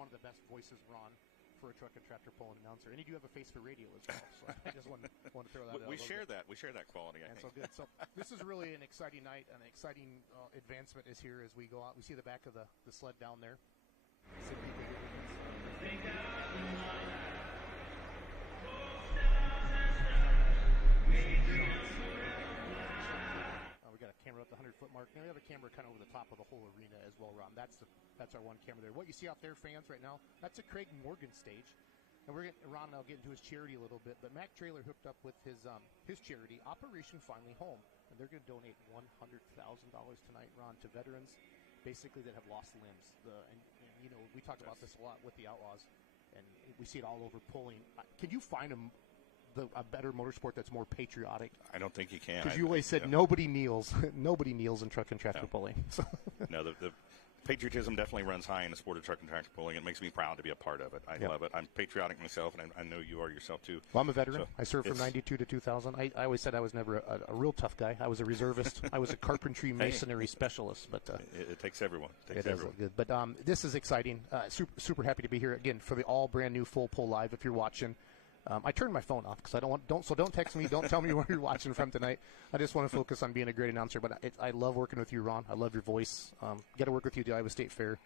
one of the best voices, Ron, for a truck and tractor pulling announcer. And you do have a face for radio as well. So I just want to throw that out. We share that. We share that quality, I think. So good. So this is really an exciting night. An exciting advancement is here as we go out. We see the back of the sled down there. See people here with we got a camera at the 100-foot mark. Now we have a camera kind of over the top of the whole arena as well, Ron. That's our one camera there. What you see out there, fans, right now, that's a Craig Morgan stage. And Ron and I'll get into his charity a little bit, but Mac Trailer hooked up with his charity, Operation Finally Home, and they're going to donate $100,000 tonight, Ron, to veterans, basically that have lost limbs. And we talked about this a lot with the Outlaws, and we see it all over pulling. Can you find a better motorsport that's more patriotic? I don't think you can. Because you always said nobody kneels in truck and tractor pulling. So. No, the patriotism definitely runs high in the sport of truck and tractor pulling. It makes me proud to be a part of it. I love it. I'm patriotic myself, and I know you are yourself too. Well, I'm a veteran. So I served from 92 to 2000. I always said I was never a real tough guy. I was a reservist. I was a carpentry masonry specialist. But it takes everyone. It does look good. But this is exciting. Super happy to be here again for the all brand new Full Pull Live. If you're watching. I turned my phone off because don't text me. Don't tell me where you're watching from tonight. I just want to focus on being a great announcer. But I love working with you, Ron. I love your voice. Get to work with you at the Iowa State Fair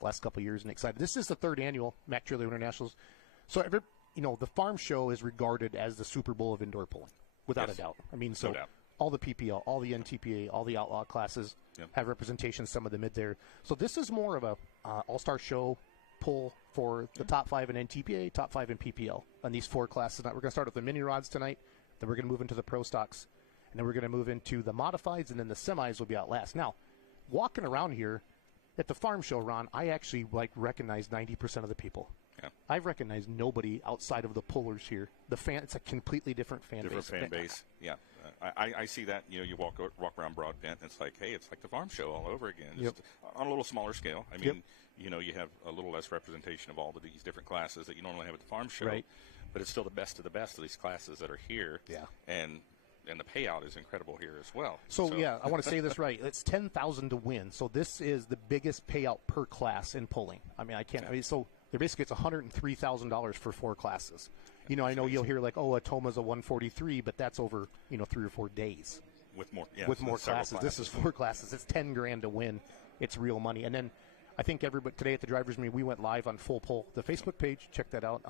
the last couple of years, and excited. This is the third annual Mac Trailer Internationals. So the farm show is regarded as the Super Bowl of indoor pulling, without a doubt. I mean, so all the PPL, all the NTPA, all the outlaw classes have representation. Some of them mid there. So this is more of a all-star show. Pull for the top 5 in NTPA, top 5 in PPL on these 4 classes tonight. We're going to start with the mini rods tonight, then we're going to move into the pro stocks, and then we're going to move into the modifieds, and then the semis will be out last. Now, walking around here at the farm show, Ron, I actually recognize 90% of the people. Yeah. I've recognized nobody outside of the pullers here. It's a completely different fan base. Yeah. I see that. You walk around Broadbent, and it's like, hey, it's like the farm show all over again. Just on a little smaller scale. I mean, you have a little less representation of all of these different classes that you normally have at the farm show. Right. But it's still the best of these classes that are here. Yeah. And the payout is incredible here as well. So I want to say this right. It's $10,000 to win. So this is the biggest payout per class in pulling. I mean, so there basically it's $103,000 for 4 classes. I know you'll hear like, a Toma's a 143, but that's over 3 or 4 days. With more classes. This is 4 classes. It's $10,000 to win. It's real money. And then I think everybody today at the drivers' meeting we went live on Full Pull, the Facebook page. Check that out.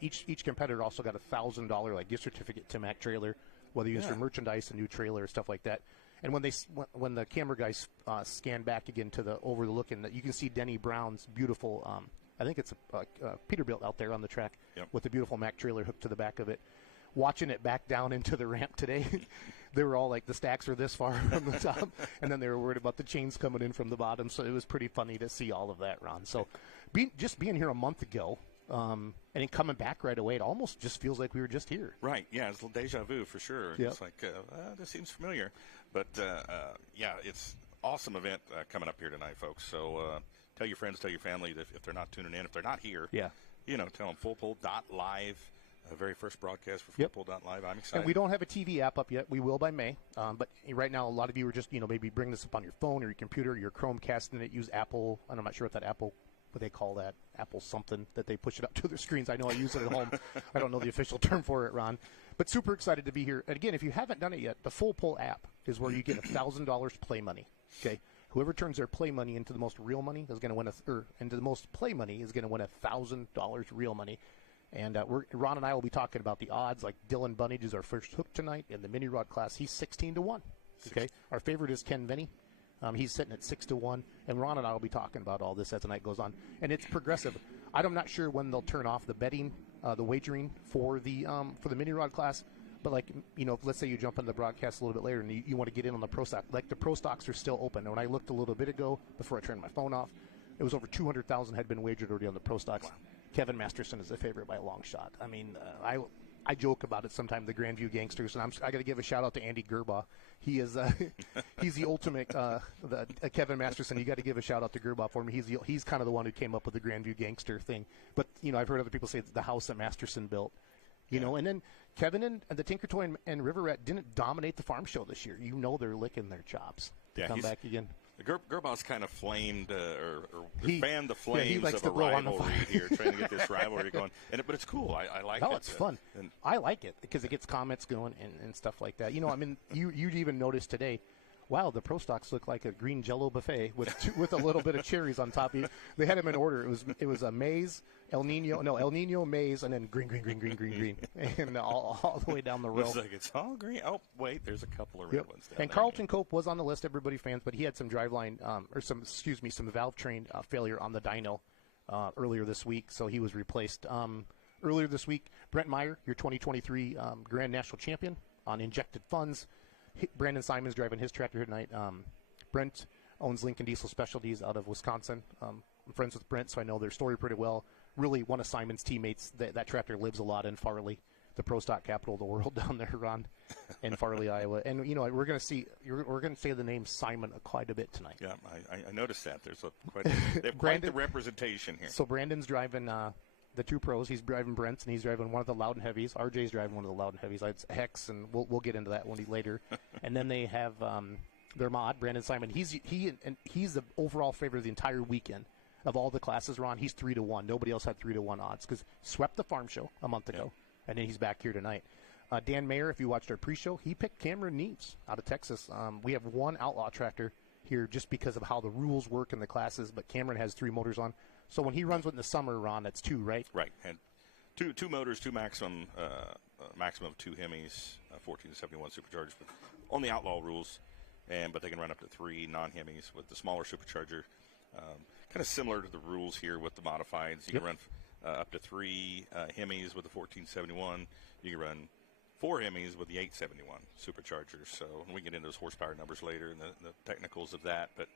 Each competitor also got a $1,000 gift certificate to Mac Trailer, whether you use for merchandise, a new trailer, stuff like that. And when the camera guys scan back again to the over the look, and you can see Denny Brown's beautiful. I think it's a Peterbilt out there on the track with the beautiful Mac Trailer hooked to the back of it. Watching it back down into the ramp today, they were all like, the stacks are this far from the top, and then they were worried about the chains coming in from the bottom. So it was pretty funny to see all of that, Ron. So being here a month ago, and then coming back right away, it almost just feels like we were just here. Right, yeah, it's a little deja vu for sure. Yep. It's like, this seems familiar. But, it's awesome event coming up here tonight, folks. So tell your friends, tell your family if they're not tuning in, if they're not here, tell them fullpull.live. Very first broadcast for fullpull.live. I'm excited. And we don't have a TV app up yet. We will by May. But right now, a lot of you are just, maybe bring this up on your phone or your computer, your Chromecast, and it use Apple. And I'm not sure what they call that, Apple something that they push it up to their screens. I know I use it at home. I don't know the official term for it, Ron. But super excited to be here. And again, if you haven't done it yet, the Full Pull app is where you get $1,000 play money. Okay. Whoever turns their play money into the most real money is going to win into the most play money is going to win $1,000 real money. And Ron and I will be talking about the odds. Like Dylan Bunnage is our first hook tonight in the mini rod class. He's 16-1. Okay, our favorite is Ken Venny. He's sitting at 6-1. And Ron and I will be talking about all this as the night goes on. And it's progressive. I'm not sure when they'll turn off the betting, the wagering for the mini rod class. But let's say you jump on the broadcast a little bit later and you want to get in on the pro stock. Like the pro stocks are still open. And when I looked a little bit ago before I turned my phone off, it was over 200,000 had been wagered already on the pro stocks. Wow. Kevin Masterson is a favorite by a long shot. I mean, I joke about it sometimes, the Grandview Gangsters, and I got to give a shout out to Andy Gerbaugh. He is he's the ultimate Kevin Masterson. You got to give a shout out to Gerbaugh for me. He's kind of the one who came up with the Grandview Gangster thing. But I've heard other people say it's the house that Masterson built. And then Kevin and the Tinker Toy and River Rat didn't dominate the farm show this year. They're licking their chops to come back again. Gerbaugh's kind of flamed or He- fanned the yeah, he flames likes of to a blow on the rivalry fire. here, trying to get this rivalry going. But it's cool. I like it. No, it's fun. And I like it because it gets comments going and stuff like that. I mean, you even noticed today, wow, the Pro Stocks look like a green Jello buffet with a little bit of cherries on top. They had them in order. It was a maize, El Nino, maize, and then green, and all the way down the row. it's like it's all green. Oh, wait, there's a couple of red ones down And there. Carlton Cope was on the list, everybody fans, but he had some driveline some valve train failure on the dyno earlier this week, so he was replaced. Earlier this week, Brent Meyer, your 2023 Grand National Champion on injected funds. Brandon Simon's driving his tractor here tonight. Brent owns Lincoln Diesel Specialties out of Wisconsin. I'm friends with Brent, so I know their story pretty well. Really, one of Simon's teammates. That tractor lives a lot in Farley, the pro stock capital of the world down there, Ron, in Farley, Iowa. And we're going to say the name Simon quite a bit tonight. Yeah, I noticed that. They have quite the representation here. So Brandon's driving the two pros. He's driving Brent's, and he's driving one of the Loudon Heavies. RJ's driving one of the Loudon Heavies. It's Hex, and we'll get into that one later. And then they have their mod, Brandon Simon. He's the overall favorite of the entire weekend of all the classes. Ron, he's 3-1. Nobody else had 3-1 odds because swept the farm show a month ago, and then he's back here tonight. Dan Mayer, if you watched our pre-show, he picked Cameron Neves out of Texas. We have one outlaw tractor here just because of how the rules work in the classes, but Cameron has 3 motors on. So when he runs in the summer, Ron, that's 2, right? Right. And two motors, two maximum of 2 Hemis, 1471 superchargers, but on the outlaw rules. But they can run up to 3 non-Hemis with the smaller supercharger. Kind of similar to the rules here with the modifieds. You can run up to 3 Hemis with the 1471. You can run 4 Hemis with the 871 supercharger. So we can get into those horsepower numbers later and the technicals of that. But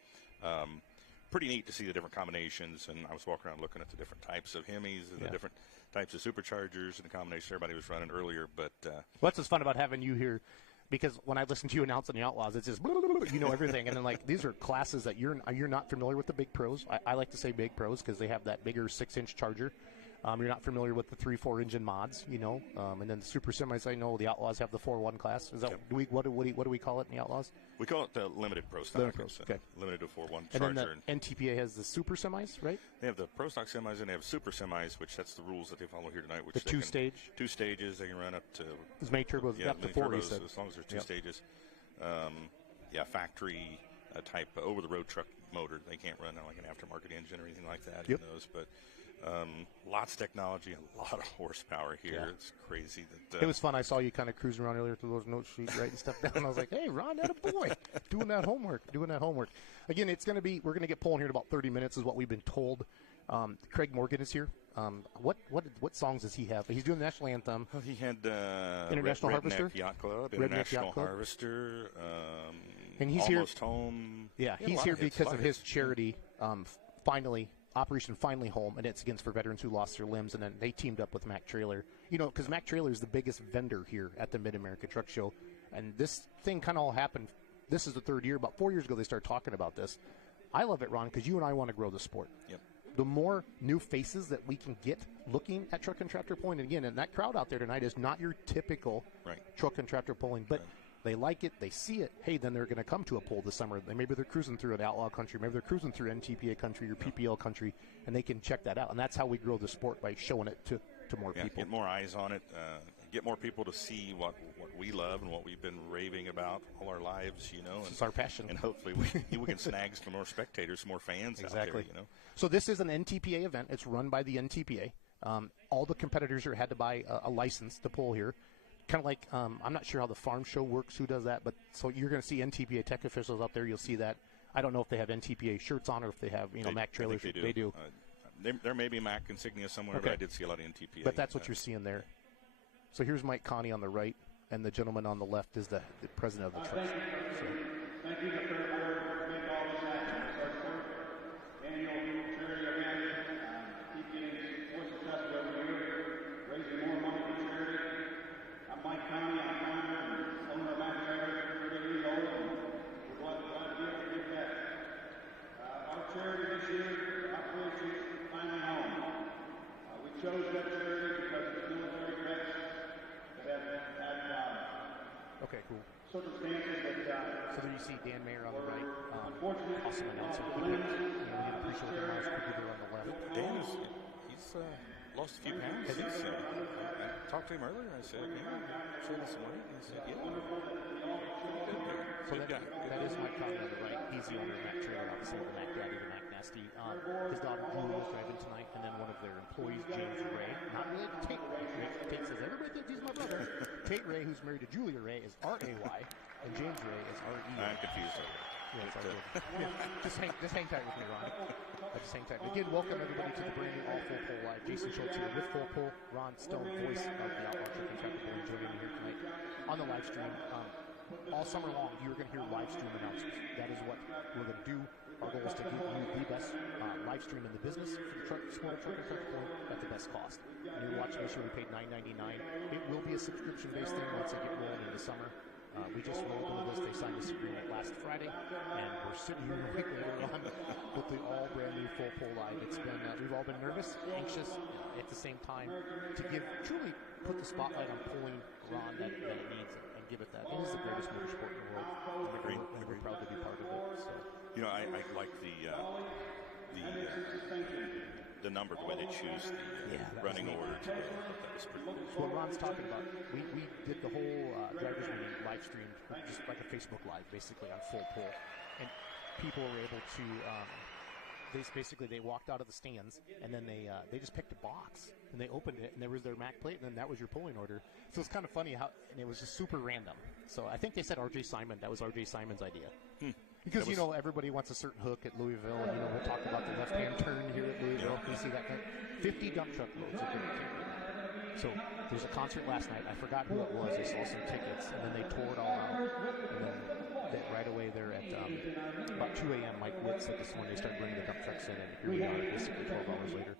pretty neat to see the different combinations. And I was walking around looking at the different types of Hemis and the different types of superchargers and the combination everybody was running earlier. But what's what's fun about having you here? Because when I listen to you announce on the Outlaws, it's just everything, and then these are classes that you're not familiar with the big pros. I like to say big pros because they have that bigger 6-inch charger. You're not familiar with the 3-4 engine mods, and then the super semis. I know the Outlaws have the 4-1 class. Is that what do we call it in the Outlaws? We call it the limited pro stock. Okay. Limited to 4-1 and charger. then the NTPA has the super semis, right? They have the pro stock semis and they have super semis, which that's the rules that they follow here tonight. Which the 2-stage. 2 stages. They can run up to as many turbos up to 4. Turbos, as long as there's 2 stages. Factory type over the road truck motor. They can't run like an aftermarket engine or anything like that in those, but. Lots of technology, a lot of horsepower here. Yeah. It's crazy. It was fun. I saw you kind of cruising around earlier through those note sheets, writing stuff down. I was like, "Hey, Ron, that a boy, doing that homework." Again, we're going to get pulling here in about 30 minutes, is what we've been told. Craig Morgan is here. What songs does he have? He's doing the national anthem. Well, he had International Harvester Yacht Club, Redneck International Yacht Club. Harvester, and he's Almost here. Home. Yeah, he's here because of his charity. Finally. Operation Finally Home, and it's against for veterans who lost their limbs, and then they teamed up with Mack Trailer. Because Mack Trailer is the biggest vendor here at the Mid-America Truck Show, and this thing kind of all happened. This is the 3rd year. About 4 years ago, they started talking about this. I love it, Ron, because you and I want to grow the sport. Yep. The more new faces that we can get looking at truck and tractor pulling, and again, and that crowd out there tonight is not your typical truck and tractor pulling, but they like it, they see it. Hey, then they're going to come to a pull this summer. Maybe they're cruising through an outlaw country. Maybe they're cruising through NTPA country or PPL country, and they can check that out. And that's how we grow the sport, by showing it to more people. Get more eyes on it. Get more people to see what we love and what we've been raving about all our lives. It's our passion. And hopefully we can snag some more spectators, some more fans out there. So this is an NTPA event. It's run by the NTPA. All the competitors here had to buy a license to pull here. Kind of like, I'm not sure how the farm show works, who does that, but so you're going to see NTPA tech officials out there. You'll see that. I don't know if they have NTPA shirts on or if they have, Mack trailers. They do. There may be Mack insignia somewhere, but I did see a lot of NTPA. But that's what you're seeing there. So here's Mike Connie on the right, and the gentleman on the left is the president of the truck. Thank you to the third board for making all this happen. It's our third annual charity event. Keep getting more successful every year, raising more money for charity. I'm Mike Connie. I'm founder and owner of Mack Trailer, 30 years old, and we're glad to give back. Our charity this year, Operation Finally Home. We chose that charity because it's military vets that have had problems. Okay, cool. So circumstances that So there you see Dan Mayer on the right, awesome announcer. We did a pre-show with Miles Cooper on the left. Dan he's lost a few pounds. I talked to him earlier. I said, showing us some weight. And he said, yeah. So that is Mike Conley on the right. He's the owner of Mac Trailer, obviously the Mac Daddy, the Mac Nasty. His daughter Julie is driving tonight, and then one of their employees, James Ray, not related to Tate Ray. Tate says, everybody thinks he's my brother. Tate Ray, who's married to Julia Ray, is R-A-Y, and James Ray is R-E. I'm confused. Yeah, it's all good. Just hang tight with me, Ron. Just hang tight. Again, welcome everybody to the brand new All Full Pull Live. Jason Schultz here with Full Pull. Ron Stone, voice of the Outlaw Trucking Tractor Bowling, joining me here tonight on the live stream. All summer long, you're going to hear live stream announcers. That is what we're going to do. Our goal is to give you the best live stream in the business for the smaller trucking tractor bowling at the best cost. And you're watching this year, we paid $9.99. It will be a subscription-based thing once they get rolling into summer. We just rolled into this. They signed this agreement last Friday, and we're sitting here a week later on with the all brand new Full Pull Live. It's been we've all been nervous, anxious, at the same time to truly put the spotlight on pulling Ron that it needs and give it that. It is the greatest motorsport in the world, and we're proud to be part of it. So. I like the number when they choose the running order to go. That was pretty cool. What Ron's talking about, we did the whole drivers meeting live streamed, just like a Facebook Live, basically on Full Pull, and people were able to. They walked out of the stands, and then they just picked a box and they opened it, and there was their Mac plate, and then that was your pulling order. So it's kind of funny and it was just super random. So I think they said R.J. Simon. That was R.J. Simon's idea. Because, everybody wants a certain hook at Louisville, and, we'll talk about the left-hand turn here at Louisville. Yeah. You see that? 50 dump truck loads of carry. So there's a concert last night. I forgot who it was. I saw some tickets, and then they tore it all out. And then right away there at about 2 a.m., Mike Witt said this morning they started bringing the dump trucks in, and here we are basically 12 hours later.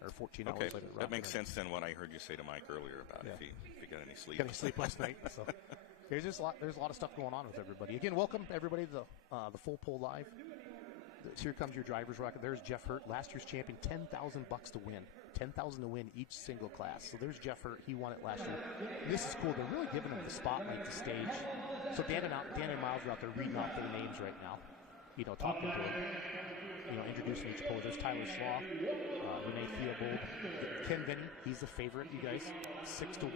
Or 14 hours later. That makes sense then what I heard you say to Mike earlier about if he got any sleep. Got any sleep last night. So there's a lot of stuff going on with everybody. Again, welcome everybody to the Full Pull Live. Here comes your driver's record. There's Jeff Hurt, last year's champion, $10,000 to win. $10,000 to win each single class. So there's Jeff Hurt. He won it last year. This is cool. They're really giving him the spotlight, the stage. So Dan and Miles are out there reading off their names right now. Talking to them. Introducing each puller. There's Tyler Slaw, Renee Theobald, Ken Vinny. He's the favorite, you guys. 6-1.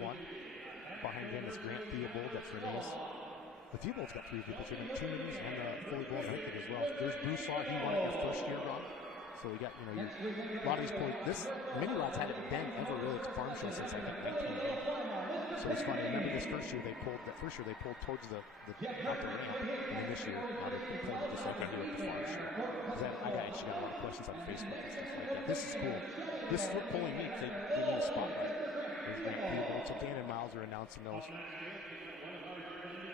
Behind him is Grant Theobald. That's Renee's. The Theobald's got 3 people. So 2 minis and fully blown naked as well. There's Bruce Slaw. He won it your first year, Ron. So we got, a lot of these points. This mini rods hadn't been ever really to farm show since I think 1980. So it's funny. I remember this first year they pulled towards the out the ramp, and then this year they pulled it just like they do at the farm show. Because I actually got a lot of questions on Facebook and stuff like that. This is cool. This is what pulling means. They need a spotlight. There's the people. So Dan and Miles are announcing those.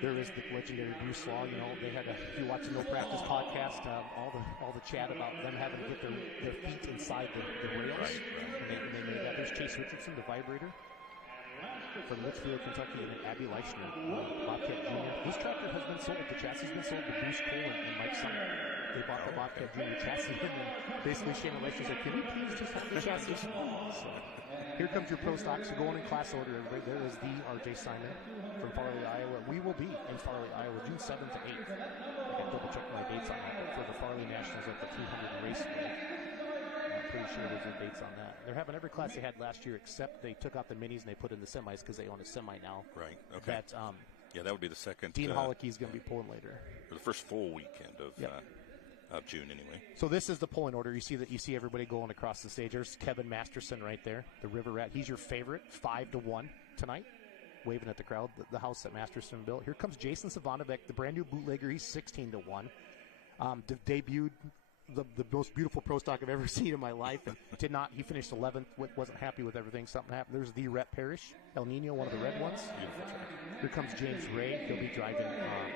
There is the legendary Bruce Law. They had if you watch the No Practice podcast, all the chat about them having to get their feet inside the rails. Right. And they made that. There's Chase Richardson, the vibrator. From Litchfield, Kentucky, and Abby Leichner, Bobcat Jr. This tractor has been sold. The chassis has been sold to Bruce Cole and Mike Summit. They bought the Bobcat Jr. chassis, and then basically Shannon Leichner said, "Can we please just have the chassis?" So here comes your pro stocks. You're going in class order, everybody. There is the R.J. Simon from Farley, Iowa. We will be in Farley, Iowa, June 7th to 8th. I got to double check my dates on that, but for the Farley Nationals at the 300 Raceway. Pretty sure there's no dates on that. They're having every class they had last year, except they took out the minis and they put in the semis because they own a semi now. Right. Okay. That would be the second. Dean Hollicky's going to be pulling later. The first full weekend of June, anyway. So this is the pulling order. You see everybody going across the stage. There's Kevin Masterson right there, the River Rat. He's your favorite, 5-1 tonight, waving at the crowd. The house that Masterson built. Here comes Jason Savanovic, the brand new bootlegger. He's 16-1. Debuted. The most beautiful pro stock I've ever seen in my life, and he finished 11th, wasn't happy with everything. Something happened. There's the Rhett Parrish, El Nino, one of the red ones. Here comes James Ray. He'll be driving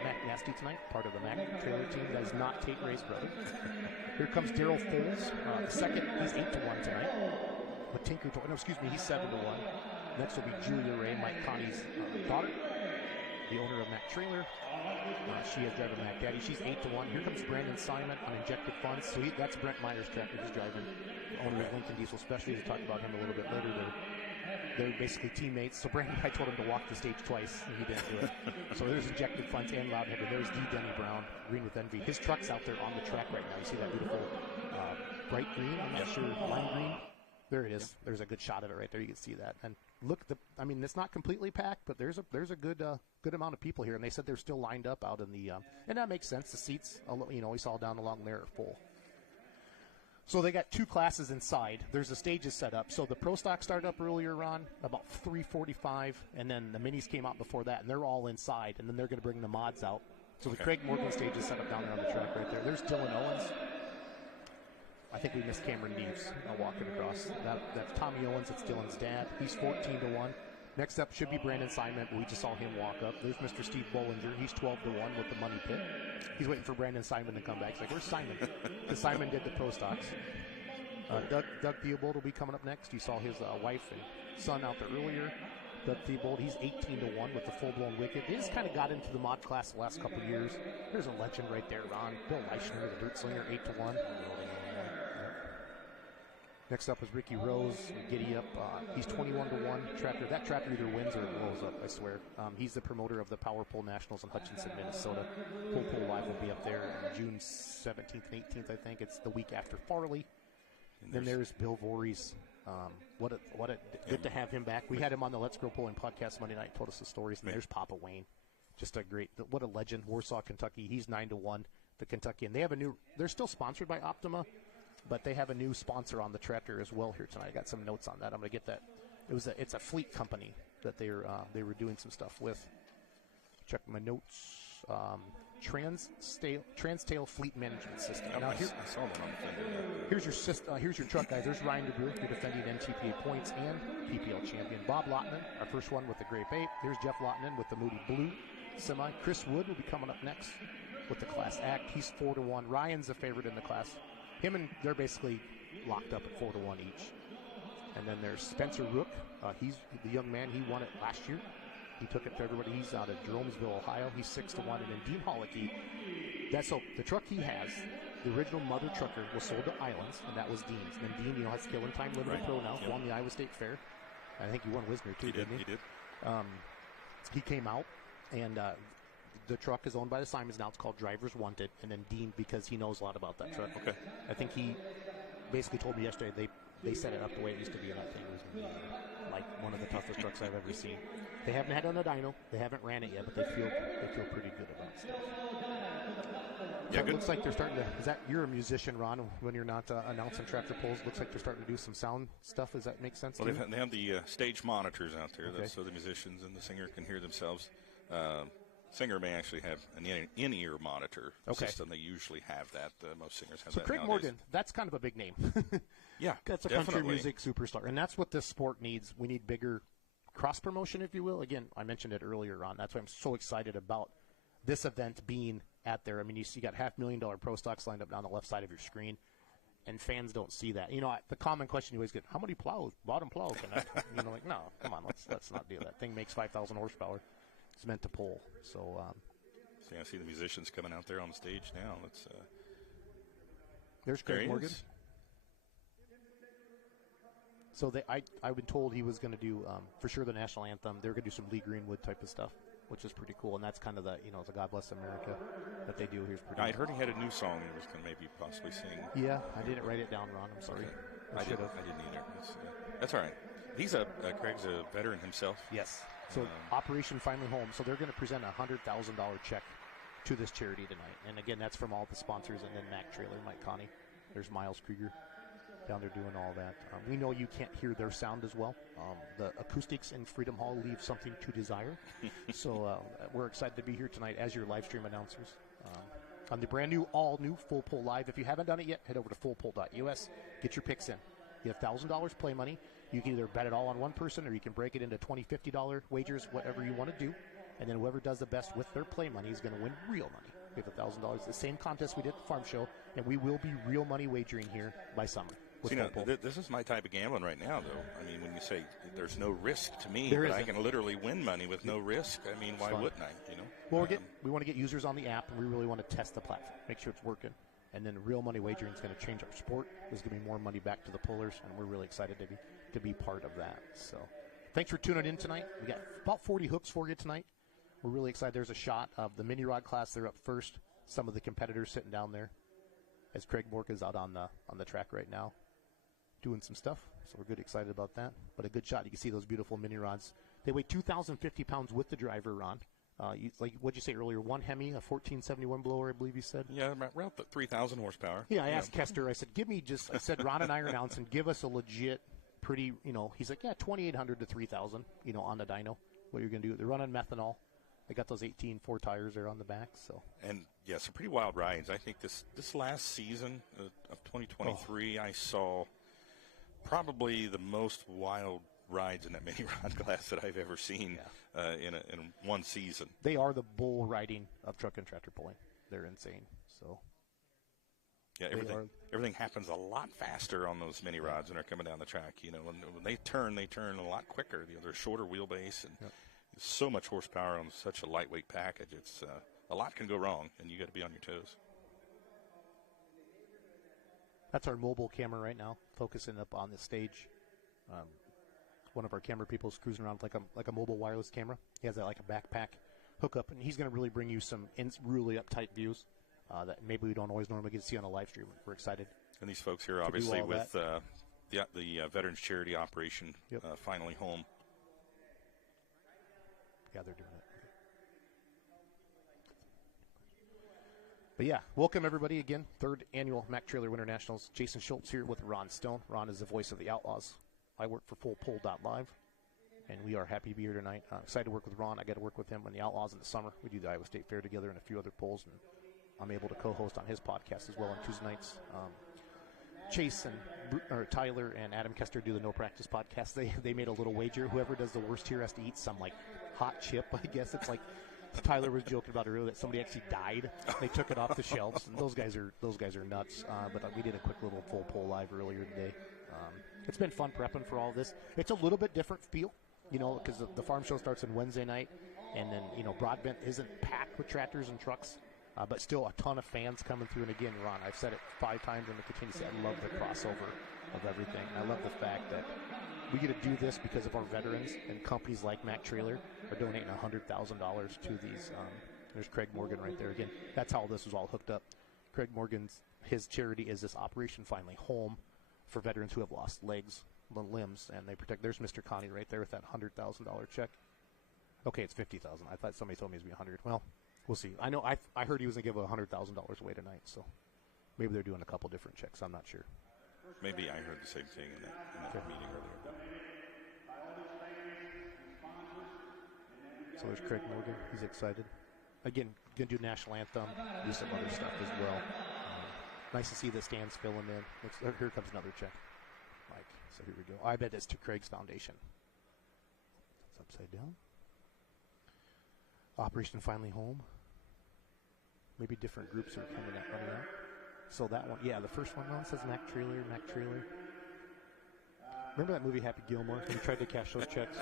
Mac Nasty tonight, part of the Mac trailer team. That is not Tate Ray's brother. Here comes Daryl Foles, second. He's 8-1 tonight. He's 7-1. Next will be Julia Ray, Mike Connie's daughter, the owner of Mac Trailer. She is driving Mac Daddy. She's 8-1. Here comes Brandon Simon on Injected Funds. So that's Brent Meyer's tractor. He's driving, the owner of Lincoln Diesel Specialties. We'll talk about him a little bit later there. they're basically teammates. So Brandon, I told him to walk the stage twice, and he didn't do it. So there's Injected Funds and Loudheader. There's the Denny Brown, Green with Envy. His truck's out there on the track right now. You see that beautiful bright green? I'm not sure, lime green. There it is. There's a good shot of it right there. You can see that. And look, I mean, it's not completely packed, but there's a good amount of people here. And they said they're still lined up out in the, and that makes sense. The seats, we saw down along there are full. So they got two classes inside. There's the stages set up. So the Pro Stock started up earlier on, about 3:45, and then the minis came out before that, and they're all inside. And then they're going to bring the mods out. So the Craig Morgan stage is set up down there on the track right there. There's Dylan Owens. I think we missed Cameron Neves walking across. That's Tommy Owens. It's Dylan's dad. He's 14-1. Next up should be Brandon Simon. We just saw him walk up. There's Mr. Steve Bollinger. He's 12-1 with the money pit. He's waiting for Brandon Simon to come back. He's like, where's Simon? Because Simon did the Pro Stocks. Doug Theobald will be coming up next. You saw his wife and son out there earlier. Doug Theobald, he's 18-1 with the full-blown Wicked. They just kind of got into the mod class the last couple of years. There's a legend right there, Ron. Bill Leichner, the Dirt Slinger, 8-1. Next up is Ricky Rose, Giddy Up. He's 21-1 tracker. That tracker either wins or it rolls up, I swear. He's the promoter of the Power Pole Nationals in Hutchinson, Minnesota. Pole Live will be up there on June 17th and 18th, I think. It's the week after Farley. And then there's Bill Voorhees. What a good to have him back. We had him on the Let's Grow Polling podcast Monday night, told us the stories. And there's Papa Wayne. Just a great, what a legend. Warsaw, Kentucky. He's 9-1, the Kentucky. And they have they're still sponsored by Optima, but they have a new sponsor on the tractor as well here tonight. I got some notes on that. I'm going to get that. It's a fleet company that they were doing some stuff with. Check my notes. Transtail Fleet Management System. Now I saw one on the fender. Here's your truck, guys. There's Ryan DeBrew, your defending NTPA points and PPL champion. Bob Lottman, our first one with the Grape 8. There's Jeff Lottman with the Moody Blue semi. Chris Wood will be coming up next with the Class Act. He's 4-1. Ryan's a favorite in the class. They're basically locked up at 4-1 each. And then there's Spencer Rook. He's the young man. He won it last year. He took it to everybody. He's out of Jeromesville, Ohio. He's 6-1. And then Dean Hollicky. The truck he has, the original mother trucker, was sold to Islands, and that was Dean's. And then Dean, has Killing Time Limited Pro now. Won the Iowa State Fair. I think he won Wisner too, didn't he? He did. He came out, and the truck is owned by the Simons now. It's called Drivers Wanted. And then Dean, because he knows a lot about that truck. Okay. I think he basically told me yesterday they set it up the way it used to be, and that thing was like one of the toughest trucks I've ever seen. They haven't had it on the dyno. They haven't ran it yet, but they feel pretty good about stuff. Yeah, it looks like they're starting to. Is that you're a musician, Ron? When you're not announcing tractor pulls, looks like they're starting to do some sound stuff. Does that make sense? Well, they have the stage monitors out there, okay, so the musicians and the singer can hear themselves. Singer may actually have an in-ear monitor system. They usually have that. Most singers have that. So Craig nowadays. Morgan, that's kind of a big name. Yeah, that's a country music superstar, and that's what this sport needs. We need bigger cross promotion, if you will. Again, I mentioned it earlier on. That's why I'm so excited about this event being at there. I mean, you got $500,000 Pro Stocks lined up down the left side of your screen, and fans don't see that. The common question you always get: how many bottom plows can that? Like, no, come on, let's not do that. Thing makes 5,000 horsepower. It's meant to pull. So I see the musicians coming out there on the stage now. There's Craig Morgan. So I've been told he was going to do for sure the national anthem. They're going to do some Lee Greenwood type of stuff, which is pretty cool. And that's kind of the God Bless America that they do here. I heard he had a new song he was going to maybe possibly sing. Yeah, I didn't write it down, Ron. I'm sorry. Okay. I didn't either. That's all right. He's Craig's a veteran himself. Yes. So Operation Finally Home. So they're going to present a $100,000 check to this charity tonight. And again, that's from all the sponsors, and then Mac Trailer, Mike Connie. There's Miles Krieger down there doing all that. We know you can't hear their sound as well. The acoustics in Freedom Hall leave something to desire. So we're excited to be here tonight as your live stream announcers. On the brand new, all new Full Pull Live. If you haven't done it yet, head over to fullpull.us. Get your picks in. You have $1,000 play money. You can either bet it all on one person, or you can break it into $20, $50 wagers, whatever you want to do. And then whoever does the best with their play money is going to win real money. We have $1,000. The same contest we did at the farm show, and we will be real money wagering here by summer. This is my type of gambling right now, though. I mean, when you say there's no risk to me, but I can literally win money with no risk. I mean, why wouldn't I? Well, we want to get users on the app, and we really want to test the platform, make sure it's working. And then real money wagering is going to change our sport. There's going to be more money back to the pullers, and we're really excited to be part of that. So Thanks for tuning in tonight. We got about 40 hooks for you tonight. We're really excited. There's a shot of the mini rod class. They're up first. Some of the competitors sitting down there as Craig Morgan's out on the track right now doing some stuff. So we're good excited about that. But a good shot. You can see those beautiful mini rods. They weigh 2,050 pounds with the driver, Ron. Like what'd you say earlier? One Hemi, a 1471 blower, I believe you said. Yeah, around 3,000 horsepower. Yeah, I asked Kester. I said, I said, Ron and I are announcing, give us a legit, pretty, he's like, yeah, 2,800 to 3,000, on the dyno. What you're going to do? They're running methanol. They got those 18 4 tires there on the back. So. And yeah, some pretty wild rides. I think this last season of 2023, I saw probably the most wild rides in that mini rod class that I've ever seen in one season. They are the bull riding of truck and tractor pulling. They're insane. So yeah, everything happens a lot faster on those mini rods when they're coming down the track. When they turn a lot quicker. They're shorter wheelbase and so much horsepower on such a lightweight package. It's a lot can go wrong, and you got to be on your toes. That's our mobile camera right now, focusing up on the stage. One of our camera people is cruising around with like a mobile wireless camera. He has like a backpack hookup, and he's going to really bring you some really uptight views that maybe we don't always normally get to see on a live stream. We're excited. And these folks here, obviously, with the Veterans Charity Operation finally home. Yeah, they're doing it. But yeah, welcome everybody again. 3rd annual Mack Trailer Winter Nationals. Jason Schultz here with Ron Stone. Ron is the voice of the Outlaws. I work for FullPull.live, and we are happy to be here tonight. Excited to work with Ron. I got to work with him on the Outlaws in the summer. We do the Iowa State Fair together and a few other polls, and I'm able to co-host on his podcast as well on Tuesday nights. Chase and Tyler and Adam Kester do the No Practice podcast. They made a little wager. Whoever does the worst here has to eat some like hot chip. I guess it's like Tyler was joking about earlier that somebody actually died. They took it off the shelves, and those guys are nuts. But we did a quick little full poll live earlier today. It's been fun prepping for all this. It's a little bit different feel, because the farm show starts on Wednesday night, and then Broadbent isn't packed with tractors and trucks. But still a ton of fans coming through. And again, Ron, I've said it 5 times and I continue to say I love the crossover of everything. I love the fact that we get to do this because of our veterans, and companies like Mack Trailer are donating $100,000 to these. There's Craig Morgan right there. Again, that's how this was all hooked up. Craig Morgan's, his charity is this Operation Finally Home for veterans who have lost legs, limbs, and they protect. There's Mr. Connie right there with that $100,000 check. Okay, it's $50,000. I thought somebody told me it was $100. Well, we'll see. I know I heard he was going to give $100,000 away tonight, so maybe they're doing a couple different checks. I'm not sure. Maybe I heard the same thing in that meeting earlier. So there's Craig Morgan. He's excited. Again, going to do national anthem, do some other stuff as well. Nice to see the stands filling in. Here comes another check. Mike, so here we go. I bet it's to Craig's Foundation. It's upside down. Operation Finally Home. Maybe different groups are coming out, running out. So that one, the first one says Mack Trailer. Remember that movie Happy Gilmore? He tried to cash those checks.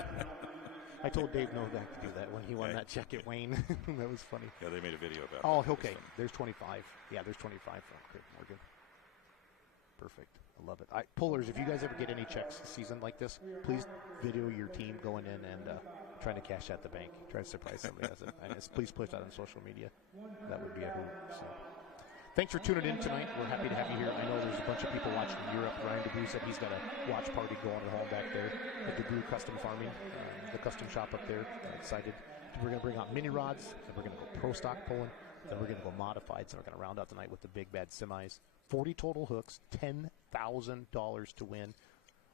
I told Dave Novak to do that when he won that check at Wayne. That was funny. Yeah, they made a video about it. Oh, okay. There's 25. Yeah, there's 25 from Craig Morgan. Perfect. I love it. Pullers, if you guys ever get any checks this season like this, please video your team going in and trying to cash at the bank. Try to surprise somebody else. And please push that on social media. That would be a hoot. So. Thanks for tuning in tonight. We're happy to have you here. I know there's a bunch of people watching in Europe. Ryan DeBrew said he's got a watch party going at home back there at DeBrew Custom Farming, the custom shop up there. Excited. We're going to bring out mini rods, and we're going to go pro stock pulling, then we're going to go modified, so we're going to round out the night with the big bad semis. 40 total hooks, $10,000 to win.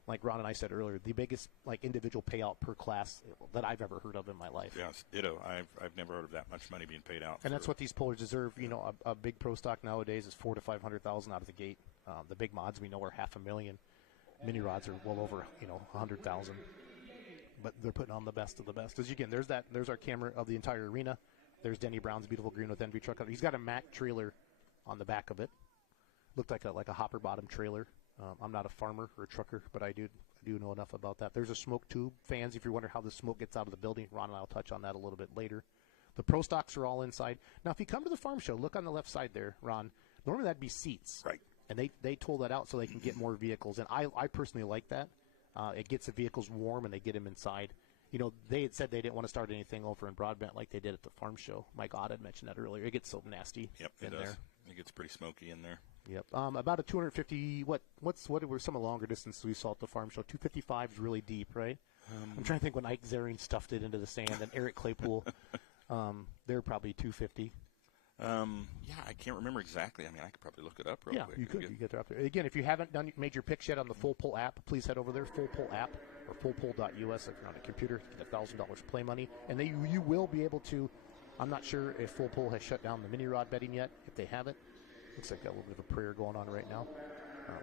Like Ron and I said earlier, the biggest individual payout per class that I've ever heard of in my life. Yes, ditto. I've never heard of that much money being paid out. And that's what these pullers deserve. A big pro stock nowadays is $400,000 to $500,000 out of the gate. The big mods we know are $500,000. Mini rods are well over $100,000. But they're putting on the best of the best. As again, there's our camera of the entire arena. There's Denny Brown's beautiful green with Envy truck. He's got a Mack trailer on the back of it. Looked like a hopper bottom trailer. I'm not a farmer or a trucker, but I do know enough about that. There's a smoke tube. Fans, if you wonder how the smoke gets out of the building, Ron and I will touch on that a little bit later. The pro stocks are all inside. Now, if you come to the farm show, look on the left side there, Ron. Normally that'd be seats. Right. And they told that out so they can get more vehicles. And I personally like that. It gets the vehicles warm and they get them inside. You know, they had said they didn't want to start anything over in Broadbent like they did at the farm show. Mike Ott had mentioned that earlier. It gets so nasty in there. It gets pretty smoky in there. Yep. About a 250. What were some of the longer distances we saw at the farm show? 255 is really deep, right? I'm trying to think when Ike Zering stuffed it into the sand and Eric Claypool. They're probably 250. Yeah, I can't remember exactly. I mean, I could probably look it up real quick. Yeah, you could. You get up there. Again, if you haven't made your picks yet on the Full Pull app, please head over there, Full Pull app or fullpull.us if you're on a computer. Get $1,000 play money, and you will be able to. I'm not sure if Full Pull has shut down the mini rod betting yet. If they haven't, looks like got a little bit of a prayer going on right now.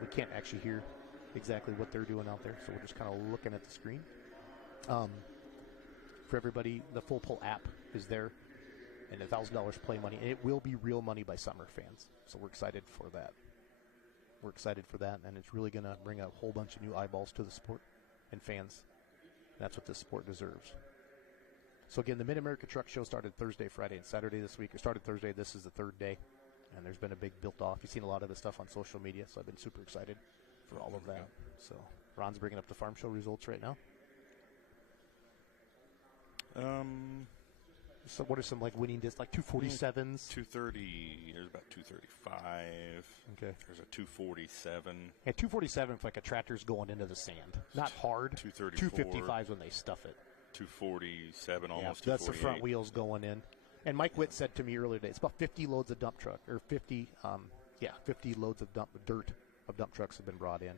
We can't actually hear exactly what they're doing out there, so we're just kind of looking at the screen. For everybody, the Full Pull app is there, and $1,000 play money, and it will be real money by Summer fans. So we're excited for that. And it's really going to bring a whole bunch of new eyeballs to the sport and fans. That's what this sport deserves. So again, the Mid-America Truck Show started Thursday, Friday, and Saturday this week. It started Thursday. This is the third day, and there's been a big built-off. You've seen a lot of this stuff on social media, so I've been super excited for all of that. So Ron's bringing up the farm show results right now. So what are some winning discs, like 247s? 230. There's about 235. Okay. There's a 247. And 247 for a tractor's going into the sand. Not hard. 234. 255 when they stuff it. 247, almost 248. That's the front wheels going in. And Mike Witt said to me earlier today, it's about 50 loads of dump truck, or 50 loads of dirt of dump trucks have been brought in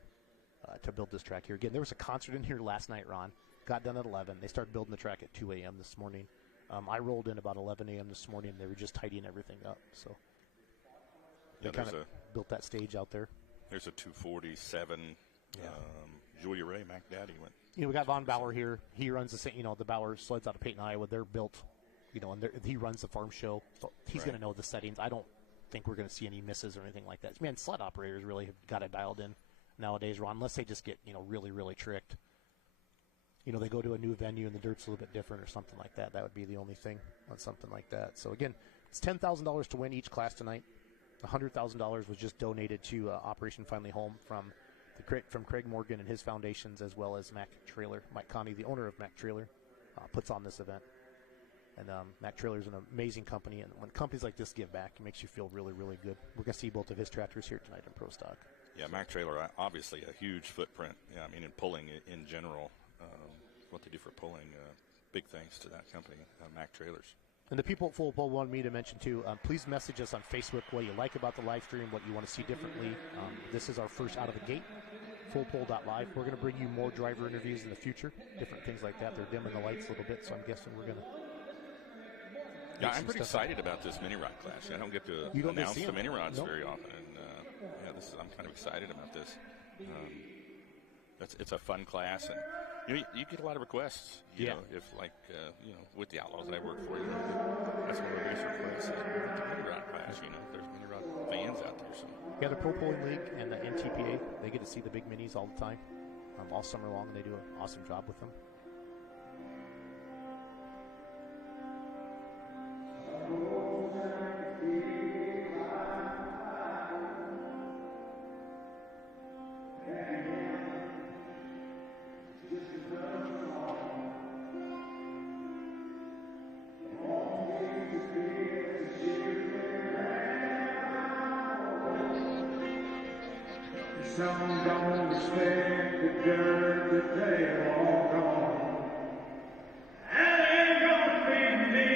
to build this track here. Again, there was a concert in here last night, Ron. Got done at 11. They started building the track at 2 a.m. this morning. I rolled in about 11 a.m. this morning, and they were just tidying everything up. So they kind of built that stage out there. There's a 247. Julia Ray, Mac Daddy went. We got Von Bauer here. He runs the Bauer sleds out of Peyton, Iowa. They're built, and he runs the farm show. So he's going to know the settings. I don't think we're going to see any misses or anything like that. Man, sled operators really have got it dialed in nowadays, Ron, unless they just get, really, really tricked. They go to a new venue and the dirt's a little bit different or something like that. That would be the only thing on something like that. So, again, it's $10,000 to win each class tonight. $100,000 was just donated to Operation Finally Home from Craig Morgan and his foundations, as well as Mac Trailer. Mike Connie, the owner of Mac Trailer, puts on this event. And Mac Trailer is an amazing company. And when companies like this give back, it makes you feel really, really good. We're going to see both of his tractors here tonight in Pro Stock. Yeah, Mac Trailer, obviously a huge footprint. Yeah, I mean, in pulling in general. What they do for pulling, big thanks to that company, Mac Trailers. And the people at Full Pull wanted me to mention, too, please message us on Facebook what you like about the live stream, what you want to see differently. This is our first out of the gate, fullpull.live. We're going to bring you more driver interviews in the future, different things like that. They're dimming the lights a little bit, so I'm guessing we're going to... Yeah, I'm pretty excited about this mini rod class. I don't get to announce the mini rods very often. And, I'm kind of excited about this. It's a fun class, and you get a lot of requests. You know, if with the Outlaws that I work for, that's one of the biggest requests is the mini rod class. There's mini rod fans out there. So the Pro Pulling League and the NTPA, they get to see the big minis all the time, all summer long, and they do an awesome job with them. Some don't respect the dirt that they walk on. And ain't gonna be me.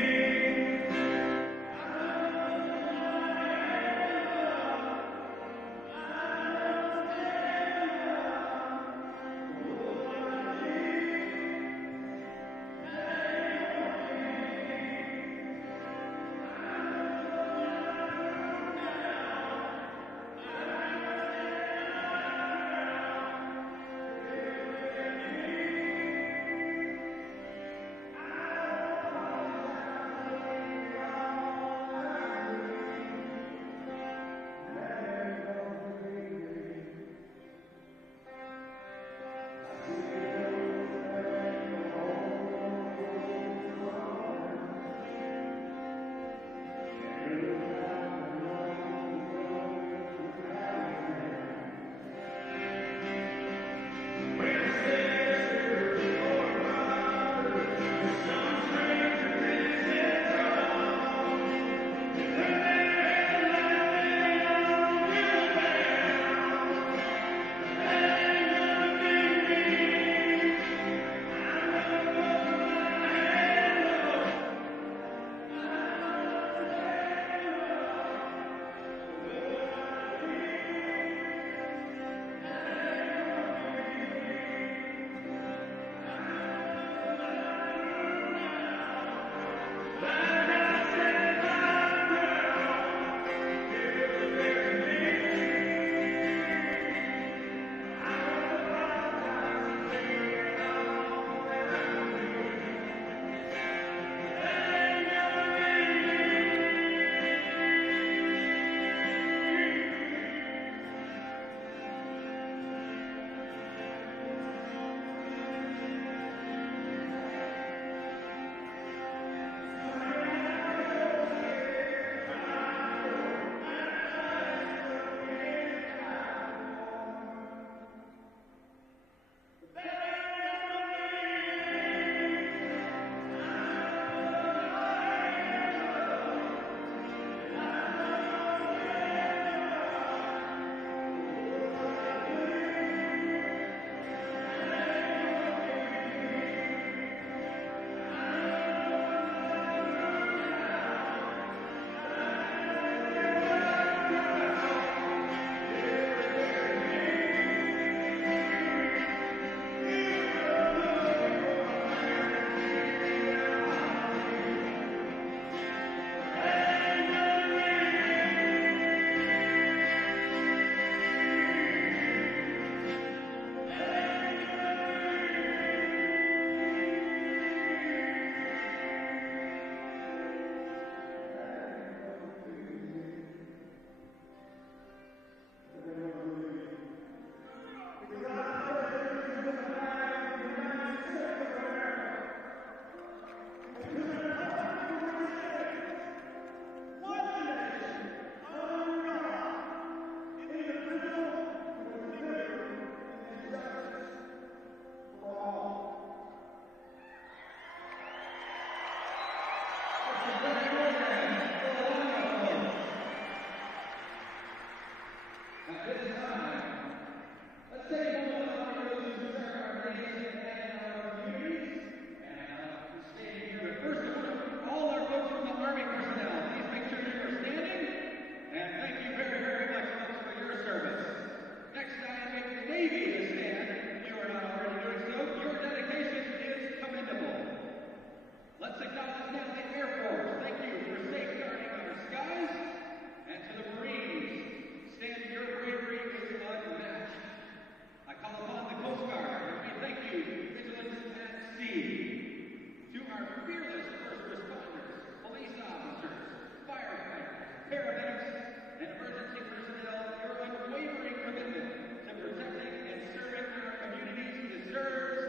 paramedics, and emergency personnel, your unwavering commitment to protecting and serving our communities deserves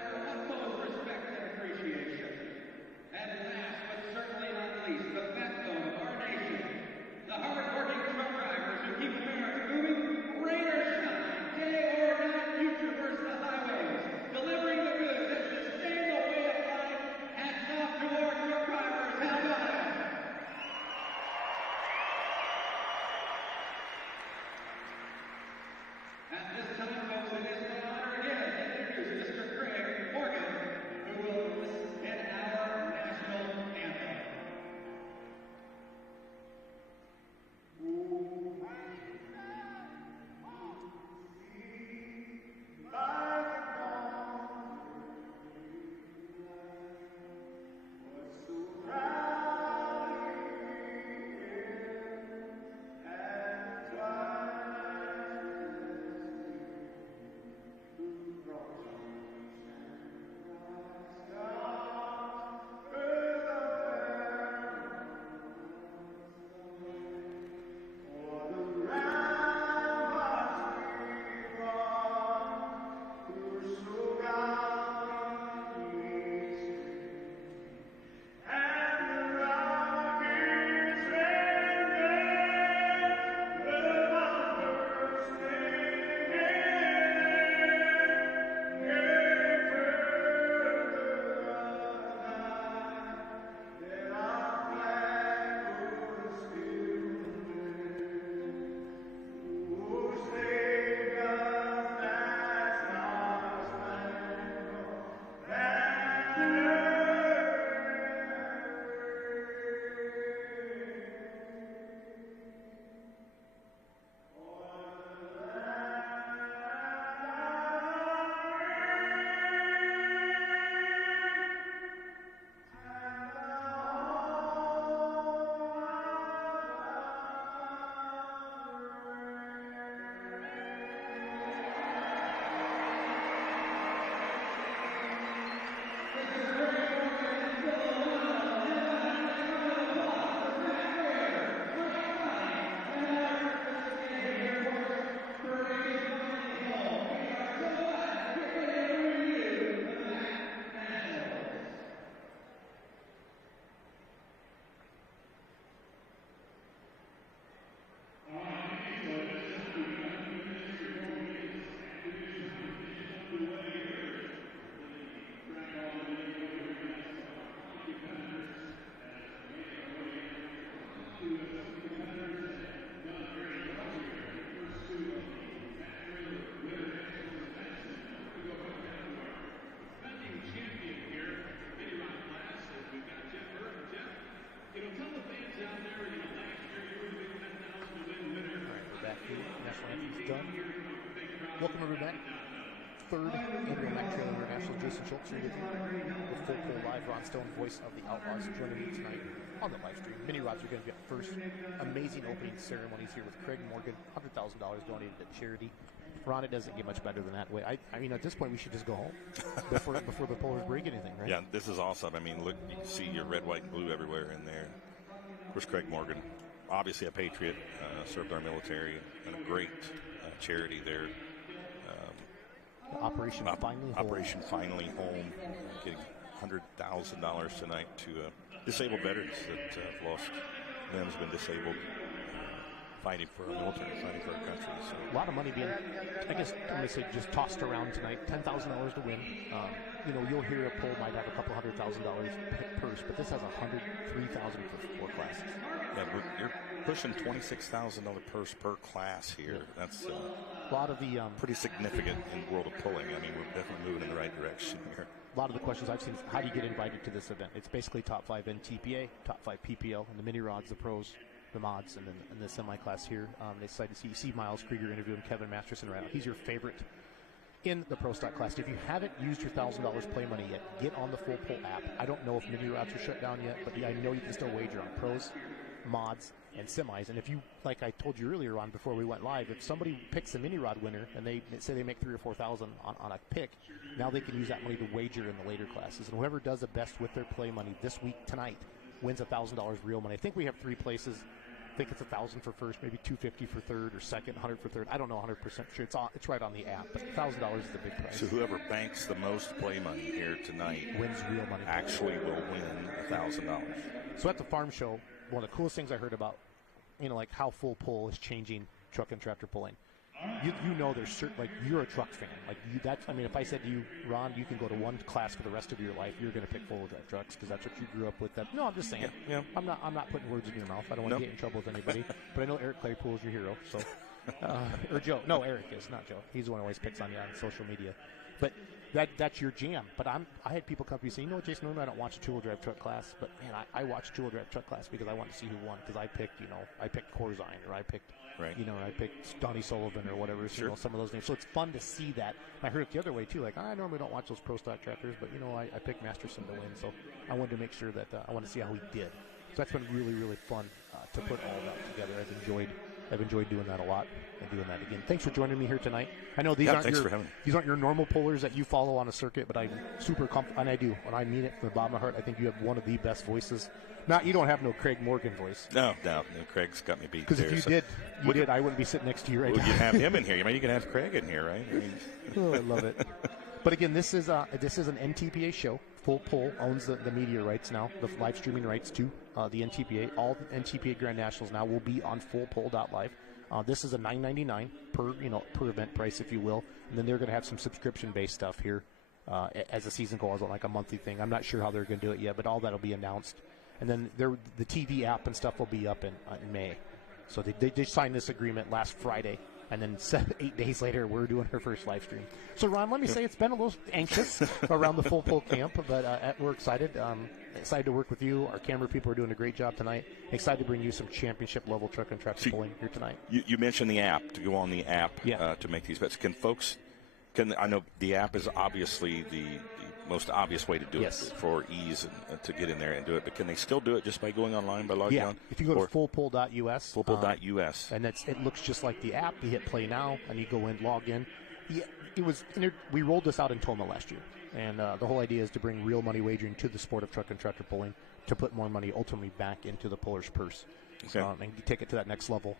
our utmost respect and appreciation. And last but certainly not least, the backbone of our nation, the hard-working truck drivers who keep America moving, rain or shine, day or night, you traverse the highways, delivering the goods that sustain the way of life. Hats off to our truck drivers. How about it? At this time, folks, it is my honor again to introduce Mr. Craig Morgan, who will assist in our national anthem. Welcome everybody. Third annual Mac Trailer International. Jason Schultz here with you. With Full Pull Live, Ron Stone, voice of the Outlaws, joining me tonight on the live stream. Mini Rods are going to get first. Amazing opening ceremonies here with Craig Morgan. $100,000 donated to charity. Ron, it doesn't get much better than that. I mean, at this point, we should just go home before the pullers break anything, right? Yeah, this is awesome. I mean, look, you can see your red, white, and blue everywhere in there. Where's Craig Morgan? Obviously a patriot, served our military, and a great charity there. Operation Finally Home. Operation Finally Home, getting $100,000 tonight to disabled veterans that have lost limbs, been disabled, fighting for our military, fighting for our country. So a lot of money being, I guess, I'm going to say, just tossed around tonight. $10,000 to win. You know, you'll hear a poll might have a couple $100,000 purse, but this has $103,000 for 4 classes. Yeah, you're pushing $26,000 purse per class here. That's a lot of the pretty significant in the world of pulling. I mean, we're definitely moving in the right direction here. A lot of the questions I've seen is, how do you get invited to this event? It's basically top 5 NTPA, top 5 PPL, and the mini rods, the pros, the mods, and then the semi-class here. They decided to see Miles Krieger interviewing Kevin Masterson right now. He's your favorite in the pro stock class. If you haven't used your $1,000 play money yet, get on the Full Pull app. I don't know if mini rods are shut down yet, but I know you can still wager on pros, mods, and semis. And if you, like I told you earlier on before we went live, if somebody picks a mini rod winner and they say they make $3,000 or $4,000 on a pick, now they can use that money to wager in the later classes. And whoever does the best with their play money this week tonight wins $1,000 real money. I think we have 3 places. I think it's $1,000 for first, maybe $250 for third or second, $100 for third. I don't know 100% sure. It's right on the app, but $1,000 is the big prize. So whoever banks the most play money here tonight wins real money. Actually will win $1,000. So at the farm show, one of the coolest things I heard about, like how full pull is changing truck and tractor pulling. You know, there's certain, like, you're a truck fan. Like, if I said to you, Ron, you can go to one class for the rest of your life, you're going to pick four-wheel drive trucks because that's what you grew up with. No, I'm just saying. Yeah. I'm not putting words in your mouth. I don't want to get in trouble with anybody. But I know Eric Claypool is your hero. So, or Joe. No, Eric is, not Joe. He's the one who always picks on you on social media. But that's your jam. But I had people come to me and say, Jason, normally I don't watch a two-wheel drive truck class, but man, I watch two-wheel drive truck class because I want to see who won. Because I picked Corzine, or I picked, right. I picked Donnie Sullivan or whatever. Sure. Some of those names. So it's fun to see that. I heard it the other way too. Like, I normally don't watch those pro stock tractors, but I picked Masterson to win. So I wanted to make sure that I want to see how he did. So that's been really, really fun to put all that together. I've enjoyed doing that a lot and doing that again. Thanks for joining me here tonight. I know these aren't your normal pullers that you follow on a circuit, but I'm super and I do. When I mean it from the bottom of my heart, I think you have one of the best voices. You don't have no Craig Morgan voice. No, Craig's got me beat. Because if you did, I wouldn't be sitting next to you right now. You have him in here. You can have Craig in here, right? I love it. But again, this is an NTPA show. Full Pull owns the media rights now, the live streaming rights to the NTPA. All the NTPA Grand Nationals now will be on fullpull.live. This is a $9.99 per event price, if you will. And then they're going to have some subscription-based stuff here as the season goes on, like a monthly thing. I'm not sure how they're going to do it yet, but all that will be announced. And then the TV app and stuff will be up in May. So they signed this agreement last Friday. And then 8 days later, we're doing our first live stream. So, Ron, let me say it's been a little anxious around the Full Pull camp, but we're excited. Excited to work with you. Our camera people are doing a great job tonight. Excited to bring you some championship-level truck and tractor pulling here tonight. You mentioned the app, to go on the app to make these bets. I know the app is obviously the most obvious way to do it for ease and to get in there and do it, but can they still do it just by going online, by logging on? If you go to fullpull.us. Fullpull.us. And it looks just like the app. You hit play now, and you go in, log in. We rolled this out in Toma last year, and the whole idea is to bring real money wagering to the sport of truck and tractor pulling, to put more money ultimately back into the puller's purse, and take it to that next level.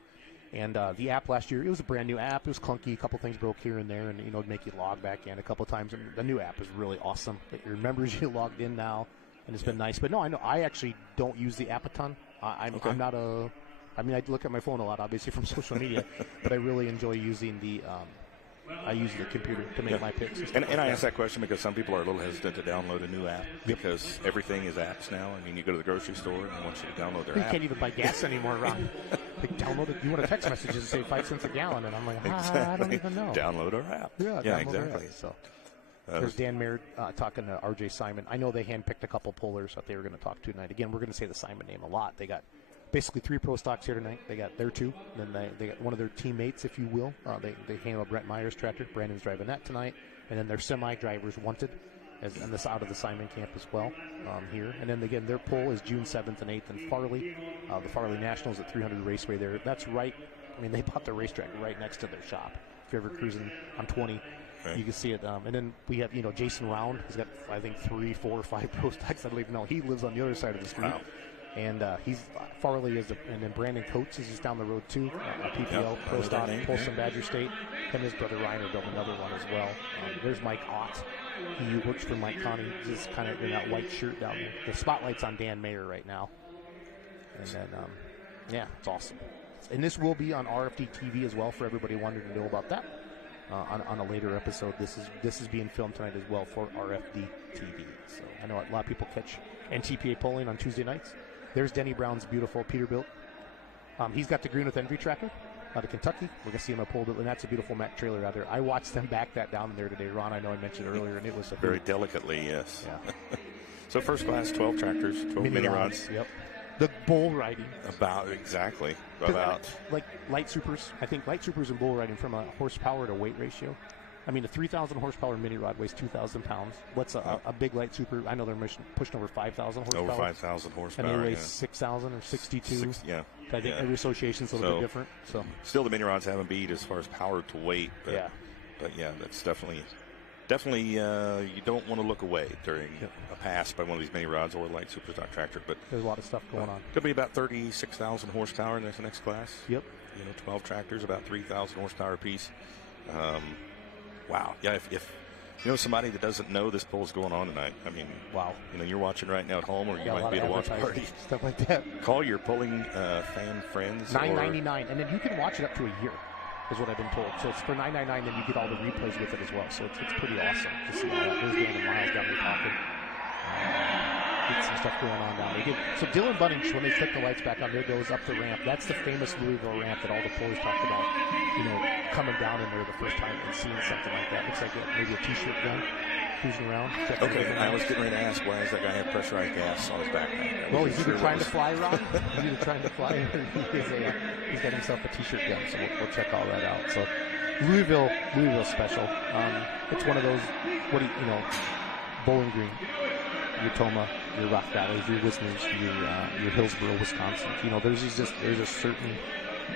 And the app last year, it was a brand new app. It was clunky. A couple things broke here and there, and it'd make you log back in a couple times. And the new app is really awesome. It remembers you logged in now, and it's been nice. But no, I actually don't use the app a ton. I'm not I look at my phone a lot, obviously, from social media, but I really enjoy using I use the computer to make my picks. And I ask that question because some people are a little hesitant to download a new app because everything is apps now. You go to the grocery store and they want you to download their app. You can't even buy gas anymore, Ron. Download it. You want a text message and say 5 cents a gallon, and I'm like, exactly. I don't even know. Download our app. Yeah, exactly. So there's Dan Mayer talking to RJ Simon. I know they handpicked a couple pullers that they were going to talk to tonight. Again, we're going to say the Simon name a lot. They got basically 3 pro stocks here tonight. They got their 2. Then they got one of their teammates, if you will. They handle Brent Meyer's tractor. Brandon's driving that tonight. And then their semi-drivers wanted and this out of the Simon camp as well here. And then, again, their poll is June 7th and 8th in Farley. The Farley Nationals at 300 Raceway there. That's right. They bought the racetrack right next to their shop. If you're ever cruising on 20, you can see it. And then we have, Jason Round. He's got, I think, 3, 4, 5 pro stocks. I don't even know. He lives on the other side of the street. Wow. And Farley and then Brandon Coates is just down the road too. PPL, Pro Stock, Polson Badger State. Him and his brother Ryan are building another one as well. There's Mike Ott. He works for Mike Connie, just kind of in that white shirt down there. The spotlight's on Dan Mayer right now. And then, it's awesome. And this will be on RFD TV as well for everybody wanting to know about that. On a later episode, this is being filmed tonight as well for RFD TV. So I know a lot of people catch NTPA polling on Tuesday nights. There's Denny Brown's beautiful Peterbilt. He's got the Green with Envy tractor out of Kentucky. We're going to see him at Pulled, and that's a beautiful Mack trailer out there. I watched them back that down there today, Ron. I know I mentioned earlier, and it was very delicately, yes. Yeah. So first class, 12 tractors, 12 mini rods. Yep. The bull riding. Exactly. Like light supers. I think light supers and bull riding from a horsepower to weight ratio. A 3,000 horsepower mini rod weighs 2,000 pounds. What's a big light super? I know they're pushing over 5,000 horsepower. Over 5,000 horsepower. And they weigh 6,000 or 62. I think every association's a little bit different. So still, the mini rods haven't beat as far as power to weight. But, that's definitely definitely you don't want to look away during a pass by one of these mini rods or light superstock tractor. But there's a lot of stuff going on. Could be about 36,000 horsepower in this next class. Yep. 12 tractors, about 3,000 horsepower apiece. Wow. Yeah. If you know somebody that doesn't know this pull is going on tonight, I mean, wow. You're watching right now at home, or you might be at a watch party, stuff like that. Call your pulling fan friends. $9.99, and then you can watch it up to a year, is what I've been told. So it's for $9.99, then you get all the replays with it as well. So it's pretty awesome to see all that. There's Brandon Miles down there talking. Get some stuff going on down there. So Dylan Bunnings, when they flip the lights back on, there goes up the ramp. That's the famous Louisville ramp that all the pullers talked about, coming down in there the first time and seeing something like that. Looks like maybe a T-shirt gun cruising around. Okay, I was getting ready to ask, why does that guy have pressurized gas on his back? Well, he's either trying to fly, Ron. He's either trying to fly, or he's got himself a T-shirt gun. So we'll check all that out. So Louisville special. It's one of those, Bowling Green, your Toma, your Rock Valley, your Wisners, your Hillsboro, Wisconsin.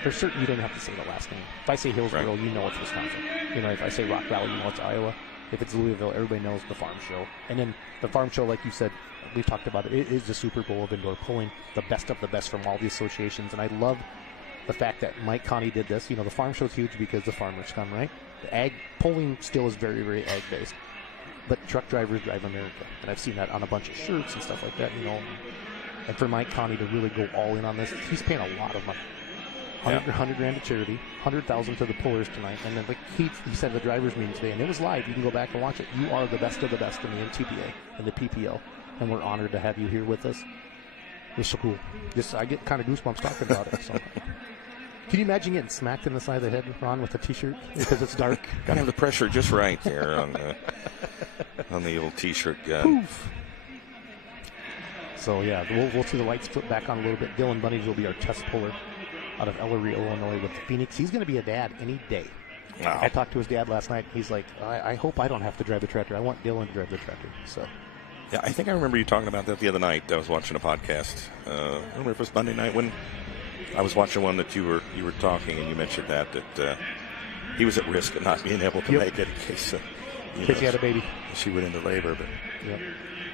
There's certain you don't have to say the last name. If I say Hillsboro, right, you know it's Wisconsin. If I say Rock Valley, you know it's Iowa. If it's Louisville, everybody knows the farm show. And then the farm show, like you said, we've talked about it. It is the Super Bowl of indoor pulling, the best of the best from all the associations. And I love the fact that Mike Connie did this. The farm show's huge because the farmers come, right? The ag pulling still is very, very ag based. But truck drivers drive America. And I've seen that on a bunch of shirts and stuff like that, And for Mike Connie to really go all in on this, he's paying a lot of money. $100,000 to charity, $100,000 to the pullers tonight. And then he said the drivers meeting today, and it was live. You can go back and watch it. You are the best of the best in the NTPA and the PPO. And we're honored to have you here with us. It's so cool. I get kind of goosebumps talking about it. So. Can you imagine getting smacked in the side of the head, Ron, with a T-shirt because it's dark? Gotta have the pressure just right there on the old T-shirt gun. Poof. So yeah, we'll see the lights flip back on a little bit. Dylan Bunnings will be our test puller out of Ellery, Illinois, with Phoenix. He's going to be a dad any day. Wow. I talked to his dad last night. He's like, I hope I don't have to drive the tractor. I want Dylan to drive the tractor. So. Yeah, I think I remember you talking about that the other night. I was watching a podcast. I remember if it was Monday night when I was watching one that you were talking, and you mentioned that he was at risk of not being able to make it in case he had a baby. She went into labor.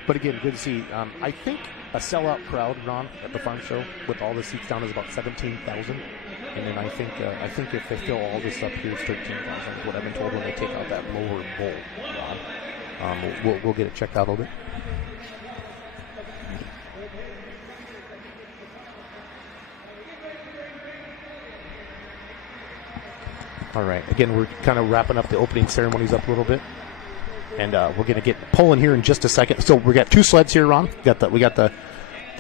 But again, good to see. I think a sellout crowd, Ron, at the farm show with all the seats down is about 17,000. And then I think if they fill all this up here, it's 13,000. What I've been told when they take out that lower bowl, Ron. We'll get it checked out a little bit. All right. Again, we're kind of wrapping up the opening ceremonies up a little bit, and we're going to get pulling here in just a second. So we got two sleds here, Ron. We got the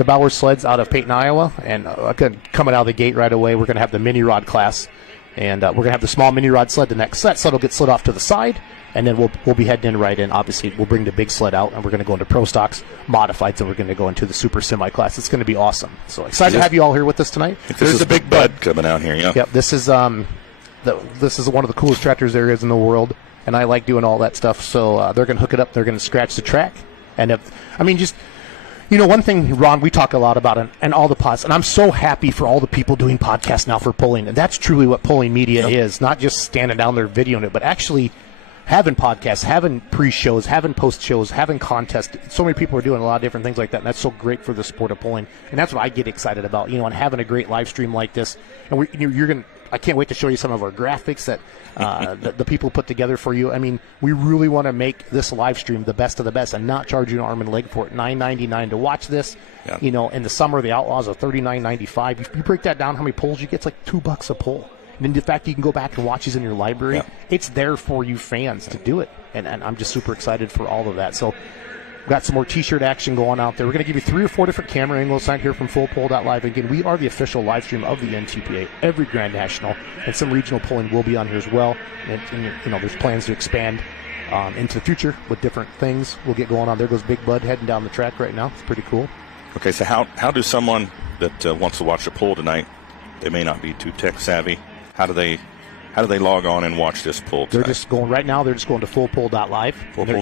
Bauer sleds out of Peyton, Iowa, and coming out of the gate right away, we're going to have the mini rod class, and we're going to have the small mini rod sled. The next sled will get slid off to the side, and then we'll be heading in right in. Obviously, we'll bring the big sled out, and we're going to go into Pro Stocks, Modifieds, and we're going to go into the Super Semi class. It's going to be awesome. So excited to have you all here with us tonight. There's a big bud coming out here, yeah. Yep, this is this is one of the coolest tractors there is in the world, and I like doing all that stuff. So they're going to hook it up. They're going to scratch the track, and one thing, Ron, we talk a lot about it, and all the pods, and I'm so happy for all the people doing podcasts now for pulling, and that's truly what pulling media is, not just standing down there videoing it, but actually having podcasts, having pre-shows, having post-shows, having contests. So many people are doing a lot of different things like that, and that's so great for the sport of pulling, and that's what I get excited about, and having a great live stream like this, and I can't wait to show you some of our graphics that the people put together for you. I mean, we really want to make this live stream the best of the best and not charge you an arm and leg for it. $9.99 to watch this. Yeah. In the summer, the Outlaws are $39.95. If you break that down, how many pulls you get, it's like $2 a pull. And then the fact you can go back and watch these in your library, it's there for you fans to do it. And I'm just super excited for all of that. So we've got some more T-shirt action going out there. We're going to give you 3 or 4 different camera angles signed here from FullPull.live. Again, we are the official live stream of the NTPA. Every Grand National and some regional pulling will be on here as well. And there's plans to expand into the future with different things we'll get going on. There goes Big Bud heading down the track right now. It's pretty cool. Okay, so how does someone that wants to watch the pull tonight, they may not be too tech savvy, how do they log on and watch this pull tonight? They're just going to FullPull.live.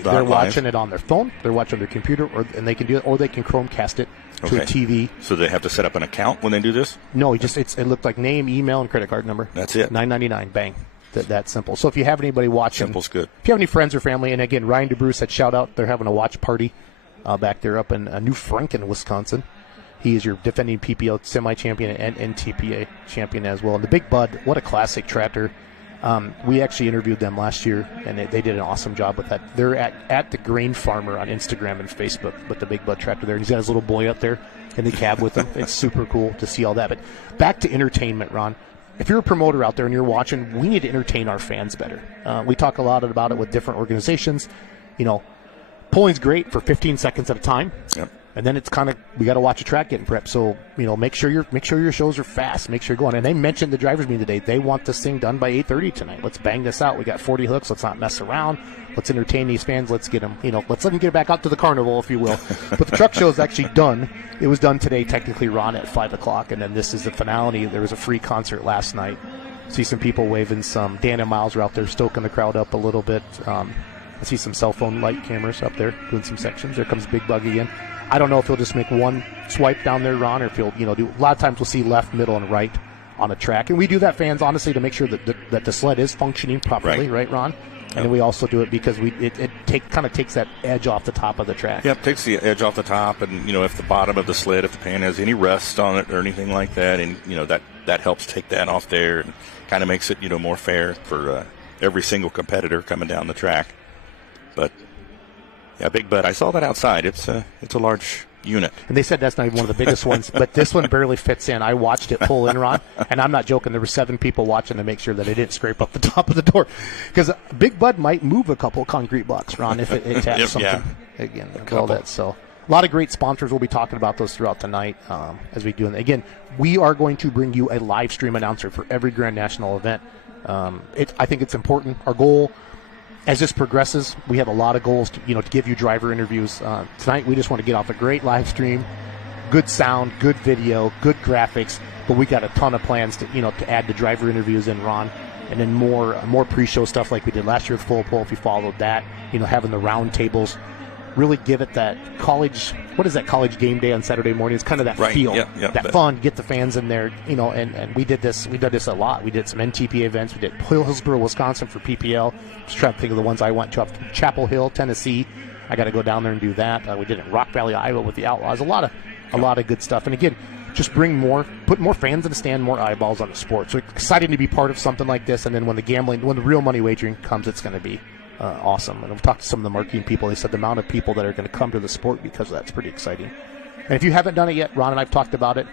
They're watching it on their phone. They're watching their computer, and they can do it, or they can Chromecast it to a TV. So they have to set up an account when they do this? No, it looked like name, email, and credit card number. That's it. $9.99, bang. that simple. So if you have anybody watching, Simple's good. If you have any friends or family, and again, Ryan DeBruce said shout out. They're having a watch party back there up in New Franken, Wisconsin. He is your defending PPL semi-champion and NTPA champion as well. And the Big Bud, what a classic tractor. We actually interviewed them last year, and they did an awesome job with that. They're at the Grain Farmer on Instagram and Facebook with the Big Bud tractor there. And he's got his little boy up there in the cab with him. It's super cool to see all that. But back to entertainment, Ron. If you're a promoter out there and you're watching, we need to entertain our fans better. We talk a lot about it with different organizations. You know, pulling's great for 15 seconds at a time. Yep. And then it's kind of, we got to watch a track getting prepped. So, you know, make sure your shows are fast. Make sure you're going. And they mentioned the drivers meeting today. They want this thing done by 8:30 tonight. Let's bang this out. We got 40 hooks. Let's not mess around. Let's entertain these fans. Let's get them, you know, let's let them get back out to the carnival, if you will. But the truck show is actually done. It was done today, technically, Ron, at 5 o'clock. And then this is the finale. There was a free concert last night. See some people waving some. Dan and Miles are out there stoking the crowd up a little bit. I see some cell phone light cameras up there doing some sections. There comes Big Bug again. I don't know if he'll just make one swipe down there, Ron, or if he'll, you know, do. A lot of times we'll see left, middle, and right on a track, and we do that, fans, honestly, to make sure that the sled is functioning properly, right, Ron? And then we also do it because it kind of takes that edge off the top of the track. Yep, takes the edge off the top, and you know, if the bottom of the sled, if the pan has any rust on it or anything like that, and you know that helps take that off there and kind of makes it, you know, more fair for every single competitor coming down the track. But yeah, Big Bud, I saw that outside. It's a large unit. And they said that's not even one of the biggest ones, but this one barely fits in. I watched it pull in, Ron, and I'm not joking. There were 7 people watching to make sure that it didn't scrape up the top of the door. Because Big Bud might move a couple concrete blocks, Ron, if it taps something. Yeah. Again, all that. So a lot of great sponsors. We'll be talking about those throughout the night as we do. And again, we are going to bring you a live stream announcer for every Grand National event. I think it's important. Our goal, as this progresses, we have a lot of goals to give you driver interviews. Tonight, we just want to get off a great live stream, good sound, good video, good graphics. But we got a ton of plans to add the driver interviews in, Ron, and then more pre-show stuff like we did last year with Full Pull. If you followed that, having the round tables, really give it that college. What is that college game day on Saturday morning? It's kind of that feel, that fun. Get the fans in there, and we did this. We did this a lot. We did some NTPA events. We did Hillsboro, Wisconsin for PPL. Just trying to think of the ones I went to. Chapel Hill, Tennessee. I got to go down there and do that. We did it in Rock Valley, Iowa with the Outlaws. A lot of good stuff. And again, just put more fans in the stand, more eyeballs on the sport. So excited to be part of something like this. And then when the real money wagering comes, it's going to be awesome. And I've talked to some of the marketing people. They said the amount of people that are going to come to the sport because of that's pretty exciting. And if you haven't done it yet, Ron and I've talked about it.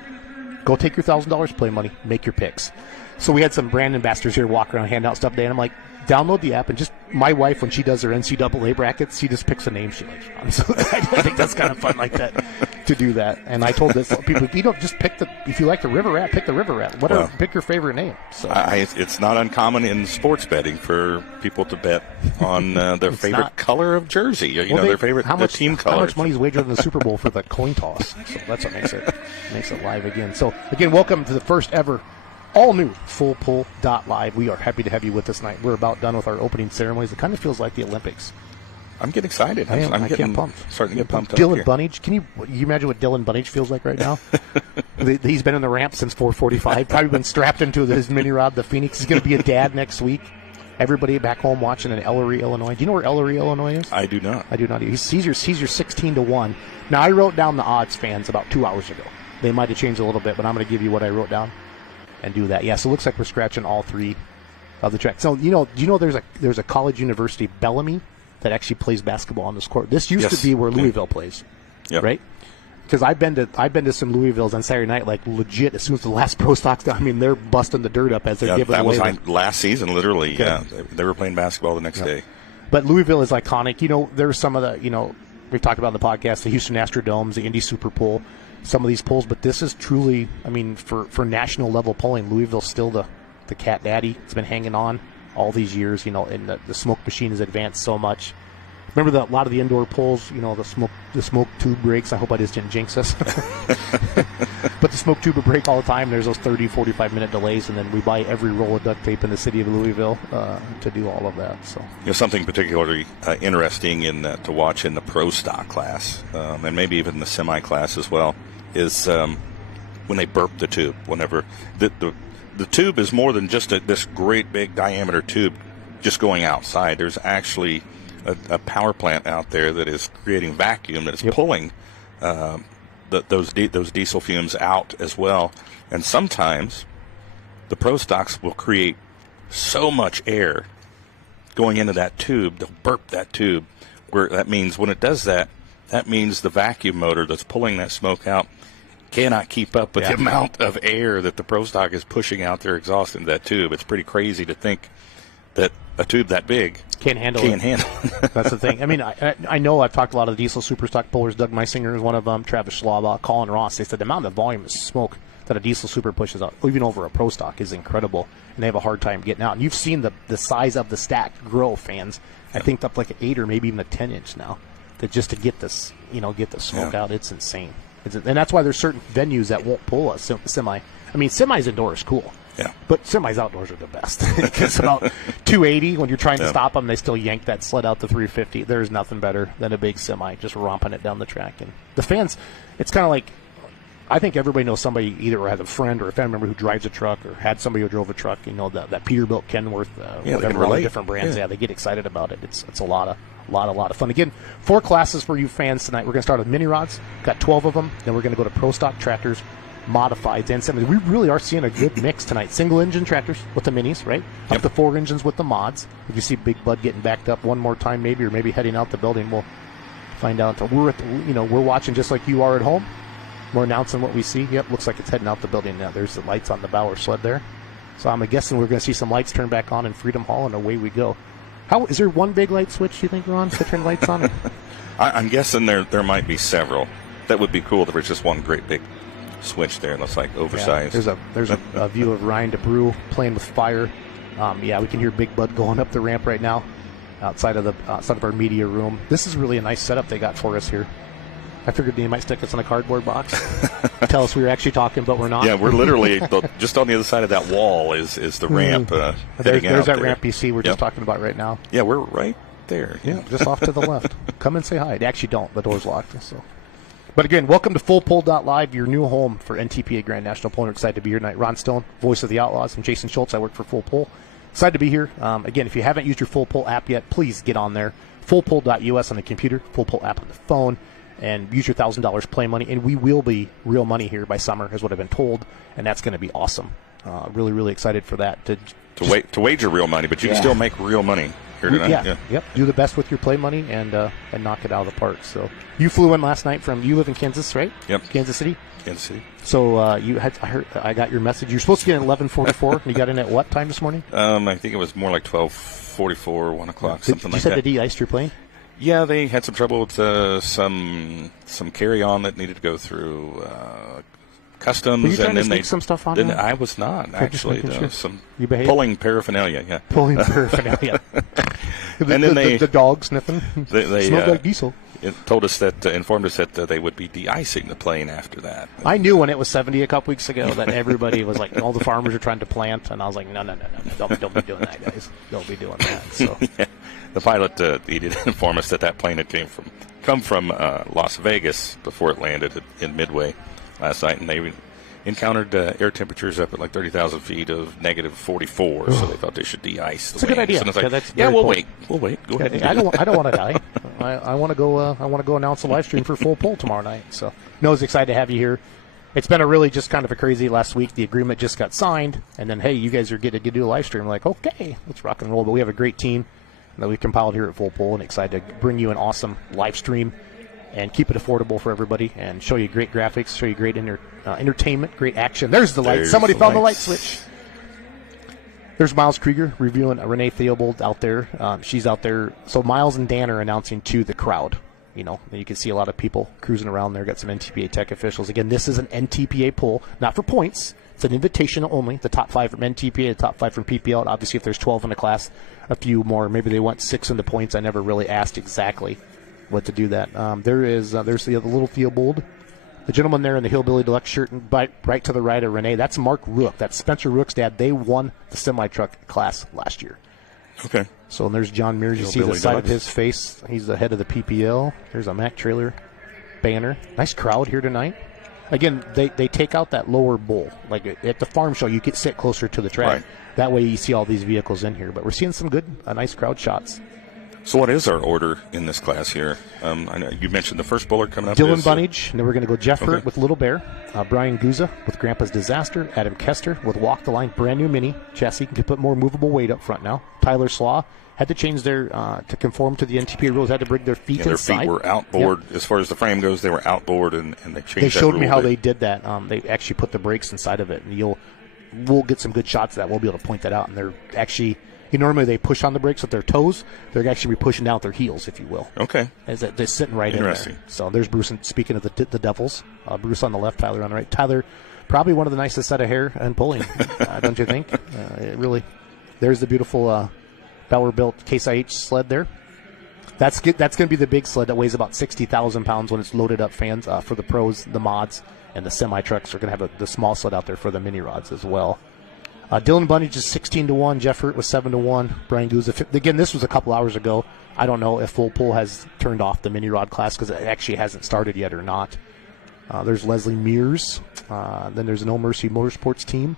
Go take your $1,000 play money, make your picks. So we had some brand ambassadors here walk around, hand out stuff today, and I'm like, download the app and just my wife, when she does her NCAA brackets, she just picks a name she likes, Ron. So I think that's kind of fun like that to do that. And I told this people, if you don't just if you like the River Rat, pick the River Rat. Pick your favorite name. So it's not uncommon in sports betting for people to bet on their favorite color of jersey. Their favorite team color. How much money is wagered in the Super Bowl for the coin toss? So that's what makes it live again. So again, welcome to the first ever all new FullPull.live. We are happy to have you with us tonight. We're about done with our opening ceremonies. It kind of feels like the Olympics. I'm getting excited. I'm getting pumped. Starting to get pumped up. Dylan Bunnage, can you imagine what Dylan Bunnage feels like right now? He's been in the ramp since 4:45. Probably been strapped into his mini rod. The Phoenix. He's going to be a dad next week. Everybody back home watching in Ellery, Illinois. Do you know where Ellery, Illinois is? I do not. I do not. He's your 16-1. Now I wrote down the odds, fans, about 2 hours ago. They might have changed a little bit, but I'm going to give you what I wrote down and do that. Yeah, so it looks like we're scratching all 3 of the tracks. So do you know there's a college university, Bellamy, that actually plays basketball on this court. This used to be where Louisville plays, right? Because I've been to some Louisvilles on Saturday night, like legit. As soon as the last pro stock's down, I mean they're busting the dirt up as they're giving away. That was last season, literally. Okay. Yeah, they were playing basketball the next day. But Louisville is iconic. There's some of the we've talked about in the podcast, the Houston Astrodomes, the Indy Super Pull, some of these pulls. But this is truly, for national level pulling, Louisville's still the cat daddy. It's been hanging on all these years, and the smoke machine has advanced so much. Remember a lot of the indoor pulls, the smoke tube breaks. I hope I just didn't jinx us. But the smoke tube would break all the time. There's those 30, 45-minute delays, and then we buy every roll of duct tape in the city of Louisville to do all of that. So something particularly interesting to watch in the pro stock class, and maybe even the semi class as well, is when they burp the tube. Whenever the the tube is more than just this great big diameter tube just going outside. There's actually a power plant out there that is creating vacuum that is pulling those diesel fumes out as well. And sometimes the Pro Stocks will create so much air going into that tube, they'll burp that tube, where that means when it does that, that means the vacuum motor that's pulling that smoke out cannot keep up with the amount of air that the Pro Stock is pushing out their exhaust into that tube. It's pretty crazy to think that a tube that big can't handle it. That's the thing. I mean, I know I've talked to a lot of the diesel super stock pullers. Doug Meisinger is one of them. Travis Schlaubaugh, Colin Ross. They said the amount of volume of smoke that a diesel super pushes out, even over a Pro Stock, is incredible, and they have a hard time getting out. And you've seen the size of the stack grow, fans. I think up like an 8 or maybe even a 10-inch now, that just to get this, get the smoke out, it's insane. And that's why there's certain venues that won't pull a semi. I mean, semis indoors cool. Yeah. But semis outdoors are the best. Because about 280, when you're trying to stop them, they still yank that sled out to 350. There's nothing better than a big semi just romping it down the track. And the fans, it's kind of like, I think everybody knows somebody either has a friend or a family member who drives a truck or had somebody who drove a truck. That Peterbilt, Kenworth, whatever, all the different brands. Yeah, they get excited about it. It's a lot of fun. Again, 4 classes for you fans tonight. We're going to start with mini rods. Got 12 of them. Then we're going to go to Pro Stock tractors, modifieds, and semis. We really are seeing a good mix tonight. Single engine tractors with the minis, right? Up to 4 engines with the mods. If you see Big Bud getting backed up one more time, maybe, or maybe heading out the building, we'll find out. We're we're watching just like you are at home. We're announcing what we see. Yep, looks like it's heading out the building now. There's the lights on the Bauer sled there. So I'm guessing we're going to see some lights turn back on in Freedom Hall, and away we go. Is there one big light switch you think, Ron, to turn lights on? I'm guessing there might be several. That would be cool if there's just one great big switch there. It looks like oversized. Yeah, there's a view of Ryan DeBrew playing with fire. We can hear Big Bud going up the ramp right now outside of our media room. This is really a nice setup they got for us here. I figured they might stick us in a cardboard box, tell us we were actually talking, but we're not. Yeah, we're literally just on the other side of that wall is the ramp. There's that ramp you see we're just talking about right now. Yeah, we're right there. Yeah, just off to the left. Come and say hi. Actually, don't. The door's locked. So. But again, welcome to FullPull.live, your new home for NTPA Grand National Polo. Excited to be here tonight. Ron Stone, voice of the Outlaws, and Jason Schultz. I work for Full Pull. Excited to be here. Again, if you haven't used your Full Pull app yet, please get on there. FullPull.us on the computer, Full Pull app on the phone, and use your $1,000 play money. And we will be real money here by summer, is what I've been told, and that's going to be awesome. Really, really excited for that. To wager real money, but you can still make real money here tonight. Yep. Do the best with your play money and knock it out of the park. So you flew in last night you live in Kansas, right? Yep. Kansas City. Kansas City. So I got your message. You're supposed to get in at 11:44. And you got in at what time this morning? I think it was more like 12:44, 1 o'clock, something like that. You said they de-iced your plane? Yeah, they had some trouble with some carry-on that needed to go through customs. Were you trying to sneak some stuff on? I was not, actually. Sure. Some you pulling paraphernalia, yeah. Pulling paraphernalia. And then the dog sniffing. They smelled like diesel. Informed us that they would be de-icing the plane after that. I knew when it was 70 a couple weeks ago that everybody was like, all the farmers are trying to plant, and I was like, no, don't be doing that, guys. Don't be doing that. So. Yeah. The pilot he did inform us that plane had come from Las Vegas before it landed in Midway last night, and they encountered air temperatures up at like 30,000 feet of negative 44, so they thought they should de-ice the It's a good idea. And it's like, that's we'll wait. Go ahead. I don't want to die. I want to go announce a live stream for Full Pull tomorrow night. So, I was excited to have you here. It's been a really just kind of a crazy last week. The agreement just got signed, and then, hey, you guys are getting to do a live stream. I'm like, okay, let's rock and roll. But we have a great team that we compiled here at Full Pull, and excited to bring you an awesome live stream and keep it affordable for everybody and show you great graphics, show you great entertainment, great action. There's the light. Somebody found the light switch. There's Miles Krieger reviewing Renee Theobald out there. She's out there. So Miles and Dan are announcing to the crowd. You can see a lot of people cruising around there. Got some NTPA tech officials. Again, this is an NTPA poll, not for points. It's an invitational only. The top 5 from NTPA, the top 5 from PPL. And obviously, if there's 12 in the class, a few more. Maybe they want 6 in the points. I never really asked exactly what to do that. There's the little Theobald. The gentleman there in the Hillbilly Deluxe shirt and right to the right of Renee, that's Mark Rook. That's Spencer Rook's dad. They won the semi-truck class last year. Okay. So there's John Mears. You see the side of his face. He's the head of the PPL. There's a Mack Trailer banner. Nice crowd here tonight. again, they take out that lower bowl. Like at the farm show, you can sit closer to the track. Right. That way you see all these vehicles in here. But we're seeing some good, nice crowd shots. So what is our order in this class here? I know you mentioned the first bowler coming up. Dylan Bunnage, and then we're going to go Jeff Hurt Okay. with Little Bear, Brian Guza with Grandpa's Disaster, Adam Kester with Walk the Line, brand new Mini chassis, can put more movable weight up front now. Tyler Slaw had to change their to conform to the NTPA rules, had to bring their feet their inside. feet were outboard. As far as the frame goes, they were outboard, and they changed. They showed that me rule. how they did that. They actually put the brakes inside of it, and we'll get some good shots of that. We'll be able to point that out, and they're actually. Normally they push on the brakes with their toes. They're actually pushing down with their heels, if you will. Okay. As they're sitting right in there. Interesting. So there's Bruce. And speaking of the Devils, Bruce on the left, Tyler on the right. Tyler, probably one of the nicest set of hair and pulling, don't you think? It really. There's the beautiful Bauer-built Case IH sled there. That's going to be the big sled that weighs about 60,000 pounds when it's loaded up. Fans for the pros, the mods, and the semi trucks are going to have the small sled out there for the mini rods as well. Dylan Bunnage is 16-1. Jeff Hurt was 7-1. Brian Guza. Again, this was a couple hours ago. I don't know if Full Pull has turned off the mini rod class because it actually hasn't started yet or not. There's Leslie Mears. Then there's No Mercy Motorsports team.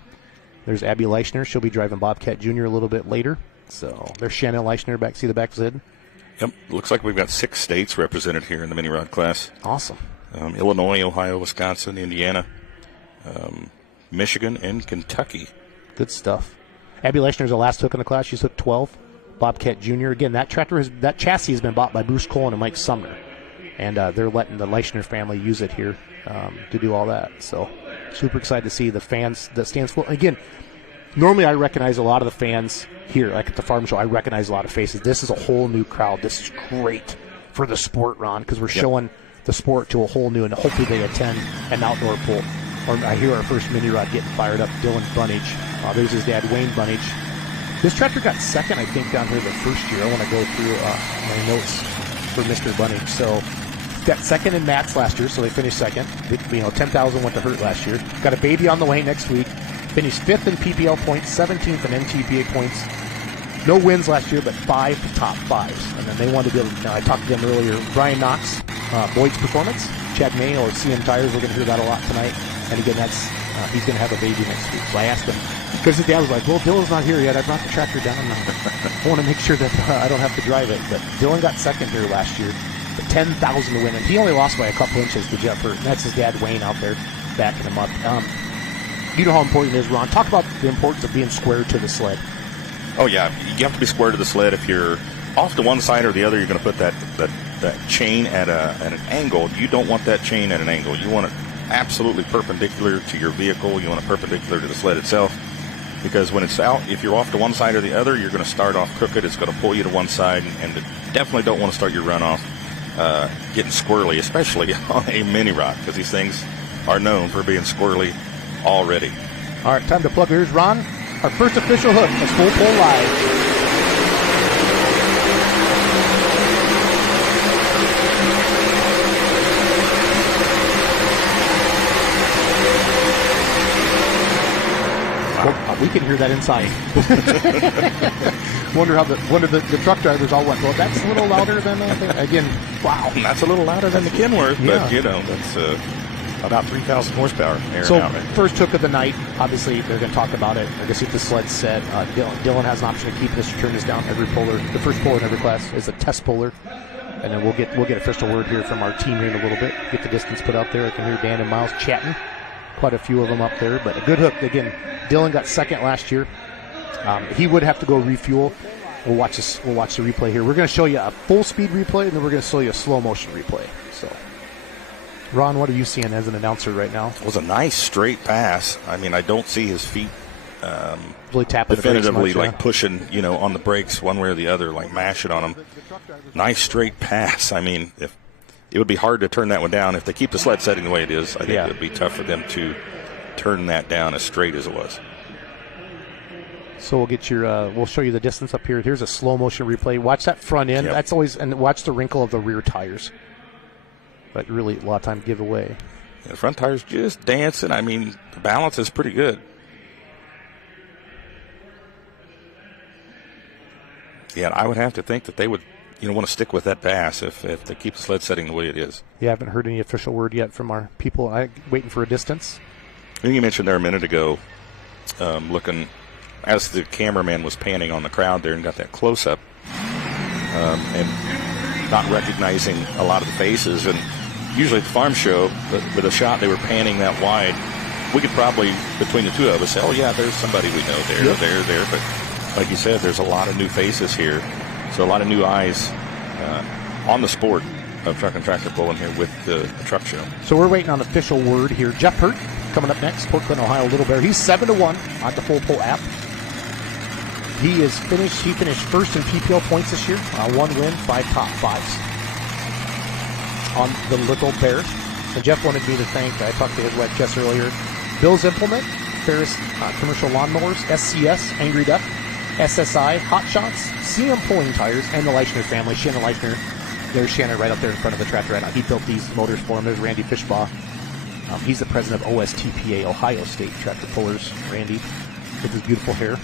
There's Abby Leichner. She'll be driving Bobcat Jr. a little bit later. So there's Shannon Leichner. See the back of his head? Yep. Looks like we've got 6 states represented here in the mini rod class. Awesome. Illinois, Ohio, Wisconsin, Indiana, Michigan, and Kentucky. Good stuff. Abby Leichner's the last hook in the class. She's hooked 12. Bobcat Jr. Again, that chassis has been bought by Bruce Cullen and Mike Sumner, and they're letting the Leichner family use it here to do all that. So, super excited to see the fans that stands full. Again, normally I recognize a lot of the fans here, like at the farm show. I recognize a lot of faces. This is a whole new crowd. This is great for the sport, Ron, because we're showing the sport to a whole new, and hopefully they attend an outdoor pull. Or I hear our first mini rod getting fired up. Dylan Bunnage. There's his dad, Wayne Bunnage. This tractor got second, I think, down here the first year. I want to go through my notes for Mr. Bunnage. So, got second in Mats last year, so they finished second. 10,000 went to Hurt last year. Got a baby on the way next week. Finished 5th in PPL points, 17th in NTPA points. No wins last year, but 5 top 5s. And then they wanted to be able to, I talked to them earlier. Brian Knox, Boyd's Performance, Chad May, or CM Tires. We're going to hear that a lot tonight. And again, he's going to have a baby next week. So I asked him, because his dad was like, well, Dylan's not here yet. I brought the tractor down. I want to make sure that I don't have to drive it. But Dylan got second here last year. But 10,000 to win. And he only lost by a couple inches to Jeff Hurt. And that's his dad, Wayne, out there backing him up. You know how important it is, Ron. Talk about the importance of being square to the sled. Oh, yeah. You have to be square to the sled. If you're off to one side or the other, you're going to put that chain at an angle. You don't want that chain at an angle. You want it absolutely perpendicular to your vehicle. You want it perpendicular to the sled itself, because when it's out, if you're off to one side or the other, you're going to start off crooked. It's going to pull you to one side, and definitely don't want to start your run off getting squirrely, especially on a mini rod, because these things are known for being squirrely already. All right, time to plug. Here's Ron, our first official hook of Full Pull Live. We can hear that inside. Wonder how the truck drivers all went, well, that's a little louder than again, wow. That's a little louder than the Kenworth, Yeah. but, that's about 3,000 horsepower. So, out, right? first hook of the night, obviously, they're going to talk about it. They're going to see if the sled's set. Dylan has an option to keep this or turn this down. Every puller, the first puller in every class is a test puller. And then we'll get official word here from our team here in a little bit. Get the distance put out there. I can hear Dan and Miles chatting. Quite a few of them up there, but a good hook. Again, Dylan got second last year. He would have to go refuel. We'll watch this. We'll watch the replay here. We're going to show you a full speed replay, and then we're going to show you a slow motion replay. So, Ron, what are you seeing as an announcer right now? It was a nice straight pass. I mean, I don't see his feet Really tapping definitively the brakes much, pushing, on the brakes one way or the other, like mashing on them. Nice straight pass. I mean, if it would be hard to turn that one down if they keep the sled setting the way it is. I think it would be tough for them to turn that down as straight as it was. So we'll get we'll show you the distance up here. Here's a slow motion replay. Watch that front end. Yep. That's always, and watch the wrinkle of the rear tires. But really, a lot of time give away. The front tire's just dancing. I mean, the balance is pretty good. Yeah, I would have to think that they would want to stick with that pass if they keep the sled setting the way it is. Yeah, I haven't heard any official word yet from our people. Waiting for a distance. I think you mentioned there a minute ago, looking as the cameraman was panning on the crowd there and got that close-up, and not recognizing a lot of the faces. And usually at the farm show, with a shot they were panning that wide, we could probably, between the two of us, say, oh, yeah, there's somebody we know there, yep. there. But like you said, there's a lot of new faces here. So a lot of new eyes on the sport of truck and tractor pulling here with the truck show. So we're waiting on official word here. Jeff Hurt coming up next, Portland, Ohio, Little Bear. He's 7-1 on the Full Pull app. He finished first in PPL points this year. 1 win, 5 top 5s on the Little Bear. And Jeff wanted me to thank, I talked to his wife Jess earlier, Bill's Implement, Ferris Commercial Lawnmowers, SCS, Angry Duck, SSI, Hot Shots, CM Pulling Tires, and the Leichner family. Shannon Leichner, there's Shannon right up there in front of the tractor right now. He built these motors for him. There's Randy Fishbaugh. He's the president of OSTPA, Ohio State Tractor Pullers. Randy, with his beautiful hair.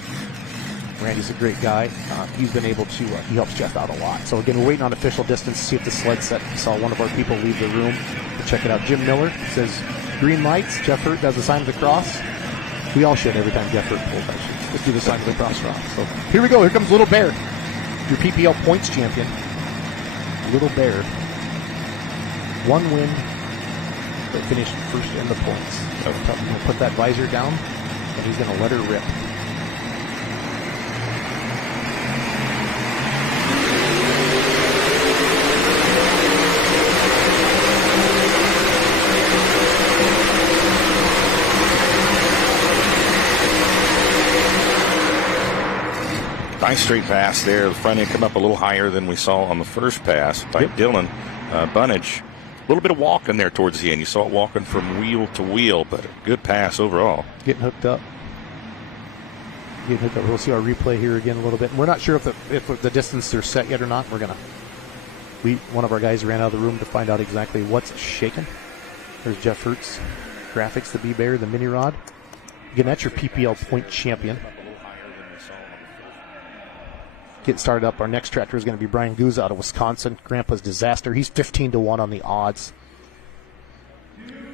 Randy's a great guy. He's been able to, he helps Jeff out a lot. So again, we're waiting on official distance to see if the sled set. We saw one of our people leave the room to check it out. Jim Miller says, green lights. Jeff Hurt does the sign of the cross. We all should every time Jeff Hurt pulls, actually. Let's do the sign of the cross rock. So here we go. Here comes Little Bear, your PPL points champion. Little Bear. 1 win, but finished first in the points. So he'll put that visor down, and he's going to let her rip. Nice straight pass there. The front end come up a little higher than we saw on the first pass by Dylan Bunnage. A little bit of walking there towards the end. You saw it walking from wheel to wheel, but a good pass overall. Getting hooked up. We'll see our replay here again a little bit. We're not sure if the distance they're set yet or not. One of our guys ran out of the room to find out exactly what's shaking. There's Jeff Hurt's graphics, the B-Bear, the mini rod. Again, that's your PPL point champion. Getting started up. Our next tractor is going to be Brian Guzza out of Wisconsin. Grandpa's Disaster. He's 15-1 on the odds.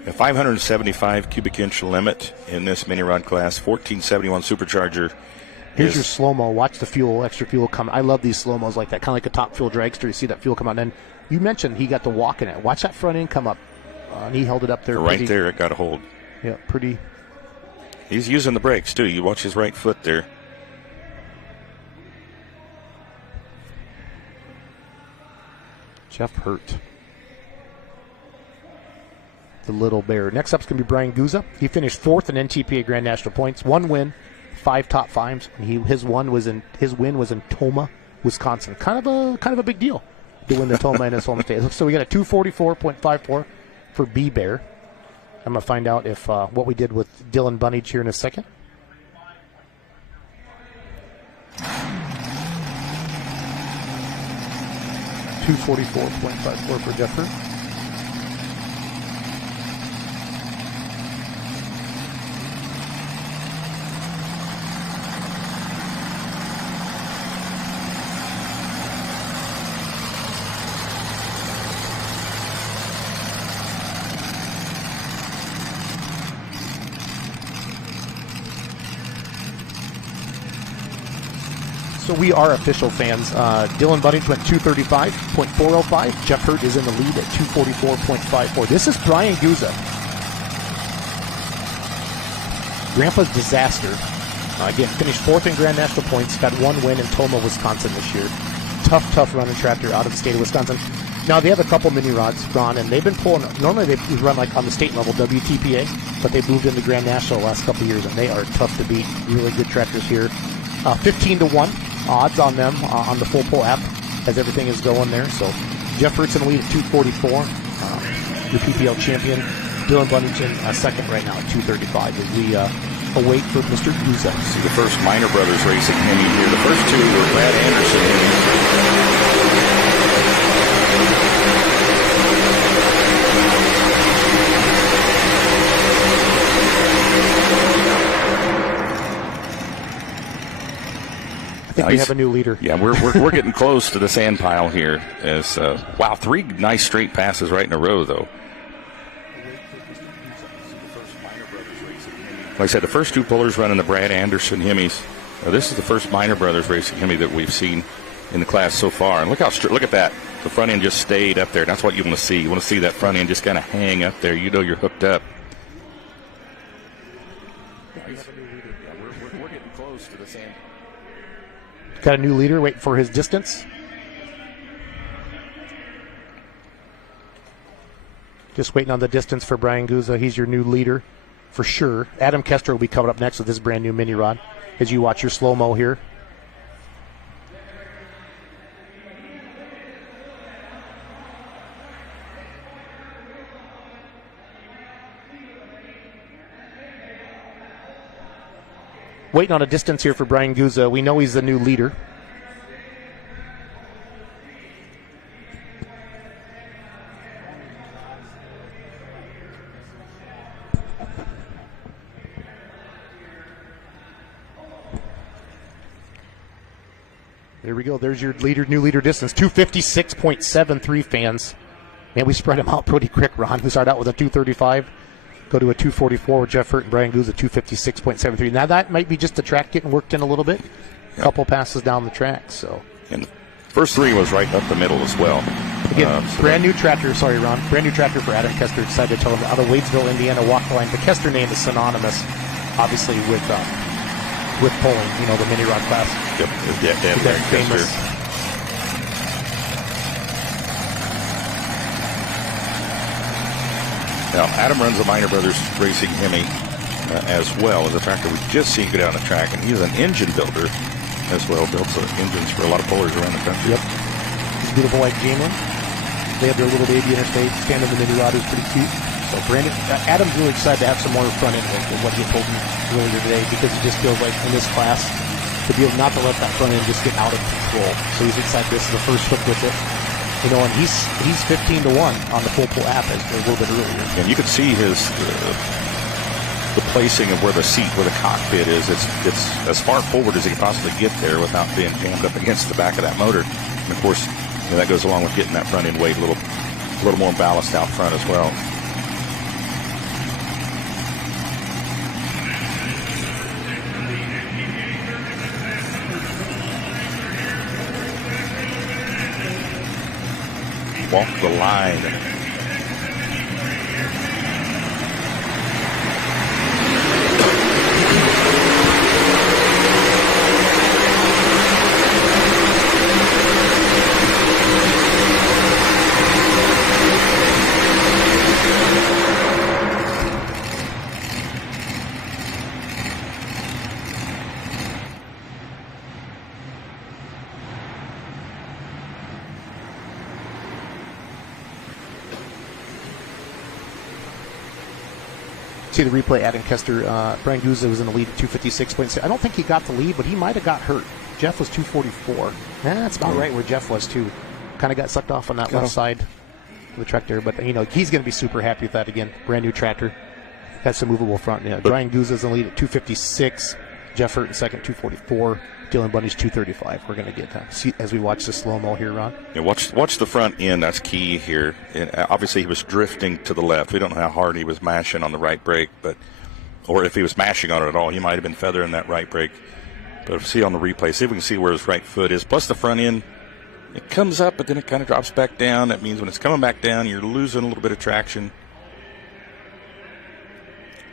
A 575 cubic inch limit in this mini rod class. 1471 supercharger. Here's your slow-mo. Watch the fuel, extra fuel come. I love these slow-mos like that, kind of like a top fuel dragster. You see that fuel come out. And then you mentioned he got to walk in it. Watch that front end come up. And he held it up there. Right there, it got a hold. Yeah, pretty. He's using the brakes, too. You watch his right foot there. Jeff Hurt. The Little Bear. Next up is going to be Brian Guzza. He finished 4th in NTPA Grand National points. 1 win, 5 top 5s. And his win was in Tomah, Wisconsin. Kind of a big deal to win the Tomah in his home state. So we got a 244.54 for B-Bear. I'm going to find out if what we did with Dylan Bunnage here in a second. $244.54 for Jeff Hurt. So we are official fans. Dylan Bunnage went 235.405. Jeff Hurt is in the lead at 244.54. This is Brian Guzza. Grandpa's Disaster. Again, finished 4th in Grand National points. Got 1 win in Tomah, Wisconsin this year. Tough running tractor out of the state of Wisconsin. Now they have a couple mini rods gone, and they've been pulling. Normally they run like on the state level WTPA, but they've moved into Grand National the last couple of years, and they are tough to beat. Really good tractors here. 15-1 odds on them on the Full Pull app as everything is going there. So Jeff Hurt's in the lead at 244. Your PPL champion. Dylan Bunnage in second right now at 235 as we await for Mr. Guzza. See the first Minor Brothers racing hemi here. The first two were Brad Anderson. We have a new leader. Yeah, we're getting close to the sand pile here. As wow, 3 nice straight passes right in a row, though. Like I said, the first 2 pullers running the Brad Anderson Hemis. This is the first Minor Brothers Racing Hemi that we've seen in the class so far. And look at that. The front end just stayed up there. That's what you want to see. You want to see that front end just kind of hang up there. You know you're hooked up. We're getting close to the sand. Got a new leader waiting for his distance. Just waiting on the distance for Brian Guzza. He's your new leader for sure. Adam Kester will be coming up next with his brand new mini rod as you watch your slow-mo here. Waiting on a distance here for Brian Guzza. We know he's the new leader. There we go. There's your new leader distance. 256.73 fans. Man, we spread them out pretty quick, Ron. We started out with a 235. Go to a 244 with Jeff Hurt and Brian Guzza, 256.73. Now that might be just the track getting worked in a little bit. A couple passes down the track. So. And the first 3 was right up the middle as well. Again, brand new tractor. Sorry, Ron. Brand new tractor for Adam Kester. Decided to tell him out of Wadesville, Indiana, walk the line. The Kester name is synonymous, obviously, with pulling. You know, the mini rod class. Yep. Very famous. Now, Adam runs a Minor Brothers Racing Hemi as well as a tractor we just seen go down the track, and he's an engine builder as well. Builds engines for a lot of pullers around the country. Yep. He's a beautiful white Jamelin. They have their little baby interface. Stand in the mini rod is pretty cute. So Brandon, Adam's really excited to have some more front end work than what he told me earlier today, because he just feels like in this class to be able not to let that front end just get out of control. So he's excited. This is the first hook with it. You know, and he's 15-1 on the full pull app as a little bit earlier. And you can see his the placing of where the seat, where the cockpit is. It's as far forward as he can possibly get there without being jammed up against the back of that motor. And of course, you know, that goes along with getting that front end weight a little more ballast out front as well. Walk the line. See the replay, Adam Kester. Brian Guzza was in the lead at 256.6. I don't think he got the lead, but he might have got hurt. Jeff was 244. That's about right where Jeff was, too. Kind of got sucked off on that left side of the track there. But, you know, he's going to be super happy with that again. Brand new tractor. Got some movable front. Yeah. Brian Guzza's in the lead at 256. Jeff Hurt in second, 244. Dylan Bundy's 235. We're going to get that. See as we watch the slow-mo here, Ron. Yeah, watch the front end. That's key here. And obviously, he was drifting to the left. We don't know how hard he was mashing on the right brake, or if he was mashing on it at all. He might have been feathering that right brake. But if we see on the replay, see if we can see where his right foot is. Plus the front end, it comes up, but then it kind of drops back down. That means when it's coming back down, you're losing a little bit of traction.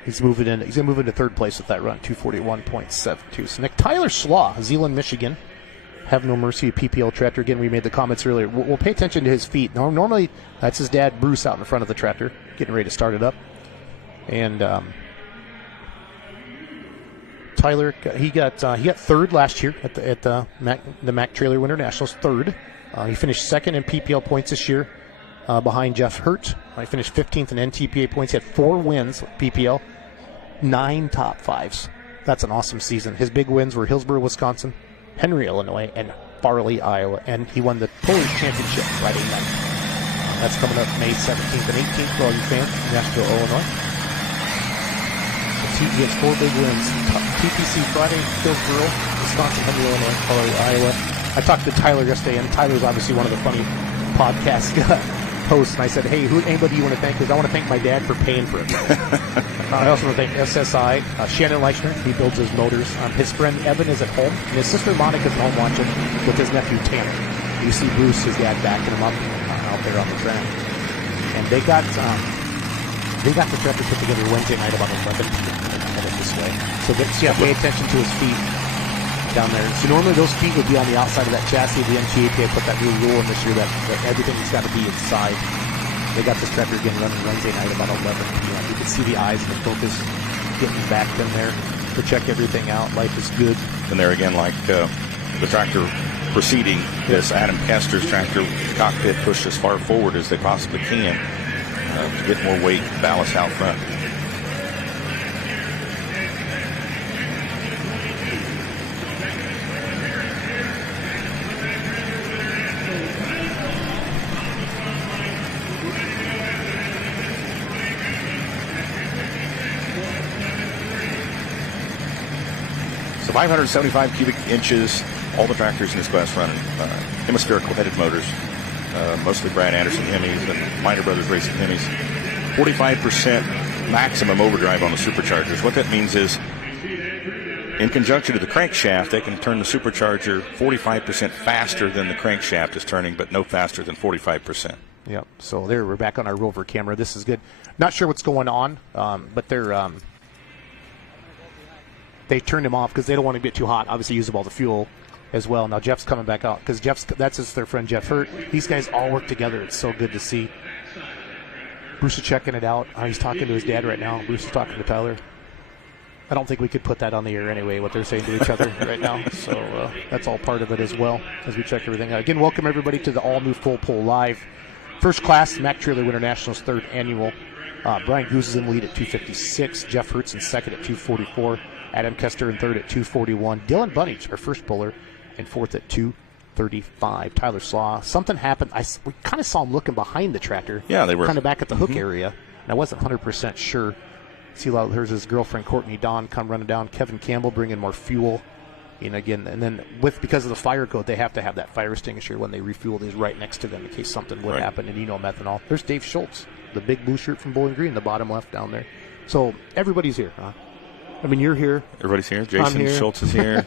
He's moving in. He's going to move into third place with that run, 241.72. So Nick Tyler Slaw, Zeeland, Michigan. Have no mercy, PPL tractor. Again, we made the comments earlier. We'll pay attention to his feet. Normally, that's his dad, Bruce, out in front of the tractor, getting ready to start it up. And Tyler, he got third last year at the Mac Trailer Winter Nationals. Third. He finished second in PPL points this year, behind Jeff Hurt. He finished 15th in NTPA points. He had 4 wins PPL. 9 top 5s. That's an awesome season. His big wins were Hillsborough, Wisconsin, Henry, Illinois, and Farley, Iowa. And he won the Polish Championship Friday night. That's coming up May 17th and 18th for all you fans in Nashville, Illinois. He has 4 big wins. TPC Friday, Hillsboro, Wisconsin, Henry, Illinois, Colorado, Iowa. I talked to Tyler yesterday, and Tyler's obviously one of the funny podcast hosts, and I said, hey, anybody you want to thank? Because I want to thank my dad for paying for it. I also want to thank SSI, Shannon Leichner, he builds his motors. His friend Evan is at home, and his sister Monica's at home watching with his nephew Tanner. You see Bruce, his dad, backing him up out there on the track. And they got the tractor put together Wednesday night about 11 headed this way. So pay attention to his feet down there. So normally those feet would be on the outside of that chassis. The NGAPA put that new rule in this year that everything's got to be inside. They got this tractor again running Wednesday night about 11 p.m. You can see the eyes and the focus getting back in there to check everything out. Life is good. And there again, like the tractor proceeding, this Adam Kester's tractor cockpit pushed as far forward as they possibly can to get more weight, ballast out front. So 575 cubic inches. All the tractors in this class run hemispherical headed motors, mostly Brad Anderson Hemis and Minor Brothers Racing Hemis. 45% maximum overdrive on the superchargers. What that means is, in conjunction to the crankshaft, they can turn the supercharger 45% faster than the crankshaft is turning, but no faster than 45%. Yep. So there, we're back on our rover camera. This is good. Not sure what's going on, but they turned him off because they don't want to get too hot. Obviously, use up all the fuel as well. Now Jeff's coming back out because that's their friend Jeff Hurt. These guys all work together. It's so good to see. Bruce is checking it out. He's talking to his dad right now. Bruce is talking to Tyler. I don't think we could put that on the air anyway, what they're saying to each other right now. So that's all part of it as well as we check everything out. Again, welcome everybody to the all-new Full Pull Live. First class, Mac Trailer Winter Nationals, third annual. Brian Goose is in the lead at 256. Jeff Hurts in second at 244. Adam Kester in third at 241. Dylan Bunnage, our first puller, in fourth at 235. Tyler Slaw, something happened. We kind of saw him looking behind the tractor. Yeah, they were kind of back at the hook area. And I wasn't 100% sure. See, there's his girlfriend Courtney Dawn come running down. Kevin Campbell bringing more fuel. And then because of the fire code, they have to have that fire extinguisher when they refuel these right next to them in case something would happen. And methanol. There's Dave Schultz, the big blue shirt from Bowling Green, the bottom left down there. So everybody's here, huh? I mean, you're here. Everybody's here. Jason Schultz is here.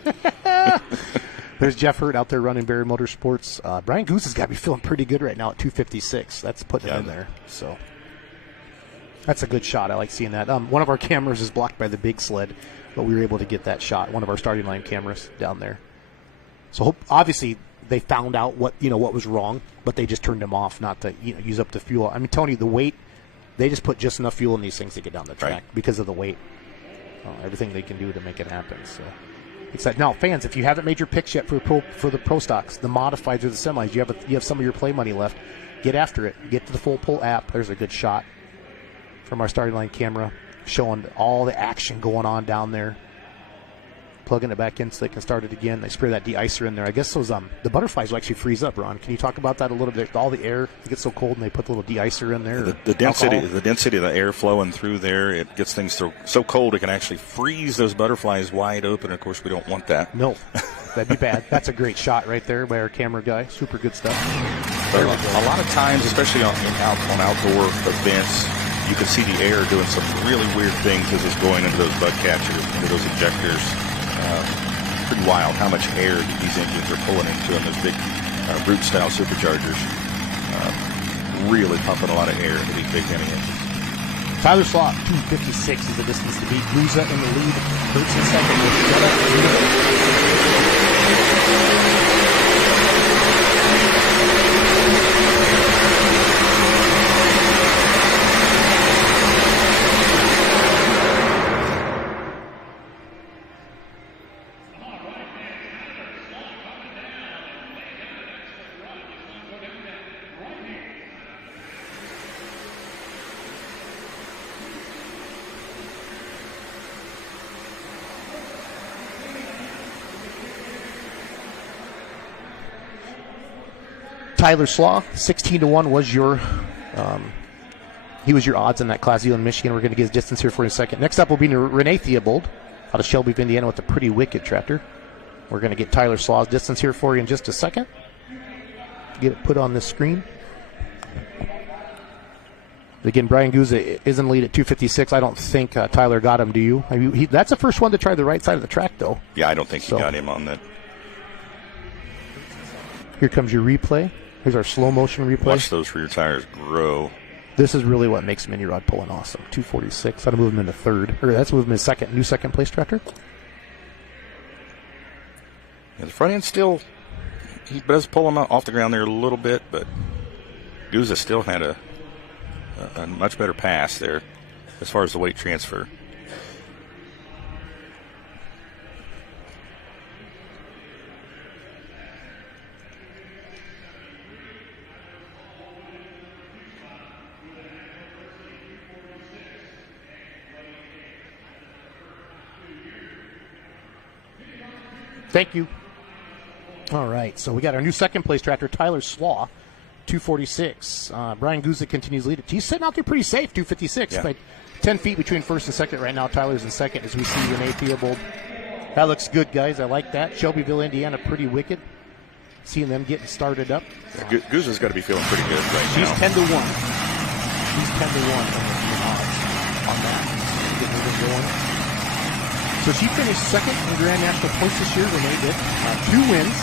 There's Jeff Hurt out there running Barry Motorsports. Brian Goose has got to be feeling pretty good right now at 256. That's putting it in there. So that's a good shot. I like seeing that. One of our cameras is blocked by the big sled, but we were able to get that shot. One of our starting line cameras down there. So obviously they found out what was wrong, but they just turned them off not to use up the fuel. I mean, Tony, the weight, they just put just enough fuel in these things to get down the track because of the weight. Everything they can do to make it happen. So excited. Now, fans, if you haven't made your picks yet for the pro stocks, the modifieds or the semis, you have some of your play money left. Get after it. Get to the Full Pull app. There's a good shot from our starting line camera showing all the action going on down there. Plugging it back in so they can start it again. They spray that de-icer in there. I guess those the butterflies will actually freeze up, Ron. Can you talk about that a little bit? All the air, it gets so cold and they put the little de-icer in there. The density of the air flowing through there, it gets things so cold it can actually freeze those butterflies wide open. Of course, we don't want that. No, that'd be bad. That's a great shot right there by our camera guy. Super good stuff. But a lot of times, especially on outdoor events, you can see the air doing some really weird things as it's going into those bud catchers, into those injectors. Pretty wild how much air these engines are pulling into them. Those big brute-style superchargers really pumping a lot of air into these big Hemi engines. Tyler Slaw, 256 is the distance to beat. Luza in the lead. Hurts in second with Tyler Slaw, 16-1 was your he was your odds in that Class Zealand, Michigan. We're going to get his distance here for a second. Next up will be Renee Theobald, out of Shelbyville, Indiana, with a Pretty Wicked tractor. We're going to get Tyler Slaw's distance here for you in just a second. Get it put on the screen. Again, Brian Guza is in lead at 2:56. I don't think Tyler got him, do you? I mean, that's the first one to try the right side of the track, though. Yeah, I don't think he got him on that. Here comes your replay. Here's our slow motion replay. Watch those rear tires grow. This is really what makes Mini Rod pulling awesome. 2:46. That'll move him into third. Or that's moving him to second. New second place tractor. Yeah, the front end still, he does pull him off the ground there a little bit, but Guza still had a much better pass there as far as the weight transfer. Thank you. All right, so we got our new second place tractor, Tyler Slaw, 2:46. Brian Guza continues lead. He's sitting out there pretty safe, 2:56. Yeah. But 10 feet between first and second right now. Tyler's in second as we see Renee Theobald. That looks good, guys. I like that. Shelbyville, Indiana, Pretty Wicked. Seeing them getting started up. Yeah, Guza's got to be feeling pretty good right She's now. 10 to 1. She's 10 to 1 on that. Getting moving going. So she finished second in Grand National points this year. Renee did 2 wins,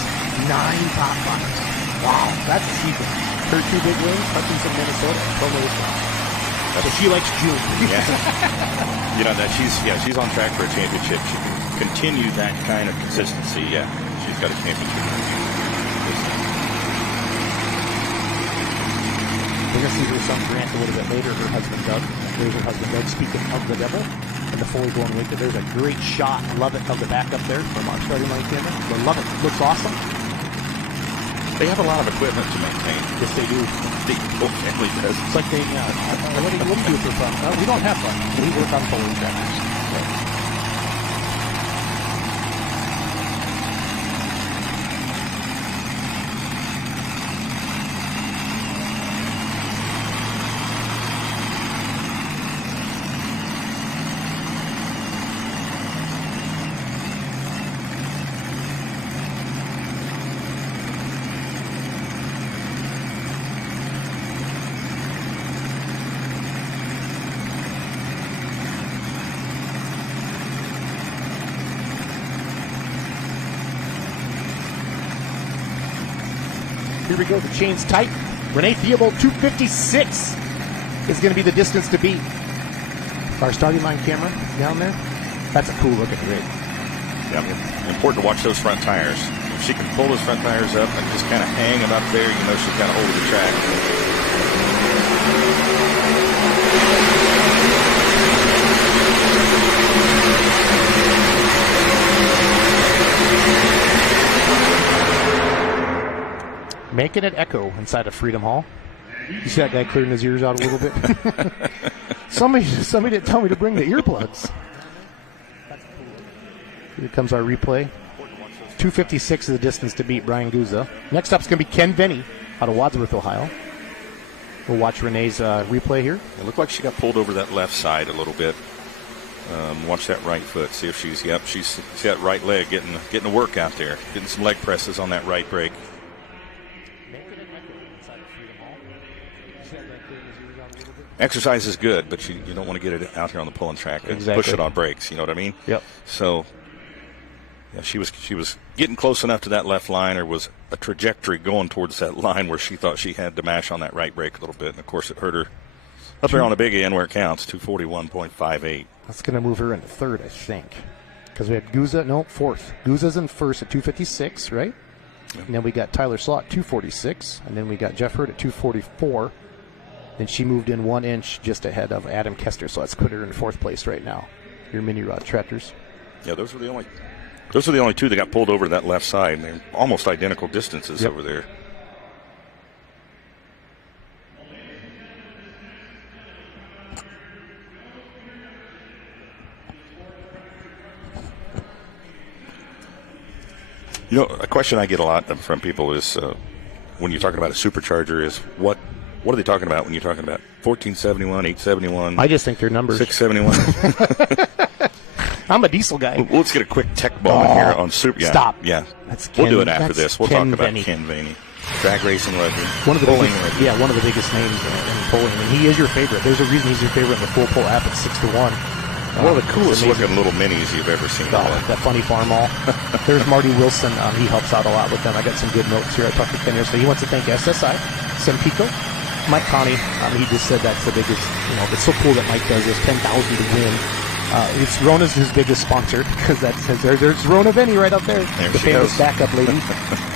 9 top 5s. Wow, that's achievement. Her 2 big wins, Hutchinson, Minnesota, and Provo. So she likes June. Yeah. You know that she's on track for a championship. She can continue that kind of consistency. Yeah, she's got a championship. We're going to see her son Grant a little bit later. Her husband Doug. There's her husband Doug. Speaking of the devil and the fully blown wicked, there's a great shot. Love it of the back up there from our starting line camera. I love it. Looks awesome. They have a lot of equipment to maintain. Yes, they do. The whole family does. It's like they, what do you do for fun? We don't have fun. We work on pulling tractors. Here we go. The chain's tight. Renee Theobald, 2:56 is going to be the distance to beat. Our starting line camera down there. That's a cool looking rig. Yeah, important to watch those front tires. If she can pull those front tires up and just kind of hang them up there, you know she's got a hold of the track. Making it echo inside of Freedom Hall. You see that guy clearing his ears out a little bit? Somebody didn't tell me to bring the earplugs. Here comes our replay. 2:56 is the distance to beat Brian Guza. Next up is going to be Ken Venny out of Wadsworth, Ohio. We'll watch Renee's replay here. It looked like she got pulled over that left side a little bit. Watch that right foot. See if she's got right leg getting the work out there. Getting some leg presses on that right brake. Exercise is good, but you don't want to get it out here on the pulling track and push it on brakes. You know what I mean? Yep. So yeah, she was getting close enough to that left line, or was a trajectory going towards that line where she thought she had to mash on that right brake a little bit, and of course it hurt her up there on the big end where it counts. 241.58. That's going to move her into third, I think, because we had fourth. Guza's in first at 2:56, right? Yep. And then we got Tyler Slaw at 2:46, and then we got Jeff Hurd at 2:44. Then she moved in 1 inch just ahead of Adam Kester, so let's put her in fourth place right now. Your Mini Rod tractors. Yeah, those were the only two that got pulled over to that left side. They're almost identical distances over there. You know, a question I get a lot from people is when you're talking about a supercharger is what are they talking about when you're talking about 1471, 871? I just think they're numbers. 671. I'm a diesel guy. Well, let's get a quick tech moment here on Super. Yeah, stop. Yeah, We'll do it after this. We'll talk about Veney. Ken Veney, drag racing legend, One of the bowling biggest, legend. yeah, one of the biggest names in pulling, and he is your favorite. There's a reason he's your favorite in the full pull app at 6-1. One of the coolest looking little minis you've ever seen. That funny farm all. There's Marty Wilson. He helps out a lot with them. I got some good notes here. I talked to Ken yesterday. He wants to thank SSI, Sempico, Mike Connie. He just said that's the biggest. It's so cool that Mike does this. 10,000 to win. It's Rona's his biggest sponsor because there's Rona Veney right up there the famous backup lady.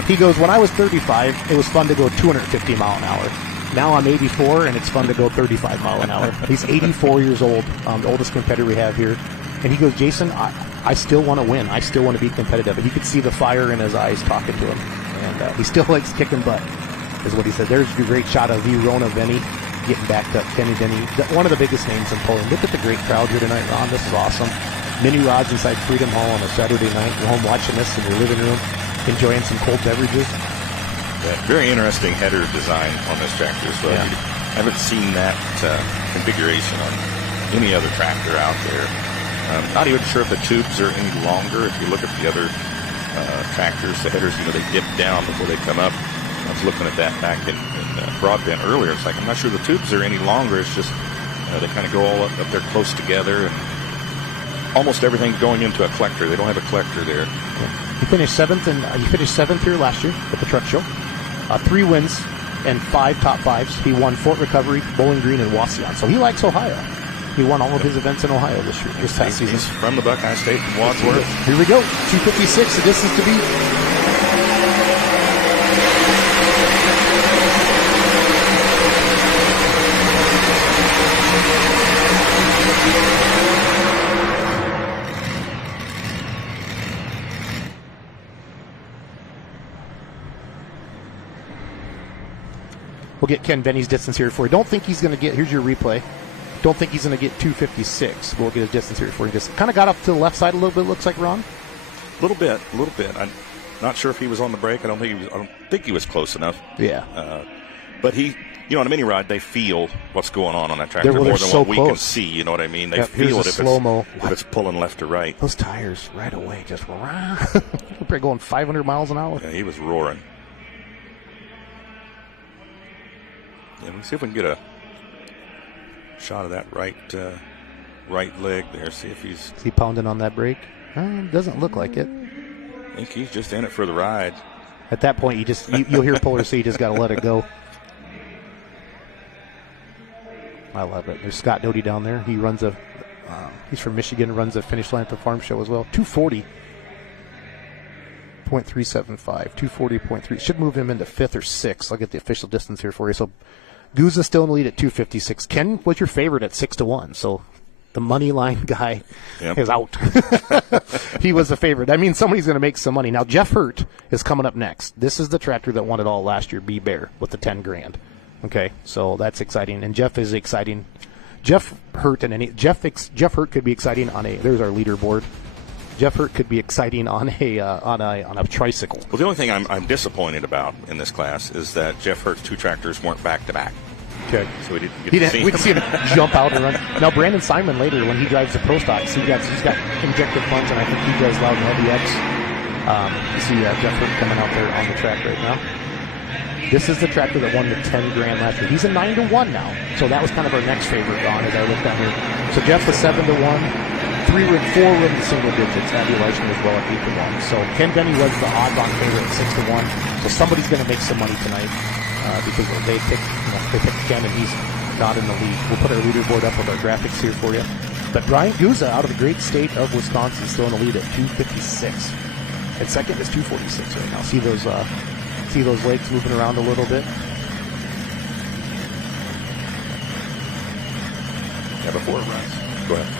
He goes, when I was 35, it was fun to go 250 mile an hour. Now I'm 84, and it's fun to go 35 mile an hour. He's 84 years old, the oldest competitor we have here. And he goes, Jason, I still want to win. I still want to be competitive. And you could see the fire in his eyes talking to him. And he still likes kicking butt, is what he said. There's a great shot of you, Rona Veney, getting backed up. Kenny Veney, one of the biggest names in Poland. Look at the great crowd here tonight, Ron. This is awesome. Mini rods inside Freedom Hall on a Saturday night. You're home watching this in your living room, enjoying some cold beverages. Yeah, very interesting header design on this tractor. So Yeah. I haven't seen that configuration on any other tractor out there. Not even sure if the tubes are any longer. If you look at the other tractors, the headers, they dip down before they come up. I was looking at that back in broadband earlier. It's like, I'm not sure the tubes are any longer. It's just they kind of go all up there close together, and almost everything going into a collector. They don't have a collector there. He finished seventh, and you finished seventh here last year at the truck show. 3 wins and 5 top 5s. He won Fort Recovery, Bowling Green, and Wauseon. So he likes Ohio. He won all of his events in Ohio this past season. He's from the Buckeye State from Wadsworth. Here we go. 256, the distance to beat. We'll get Ken Veney's distance here for you. Don't think he's going to get, here's your replay. Don't think he's going to get 256. We'll get his distance here for you. Just kind of got up to the left side a little bit, looks like, Ron. A little bit. I'm not sure if he was on the break. I don't think he was close enough. Yeah. But he, on a mini rod, they feel what's going on that tractor they're more than so what we close. can see. You know what I mean? They Yep, feel it if slow-mo. it's pulling left or right. Those tires right away just they're going 500 miles an hour. Yeah, he was roaring. Yeah, let's see if we can get a shot of that right leg there. See if he's. Is he pounding on that brake? Doesn't look like it. I think he's just in it for the ride. At that point, you'll hear Puller say you just got to let it go. I love it. There's Scott Doty down there. He runs he's from Michigan, runs a finish line at the farm show as well. 240.375, 240.3. Should move him into 5th or 6th. I'll get the official distance here for you. So Gouza still in the lead at 256. Ken was your favorite at 6-1. So the money line guy is out. He was a favorite. I mean, somebody's going to make some money. Now, Jeff Hurt is coming up next. This is the tractor that won it all last year, B-Bear, with the $10,000. Okay, so that's exciting. And Jeff is exciting. Jeff Hurt could be exciting on there's our leaderboard. Jeff Hurt could be exciting on a tricycle. Well, the only thing I'm disappointed about in this class is that Jeff Hurt's 2 tractors weren't back to back. Okay. So we didn't see him jump out and run. Now Brandon Simon later when he drives the Pro Stocks, he's got injected funds, and I think he does Loud and Heavy X. You see Jeff Hurt coming out there on the track right now. This is the tractor that won the $10,000 last year. He's a 9-1 now, so that was kind of our next favorite, Ron, as I look down here. So Jeff was 7-1. 4 were in the single digits. Abby Leishman as well at 8-1. So Ken Veney was the odds-on favorite at 6-1. So somebody's going to make some money tonight because they picked Ken and he's not in the lead. We'll put our leaderboard up with our graphics here for you. But Brian Gouza out of the great state of Wisconsin still in the lead at 256. And second is 246 right now. See those legs moving around a little bit. Yeah, before it runs. Go ahead.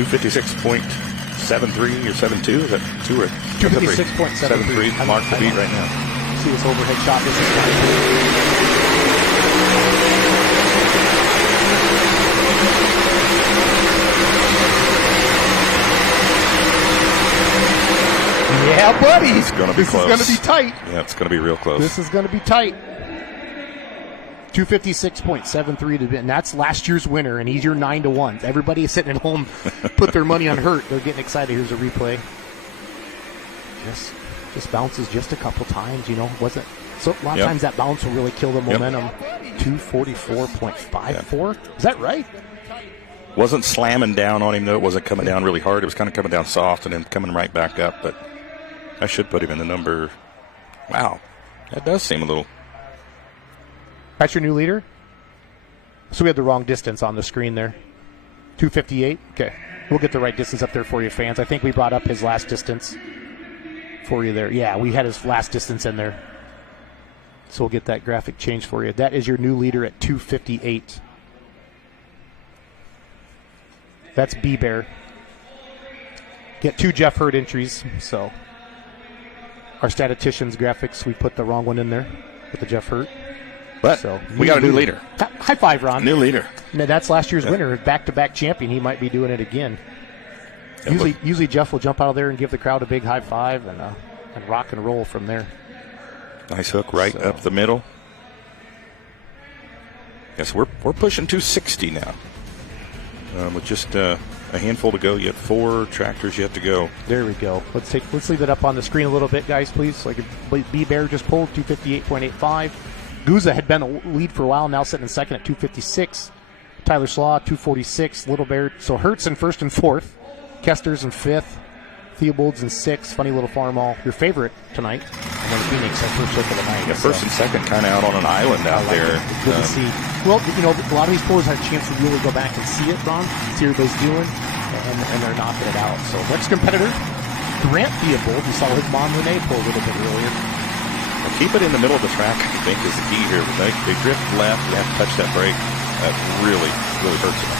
.256.73 or 72? Is that 2 or 256.73? Mark the beat right now. See this overhead shot. This is Yeah, buddy. It's going to be close. This is going to be tight. Yeah, it's going to be real close. This is going to be tight. 256.73 to win. That's last year's winner, and he's your 9-1. Everybody is sitting at home, put their money on Hurt. They're getting excited. Here's a replay. Just bounces just a couple times, wasn't. So a lot of times that bounce will really kill the momentum. 244.54. Is that right? Wasn't slamming down on him, though. It wasn't coming down really hard. It was kind of coming down soft and then coming right back up. But I should put him in the number. Wow. That does seem a little. That's your new leader? So we had the wrong distance on the screen there. 258? Okay. We'll get the right distance up there for you, fans. I think we brought up his last distance for you there. Yeah, we had his last distance in there. So we'll get that graphic changed for you. That is your new leader at 258. That's B-Bear. Get 2 Jeff Hurt entries. So our statistician's graphics, we put the wrong one in there with the Jeff Hurt. But so, we got a new leader. High five, Ron. New leader. Now, that's last year's winner, back-to-back champion. He might be doing it again. Usually Jeff will jump out of there and give the crowd a big high five and rock and roll from there. Nice hook right up the middle. Yes, we're pushing 260 now. With just a handful to go. You have 4 tractors yet to go. There we go. Let's leave it up on the screen a little bit, guys, please. Like B-Bear just pulled 258.85. Guza had been a lead for a while, now sitting in second at 256. Tyler Slaw, 246. Little Bear. So Hertz in first and fourth. Kester's in fifth. Theobald's in sixth. Funny little farm all. Your favorite tonight. And then Phoenix at first circle of the night. Yeah, first and second kind of out on an island out there. It's good to see. Well, a lot of these pulls had a chance to really go back and see it, Ron. See what everybody's doing. And they're knocking it out. So next competitor, Grant Theobald. We saw his mom Renee pull a little bit earlier. Well, keep it in the middle of the track, I think, is the key here. They drift left. You have to touch that brake. That really, really hurts them.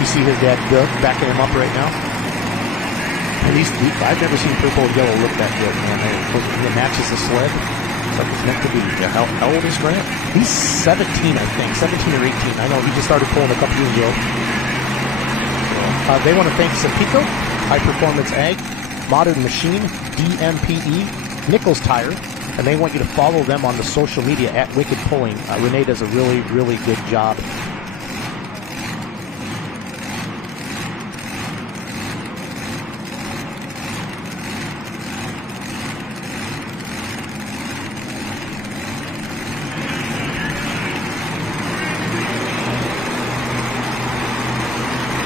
You see his dad Doug backing him up right now? And I've never seen purple and yellow look that good, man. It matches the sled. It's like it's meant to be. Yeah, how old is Grant? He's 17, I think. 17 or 18. I know he just started pulling a couple years ago. They want to thank Sampico, High Performance Ag, Modern Machine, DMPE, Nichols Tire, and they want you to follow them on the social media at Wicked Pulling. Renee does a really, really good job.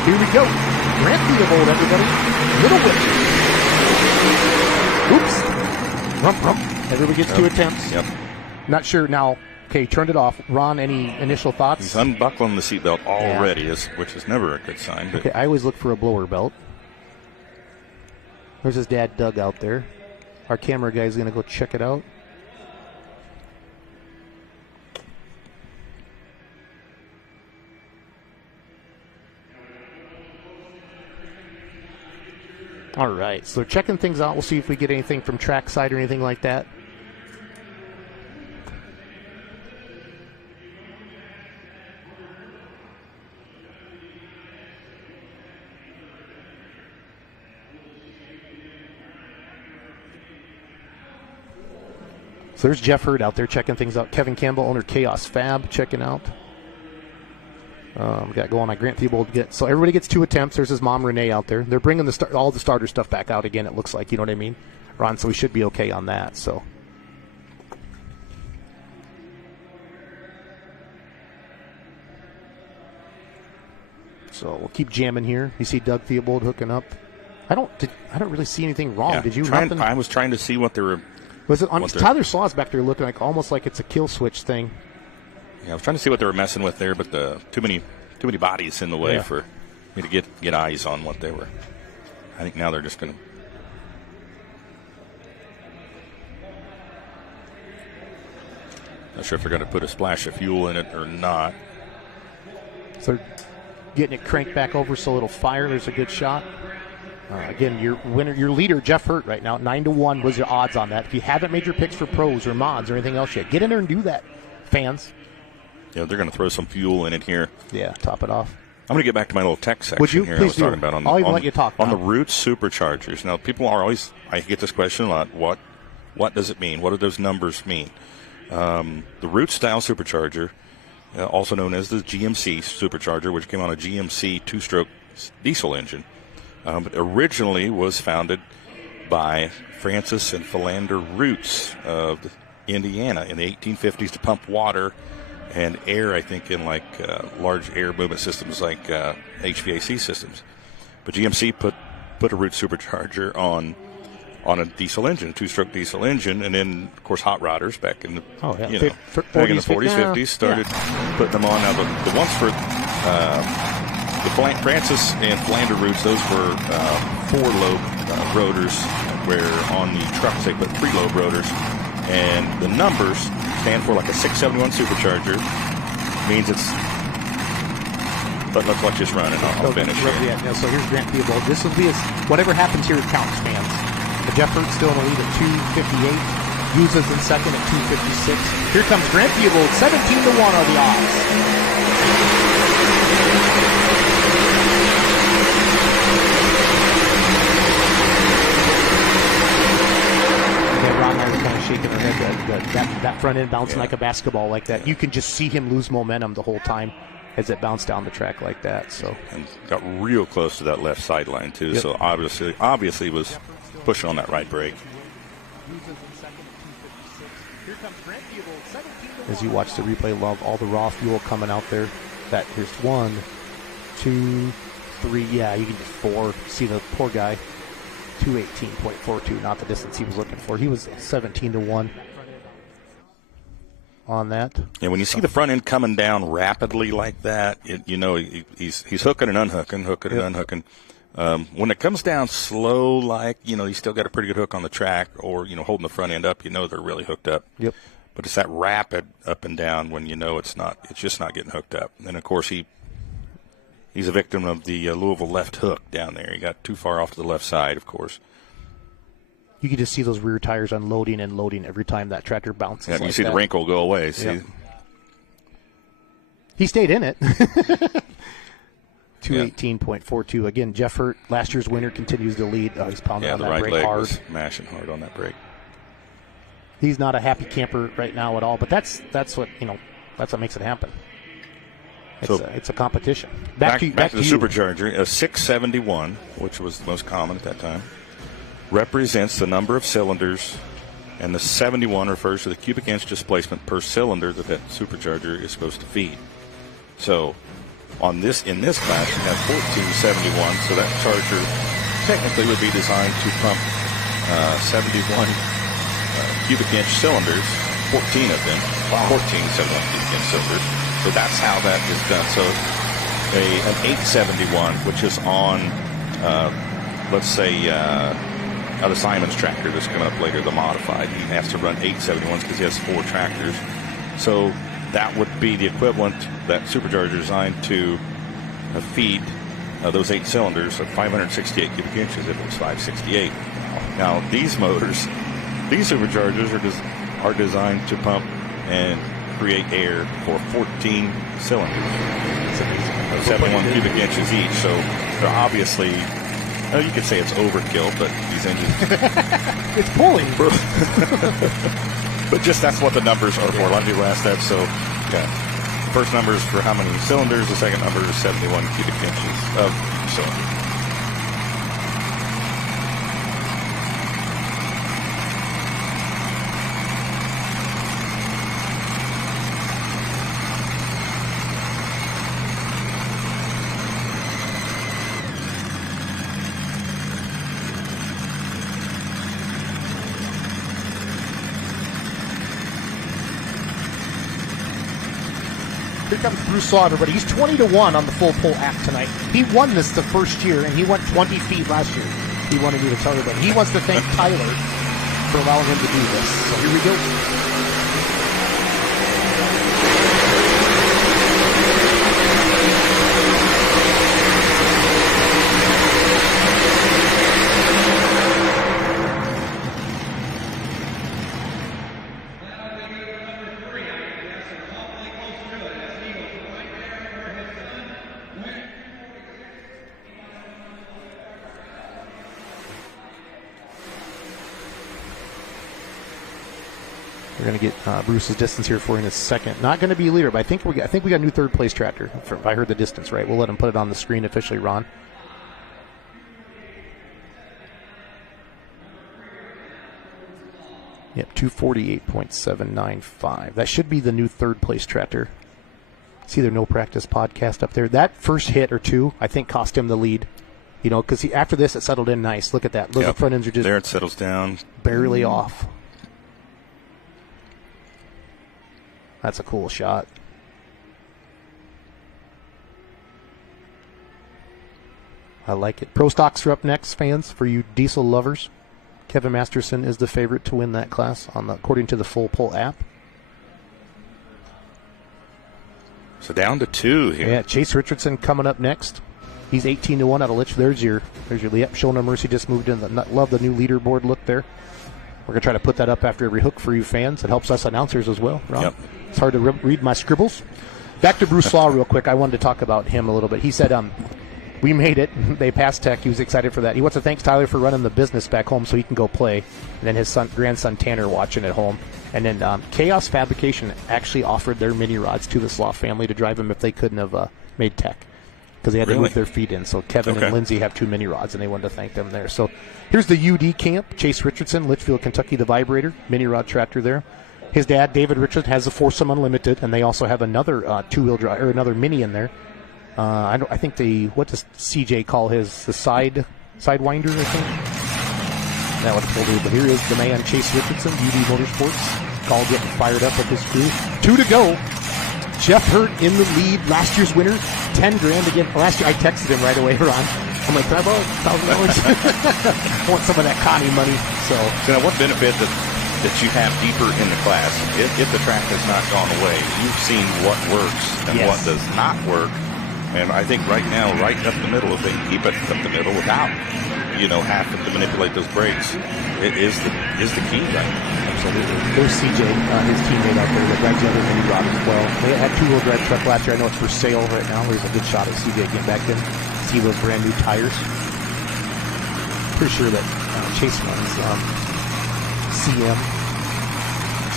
Here we go. Grant Theobald, everybody. Little whip. Oops. Rump, rump. Everybody gets 2 attempts. Yep. Not sure now. Okay, turned it off. Ron, any initial thoughts? He's unbuckling the seatbelt already, which is never a good sign. But. Okay, I always look for a blower belt. There's his dad, Doug, out there. Our camera guy's going to go check it out. All right, so they're checking things out. We'll see if we get anything from trackside or anything like that. So there's Jeff Hurd out there checking things out. Kevin Campbell, owner Chaos Fab, checking out. We got going on Grant Theobald. So everybody gets 2 attempts. There's his mom, Renee, out there. They're bringing all the starter stuff back out again, it looks like. You know what I mean, Ron? So we should be okay on that. So we'll keep jamming here. You see Doug Theobald hooking up. I don't really see anything wrong. Yeah, Did you? I was trying to see what they were. Was it on Tyler Slaw's back there looking like almost like it's a kill switch thing? Yeah, I was trying to see what they were messing with there, but too many bodies in the way for me to get eyes on what they were. I think now they're just going to. Not sure if they're going to put a splash of fuel in it or not. So getting it cranked back over so it'll fire. There's a good shot. Again, your winner, your leader, Jeff Hurt, right now, 9-1 was your odds on that. If you haven't made your picks for pros or mods or anything else yet, get in there and do that, fans. Yeah, they're going to throw some fuel in it here. Yeah, top it off. I'm going to get back to my little tech section. Would you? Here Please I was talking do. about on I'll the, even on, let you talk on now. the Roots superchargers. Now, people are always, I get this question a lot, what does it mean? What do those numbers mean? The Roots style supercharger, also known as the GMC supercharger, which came on a GMC two-stroke diesel engine, but originally was founded by Francis and Philander Roots of Indiana in the 1850s to pump water and air, I think, in like large air movement systems like HVAC systems. But GMC put a Roots supercharger on a diesel engine, a two-stroke diesel engine, and then, of course, hot rodders back in the, back in the 40s, 50s, started putting them on. Now, the ones for the Francis and Philander Roots, those were four-lobe rotors, where on the trucks they put three-lobe rotors. And the numbers stand for like a 671 supercharger, means it's, let's just run and I'll finish here. Yeah, so here's Grant Theobald. This will be whatever happens here, it counts, fans. Jeff Hurt's still in the lead at 258. Uses in second at 256. Here comes Grant Theobald. 17-1 are the odds. Okay, Ron and I were kind of shaking our head. That front end bouncing like a basketball like that. You can just see him lose momentum the whole time as it bounced down the track like that. So and got real close to that left sideline too. Yep. So obviously was pushing on that right brake. As you watch the replay, love all the raw fuel coming out there. That here's 1, 2, 3. Yeah, you can just 4. See the poor guy. 218.42, not the distance he was looking for. He was 17-1 on that. Yeah, when you see the front end coming down rapidly like that, he's hooking and unhooking, and unhooking. When it comes down slow, like, you still got a pretty good hook on the track, or, holding the front end up, they're really hooked up. Yep. But it's that rapid up and down when it's just not getting hooked up. And, of course, he's a victim of the Louisville left hook down there. He got too far off to the left side, of course. You can just see those rear tires unloading and loading every time that tractor bounces. Yeah, like you see that. the wrinkle go away. See? Yep. He stayed in it. 218.42. Again, Jeff Hurt, last year's winner, continues to lead. He's pounding on the that right brake leg hard. was mashing hard on that brake. He's not a happy camper right now at all, but that's what that's what makes it happen. It's a competition. Back to the supercharger. A 671, which was the most common at that time, represents the number of cylinders, and the 71 refers to the cubic inch displacement per cylinder that supercharger is supposed to feed. So, in this class, you have 1471. So that charger technically would be designed to pump 71 cubic inch cylinders, 14 of them, 14 71 cubic inch cylinders. So that's how that is done. So an 871, which is on, let's say, the Simon's tractor that's coming up later, the modified. He has to run 871s because he has 4 tractors. So that would be the equivalent, that supercharger designed to feed those 8 cylinders of 568 cubic inches if it was 568. Now, these motors, these superchargers are designed to pump and create air for 14 cylinders. It's amazing. 71 cubic inches each. So they're obviously, you could say it's overkill, but these engines. It's pulling. But just that's what the numbers are for. A lot of people ask that. So, yeah. First number is for how many cylinders. The second number is 71 cubic inches of cylinder. Here comes Bruce Law, everybody. He's 20-1 on the full pull act tonight. He won this the first year, and he went 20 feet last year. He wanted me to tell everybody. He wants to thank Tyler for allowing him to do this. So here we go. We're going to get Bruce's distance here for you in a second. Not going to be a leader, but I think we got a new third place tractor. If I heard the distance right, we'll let him put it on the screen officially, Ron. Yep, 248.795. That should be the new third place tractor. See their no practice podcast up there. That first hit or two, I think, cost him the lead. You know, because after this, it settled in nice. Look at that. Those front ends are just there. It settles down, barely off. That's a cool shot. I like it. Pro stocks are up next, fans, for you diesel lovers. Kevin Masterson is the favorite to win that class according to the Full Pull app. So down to 2 here. Yeah, Chase Richardson coming up next. He's 18-1 out of Litch. There's your yep, Show No Mercy just moved in. Love the new leaderboard look there. We're going to try to put that up after every hook for you fans. It helps us announcers as well, Ron. Yep. It's hard to read my scribbles. Back to Bruce Law real quick. I wanted to talk about him a little bit. He said, we made it. They passed Tech. He was excited for that. He wants to thank Tyler for running the business back home so he can go play. And then his grandson Tanner watching at home. And then Chaos Fabrication actually offered their mini rods to the Slough family to drive them if they couldn't have made Tech, because they had to move their feet in. So Kevin and Lindsay have 2 mini rods, and they wanted to thank them there. So here's the UD camp. Chase Richardson, Litchfield, Kentucky, the Vibrator, mini rod tractor there. His dad, David Richardson, has the Foursome Unlimited, and they also have another two-wheel drive or another mini in there. I think what does CJ call his? The sidewinder, I think. That would have told you. But here is the man, Chase Richardson, UD Motorsports. All getting fired up with his crew. 2 to go. Jeff Hurt in the lead. Last year's winner, $10,000 again. Last year I texted him right away, Ron. I'm like, can I borrow $1,000? I want some of that Connie money. So now, what benefit that you have deeper in the class, if the track has not gone away, you've seen what works and what does not work. And I think right now, right up the middle, if they can keep it up the middle without, having to manipulate those brakes, it is the key right now. Absolutely. There's CJ, his teammate out there that rides the other mini rod as well. They had 2-wheel drive truck last year. I know it's for sale right now. There's a good shot of CJ getting back in. See those brand new tires. Pretty sure that Chase runs CM.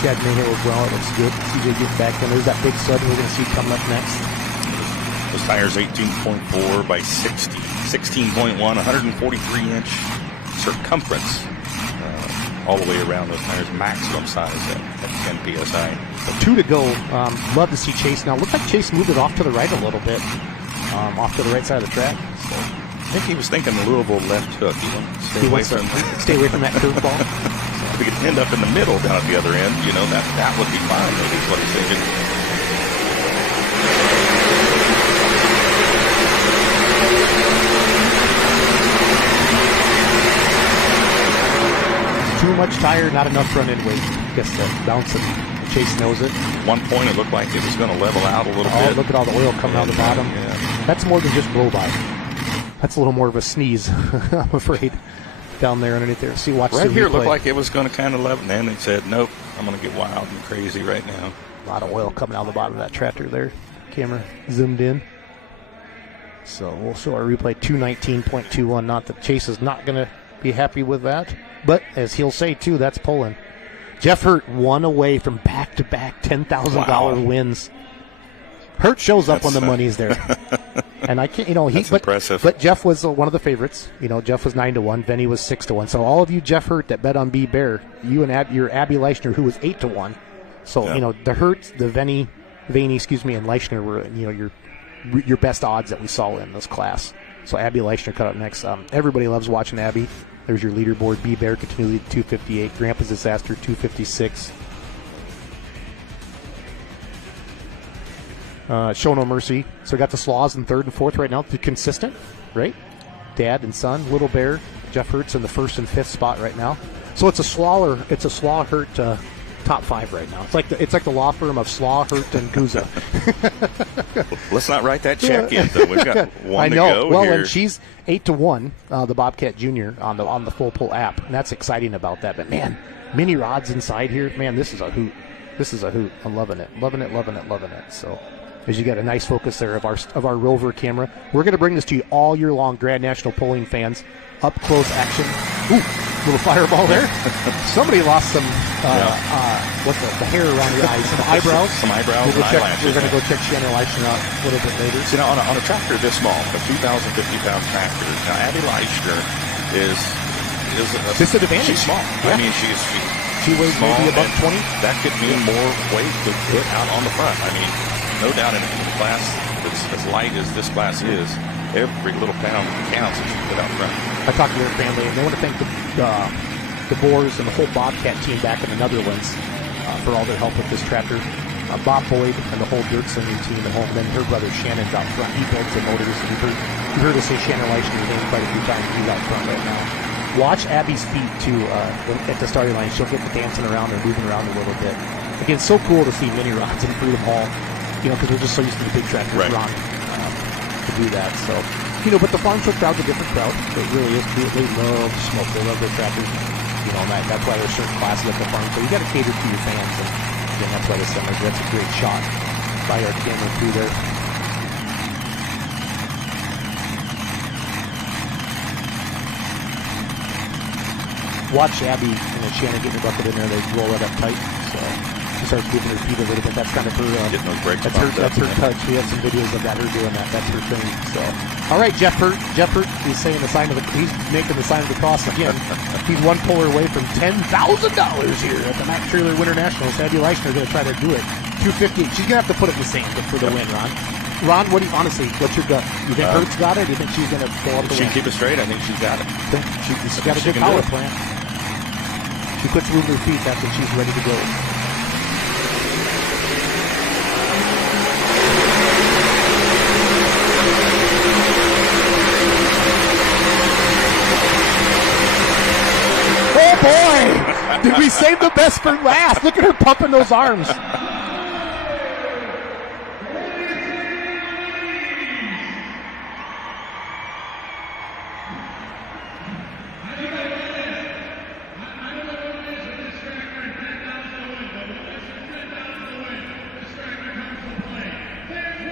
Chad Mayhill as well. It looks good. CJ getting back in. There's that big stud we're going to see coming up next. Those tires 18.4 by 60, 16.1, 143-inch circumference all the way around those tires, maximum size at 10 PSI. So 2 to go. Love to see Chase now. Looks like Chase moved it off to the right a little bit, off to the right side of the track. So I think he was thinking Louisville left hook. He wants to stay away from that curveball. If he could end up in the middle down at the other end, that would be fine. Maybe is what he's thinking. Too much tire, not enough front end weight. Guess bouncing. Chase knows it. At one point, it looked like it was going to level out a little bit. Look at all the oil coming out the bottom. Yeah. That's more than just blow by. That's a little more of a sneeze, I'm afraid, down there underneath there. See, watch right here. It looked like it was going to kind of level, and then it said, "Nope, I'm going to get wild and crazy right now." A lot of oil coming out the bottom of that tractor there. Camera zoomed in. So we'll show our replay 219.21. Not that Chase is not going to be happy with that. But, as he'll say, too, that's pulling. Jeff Hurt 1 away from back-to-back $10,000 wins. Hurt shows up when the money's there. And I can't, that's impressive. But Jeff was one of the favorites. Jeff was 9-1. Vinny was 6-1. So all of you Jeff Hurt that bet on B Bear, you and your Abby Leichner, who was 8-1. So, the Hurt, the Vaney, and Leichner were, your best odds that we saw in this class. So Abby Leichner cut up next. Everybody loves watching Abby. There's your leaderboard. B Bear continually 258. Grandpa's Disaster 256. Show No Mercy. So we got the Slaws in 3rd and 4th right now. Consistent, right? Dad and son. Little Bear. Jeff Hurt's in the 1st and 5th spot right now. So it's a Slaw Hurt top 5 right now. It's like the law firm of Slaw, Hurt, and Guza. Let's not write that check in, though. We've got one to go well, here. and she's 8-1, the Bobcat Jr. on the Full Pull app, and that's exciting about that. But man, mini rods inside here, man, this is a hoot. I'm loving it. So, as you get a nice focus there of our Rover camera, we're going to bring this to you all year long, Grand National Pulling fans. Up close action. Ooh, Little fireball there. Somebody lost some, what's the hair around the eyes, some eyebrows. Some eyebrows and eyelashes. We're going to go check Shannon Leishner out a little bit later. So now on a tractor this small, a 2,050-pound tractor, now Abby Leishner is a disadvantage. She's small. Yeah. I mean, she weighs small, maybe above 20. That could mean more weight to put out on the front. I mean, no doubt in a class that's as light as this class is, every little pound counts as you put out front. I talked to their family, and they want to thank the Boers and the whole Bobcat team back in the Netherlands for all their help with this tractor. Bob Boyd and the whole dirt slinging team at home, and then her brother Shannon out front. He builds the motors, and you've heard us say Shannon Leishner's name quite a few times. He's out front right now. Watch Abby's feet, too, at the starting line. She'll get to dancing around or moving around a little bit. Again, so cool to see mini rods in Freedom Hall, because we're just so used to the big tractors, right. Ron, to do that. So, but the farm show crowd's a different crowd. It really is. They love smoke. They love their tractors. And that's why there's certain classes at the farm. So you got to cater to your fans, and again, that's why the summer. That's a great shot by our camera crew there. Watch Abby and Shannon get the bucket in there. They roll it up tight. So she starts moving her feet a little bit. That's kind of her. Getting those brakes. That's her touch. We have some videos of that. Her doing that. That's her thing. So, all right, Jeff Hurt. Jeff Hurt is saying he's making the sign of the cross again. He's one puller away from $10,000 here at the Mack Trailer Winter Nationals. Abby Leishner going to try to do it. 250. She's going to have to put it in the sand for the win, Ron. Ron, what's your gut? You think Hurt's got it, or do you think she's going to go up the win? She keep it straight. I think she's got it. She's got a good power plant. She puts moving her feet. That's when she's ready to go. Oh boy! Did we save the best for last? Look at her pumping those arms.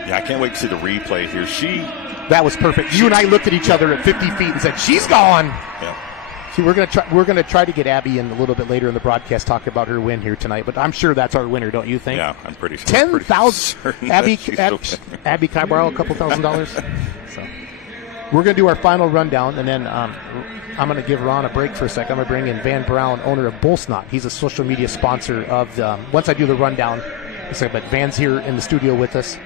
Yeah, I can't wait to see the replay here. That was perfect. You and I looked at each other at 50 feet and said, "She's gone." Yeah. See, we're gonna try to get Abby in a little bit later in the broadcast talking about her win here tonight. But I'm sure that's our winner, don't you think? Yeah, I'm pretty sure. 10,000. Abby, can I borrow a couple $1,000s? So we're gonna do our final rundown, and then I'm gonna give Ron a break for a second. I'm gonna bring in Van Brown, owner of Bullsnot. He's a social media sponsor of the. Once I do the rundown, but Van's here in the studio with us.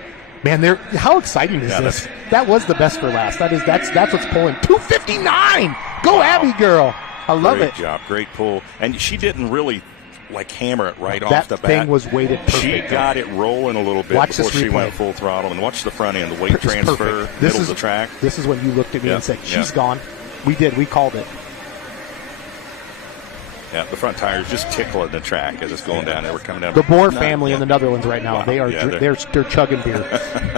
Man, how exciting is this? That was the best for last. That's what's pulling. 259. Go, wow. Abby girl. I love it. Great job. Great pull. And she didn't really hammer it right off the bat. That thing was weighted perfect. She got it rolling a little bit before she went full throttle. And watch the front end, the weight transfer, middle of the track. This is when you looked at me and said, "She's gone." We did. We called it. Yeah, the front tires just tickling the track as it's going down there. We're coming down. The Boer family in the Netherlands right now, they're chugging beer.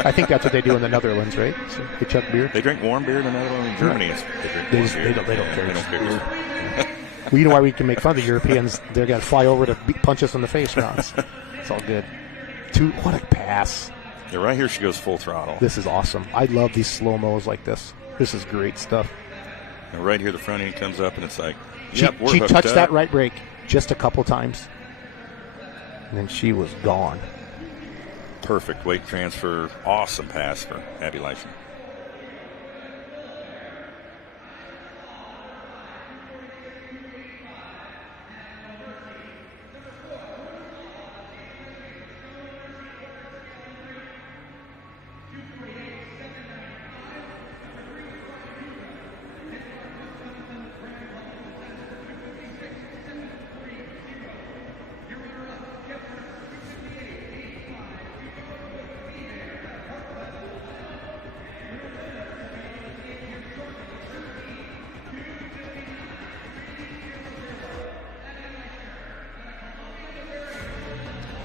I think that's what they do in the Netherlands, right? So they chug beer. They drink warm beer in the Netherlands. In Germany, they don't care. They don't care. Well, you know why we can make fun of the Europeans? They're going to fly over to punch us in the face, Ross. It's all good. What a pass. Yeah, right here she goes full throttle. This is awesome. I love these slow-mos like this. This is great stuff. And right here the front end comes up and it's like, she touched that right brake just a couple times, and then she was gone. Perfect weight transfer. Awesome pass for Abby Leishner.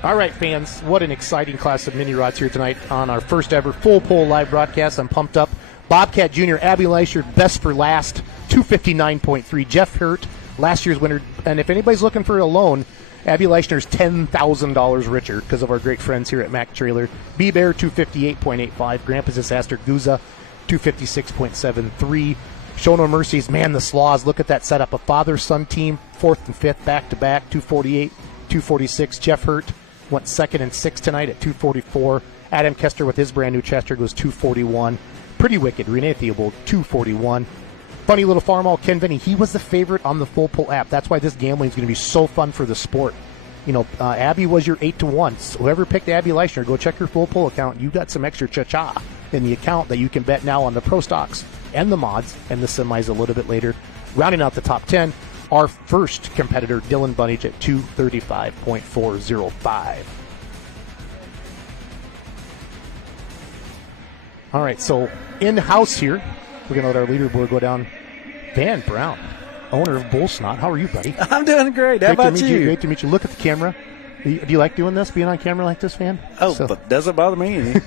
All right, fans, what an exciting class of mini rods here tonight on our first ever full pole live broadcast. I'm pumped up. Bobcat Jr., Abby Leishner, best for last, 259.3. Jeff Hurt, last year's winner. And if anybody's looking for a loan, Abby Leishner's $10,000 richer because of our great friends here at Mack Trailer. B-Bear, 258.85. Grandpa's Disaster Guza, 256.73. Show no mercies. Man, the Slaws, look at that setup. A father-son team, 4th and 5th back-to-back, 248, 246. Jeff Hurt went 2nd and 6th tonight at 244. Adam Kester with his brand new Chester goes 241. Pretty wicked. Renee Theobald, 241. Funny little farm all, Ken Vinny, he was the favorite on the Full Pull app. That's why this gambling is going to be so fun for the sport. You know, Abby was your 8-1. So whoever picked Abby Leishner, go check your Full Pull account. You got some extra cha-cha in the account that you can bet now on the pro stocks and the mods and the semis a little bit later. Rounding out the top 10, our first competitor, Dylan Bunnage, at 235.405. All right, so in-house here, we're going to let our leaderboard go down. Van Brown, owner of Bull Snot. How are you, buddy? I'm doing great. How about you? Great to meet you. Look at the camera. Do you like doing this, being on camera like this, Van? Oh, but doesn't bother me any.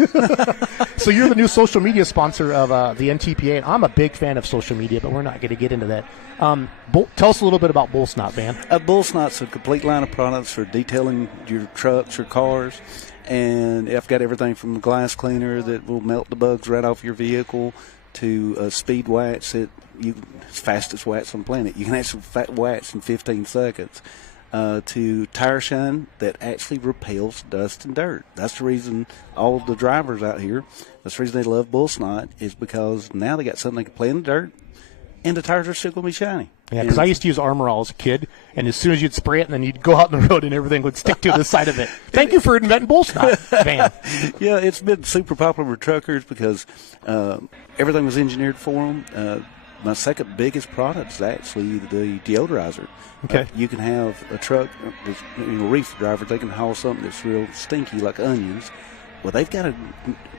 So you're the new social media sponsor of the NTPA, and I'm a big fan of social media, but we're not going to get into that. Tell us a little bit about Bull Snot, Van. Bull Snot's a complete line of products for detailing your trucks or cars. And I've got everything from a glass cleaner that will melt the bugs right off your vehicle to speed wax that fastest wax on the planet. You can actually wax in 15 seconds. To tire shine that actually repels dust and dirt. That's the reason all the drivers out here, that's the reason they love Bull Snot, is because now they got something they can play in the dirt, and the tires are still going to be shiny. Yeah, because I used to use Armor All as a kid, and as soon as you'd spray it, and then you'd go out on the road, and everything would stick to the side of it. Thank you for inventing Bull Snot, Van. Yeah, it's been super popular with truckers because everything was engineered for them. My second biggest product is actually the deodorizer. Okay. You can have a truck, reefer driver, they can haul something that's real stinky like onions. Well, they've got to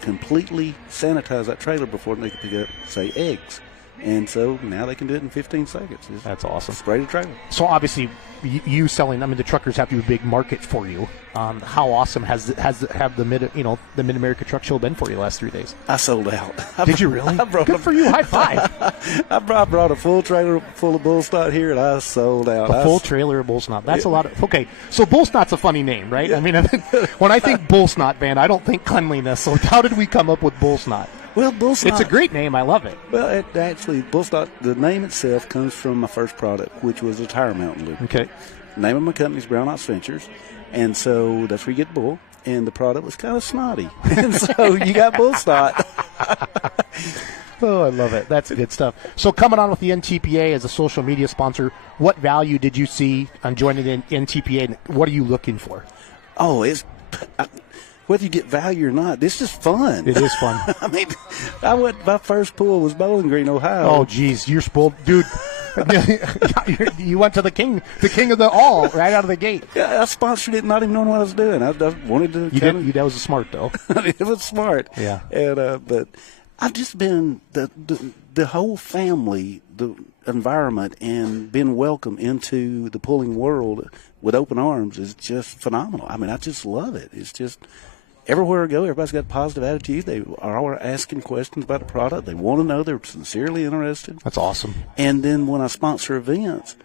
completely sanitize that trailer before they can pick up, say, eggs. And so now they can do it in 15 seconds. That's awesome. Spray the trailer. So obviously, you selling. I mean, the truckers have to be a big market for you. How awesome have the Mid America Truck Show been for you the last 3 days? I sold out. Did you really? Good for you. High five. I brought a full trailer full of Bull Snot here, and I sold out. A full trailer of Bull Snot. That's a lot of. Okay, so Bull Snot's a funny name, right? I mean, when I think Bull Snot, Van, I don't think cleanliness. So how did we come up with Bull Snot? Well, Bull Snot. It's a great name. I love it. Well, actually, Bull Snot, the name itself comes from my first product, which was a tire mountain lube. Okay. The name of my company is Brown Ox Ventures, and so that's where you get Bull. And the product was kind of snotty, and so you got Bull Snot. Oh, I love it. That's good stuff. So coming on with the NTPA as a social media sponsor, what value did you see on joining the NTPA, and what are you looking for? Oh, whether you get value or not, this is fun. It is fun. I mean, my first pool was Bowling Green, Ohio. Oh, geez, you're spoiled, dude. You went to the king of the all right out of the gate. Yeah, I sponsored it, not even knowing what I was doing. I wanted to. That was smart, though. It was smart. Yeah. And but I've just been the whole family, the environment, and being welcomed into the pulling world with open arms is just phenomenal. I mean, I just love it. It's just. Everywhere I go, everybody's got a positive attitude. They are all asking questions about the product. They want to know. They're sincerely interested. That's awesome. And then when I sponsor events,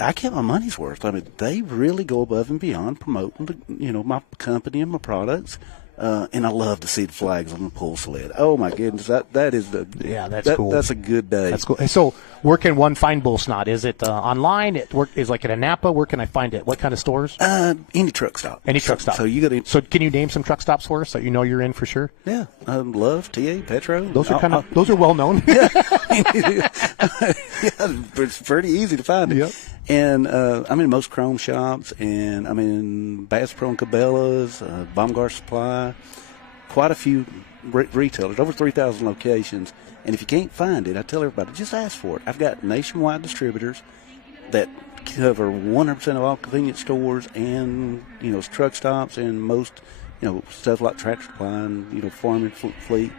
I get my money's worth. I mean, they really go above and beyond promoting, my company and my products. And I love to see the flags on the pull sled. Oh my goodness, that's cool. That's a good day. That's cool. So, where can one find Bull Snot? Is it online? Is like at a Napa? Where can I find it? What kind of stores? Any truck stop. Any truck stop. So you got to. So can you name some truck stops for us so you're in for sure? Yeah, Love, TA, Petro. Those are those are well known. Yeah, it's pretty easy to find it. Yep. And I'm in most Chrome shops, and I'm in Bass Pro and Cabela's, Baumgar Supply, quite a few retailers, over 3,000 locations. And if you can't find it, I tell everybody, just ask for it. I've got nationwide distributors that cover 100% of all convenience stores and, truck stops and most, stuff like Tractor Supply and, farming fleet.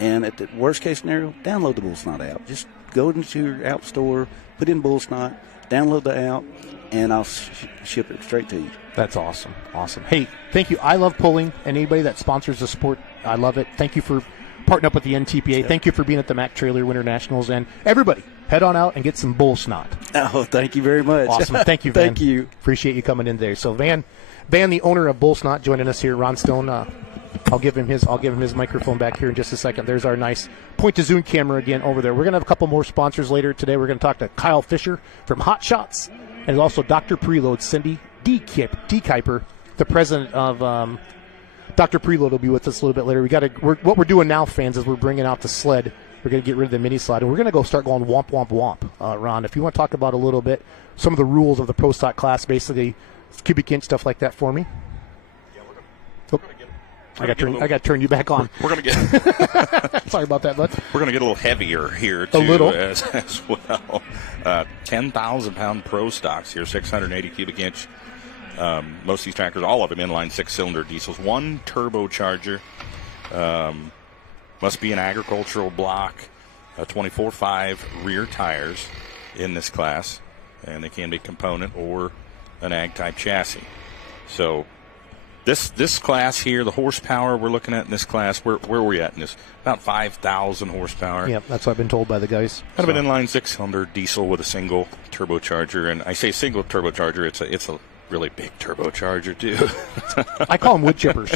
And at the worst case scenario, download the Bull Snot app. Just go into your app store, put in Bull Snot, download the app, and I'll ship it straight to you. That's awesome. Awesome. Hey, thank you. I love pulling, and anybody that sponsors the sport, I love it. Thank you for partnering up with the NTPA. Yep. Thank you for being at the Mac Trailer Winter Nationals. And everybody, head on out and get some Bull Snot. Oh, thank you very much. Awesome. Thank you, Van. Thank you. Appreciate you coming in there. So, Van, the owner of Bull Snot, joining us here. Ron Stone, I'll give him his microphone back here in just a second. There's our nice point to zoom camera again over there. We're going to have a couple more sponsors later today. We're going to talk to Kyle Fisher from Hot Shots, and also Dr. Preload, Cindy D. Kuiper, the president of Dr. Preload will be with us a little bit later. What we're doing now, fans, is we're bringing out the sled. We're going to get rid of the mini slide, and we're going to go start going womp, womp, womp. Ron, if you want to talk about a little bit some of the rules of the Pro Stock class, basically cubic inch stuff like that for me. Yeah, we're going to get. I got to turn you back on. We're going to get. Sorry about that, bud. We're going to get a little heavier here too, a little as well. 10,000-pound Pro Stocks here, 680 cubic inch. Most of these tractors, all of them inline 6-cylinder diesels. One turbocharger. Must be an agricultural block. 24.5 rear tires in this class, and they can be component or an ag type chassis. So this class here, the horsepower we're looking at in this class, where are we at in this? About 5,000 horsepower. Yeah, that's what I've been told by the guys. Kind of an inline 6-cylinder diesel with a single turbocharger, and I say single turbocharger. It's a really big turbocharger too. I call them wood chippers.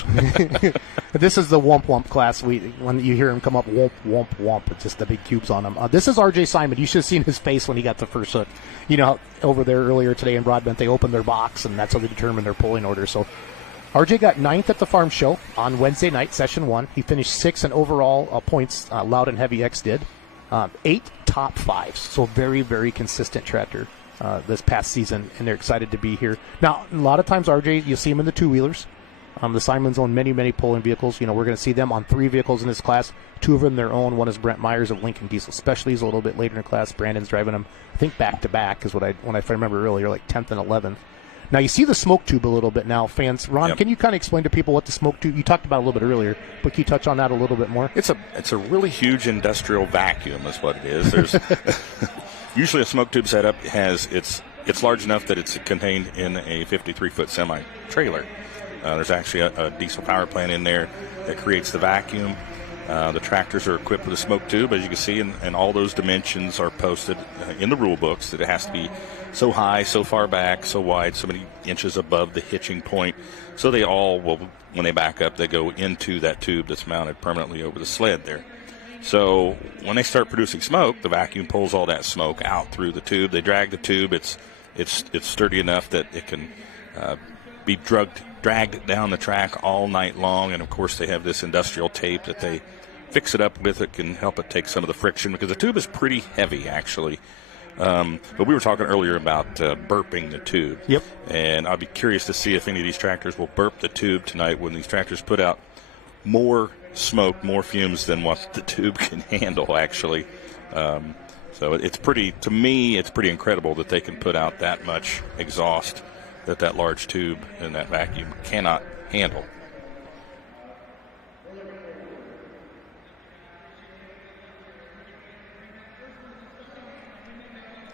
This is the womp womp class. When you hear him come up, womp womp womp, it's just the big cubes on them. This is RJ Simon. You should have seen his face when he got the first hook. You know, over there earlier today in Broadbent, they opened their box, and that's how they determine their pulling order. So RJ got 9th at the farm show on Wednesday night, session 1. He finished 6th in overall points. Loud and Heavy X did 8 top 5s. So very, very consistent tractor this past season, and they're excited to be here. Now, a lot of times, RJ, you'll see them in the two-wheelers. The Simons own many, many pulling vehicles. You know, we're going to see them on 3 vehicles in this class. 2 of them their own. One is Brent Myers of Lincoln Diesel Specialties a little bit later in the class. Brandon's driving them, I think, back-to-back is if I remember earlier, like 10th and 11th. Now, you see the smoke tube a little bit now, fans. Ron, Can you kind of explain to people what the smoke tube, you talked about a little bit earlier, but can you touch on that a little bit more? It's a really huge industrial vacuum is what it is. There's usually a smoke tube setup it's large enough that it's contained in a 53-foot semi-trailer. There's actually a diesel power plant in there that creates the vacuum. The tractors are equipped with a smoke tube, as you can see, and all those dimensions are posted in the rule books that it has to be so high, so far back, so wide, so many inches above the hitching point. So they all will, when they back up, they go into that tube that's mounted permanently over the sled there. So when they start producing smoke, the vacuum pulls all that smoke out through the tube. They drag the tube. It's sturdy enough that it can be dragged down the track all night long. And, of course, they have this industrial tape that they fix it up with. It can help it take some of the friction because the tube is pretty heavy, actually. But we were talking earlier about burping the tube. Yep. And I'll be curious to see if any of these tractors will burp the tube tonight when these tractors put out more smoke, more fumes than what the tube can handle, actually. So to me, it's pretty incredible that they can put out that much exhaust that large tube and that vacuum cannot handle.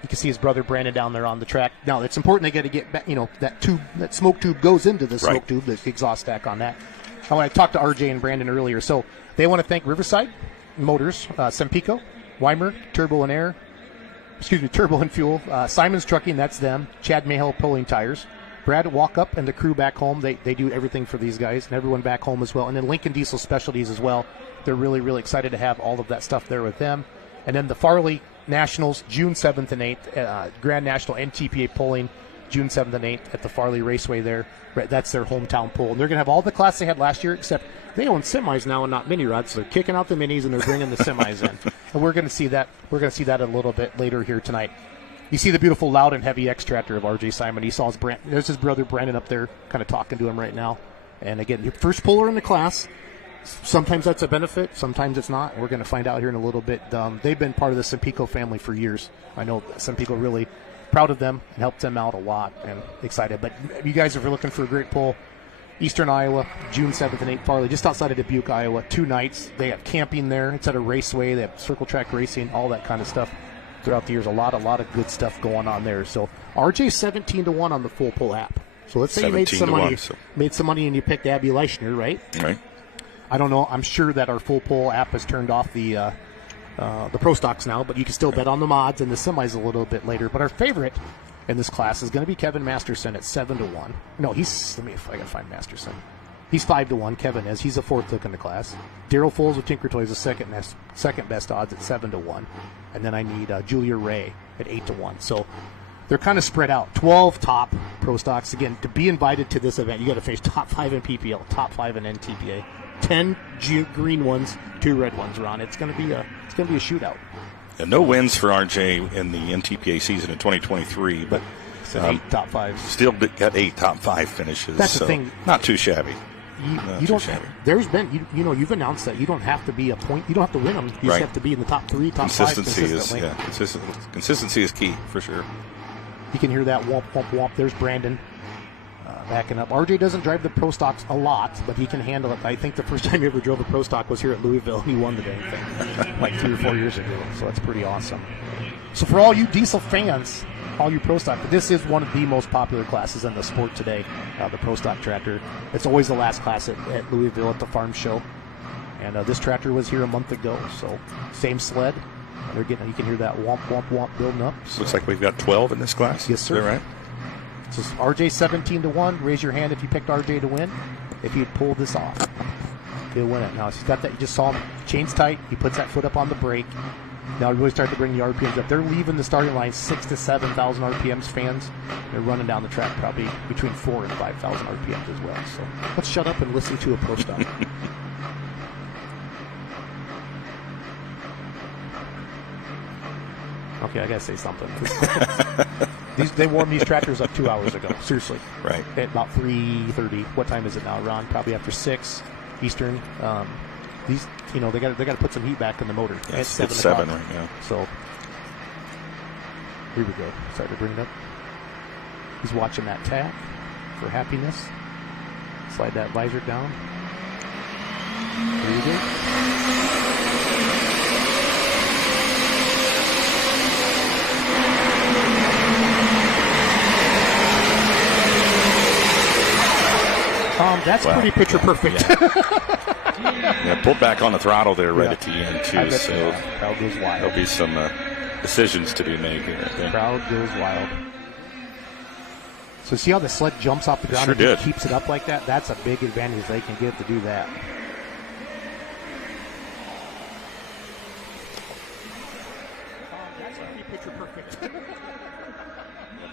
You can see his brother Brandon down there on the track. Now, it's important they got to get back, that smoke tube goes into the smoke tube, the exhaust stack on that. I talked to RJ and Brandon earlier, so they want to thank Riverside Motors, Sempico, Weimer, Turbo and Fuel, Simon's Trucking, that's them, Chad Mayhill Pulling Tires, Brad Walkup and the crew back home, they do everything for these guys, and everyone back home as well, and then Lincoln Diesel Specialties as well. They're really, really excited to have all of that stuff there with them. And then the Farley Nationals, June 7th and 8th, Grand National NTPA Pulling, June 7th and 8th at the Farley Raceway there. That's their hometown pull. And they're going to have all the class they had last year, except they own semis now and not mini rods. So they're kicking out the minis and they're bringing the semis in. And we're going to see that. We're going to see that a little bit later here tonight. You see the beautiful Loud and Heavy X tractor of RJ Simon. He saw there's his brother Brandon up there kind of talking to him right now. And again, first puller in the class. Sometimes that's a benefit, sometimes it's not. We're going to find out here in a little bit. They've been part of the Sempico family for years. I know Sempico really proud of them and helped them out a lot and excited. But you guys, if you're looking for a great pull, Eastern Iowa, June 7th and 8th, Farley, just outside of Dubuque, Iowa, 2 nights. They have camping there. It's at a raceway. They have circle track racing, all that kind of stuff throughout the years. A lot of good stuff going on there. So RJ 17-1 on the full pull app. So let's say you made some money and you picked Abby Leichner, right? Right. I don't know. I'm sure that our full pull app has turned off the Pro Stocks now, but you can still bet on the mods and the semis a little bit later. But our favorite in this class is going to be Kevin Masterson at 7-1. No, let me if I can find Masterson. He's 5-1. Kevin is. He's the fourth hook in the class. Daryl Foles with Tinker Toy is the second best odds at 7-1. And then I need Julia Ray at 8-1. So they're kind of spread out. 12 top pro stocks. Again, to be invited to this event, you got to finish top 5 in PPL, top 5 in NTPA. 10 green ones, 2 red ones, Ron. It's going to be a shootout. And no wins for RJ in the NTPA season in 2023, but 8 top 5s. Still got 8 top 5 finishes. That's the thing. Not too shabby. You don't. There's been you've announced that you don't have to be a point. You don't have to win them. You just have to be in the top 3, top 5 consistently. Consistency is key for sure. You can hear that womp womp womp. There's Brandon backing up. RJ doesn't drive the pro stocks a lot, but he can handle it. I think the first time he ever drove a pro stock was here at Louisville, and he won the dang thing like 3 or 4 years ago. So that's pretty awesome. So for all you diesel fans, all you pro stock, this is one of the most popular classes in the sport today, the pro stock tractor. It's always the last class at Louisville at the farm show, and this tractor was here a month ago. So same sled. They're getting. You can hear that womp womp womp building up. So. Looks like we've got 12 in this class. Yes, sir. Is that right? So RJ 17-1. Raise your hand if you picked RJ to win. If he pulled this off, he'll win it. Now he's got that. You just saw him. Chain's tight. He puts that foot up on the brake. Now we really start to bring the RPMs up. They're leaving the starting line 6,000 to 7,000 RPMs. Fans, they're running down the track probably between 4,000 and 5,000 RPMs as well. So let's shut up and listen to a pro stock. Okay, I gotta say something. They warmed these tractors up 2 hours ago. Seriously. Right. At about 3:30. What time is it now, Ron? Probably after 6 Eastern. These, they got to put some heat back in the motor. Yes, at 7 it's 7 right now. So here we go. Start to bring it up. He's watching that tack for happiness. Slide that visor down. Here you go. That's pretty picture perfect. Yeah, pulled back on the throttle there right at the end, too. So crowd goes wild. There'll be some decisions to be made here, I think. Crowd goes wild. So see how the sled jumps off the ground and keeps it up like that? That's a big advantage they can get to do that. That's pretty picture perfect.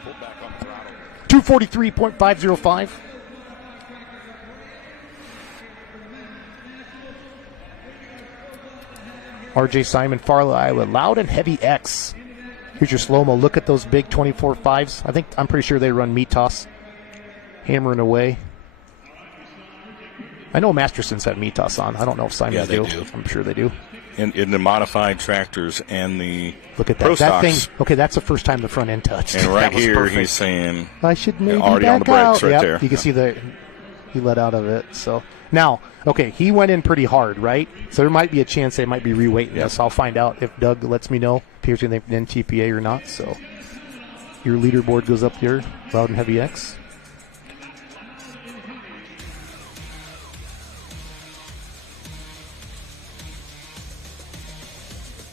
Pulled back on the throttle. 243.505. RJ Simon, Farlow, Iowa, Loud and Heavy X. Here's your slow-mo. Look at those big 24.5s. I'm pretty sure they run meat toss. Hammering away. I know Masterson's have meat toss on. I don't know if Simon's do. I'm sure they do. In the modified tractors and the look at that. Pro that stocks. thing. Okay, that's the first time the front end touched. And right here, perfect. he's saying I should maybe already back on the brakes out. right there. You can see he let out of it. So now, okay, he went in pretty hard, right? So there might be a chance they might be reweighting this. I'll find out if Doug lets me know if he's going to NTPA or not. So your leaderboard goes up here, Loud and Heavy X.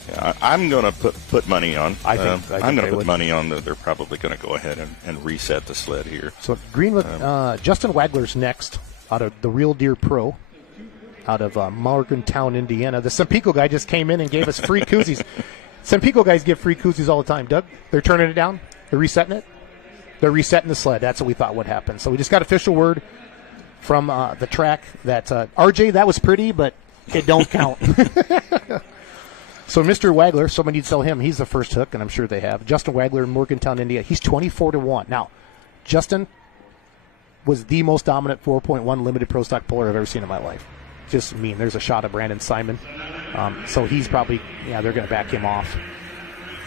Yeah, I'm going to put money on. I'm going to put money on that they're probably going to go ahead and reset the sled here. So Greenwood, Justin Wagler's next out of the Real Deer Pro, out of Morgantown, Indiana. The Sempico guy just came in and gave us free koozies. Sempico guys give free koozies all the time. Doug, they're turning it down. They're resetting it. They're resetting the sled. That's what we thought would happen. So we just got official word from the track that RJ, that was pretty, but it don't count. So Mr. Wagler, somebody needs to tell him he's the first hook, and I'm sure they have. Justin Wagler in Morgantown, Indiana. He's 24-1. Now, Justin was the most dominant 4.1 limited pro stock puller I've ever seen in my life. Just mean. There's a shot of Brandon Simon. So he's probably, they're going to back him off.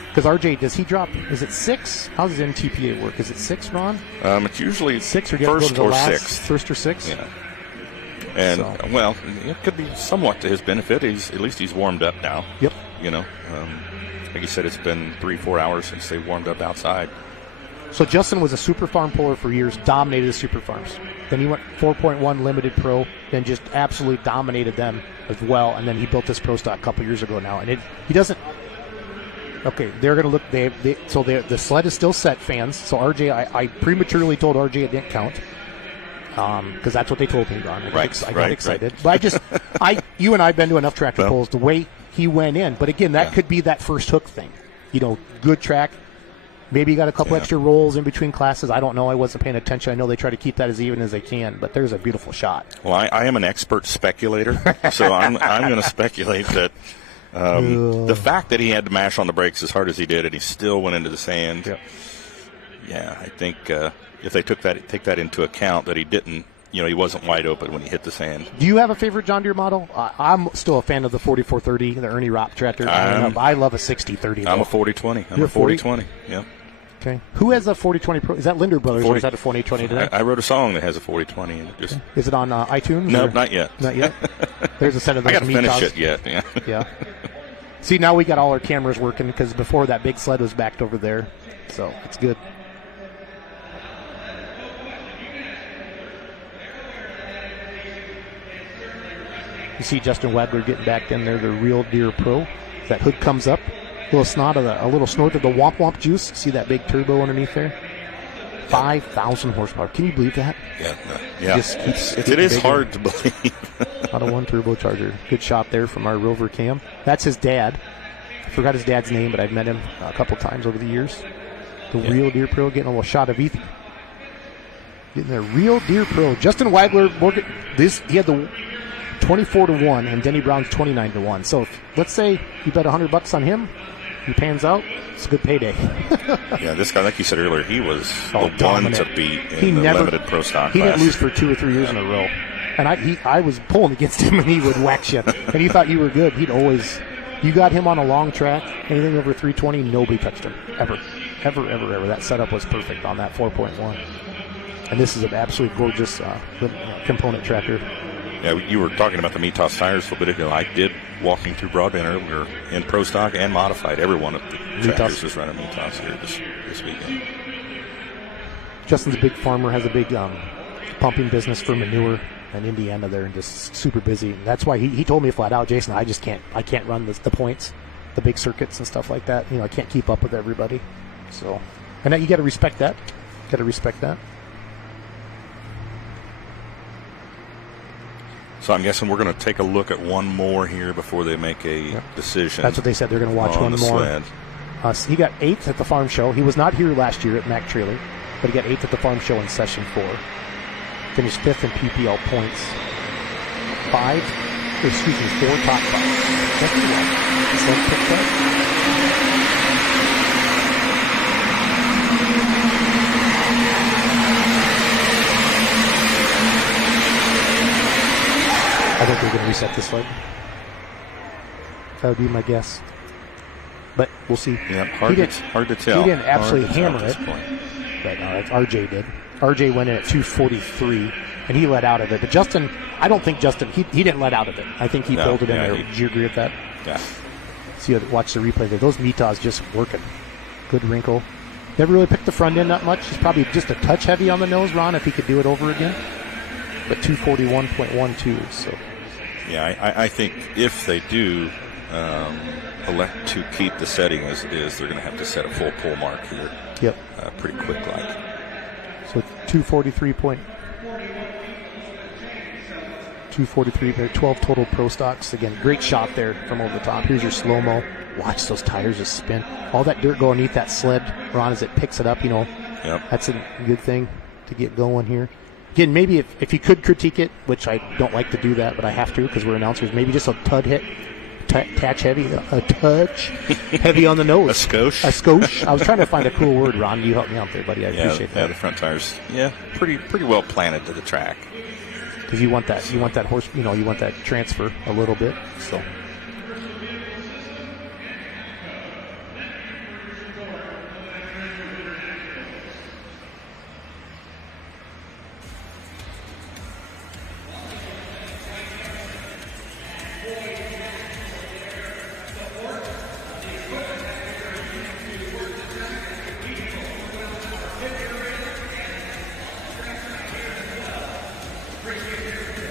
Because RJ, does he drop? Is it 6? How does NTPA work? Is it 6, Ron? It's usually 6 or first or 6th. First or 6? Yeah. And, well, it could be somewhat to his benefit. At least he's warmed up now. Yep. Like you said, it's been 3-4 hours since they warmed up outside. So Justin was a super farm puller for years, dominated the super farms. Then he went 4.1 limited pro, then just absolutely dominated them as well. And then he built this pro stock a couple years ago now. And he doesn't. Okay, they're going to look. The sled is still set, fans. So RJ, I prematurely told RJ it didn't count. because that's what they told me, Ron. I got excited. Right. But you and I have been to enough tractor pulls. The way he went in, but again, that could be that first hook thing. Good track. Maybe you got a couple extra rolls in between classes. I don't know. I wasn't paying attention. I know they try to keep that as even as they can, but there's a beautiful shot. Well, I am an expert speculator, so I'm going to speculate that the fact that he had to mash on the brakes as hard as he did and he still went into the sand. Yeah, I think if they take that into account, that he didn't, he wasn't wide open when he hit the sand. Do you have a favorite John Deere model? I'm still a fan of the 4430, the Ernie Ropp tractor. I love a 6030. I'm a 4020. I'm a 4020. Yeah. Okay. Who has a 4020 Pro? Is that Linder Brothers or is that a 4020 today? I wrote a song that has a 4020. And Is it on iTunes? No, or? Not yet. Not yet? There's a set of those. I got to finish it yet. Yeah. Yeah. See, now we got all our cameras working because before that big sled was backed over there. So it's good. You see Justin Wagler getting back in there, the Real Deere Pro. That hood comes up. A little snort of the Womp Womp juice. See that big turbo underneath there? 5,000 horsepower. Can you believe that? Yeah. It is hard to believe. Out of one turbocharger. Good shot there from our Rover Cam. That's his dad. I forgot his dad's name, but I've met him a couple times over the years. The Real Deere Pro getting a little shot of Ethan. Getting there. Real Deere Pro. Justin Wagler, he had the 24-1, and Denny Brown's 29-1. So let's say you bet $100 on him. He pans out. It's a good payday. Yeah, this guy, like you said earlier, he was the one to beat in the limited pro stock class. He didn't lose for 2 or 3 years in a row. And I was pulling against him, and he would wax you. And he thought you were good. You got him on a long track, anything over 320, nobody touched him. Ever. That setup was perfect on that 4.1. And this is an absolutely gorgeous component tractor. Yeah, you were talking about the Mitas tires a little bit ago. I did walking through broadband earlier in pro stock and modified. Every one of the tractors is running Mitas here this weekend. Justin's a big farmer, has a big pumping business for manure in Indiana there, and just super busy. And that's why he told me flat out, Jason, I can't run the points, the big circuits and stuff like that. I can't keep up with everybody. So, and you got to respect that. So I'm guessing we're going to take a look at one more here before they make a decision. That's what they said. They're going to watch one more. He got 8th at the farm show. He was not here last year at Mac Trailer, but he got 8th at the farm show in session 4. Finished 5th in PPL points. 4 top 5. That's pretty well. Sled picked up. I think they're going to reset this sled. That would be my guess. But we'll see. Yeah, hard to tell. He didn't absolutely hammer it. But RJ did. RJ went in at 243, and he let out of it. But Justin, I don't think Justin, he didn't let out of it. I think he folded in there. Did you agree with that? Yeah. Watch the replay there. Those Mitas just working. Good wrinkle. Never really picked the front end that much. He's probably just a touch heavy on the nose, Ron, if he could do it over again. But 241.12, so... Yeah, I think if they do elect to keep the setting as it is, they're going to have to set a full pull mark here. Yep. Pretty quick like. So 243, 12 total pro stocks. Again, great shot there from over the top. Here's your slow-mo. Watch those tires just spin. All that dirt going underneath that sled, Ron, as it picks it up, That's a good thing to get going here. Again, maybe if you could critique it, which I don't like to do that, but I have to because we're announcers, maybe just a touch heavy on the nose. A skosh. A skosh. I was trying to find a cool word, Ron. You helped me out there, buddy. I appreciate that. Yeah, the front tires, pretty well planted to the track. Because you want that horse, you want that transfer a little bit, so...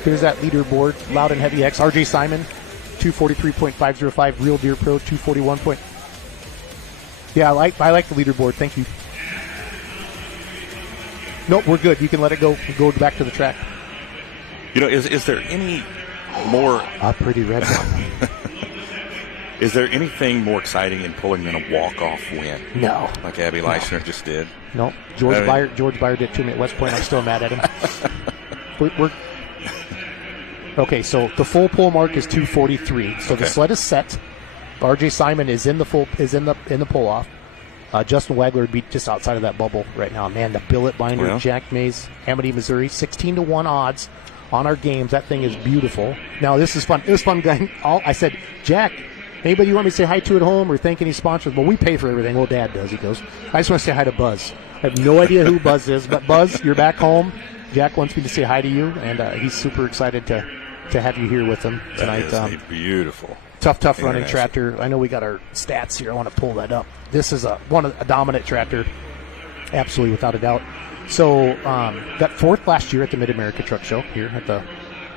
Here's that leaderboard, Loud and Heavy X. RJ Simon, 243.505. Real Deere Pro, 241. Yeah, I like the leaderboard. Thank you. Nope, we're good. You can let it go back to the track. You know, is there any more... A pretty red one. Is there anything more exciting in pulling than a walk-off win? No. Like Abby Leishner just did? No. George Byer did to me at West Point. I'm still mad at him. we're okay, so the full pull mark is 243. So the sled is set. R.J. Simon is in the pull-off. Justin Wagler would be just outside of that bubble right now. Man, the billet binder, Jack Mays, Amity, Missouri, 16-1 odds on our games. That thing is beautiful. Now, this is fun. It was fun. I said, Jack, anybody you want me to say hi to at home or thank any sponsors? Well, we pay for everything. Well, Dad does. He goes, I just want to say hi to Buzz. I have no idea who Buzz is, but Buzz, you're back home. Jack wants me to say hi to you, and he's super excited to have you here with him tonight. That is beautiful. Tough running tractor. I know we got our stats here. I want to pull that up. This is a dominant tractor, absolutely without a doubt. So got fourth last year at the Mid-America Truck Show here at the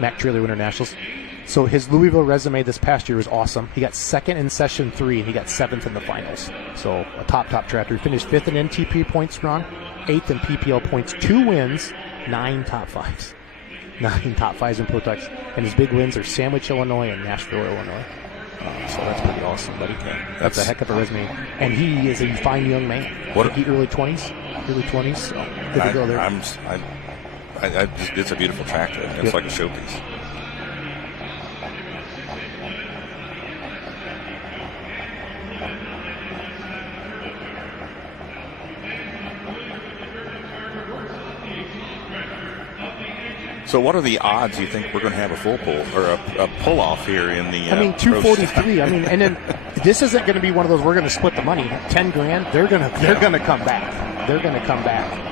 Mack Trailer Winter Nationals. So his Louisville resume this past year was awesome. He got second in Session 3, and he got seventh in the finals. So a top tractor. He finished fifth in NTP points, Ron, eighth in PPL points, 2 wins, 9 top 5s. 9 top 5s in Protex. And his big wins are Sandwich, Illinois, and Nashville, Illinois. So that's pretty awesome, buddy. That's a heck of a resume. And he is a fine young man. What early 20s? Early 20s. So good to go there. It's a beautiful tractor. It's like a showpiece. So what are the odds you think we're going to have a full pull or a pull off here in the? 243. And then this isn't going to be one of those we're going to split the money. $10,000. They're going to come back. They're going to come back.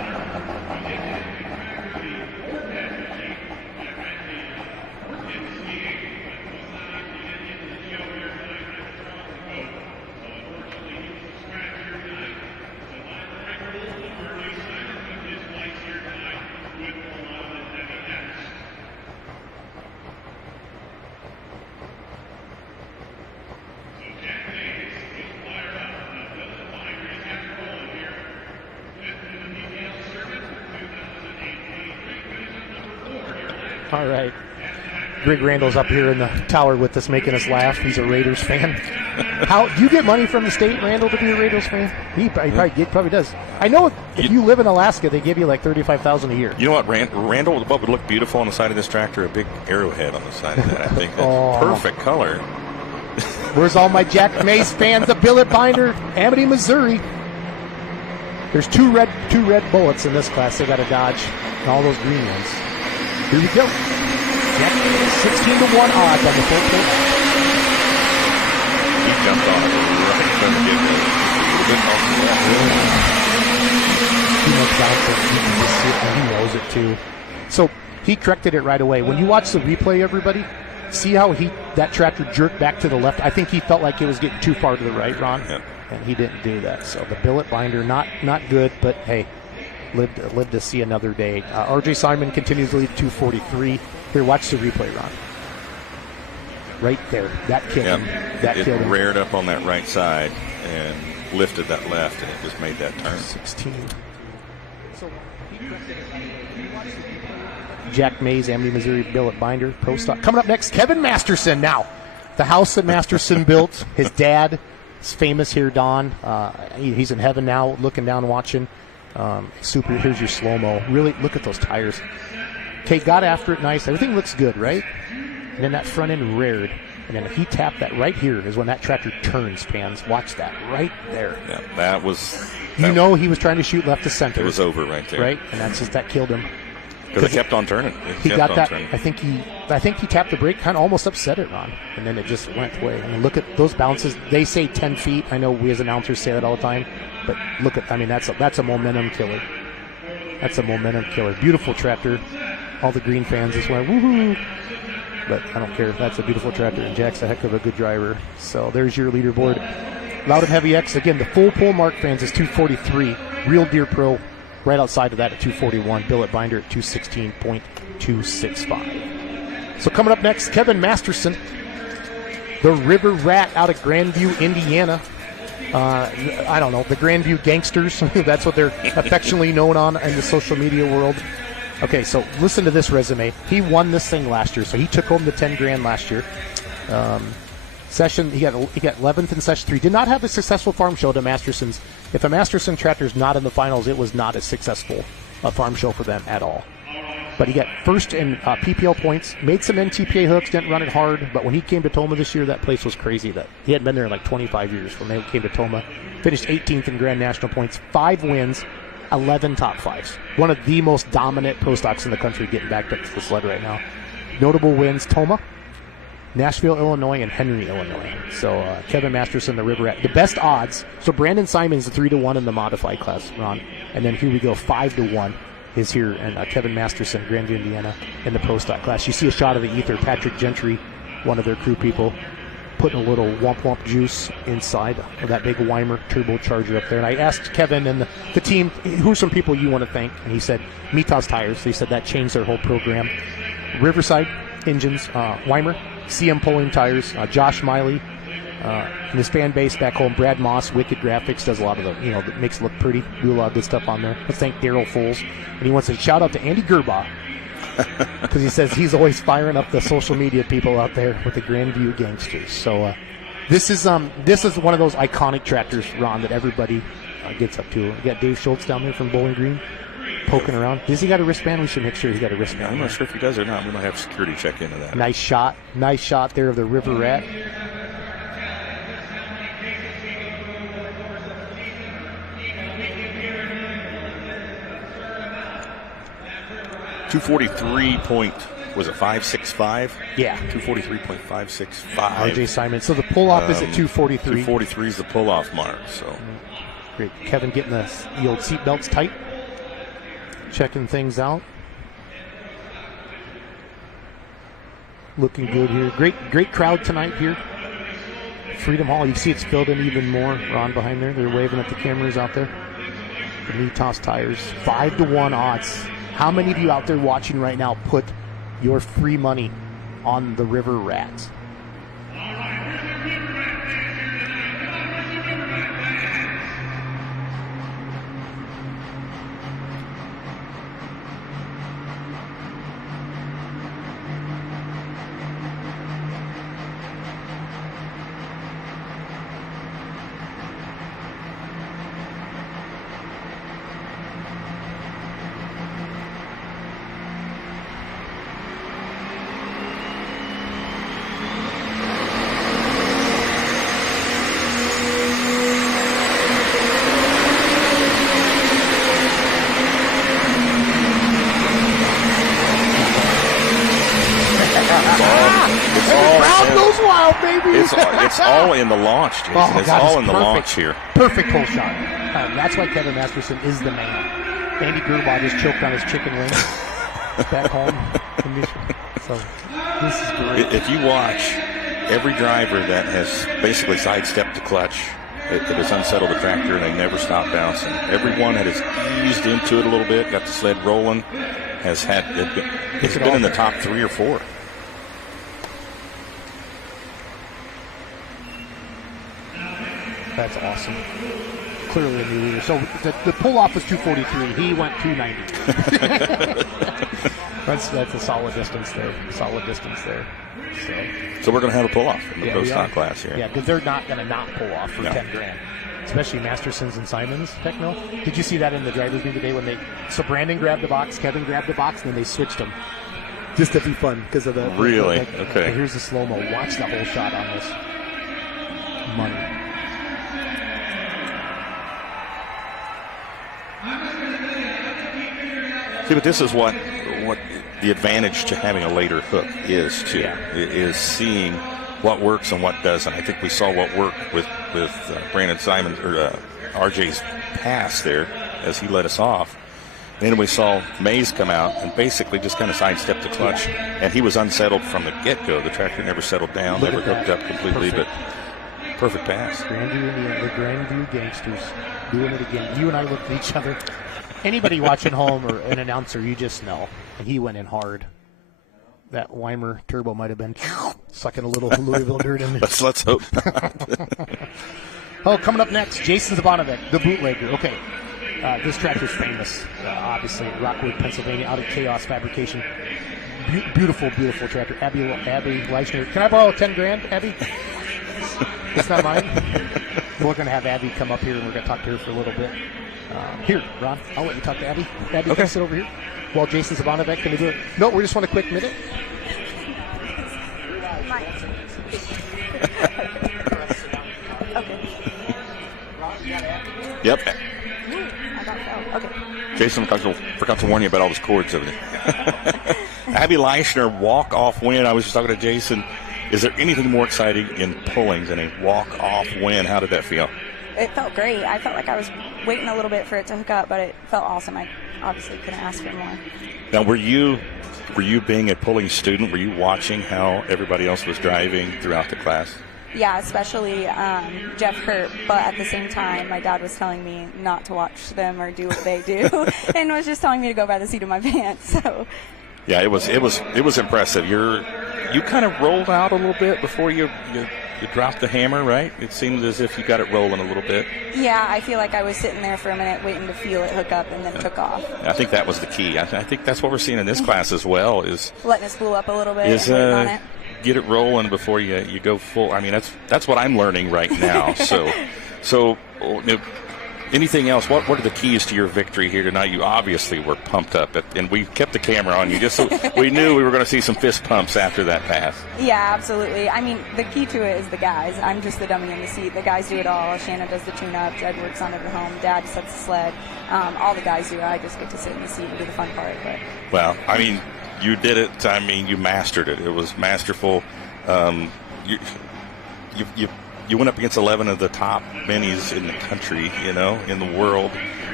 All right. Greg Randall's up here in the tower with us, making us laugh. He's a Raiders fan. How do you get money from the state, Randall, to be a Raiders fan? He probably does. I know if you live in Alaska, they give you like $35,000 a year. You know what, Randall? What would look beautiful on the side of this tractor? A big arrowhead on the side of that. I think that's perfect color. Where's all my Jack Mays fans? The billet binder, Amity, Missouri. There's two red bullets in this class. They got to dodge, and all those green ones. Here we go. 16-1 odds on the full pull. He jumped on it right from the get-go. Too much bounce. You can just see it, and he knows it too. So he corrected it right away. When you watch the replay, everybody, see how that tractor jerked back to the left? I think he felt like it was getting too far to the right, Ron, and he didn't do that. So the billet binder, not good, but hey, lived to see another day. R.J. Simon continues to lead 243. Here, watch the replay, Ron. Right there. That killed him. That killed him. It reared up on that right side and lifted that left, and it just made that turn. 16. So Jack Mays, Amity, Missouri, billet binder, pro stock. Coming up next, Kevin Masterson. Now, the house that Masterson built, his dad is famous here, Don. He's in heaven now, looking down, watching. Super. Here's your slow-mo. Really, look at those tires. Okay, got after it nice. Everything looks good, right? And then that front end reared. And then if he tapped that right here is when that tractor turns, fans. Watch that right there. Yeah, that was... he was trying to shoot left to center. It was over right there. Right? And that killed him. Because it kept on turning. He got that. I think he tapped the brake, kind of almost upset it, Ron. And then it just went away. I mean, look at those bounces. They say 10 feet. I know we as announcers say that all the time. But look at, that's a momentum killer. That's a momentum killer. Beautiful tractor. All the green fans just went, woohoo. But I don't care. That's a beautiful tractor, and Jack's a heck of a good driver. So there's your leaderboard. Loud and Heavy X, again, the full pull mark, fans, is 243. Real Deer Pro right outside of that at 241. Billet Binder at 216.265. So coming up next, Kevin Masterson, the River Rat out of Grandview, Indiana. I don't know, the Grandview Gangsters. That's what they're affectionately known on in the social media world. Okay, so listen to this resume. He won this thing last year, so he took home the $10,000 last year. Session, he got 11th in Session 3. Did not have a successful farm show to Masterson's. If a Masterson tractor's not in the finals, it was not a successful farm show for them at all. But he got first in PPL points, made some NTPA hooks, didn't run it hard, but when he came to Toma this year, that place was crazy. That he hadn't been there in like 25 years when they came to Toma. Finished 18th in Grand National points, 5 wins, 11 top 5s. One of the most dominant pro stocks in the country getting back up to the sled right now. Notable wins, Toma, Nashville, Illinois, and Henry, Illinois. So Kevin Masterson, the River Rat. The best odds, so Brandon Simon's 3-1 in the modified class, Ron. And then here we go, 5-1. Is here, and Kevin Masterson, Grandview, Indiana, in the pro stock class. You see a shot of the ether. Patrick Gentry, one of their crew people, putting a little womp juice inside of that big Weimer turbocharger up there. And I asked Kevin and the team, who are some people you want to thank? And he said, Mitas Tires. He said that changed their whole program. Riverside Engines, Weimer, CM Pulling Tires, Josh Miley, and his fan base back home, Brad Moss, Wicked Graphics, does a lot of the, that makes it look pretty. Do a lot of good stuff on there. Let's thank Daryl Foles. And he wants to shout out to Andy Gerbaugh because he says he's always firing up the social media people out there with the Grandview Gangsters. So this is one of those iconic tractors, Ron, that everybody gets up to. You got Dave Schultz down there from Bowling Green poking around. Does he got a wristband? We should make sure he got a wristband. I'm not sure if he does or not. We might have security check into that. Nice shot there of the River Rat. Was it 5.65? Yeah. 243.565. RJ Simon. So the pull-off is at 243. 243 is the pull-off mark. So great. Kevin getting the old seat belts tight. Checking things out. Looking good here. Great crowd tonight here. Freedom Hall. You see it's filled in even more. Ron behind there. They're waving at the cameras out there. The Mitas Tires. 5-1 odds. How many of you out there watching right now put your free money on the River Rats? It's all in the launch, Jason. It's all in the launch here. Perfect pull shot. That's why Kevin Masterson is the man. Andy Gerbaugh just choked on his chicken wings back home. So this is great. If you watch every driver that has basically sidestepped the clutch, that has unsettled the tractor, and they never stop bouncing. Everyone that has eased into it a little bit, got the sled rolling, has had it's been in the top 3 or 4. That's awesome. Clearly a new leader. So the pull-off was 243. He went 290. That's a solid distance there. So we're going to have a pull-off in the pro stock class here. Yeah, because they're not going to not pull off for $10,000. Especially Masterson's and Simons Techno. Did you see that in the driver's meeting today so Brandon grabbed the box, Kevin grabbed the box, and then they switched them. Just to be fun because of the... Really? Okay. Here's the slow-mo. Watch the whole shot on this. Money. See, but this is what the advantage to having a later hook is, too. Yeah. Is seeing what works and what doesn't. I think we saw what worked with Brandon Simon, or RJ's pass there as he let us off. Then we saw Mays come out and basically just kind of sidestepped the clutch, and he was unsettled from the get-go. The tractor never settled down, never hooked up completely, but perfect pass. Grandview, the Grandview Gangsters doing it again. You and I looked at each other. Anybody watching home or an announcer, you just know. And he went in hard. That Weimer turbo might have been sucking a little Louisville dirt in there. Let's hope not. Oh, coming up next, Jason Zabanovic, the bootlegger. Okay, this tractor's famous, obviously, in Rockwood, Pennsylvania, out of Chaos Fabrication. Beautiful, beautiful tractor. Abby Leichner. Can I borrow 10 grand, Abby? It's not mine. We're going to have Abby come up here, and we're going to talk to her for a little bit. Here, Ron, I'll let you talk to Abby. Abby, okay. Come sit over here. While Jason Zabanovic, can we do it? No, we just want a quick minute. Okay. Yep. I got so. Okay. Jason forgot to warn you about all those cords over there. Abby Leichner, walk-off win. I was just talking to Jason. Is there anything more exciting in pulling than a walk-off win? How did that feel? It felt great. I felt like I was waiting a little bit for it to hook up, but it felt awesome. I obviously couldn't ask for more. Now, were you being a pulling student? Were you watching how everybody else was driving throughout the class? Yeah, especially Jeff Hurt, but at the same time, my dad was telling me not to watch them or do what they do, and was just telling me to go by the seat of my pants. So, yeah, it was impressive. You kind of rolled out a little bit before you dropped the hammer, right? It seemed as if you got it rolling a little bit. Yeah, I feel like I was sitting there for a minute waiting to feel it hook up, and then took off. I think that was the key. I think that's what we're seeing in this class as well. Is letting it spool up a little bit. And waiting on it. Get it rolling before you go full. I mean, that's what I'm learning right now. So anything else? What are the keys to your victory here tonight? You obviously were pumped up, and we kept the camera on you just so we knew we were going to see some fist pumps after that pass. Yeah, absolutely. I mean, the key to it is the guys. I'm just the dummy in the seat. The guys do it all. Shanna does the tune-up. Jed works on it at home. Dad sets the sled. All the guys do it. I just get to sit in the seat and do the fun part. But. Well, I mean, you did it. I mean, you mastered it. It was masterful. You went up against 11 of the top minis in the country, in the world,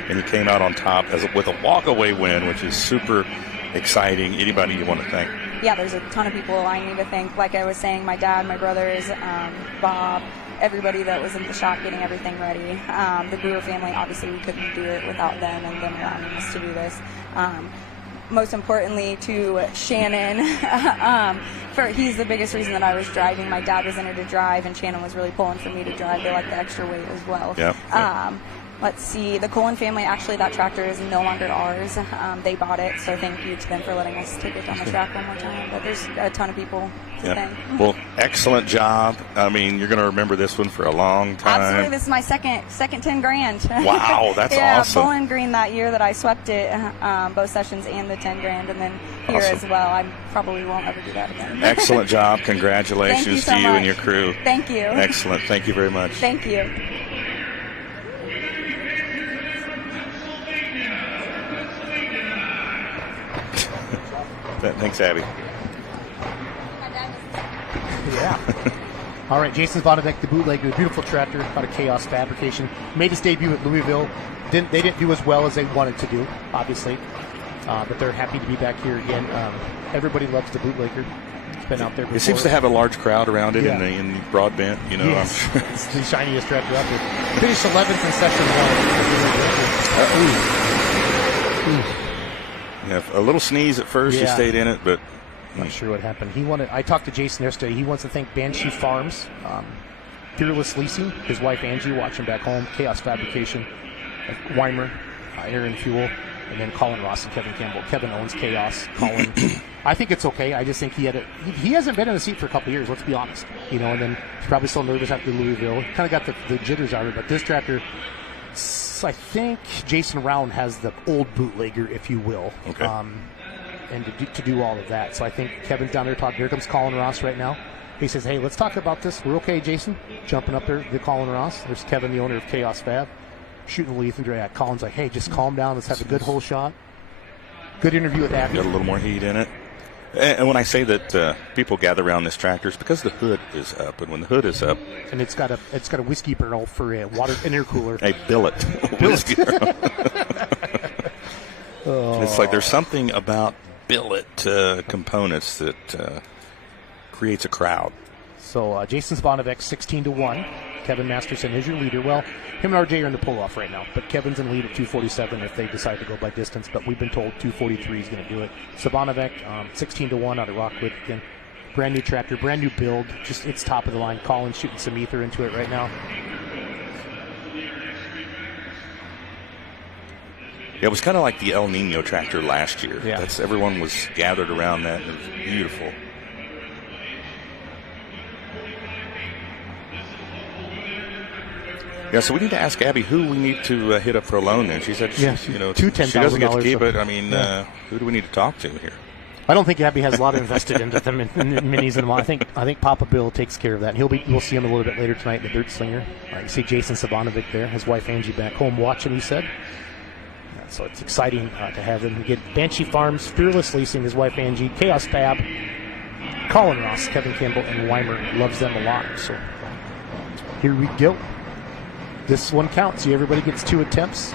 and you came out on top with a walk-away win, which is super exciting. Anybody you want to thank? Yeah, there's a ton of people I need to thank. Like I was saying, my dad, my brothers, Bob, everybody that was in the shop getting everything ready. The Brewer family, obviously we couldn't do it without them and them allowing us to do this. Most importantly to Shannon, he's the biggest reason that I was driving. My dad was in it to drive, and Shannon was really pulling for me to drive. They like the extra weight as well. Yeah. Let's see, the Cullen family, actually that tractor is no longer ours. They bought it, so thank you to them for letting us take it down the track one more time. But there's a ton of people to thank. Well, excellent job. I mean, you're going to remember this one for a long time. Absolutely. This is my second 10 grand. Wow, that's yeah, awesome. Bowling Green that year that I swept it, both sessions and the 10 grand, and then here awesome. as well. I probably won't ever do that again. Excellent job. Congratulations to you and your crew. Thank you. Excellent. Thank you very much. Thank you. Thanks, Abby. Yeah. All right, Jason Zabanovic, the bootlegger, beautiful tractor out of Chaos Fabrication. Made his debut at Louisville. They didn't do as well as they wanted to do, obviously, but they're happy to be back here again. Everybody loves the bootlegger. It's been out there before. It seems to have a large crowd around it yeah. in Broadbent. Yes. I'm sure. It's the shiniest tractor out there. Finished 11th in section 1. Yeah, a little sneeze at first. Yeah. You stayed in it, but not sure what happened. I talked to Jason yesterday. He wants to thank Banshee Farms, Fearless Leasing, his wife Angie watching back home, Chaos Fabrication, Weimer, Aaron Fuel, and then Colin Ross and Kevin Campbell. Kevin owns Chaos. Colin, I think it's okay. I just think he hasn't been in the seat for a couple of years. Let's be honest, and then he's probably still nervous after Louisville. Kind of got the jitters out of it. But this tractor, I think Jason Round has the old bootlegger, if you will. Okay. And to do all of that. So I think Kevin's down there talking. Here comes Colin Ross right now. He says, hey, let's talk about this. We're okay, Jason. Jumping up there to Colin Ross. There's Kevin, the owner of Chaos Fab, shooting the Ethan Drag. Colin's like, hey, just calm down. Let's have a good whole shot. Good interview with Abby. Got a little more heat in it. And when I say that people gather around this tractor, it's because the hood is up. And when the hood is up, and it's got a whiskey barrel for a water and air cooler. A billet. Whiskey barrel. It's like there's something about billet components that creates a crowd. So Jason Zabanovic, 16-1. Kevin Masterson is your leader. Well, him and RJ are in the pull-off right now, but Kevin's in lead at 247 if they decide to go by distance, but we've been told 243 is going to do it. Zabanovic, 16-1 out of Rockwood. Again, brand new tractor, brand new build. Just it's top of the line. Colin's shooting some ether into it right now. It was kind of like the El Nino tractor last year. Yeah. Everyone was gathered around that. It was beautiful. Yeah, so we need to ask Abby who we need to hit up for a loan. And she said, she doesn't get to keep it. I mean, who do we need to talk to here? I don't think Abby has a lot invested into them in minis and I think Papa Bill takes care of that. And we'll see him a little bit later tonight in the Dirt Slinger. You see Jason Savanovic there, his wife Angie back home watching. He said, so it's exciting to have him. Get Banshee Farms, Fearless Leasing, his wife Angie, Chaos Fab, Colin Ross, Kevin Campbell, and Weimer loves them a lot. So here we go. This one counts. See, everybody gets 2 attempts.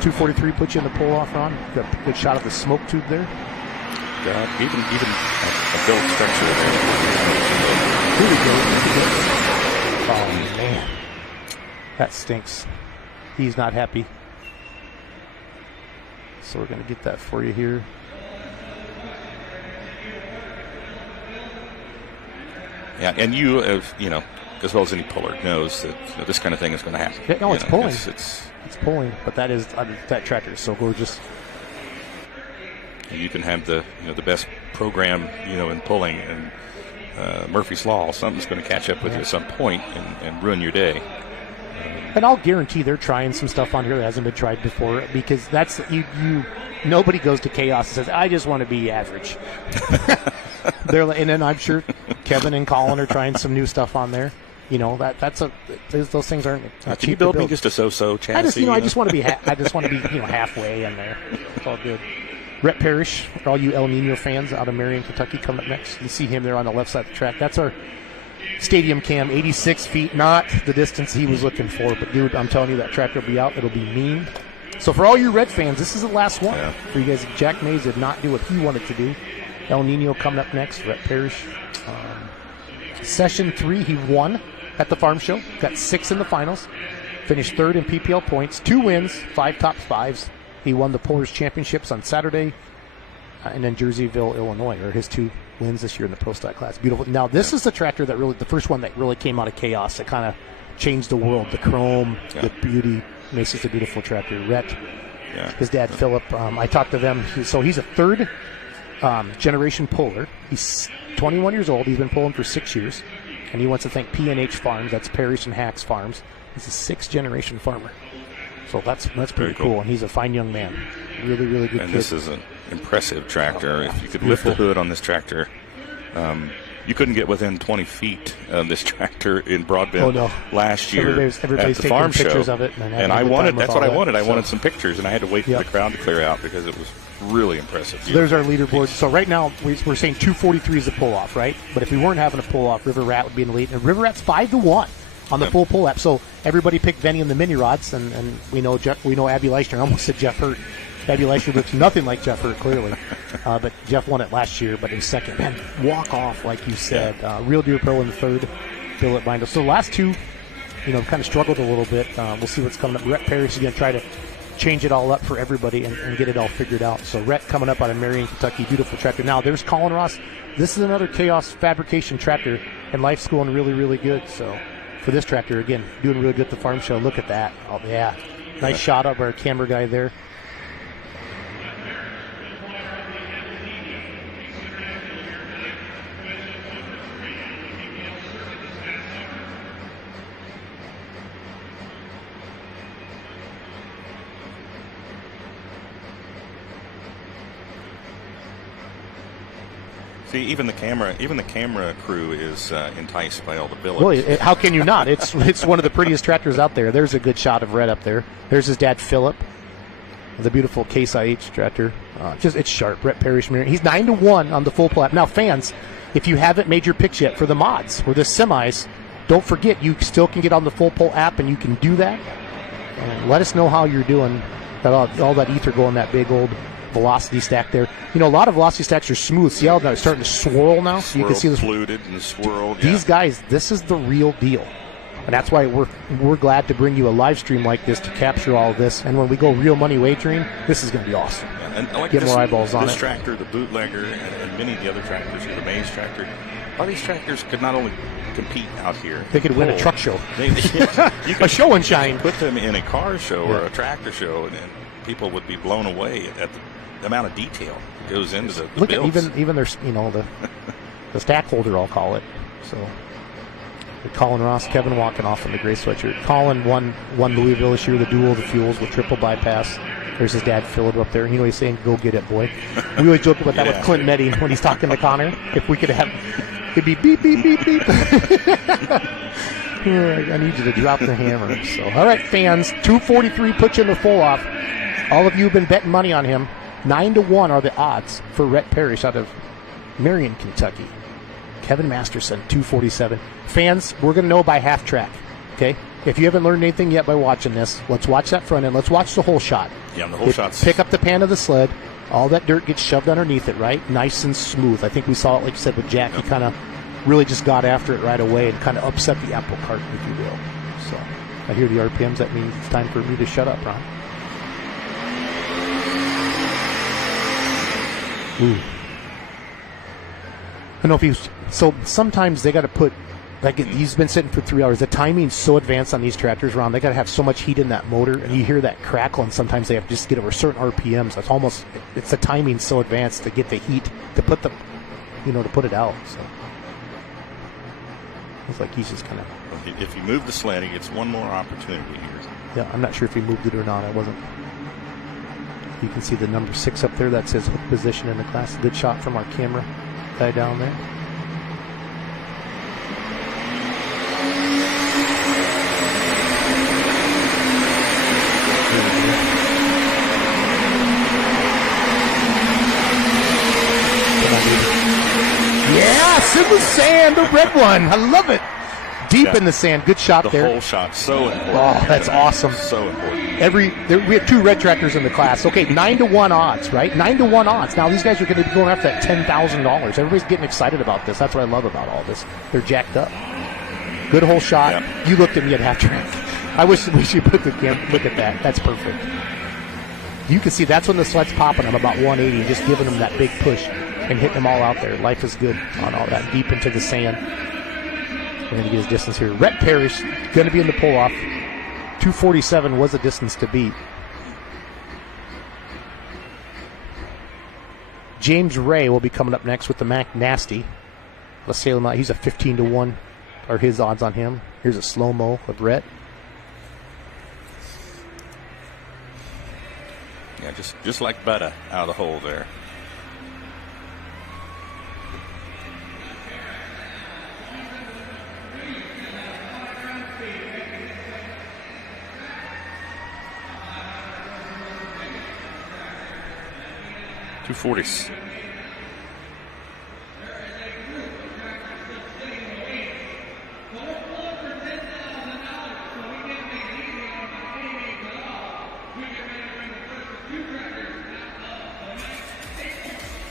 243 puts you in the pull-off run. Got a good shot of the smoke tube there. Even a built structure there. Here we go. Oh, man. That stinks. He's not happy. So we're going to get that for you here. Yeah, and you, as well as any puller, knows that this kind of thing is going to happen. Yeah, no, it's pulling. It's pulling, but that tractor is so gorgeous. You can have the best program in pulling, and Murphy's Law, something's going to catch up with you at some point and ruin your day. And I'll guarantee they're trying some stuff on here that hasn't been tried before, because that's nobody goes to Chaos and says, I just want to be average. And then I'm sure Kevin and Colin are trying some new stuff on there. Those things aren't cheap. Can you build me just a so-so chassis? I just want to be halfway in there. It's all good. Rhett Parrish, for all you El Nino fans out of Marion, Kentucky, coming up next. You see him there on the left side of the track. That's our stadium cam, 86 feet, not the distance he was looking for. But, dude, I'm telling you, that tractor will be out. It'll be mean. So for all you Red fans, this is the last one for you guys. Jack Mays did not do what he wanted to do. El Nino coming up next, Rhett Parrish. Session 3, he won at the farm show. Got 6 in the finals. Finished 3rd in PPL points. 2 wins, 5 top 5s. He won the Pullers Championships on Saturday, and then Jerseyville, Illinois, are his 2 wins this year in the Pro Stock class. Beautiful. Now, this is the tractor that the first one that really came out of Chaos. That kind of changed the world. The chrome, the beauty, makes it a beautiful tractor. Rhett, his dad, Philip, I talked to them. So he's a 3rd generation puller. He's 21 years old. He's been pulling for 6 years, and he wants to thank P&H Farms. That's Parrish and Hacks Farms. He's a 6th generation farmer. So that's pretty cool. And he's a fine young man. Really, really good kid. And this is an impressive tractor. If you could lift the hood on this tractor, you couldn't get within 20 feet of this tractor in Broadbent last year everybody's at the farm pictures show. Of it. And I wanted, that's what I wanted. I wanted some pictures, and I had to wait for the crowd to clear out because it was really impressive. So there's our leaderboard. So right now, we're saying 243 is a pull-off, right? But if we weren't having a pull-off, River Rat would be in the lead. And River Rat's 5-1. On the full pull-up. So everybody picked Benny in the mini rods, and we know Abby Leishner. I almost said Jeff Hurt. Abby Leishner looks nothing like Jeff Hurt, clearly. But Jeff won it last year, but in 2nd. Man, walk off, like you said. Real Deer Pro in the 3rd. Bill at Binder. So the last 2, kind of struggled a little bit. We'll see what's coming up. Rhett Parrish is going to try to change it all up for everybody and get it all figured out. So Rhett coming up out of Marion, Kentucky. Beautiful tractor. Now, there's Colin Ross. This is another Chaos fabrication tractor, and life's going really, really good. So for this tractor, again, doing really good at the farm show. Look at that. Oh, yeah. Nice shot of our camera guy there. See, even the camera crew is enticed by all the billets. Well, how can you not? It's one of the prettiest tractors out there. There's a good shot of Red up there. There's his dad, Philip, the beautiful Case IH tractor. It's sharp. Rhett Parrish, he's 9-1 on the full pull-up. Now, fans, if you haven't made your picks yet for the mods or the semis, don't forget you still can get on the full pull app and you can do that. And let us know how you're doing. Got all that ether going, that big old velocity stack there. A lot of velocity stacks are smooth. See how they're starting to swirl now? So you can see this fluted and swirled. These guys, this is the real deal. And that's why we're glad to bring you a live stream like this to capture all of this. And when we go real money wagering, this is going to be awesome. And I like get more eyeballs on it. This tractor, the bootlegger, and many of the other tractors, the Maze tractor, a lot of these tractors could not only compete out here. They could win a Pull. truck show. You A show and shine. put them in a car show or Yeah. a tractor show, and people would be blown away at the amount of detail that goes into the Look at builds. even their the stack holder, I'll call it. So Colin Ross, Kevin Walkenoff in the gray sweatshirt. Colin won Louisville this year, the duel of the fuels with triple bypass. There's his dad, Philip, up there. You know he's saying, "Go get it, boy." We always joke about that with Clint Meddy when he's talking to Connor. If we could have, it'd be beep beep beep beep. I need you to drop the hammer. So, all right, fans, 243 puts you in the full off. All of you have been betting money on him. 9-1 are the odds for Rhett Parrish out of Marion, Kentucky. Kevin Masterson, 247. Fans, we're going to know by half track, okay? If you haven't learned anything yet by watching this, let's watch that front end. Let's watch the whole shot. Yeah, the whole shot's... Pick up the pan of the sled. All that dirt gets shoved underneath it, right? Nice and smooth. I think we saw it, like you said, with Jack. He kind of really just got after it right away and kind of upset the apple cart, if you will. So I hear the RPMs. That means it's time for me to shut up, Ron. Ooh. I don't know if he's... So sometimes they got to put... Like, he's been sitting for 3 hours. The timing's so advanced on these tractors, Ron. They got to have so much heat in that motor, and you hear that crackle, and sometimes they have to just get over certain RPMs. That's almost... It's the timing so advanced to get the heat, to put the... to put it out, so... It's like he's just kind of... If you move the sled, he gets one more opportunity here. Yeah, I'm not sure if he moved it or not. I wasn't... You can see the number 6 up there. That says hook position in the class. Good shot from our camera guy down there. Yes, in the sand, the red one. I love it. Deep in the sand. Good shot there. The whole shot, so important. Oh, that's awesome. So important. We had 2 red tractors in the class. Okay, 9-1 odds, right? 9-1 odds. Now these guys are going to be going after that $10,000. Everybody's getting excited about this. That's what I love about all this. They're jacked up. Good whole shot. Yep. You looked at me at half track. I wish we should put the camera. Look at that. That's perfect. You can see that's when the sled's popping them about 180, just giving them that big push and hitting them all out there. Life is good on all that, deep into the sand. We're going to get his distance here. Rhett Parrish going to be in the pull-off. 247 was a distance to beat. James Ray will be coming up next with the Mac Nasty. Let's sail him out. He's a 15-1, are his odds on him. Here's a slow-mo of Rhett. Yeah, just like butter out of the hole there. .240s.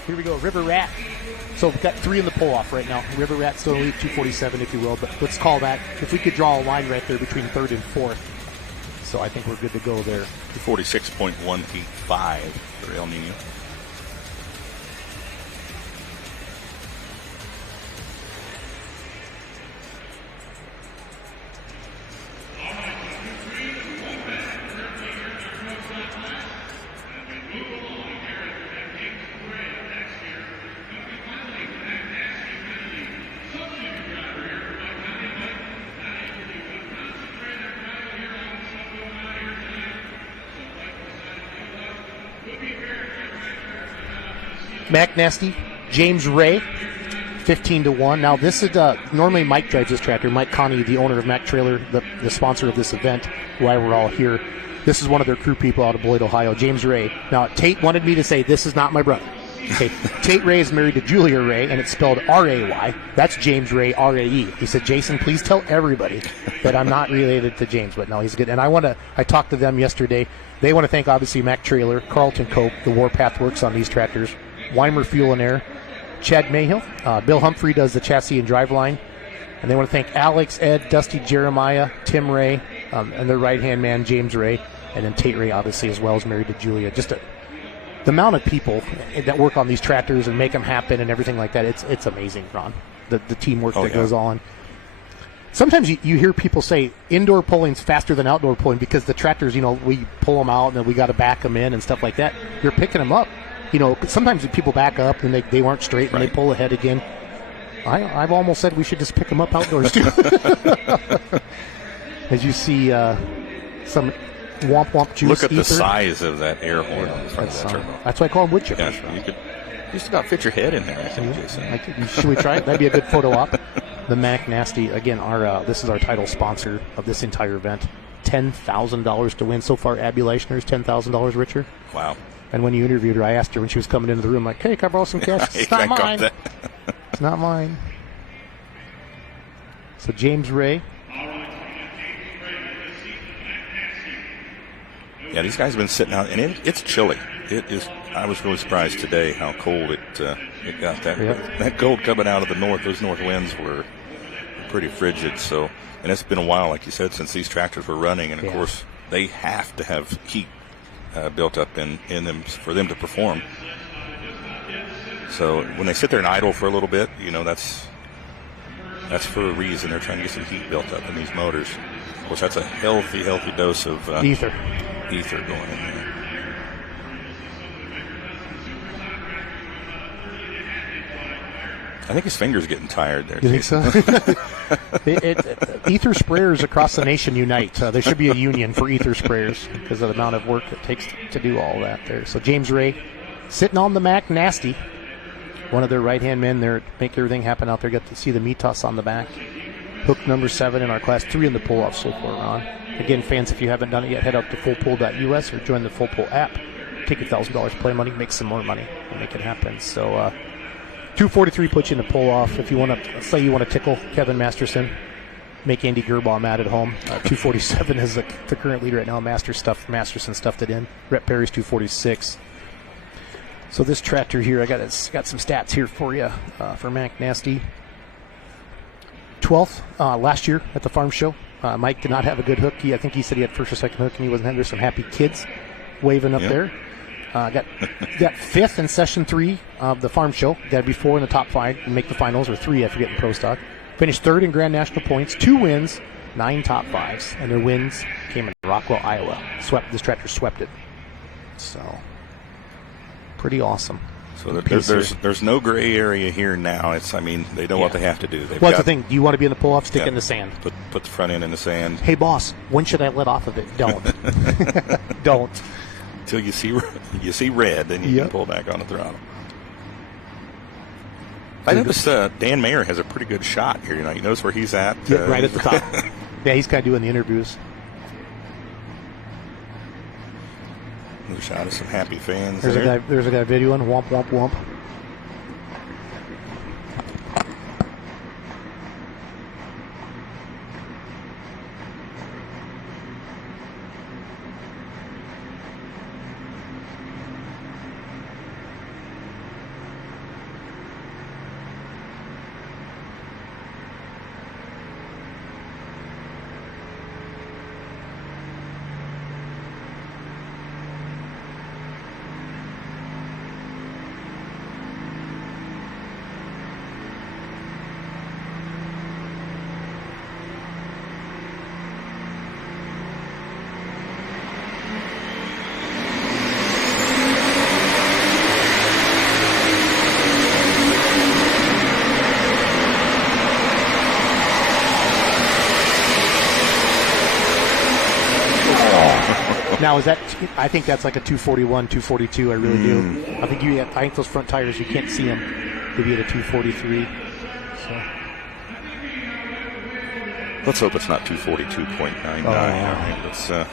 Here we go, River Rat. So we've got 3 in the pull-off right now. River Rat still in the lead, 247, if you will. But let's call that, if we could draw a line right there between 3rd and 4th. So I think we're good to go there. 246.185 for El Nino. Mac Nasty, James Ray, 15-1. Now this is normally Mike drives this tractor. Mike Connie, the owner of Mac Trailer, the sponsor of this event, why we're all here. This is one of their crew people out of Beloit, Ohio, James Ray. Now Tate wanted me to say this is not my brother. Okay, Tate Ray is married to Julia Ray, and it's spelled R-A-Y. That's James Ray, R-A-E. He said, Jason, please tell everybody that I'm not related to James, but no, he's good. And I talked to them yesterday. They want to thank, obviously, Mac Trailer, Carlton Cope, the Warpath Works on these tractors, Weimer Fuel and Air, Chad Mayhill, Bill Humphrey does the chassis and driveline, and they want to thank Alex, Ed, Dusty Jeremiah, Tim Ray, and their right-hand man, James Ray, and then Tate Ray, obviously, as well as married to Julia. Just the amount of people that work on these tractors and make them happen and everything like that, it's amazing, Ron. The teamwork that goes on. Sometimes you hear people say indoor pulling's faster than outdoor pulling because the tractors, we pull them out and then we got to back them in and stuff like that. You're picking them up. Sometimes people back up and they weren't straight and they pull ahead again. I've almost said we should just pick them up outdoors too. As you see some womp womp juice. Look at ether. the size of that air horn on the front of that turbo. That's why I call them wood chippers. Yeah, you could just about fit your head in there, I think, Jason. Should we try it? That'd be a good photo op. The Mac Nasty, again, this is our title sponsor of this entire event. $10,000 to win. So far, Abby Leichner is $10,000 richer. Wow. And when you interviewed her, I asked her when she was coming into the room, like, hey, can I borrow some cash? It's not mine. It's not mine. So James Ray. Yeah, these guys have been sitting out, and it's chilly. It is. I was really surprised today how cold it got. That cold coming out of the north. Those north winds were pretty frigid. So, and it's been a while, like you said, since these tractors were running, and of course they have to have heat built up in them for them to perform. So when they sit there and idle for a little bit, that's for a reason. They're trying to get some heat built up in these motors. Of course, that's a healthy dose of ether going in there. I think his finger's getting tired there. You think so? Ether sprayers across the nation unite. There should be a union for ether sprayers because of the amount of work it takes to do all that there. So James Ray sitting on the Mac Nasty. One of their right-hand men there to make everything happen out there. Got to see the Mitas on the back. Hook number 7 in our Class 3 in the pull-off so far, Ron. Again, fans, if you haven't done it yet, head up to fullpull.us or join the Full Pull app. Take $1,000, play money, make some more money, and make it happen. So 243 puts you in the pull-off. If you want to, say you want to tickle Kevin Masterson, make Andy Gerbaugh mad at home. 247 is the current leader right now. Masterson stuffed it in. Rhett Perry's 246. So this tractor here, I got some stats here for you for Mac Nasty. 12th last year at the farm show. Mike did not have a good hook. I think he said he had first or second hook, and he wasn't having. There's some happy kids waving up there. Got 5th in session 3 of the farm show. Got to be 4 in the top 5 and make the finals, or 3 I forget in Pro Stock. Finished 3rd in Grand National points, 2 wins, 9 top 5s, and their wins came in Rockwell, Iowa. This tractor swept it. So pretty awesome. So there's no gray area here now. They know what they have to do. That's the thing. Do you want to be in the pull-off? Stick in the sand. Put the front end in the sand. Hey, boss, when should I let off of it? Don't. Don't. Until you see red, then you can pull back on the throttle. I noticed Dan Mayer has a pretty good shot here. He knows where he's at. Right at the top. Yeah, he's kind of doing the interviews. Another shot of some happy fans. There's a guy videoing. Womp, womp, womp. Now, I think that's like a 241, 242. I really do. I think those front tires, you can't see them. Maybe at a 243. So. Let's hope it's not 242.99.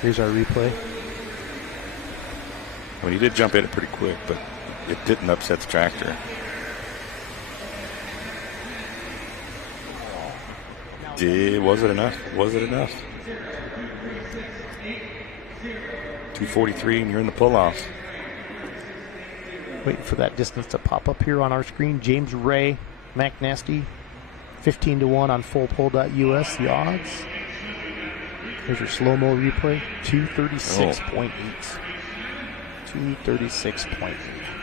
Here's our replay. He did jump in it pretty quick, but it didn't upset the tractor. Was it enough? 243, and you're in the pull-off. Waiting for that distance to pop up here on our screen. James Ray, Mac Nasty, 15-1 on fullpull.us. The odds. Here's your slow-mo replay. 236.8. 236.8.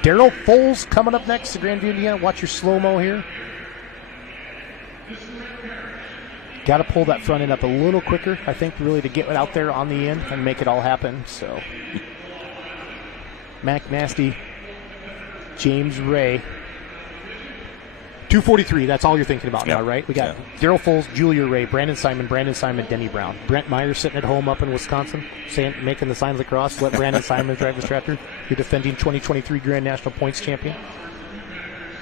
Daryl Foles coming up next to Grandview, Indiana. Watch your slow-mo here. got to pull that front end up a little quicker, I think, really to get it out there on the end and make it all happen. So, Mac Nasty, James Ray. 243, that's all you're thinking about now, right? We got Daryl Foles, Julia Ray, Brandon Simon, Denny Brown. Brent Myers sitting at home up in Wisconsin, making the sign of the cross. Let Brandon Simon drive his tractor. Your defending 2023 Grand National Points champion.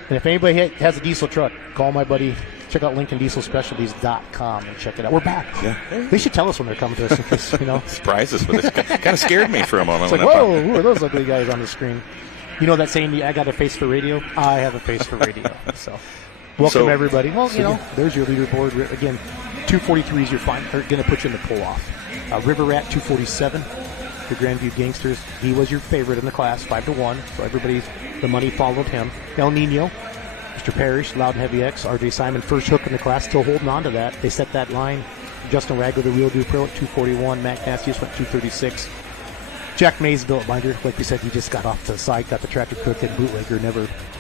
And if anybody has a diesel truck, call my buddy. Check out LincolnDieselSpecialties.com and check it out. We're back. Yeah. They should tell us when they're coming to us in case, Surprise us with this. Kind of scared me for a moment. It's like, whoa, who are those ugly guys on the screen? You know that saying, I got a face for radio? I have a face for radio. So, welcome everybody. Well, there's your leaderboard. Again, 243 is your fine. They're going to put you in the pull-off. River Rat, 247. The Grandview Gangsters, he was your favorite in the class, 5-1. So the money followed him. El Nino, Mr. Parrish, Loud and Heavy X, RJ Simon, first hook in the class, still holding on to that. They set that line. Justin Ragler, the Real Do Pro, at 241. Matt Cassius went 236. Jack Mays, Billet Binder, like we said, he just got off to the side, got the tractor cooked and bootlegger.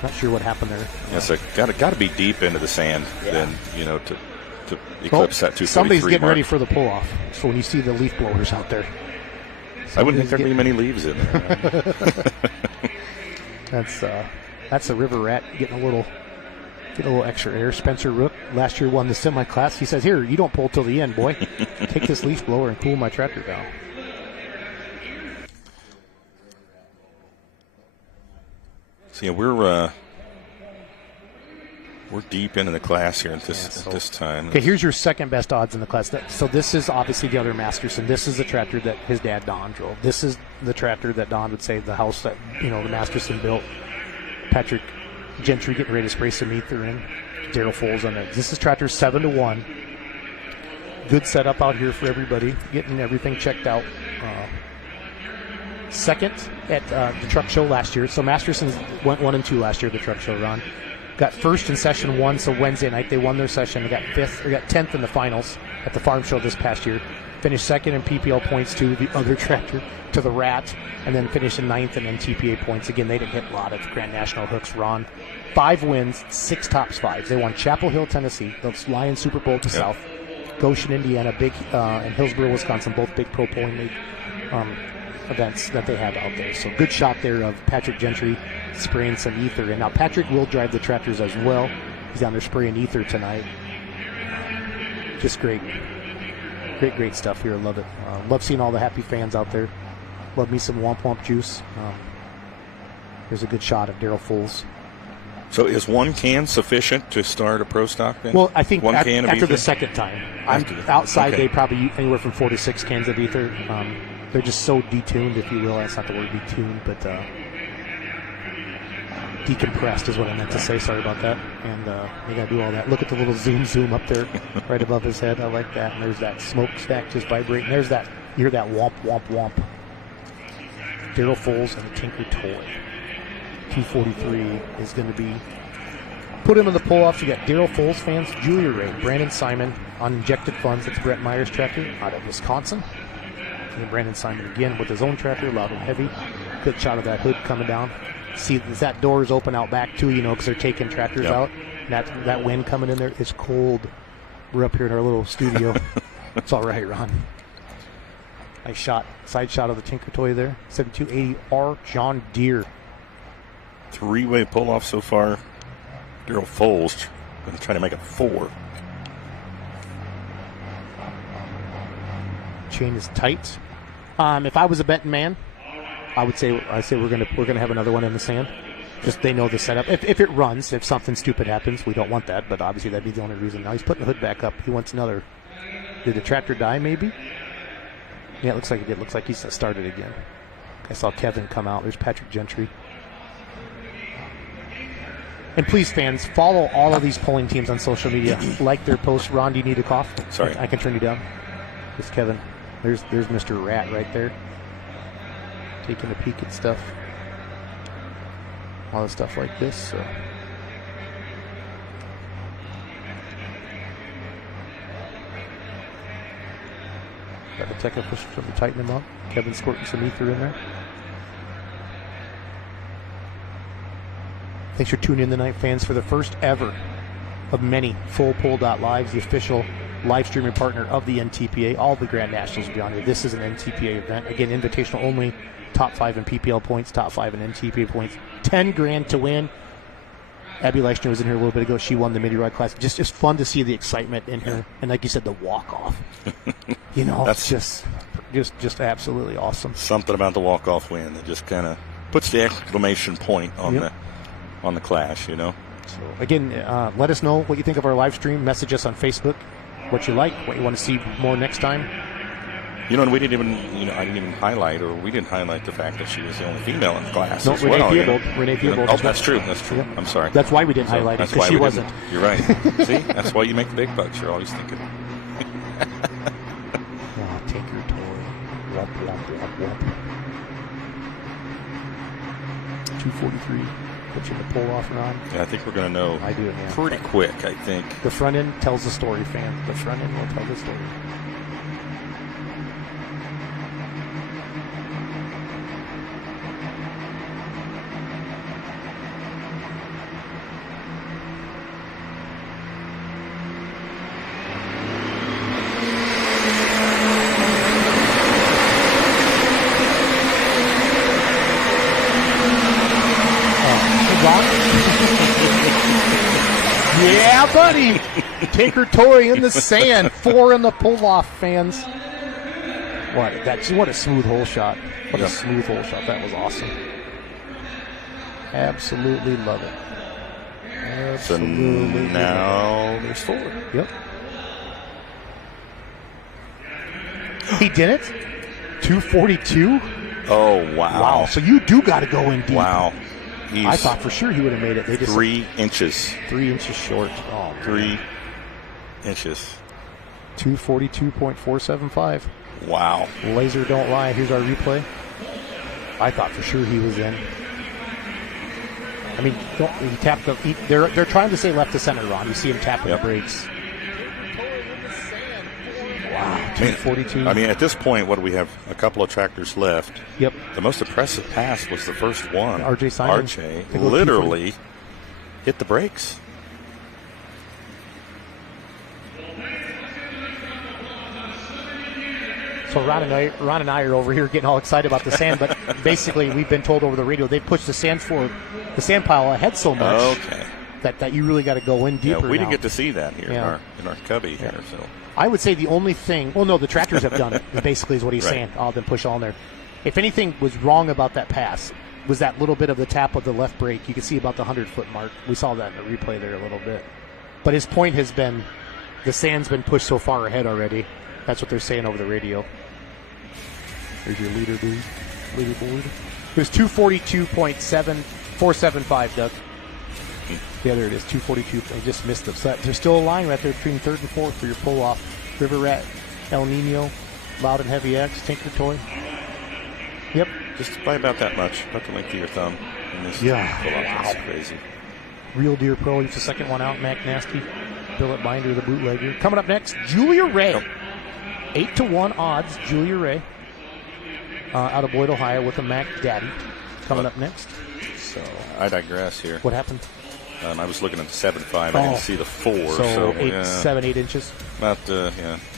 Not sure what happened there. Yes, got to be deep into the sand then, to eclipse that 243 somebody's getting mark. ready for the pull-off. So when you see the leaf blowers out there. I wouldn't think there'd be many leaves in there. That's a River Rat getting a little extra air. Spencer Rook last year won the semi-class. He says, here, you don't pull till the end, boy. Take this leaf blower and cool my tractor down. So we're deep into the class here at this time. Okay, here's your second best odds in the class. So this is obviously the other Masterson. This is the tractor that his dad Don drove. This is the tractor that Don would say the house that the Masterson built. Patrick Gentry getting ready to spray some ether in. Daryl Foles on it. This is tractor 7-1. Good setup out here for everybody. Getting everything checked out. Second at the truck show last year. So Masterson went 1 and 2 last year at the truck show run. Got first in session 1, so Wednesday night they won their session. They got 10th in the finals at the farm show this past year. Finished second in PPL points to the other tractor, to the Rat, and then finished in 9th and then TPA points. Again, they didn't hit a lot of Grand National hooks. Ron, 5 wins, 6 tops 5s. They won Chapel Hill, Tennessee, the Lions Super Bowl to South, Goshen, Indiana, and Hillsboro, Wisconsin, both big pro polling league events that they had out there. So good shot there of Patrick Gentry spraying some ether. And now Patrick will drive the tractors as well. He's down there spraying ether tonight. Just great stuff here. Love it. Love seeing all the happy fans out there. Love me some Womp Womp juice. There's a good shot of Daryl Foles. So is 1 can sufficient to start a pro stock then? Well, I think can after the second time. Outside they probably anywhere from 4 to 6 cans of ether. They're just so detuned, if you will. That's not the word detuned, but decompressed is what I meant to say. Sorry about that. And they got to do all that. Look at the little zoom up there right above his head. I like that. And there's that smokestack just vibrating. There's that. You hear that womp, womp, womp. Daryl Foles and the Tinker Toy. 243 is going to be. Put him in the pull-offs. You got Daryl Foles fans, Julia Ray, Brandon Simon on injected funds. That's Brett Myers' tractor out of Wisconsin. And Brandon Simon again with his own tractor, loud and heavy. Good shot of that hood coming down. See, that door is open out back too, because they're taking tractors out. That wind coming in there is cold. We're up here in our little studio. It's all right, Ron. Nice shot. Side shot of the Tinker Toy there. 7280R John Deere. 3-way pull-off so far. Daryl Foles going to try to make it 4. Chain is tight. If I was a betting man, I'd say we're gonna have another one in the sand. Just they know the setup. If it runs, if something stupid happens, we don't want that. But obviously that'd be the only reason. Now he's putting the hood back up. He wants another. Did the tractor die? Maybe. Yeah, it looks like it did. Looks like he's started again. I saw Kevin come out. There's Patrick Gentry. And please, fans, follow all of these polling teams on social media. Like their posts. Ron, do you need a cough? Sorry. I can turn you down. There's Kevin. There's Mr. Rat right there. Taking a peek at stuff. All the stuff like this. So. Got the technical push to tighten him up. Kevin squirting some ether in there. Thanks for tuning in tonight, fans, for the first ever of many full Pull.Lives, the official live streaming partner of the NTPA. All the Grand Nationals will be on here. This is an NTPA event. Again, invitational only. Top 5 in PPL points, top 5 in NTPA points. 10 grand to win. Abby Leichner was in here a little bit ago. She won the midi rod class. Just fun to see the excitement in here, and like you said, the walk off. That's just absolutely awesome. Something about the walk off win that just kind of puts the exclamation point on the clash. So again, let us know what you think of our live stream. Message us on Facebook, what you like, what you want to see more next time. And we didn't even, I didn't even highlight, or we didn't highlight the fact that she was the only female in the class. No, as Renee well, Theobald. Renee Theobald. Oh, that's true. That's true. Yep. I'm sorry. That's why we didn't highlight it, because she wasn't. You're right. See, that's why you make the big bucks. You're always thinking. Tinker Toy. Wump, wump, wump, wump. 243. Put you in the pull-off rod. Yeah, I think we're going to know I do it, man. Pretty quick, I think. The front end tells the story, fam. The front end will tell the story. Yeah, buddy. Tinker Toy in the sand. 4 in the pull-off, fans. What a smooth hole shot. What a smooth hole shot. That was awesome. Absolutely love it. Absolutely. So now there's 4. Yep. He did it? 242? Oh, wow. Wow. So you do got to go in deep. Wow. I thought for sure he would have made it. They just 3 inches. 3 inches short. Oh, 3 inches. 242.475. Wow. Laser don't lie. Here's our replay. I thought for sure he was in. I mean, he tapped the. They're trying to say left to center, Ron. You see him tapping the brakes. Wow, 242. I mean, at this point, what do we have? A couple of tractors left. Yep. The most impressive pass was the first one. RJ Simon. RJ literally hit the brakes. So Ron and I are over here getting all excited about the sand, but basically we've been told over the radio they pushed the sand pile ahead so much that you really got to go in deeper. Yeah, we didn't get to see that here in our cubby here. So I would say the only thing, well, no, the tractors have done it. Basically, is what he's saying. All of them push all in there. If anything was wrong about that pass, was that little bit of the tap of the left brake. You could see about the 100-foot mark. We saw that in the replay there a little bit. But his point has been the sand's been pushed so far ahead already. That's what they're saying over the radio. There's your leaderboard. It was 242.475, Doug. Yeah, there it is, 242. I just missed the set. There's still a line right there between 3rd and 4th for your pull-off. River Rat, El Nino, Loud and Heavy X, Tinker Toy. Yep. Just by about that much, about the length of your thumb. Yeah. That's crazy. Real Deer Pro, he's the second one out. Mac Nasty, Billet Binder, the bootlegger. Coming up next, Julia Ray. 8-1 odds, Julia Ray. Out of Boyd, Ohio, with a Mac Daddy. Coming up next. So I digress here. What happened? I was looking at the 7.5. I didn't see the 4. So 7, 8 inches. About a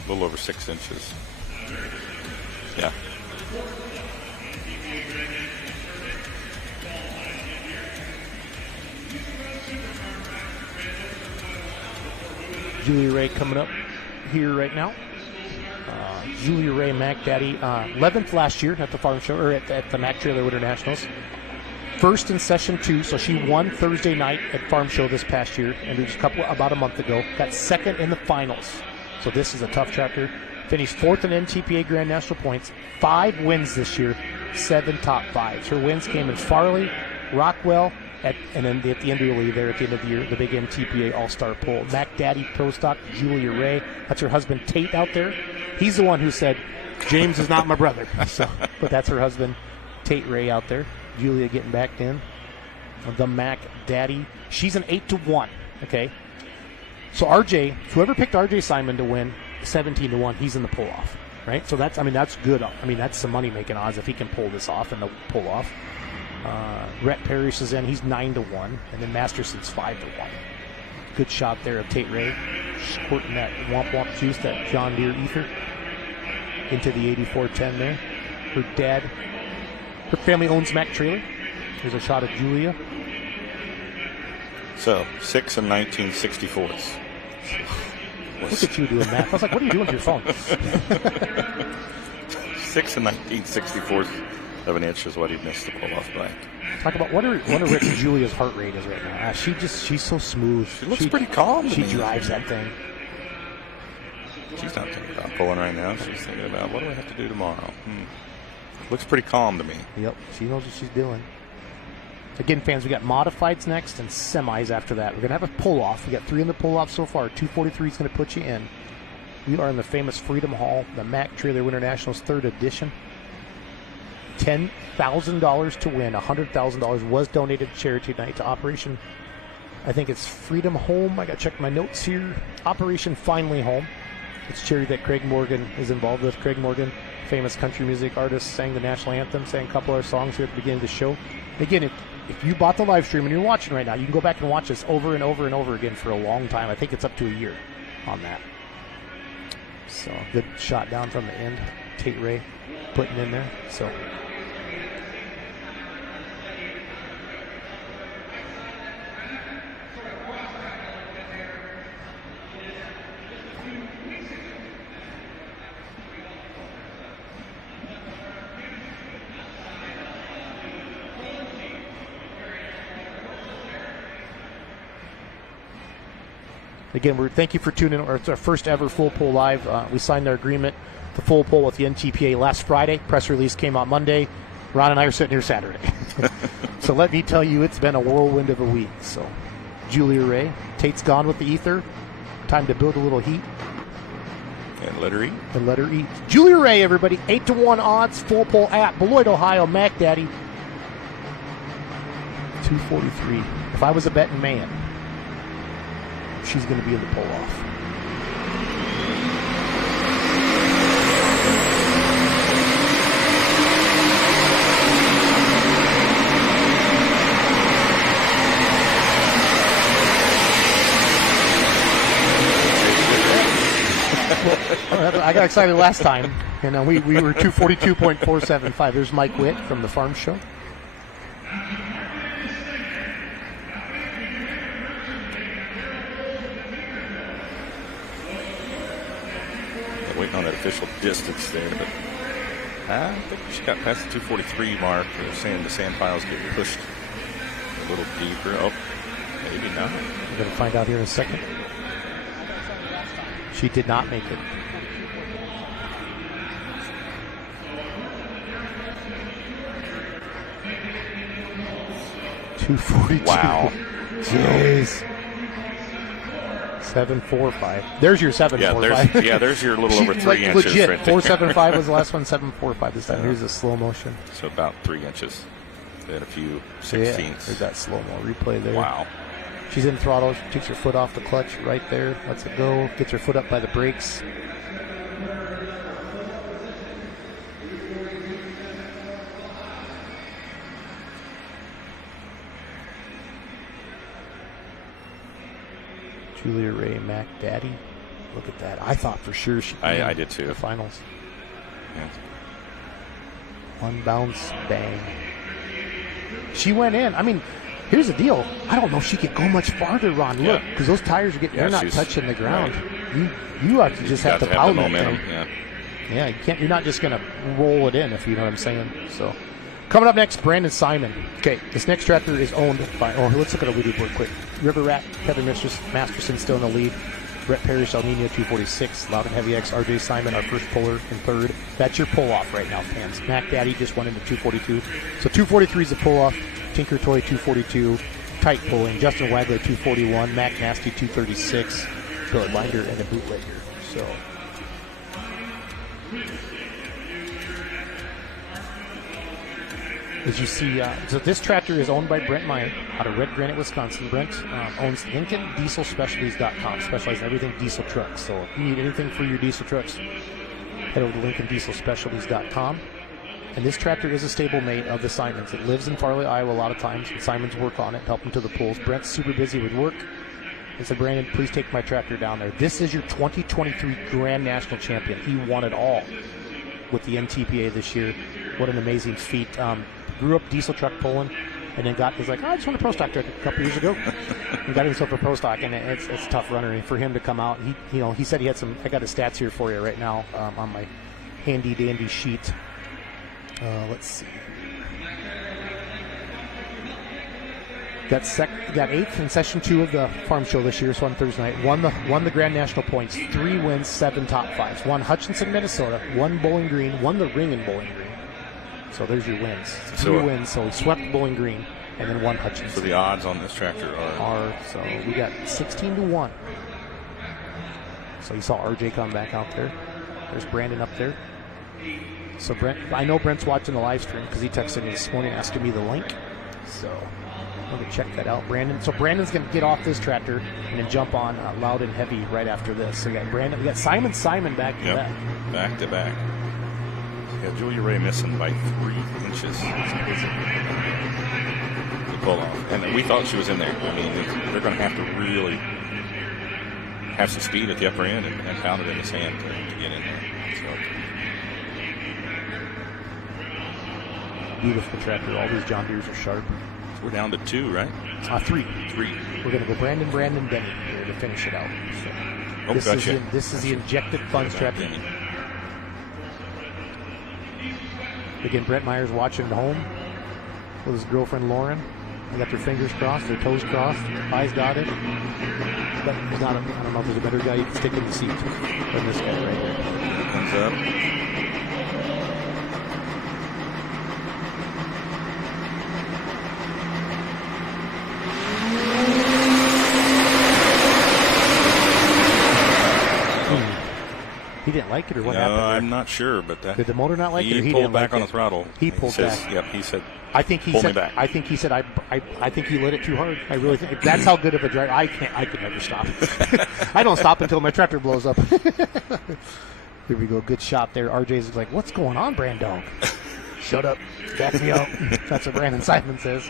little over 6 inches. Yeah. Julia Ray coming up here right now. Julia Ray, Mac Daddy, 11th last year at the farm show, or at the Mac Trailer Winter Nationals. First in session 2, so she won Thursday night at farm show this past year, and it was about a month ago. Got second in the finals, so this is a tough tractor. Finished 4th in NTPA Grand National points, 5 wins this year, 7 top 5s. Her wins came in Farley, Rockwell, and then at the end of the there at the end of the year, the big NTPA All-Star Poll. Mac Daddy Pro Stock, Julia Ray. That's her husband Tate out there. He's the one who said, James is not my brother. So, but that's her husband, Tate Ray out there. Julia getting back in. The Mac Daddy. She's an 8-1. Okay. So RJ, whoever picked RJ Simon to win 17-1, he's in the pull-off. Right? So that's good. I mean, that's some money-making odds if he can pull this off in the pull-off. Rhett Parrish is in. He's 9-1. And then Masterson's 5-1. Good shot there of Tate Ray, squirting that womp womp juice, that John Deere ether, into the 8410 there. Her family owns Mack Trailer. Here's a shot of Julia. So, 6 and 1964s. Look at you doing math. I was like, what are you doing with your phone? 6 and 1964s of an inch is what he missed the pull-off by. Talk about what Rick and Julia's heart rate is right now. She's so smooth. She looks pretty calm. She drives that thing. She's not thinking about pulling right now. She's thinking about, what do I have to do tomorrow? Looks pretty calm to me. Yep, she knows what she's doing. Again, fans, we got modifieds next and semis after that. We're going to have a pull-off. We got 3 in the pull-off so far. 243 is going to put you in. We are in the famous Freedom Hall, the Mack Trailer Winter Nationals 3rd edition. $10,000 to win. $100,000 was donated to charity tonight to Operation, I think it's Freedom Home. I got to check my notes here. Operation Finally Home. It's charity that Craig Morgan is involved with. Craig Morgan, famous country music artist, sang the national anthem, sang a couple of our songs here at the beginning of the show. Again, if you bought the live stream and you're watching right now, you can go back and watch this over and over and over again for a long time. I think it's up to a year on that. So, good shot down from the end. Tate Ray putting in there. So, again, thank you for tuning in. It's our first ever Full Pull Live. We signed our agreement to Full Pull with the NTPA last Friday. Press release came out Monday. Ron and I are sitting here Saturday. So let me tell you, it's been a whirlwind of a week. So Julia Ray, Tate's gone with the ether. Time to build a little heat. And let her eat. And let her eat. Julia Ray, everybody. 8-1 odds. Full Pull at Beloit, Ohio. Mac Daddy. 243. If I was a betting man, she's going to be in the pull-off. I got excited last time, and we were 242.475. There's Mike Witt from the Farm Show. Waiting on that official distance there, but I think she got past the 243 mark. They're saying the sand piles get pushed a little deeper. Oh, maybe not. We're going to find out here in a second. She did not make it. $242. Wow. Jeez. 745. There's your 745. There's your little over 3 inches. Legit. Right 475 was the last one. 745 this time. Here's a slow motion. So about 3 inches. Then a few 16ths. Yeah, there's that slow mo replay there. Wow. She's in throttle. She takes her foot off the clutch right there. Lets it go. Gets her foot up by the brakes. Julia Ray, Mac Daddy. Look at that. I thought for sure she could I did too. The finals. Yeah. One bounce, bang. She went in. I mean, here's the deal. I don't know if she could go much farther, Ron. Look, because those tires are they're not touching the ground. Right. You actually just have to pound that thing. Yeah, you can't. You're not just going to roll it in, if you know what I'm saying. So, coming up next, Brandon Simon. Okay, this next tractor is owned by. Oh, let's look at a leaderboard quick. River Rat, Kevin Masterson still in the lead. Brett Parrish, El Nino, 246. Loud and Heavy X, RJ Simon, our first puller in third. That's your pull-off right now, fans. Mac Daddy just went into 242. So 243 is the pull-off. Tinker Toy, 242. Tight pulling. Justin Wagler, 241. Mac Nasty, 236. Bill Binder and a bootlegger. So. As you see, so this tractor is owned by Brent Meyer out of Red Granite, Wisconsin. Brent owns LincolnDieselSpecialties.com, specializes in everything diesel trucks. So if you need anything for your diesel trucks, head over to LincolnDieselSpecialties.com. And this tractor is a stablemate of the Simons. It lives in Farley, Iowa a lot of times. And Simons work on it, help them to the pulls. Brent's super busy with work. and said, Brandon, please take my tractor down there. This is your 2023 Grand National Champion. He won it all with the NTPA this year. What an amazing feat. Grew up diesel truck pulling, and then he's like, I just won a pro stock truck a couple years ago. He got himself a pro stock, and it's a tough runner. And for him to come out, he said he had some. I got his stats here for you right now on my handy dandy sheet. Let's see. Got 8th in session 2 of the farm show this year, so on Thursday night. Won the Grand National points, 3 wins, 7 top 5s. Won Hutchinson, Minnesota, won Bowling Green, won the ring in Bowling Green. So there's your wins. 3 wins, so he swept Bowling Green and then won Hutchinson. So the odds on this tractor are so we got 16-1. So you saw RJ come back out there. There's Brandon up there. So I know Brent's watching the live stream because he texted me this morning asking me the link. So I'm going to check that out. Brandon's going to get off this tractor and then jump on Loud and Heavy right after this. So we got Simon back to back. Back to back. Yeah, Julia Ray missing by 3 inches. To pull off. And we thought she was in there. I mean, they're going to have to really have some speed at the upper end and pound it in the sand to get in there. So. Beautiful tractor. All these John Deeres are sharp. So we're down to 2, right? 3. 3. We're going to go Brandon, Benny here to finish it out. So this is the injected funds tractor. Again, Brent Meyer's watching at home with his girlfriend Lauren. They got their fingers crossed, their toes crossed, eyes dotted. But I don't know if there's a better guy you can stick in the seat than this guy right here. Comes up. He didn't like it, or what happened? I'm not sure, but did the motor not like it? Or he pulled back on the throttle. He pulled back. Yep, he said. I think he said. I think he said. I think he lit it too hard. I really think that's how good of a driver. I could never stop. I don't stop until my tractor blows up. Here we go. Good shot there. RJ's like, "What's going on, Brando? Shut up. Back me up." That's what Brandon Simon says.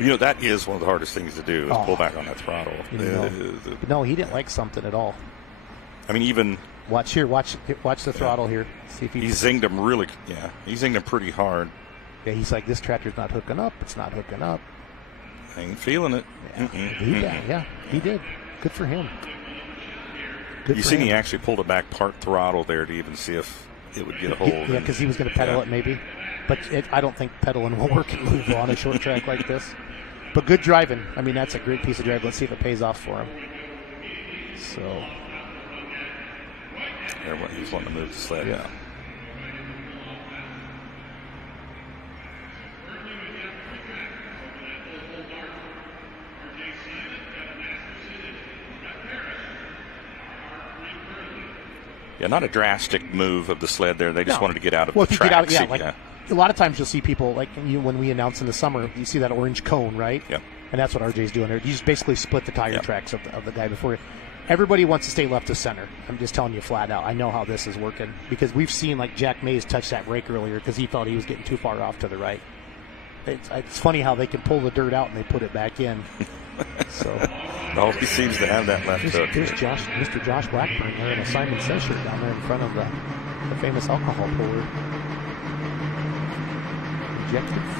That is one of the hardest things to do is pull back on that throttle. No, he didn't like something at all. I mean, even watch the throttle here. See if he zinged him really. Yeah, he zinged him pretty hard. Yeah, he's like, this tractor's not hooking up. It's not hooking up. I ain't feeling it. Yeah, he did. Good for him. You see, he actually pulled it back part throttle there to even see if it would get a hold. Yeah, because he was going to pedal it maybe. But I don't think pedaling will work in Louisville on a short track like this. But good driving. I mean, that's a great piece of drive. Let's see if it pays off for him. So. He's wanting to move the sled down. Yeah, not a drastic move of the sled there. They just wanted to get out of the track. A lot of times you'll see people, like when we announce in the summer, you see that orange cone, right? Yep. And that's what RJ's doing there. You just basically split the tire tracks of the guy before you. Everybody wants to stay left to center. I'm just telling you flat out. I know how this is working because we've seen like Jack Mays touch that brake earlier because he thought he was getting too far off to the right. It's funny how they can pull the dirt out and they put it back in. So always seems to have that left hook. There's Mr. Josh Blackburn there in a Simon Says shirt down there in front of the famous alcohol puller.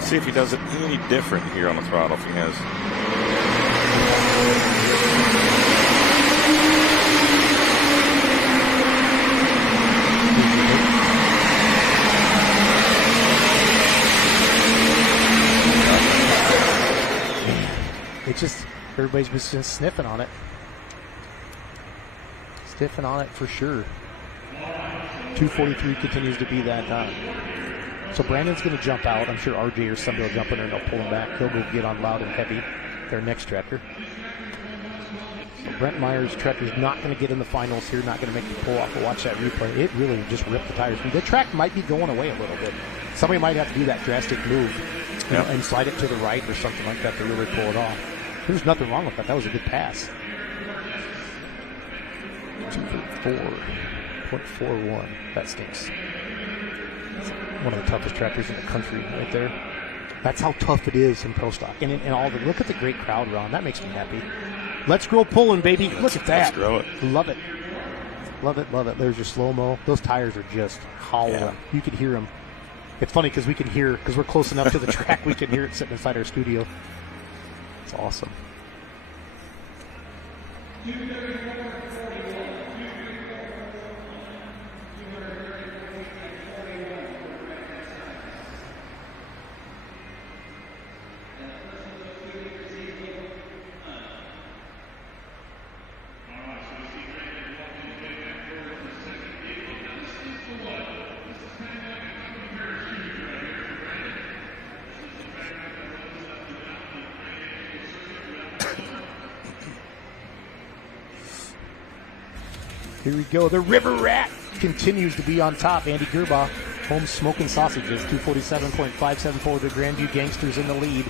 See if he does it any different here on the throttle if he has. It's just, everybody's just sniffing on it. Sniffing on it for sure. 243 continues to be that time. So Brandon's going to jump out. I'm sure RJ or somebody will jump in there and they'll pull him back. He'll go get on Loud and Heavy, their next tractor. So Brent Meyer's tractor's not going to get in the finals here, not going to make the pull off. We'll watch that replay. It really just ripped the tires. The track might be going away a little bit. Somebody might have to do that drastic move and slide it to the right or something like that to really pull it off. There's nothing wrong with that. That was a good pass. 2.41. That stinks. One of the toughest tractors in the country right there. That's how tough it is in pro stock. And all look at the great crowd, Ron. That makes me happy. Let's grow pulling, baby. Look at that. Let's grow it. Love it. Love it, love it. There's your slow-mo. Those tires are just howling. Yeah. You can hear them. It's funny because we can hear, because we're close enough to the track, we can hear it sitting inside our studio. It's awesome. Here we go. The River Rat continues to be on top. Andy Gerbaugh, home smoking sausages, 247.574. The Grandview Gangsters in the lead.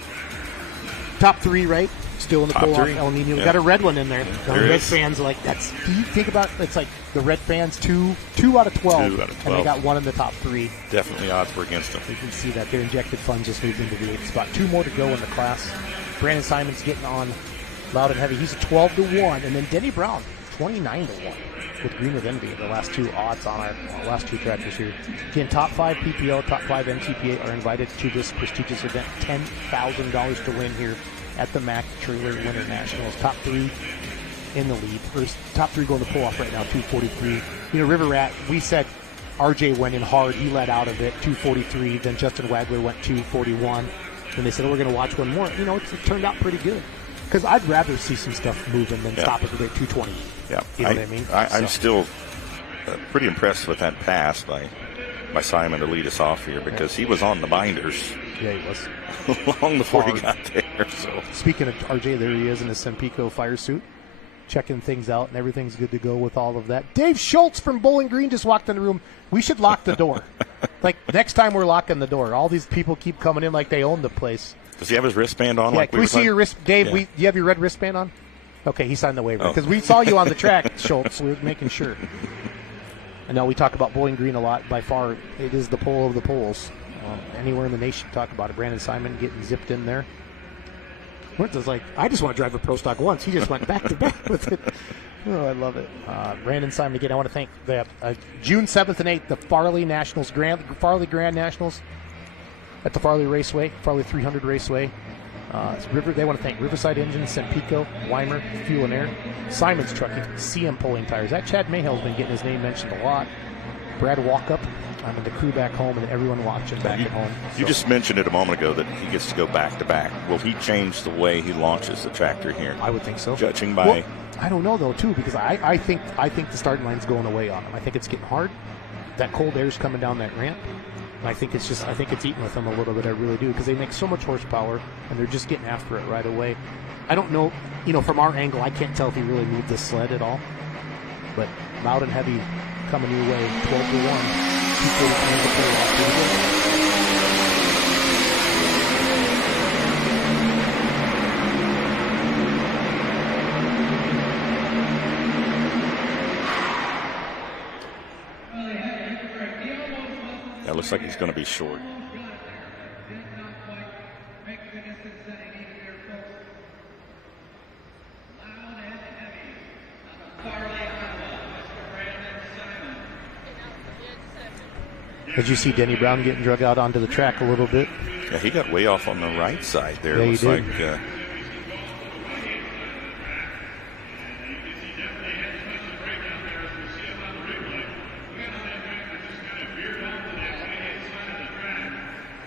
Top three, right? Still in the pull off El Nino. We got a red one in there. The red fans like that's. You think about it, it's like the red fans two out of 12, and they got one in the top three. Definitely odds were against them. You can see that their injected funds just moved into the 8th spot. 2 more to go in the class. Brandon Simon's getting on loud and heavy. He's a 12-1, and then Denny Brown 29-1 with Green with Envy. The last 2 odds on our last 2 tractors here. Again, top 5 PPO, top 5 MTPA are invited to this prestigious event. $10,000 to win here at the Mack Trailer Winter Nationals. Top 3 in the lead. First, top 3 going to pull off right now, 243. You know, River Rat, we said RJ went in hard. He led out of it, 243. Then Justin Wagler went 241. Then they said, oh, we're going to watch one more. You know, it turned out pretty good. Because I'd rather see some stuff moving than stop it at 220. Yeah, you know what I mean? I'm still pretty impressed with that pass by Simon to lead us off here because he was on the binders. Yeah, he was. Long before he got there. So speaking of RJ, there he is in his Sempico fire suit, checking things out, and everything's good to go with all of that. Dave Schultz from Bowling Green just walked in the room. We should lock the door. Like, next time we're locking the door. All these people keep coming in like they own the place. Does he have his wristband on? Yeah, like can we see your wrist, Dave? Do you have your red wristband on? Okay, he signed the waiver because we saw you on the track, Schultz. We were making sure. I know we talk about Bowling Green a lot. By far, it is the pole of the poles. Anywhere in the nation, talk about it. Brandon Simon getting zipped in there. Martha's like, I just want to drive a Pro Stock once. He just went back to back with it. Oh, I love it. Brandon Simon again. I want to thank the June 7th and 8th, the Farley Grand Nationals at the Farley Raceway, Farley 300 Raceway. They want to thank Riverside Engines, Sempico, Weimer, Fuel and Air, Simon's Trucking, CM Pulling Tires. That Chad Mayhill's been getting his name mentioned a lot. Brad Walkup, and the crew back home, and everyone watching back at home. You just mentioned it a moment ago that he gets to go back to back. Will he change the way he launches the tractor here? I would think so. Judging by, well, I don't know though too, because I think the starting line's going away on him. I think it's getting hard. That cold air's coming down that ramp. And I think it's eating with them a little bit. I really do, because they make so much horsepower and they're just getting after it right away. I don't know, from our angle, I can't tell if he really moved the sled at all. But loud and heavy coming your way, 12-1. 243 in the playoff. That looks like he's going to be short. Did you see Denny Brown getting drug out onto the track a little bit? Yeah, he got way off on the right side there. Yeah, it looks he did. like.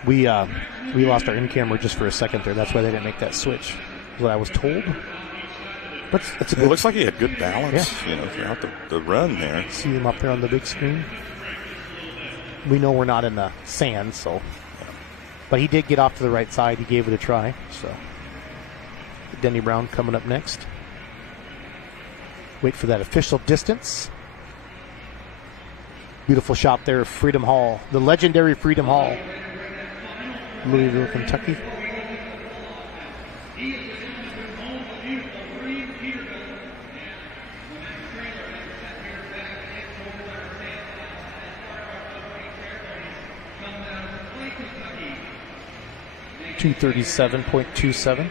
We lost our in-camera just for a second there. That's why they didn't make that switch, is what I was told. But it's a good. It looks like he had good balance, throughout the run there. See him up there on the big screen. We know we're not in the sand, so. But he did get off to the right side. He gave it a try. So, Denny Brown coming up next. Wait for that official distance. Beautiful shot there of Freedom Hall, the legendary Freedom Hall, Louisville, Kentucky. .237.27.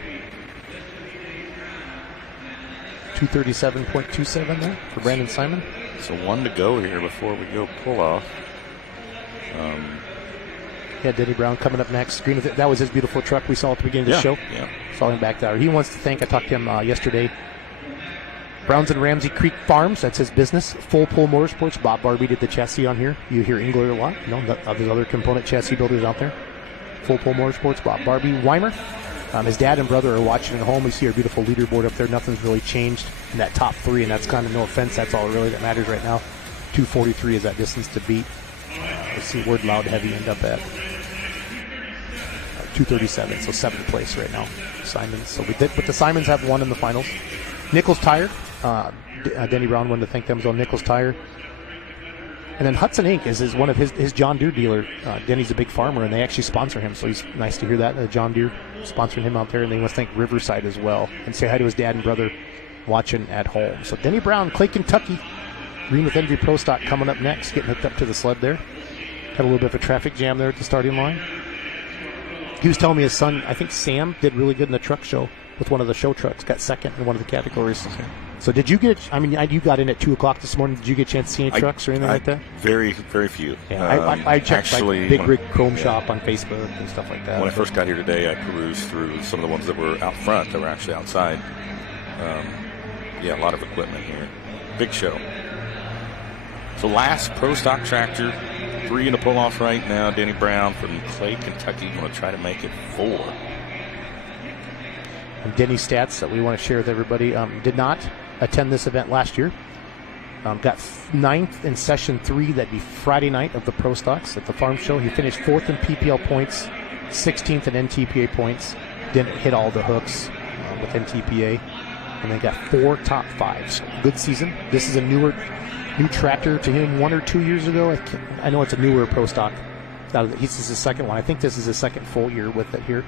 237.27 there for Brandon Simon. So 1 to go here before we go pull off. Yeah, Denny Brown coming up next. That was his beautiful truck we saw at the beginning of the show. Yeah. Saw him back there. He wants to thank, I talked to him yesterday, Browns and Ramsey Creek Farms, that's his business. Full Pull Motorsports, Bob Barbie did the chassis on here. You hear Engler a lot, there's other component chassis builders out there. Full Pull Motorsports, Bob Barbie. Weimer, his dad and brother are watching at home. We see our beautiful leaderboard up there. Nothing's really changed in that top 3, and that's kind of, no offense, that's all really that matters right now. 243 is that distance to beat. Let's see where Loud Heavy end up at. 237, so 7th place right now. Simons. So but the Simons have won in the finals. Nichols Tire. Denny Brown wanted to thank them as well. Nichols Tire. And then Hudson Inc. is one of his John Deere dealer. Denny's a big farmer, and they actually sponsor him, so he's nice to hear that. John Deere sponsoring him out there, and they want to thank Riverside as well. And say hi to his dad and brother watching at home. So Denny Brown, Clay, Kentucky. Green with Envy Pro Stock coming up next, getting hooked up to the sled there. Had a little bit of a traffic jam there at the starting line. He was telling me his son, I think Sam, did really good in the truck show with one of the show trucks, got second in one of the categories. Okay. So did you get, you got in at 2 o'clock this morning. Did you get a chance to see any trucks or anything like that? Very, very few. Yeah, I checked actually, Big Rig Chrome Shop on Facebook and stuff like that. When I first got here today, I perused through some of the ones that were out front that were actually outside. A lot of equipment here. Big show. So last Pro Stock tractor, 3 in the pull-off right now. Denny Brown from Clay, Kentucky, going to try to make it 4. And Denny stats that we want to share with everybody. Did not attend this event last year. Got 9th in session 3. That'd be Friday night of the Pro Stocks at the farm show. He finished 4th in PPL points, 16th in NTPA points. Didn't hit all the hooks with NTPA. And they got 4 top 5s. Good season. This is a new tractor to him 1 or 2 years ago. I know it's a newer Pro Stock. This is his second one. I think this is his second full year with it here.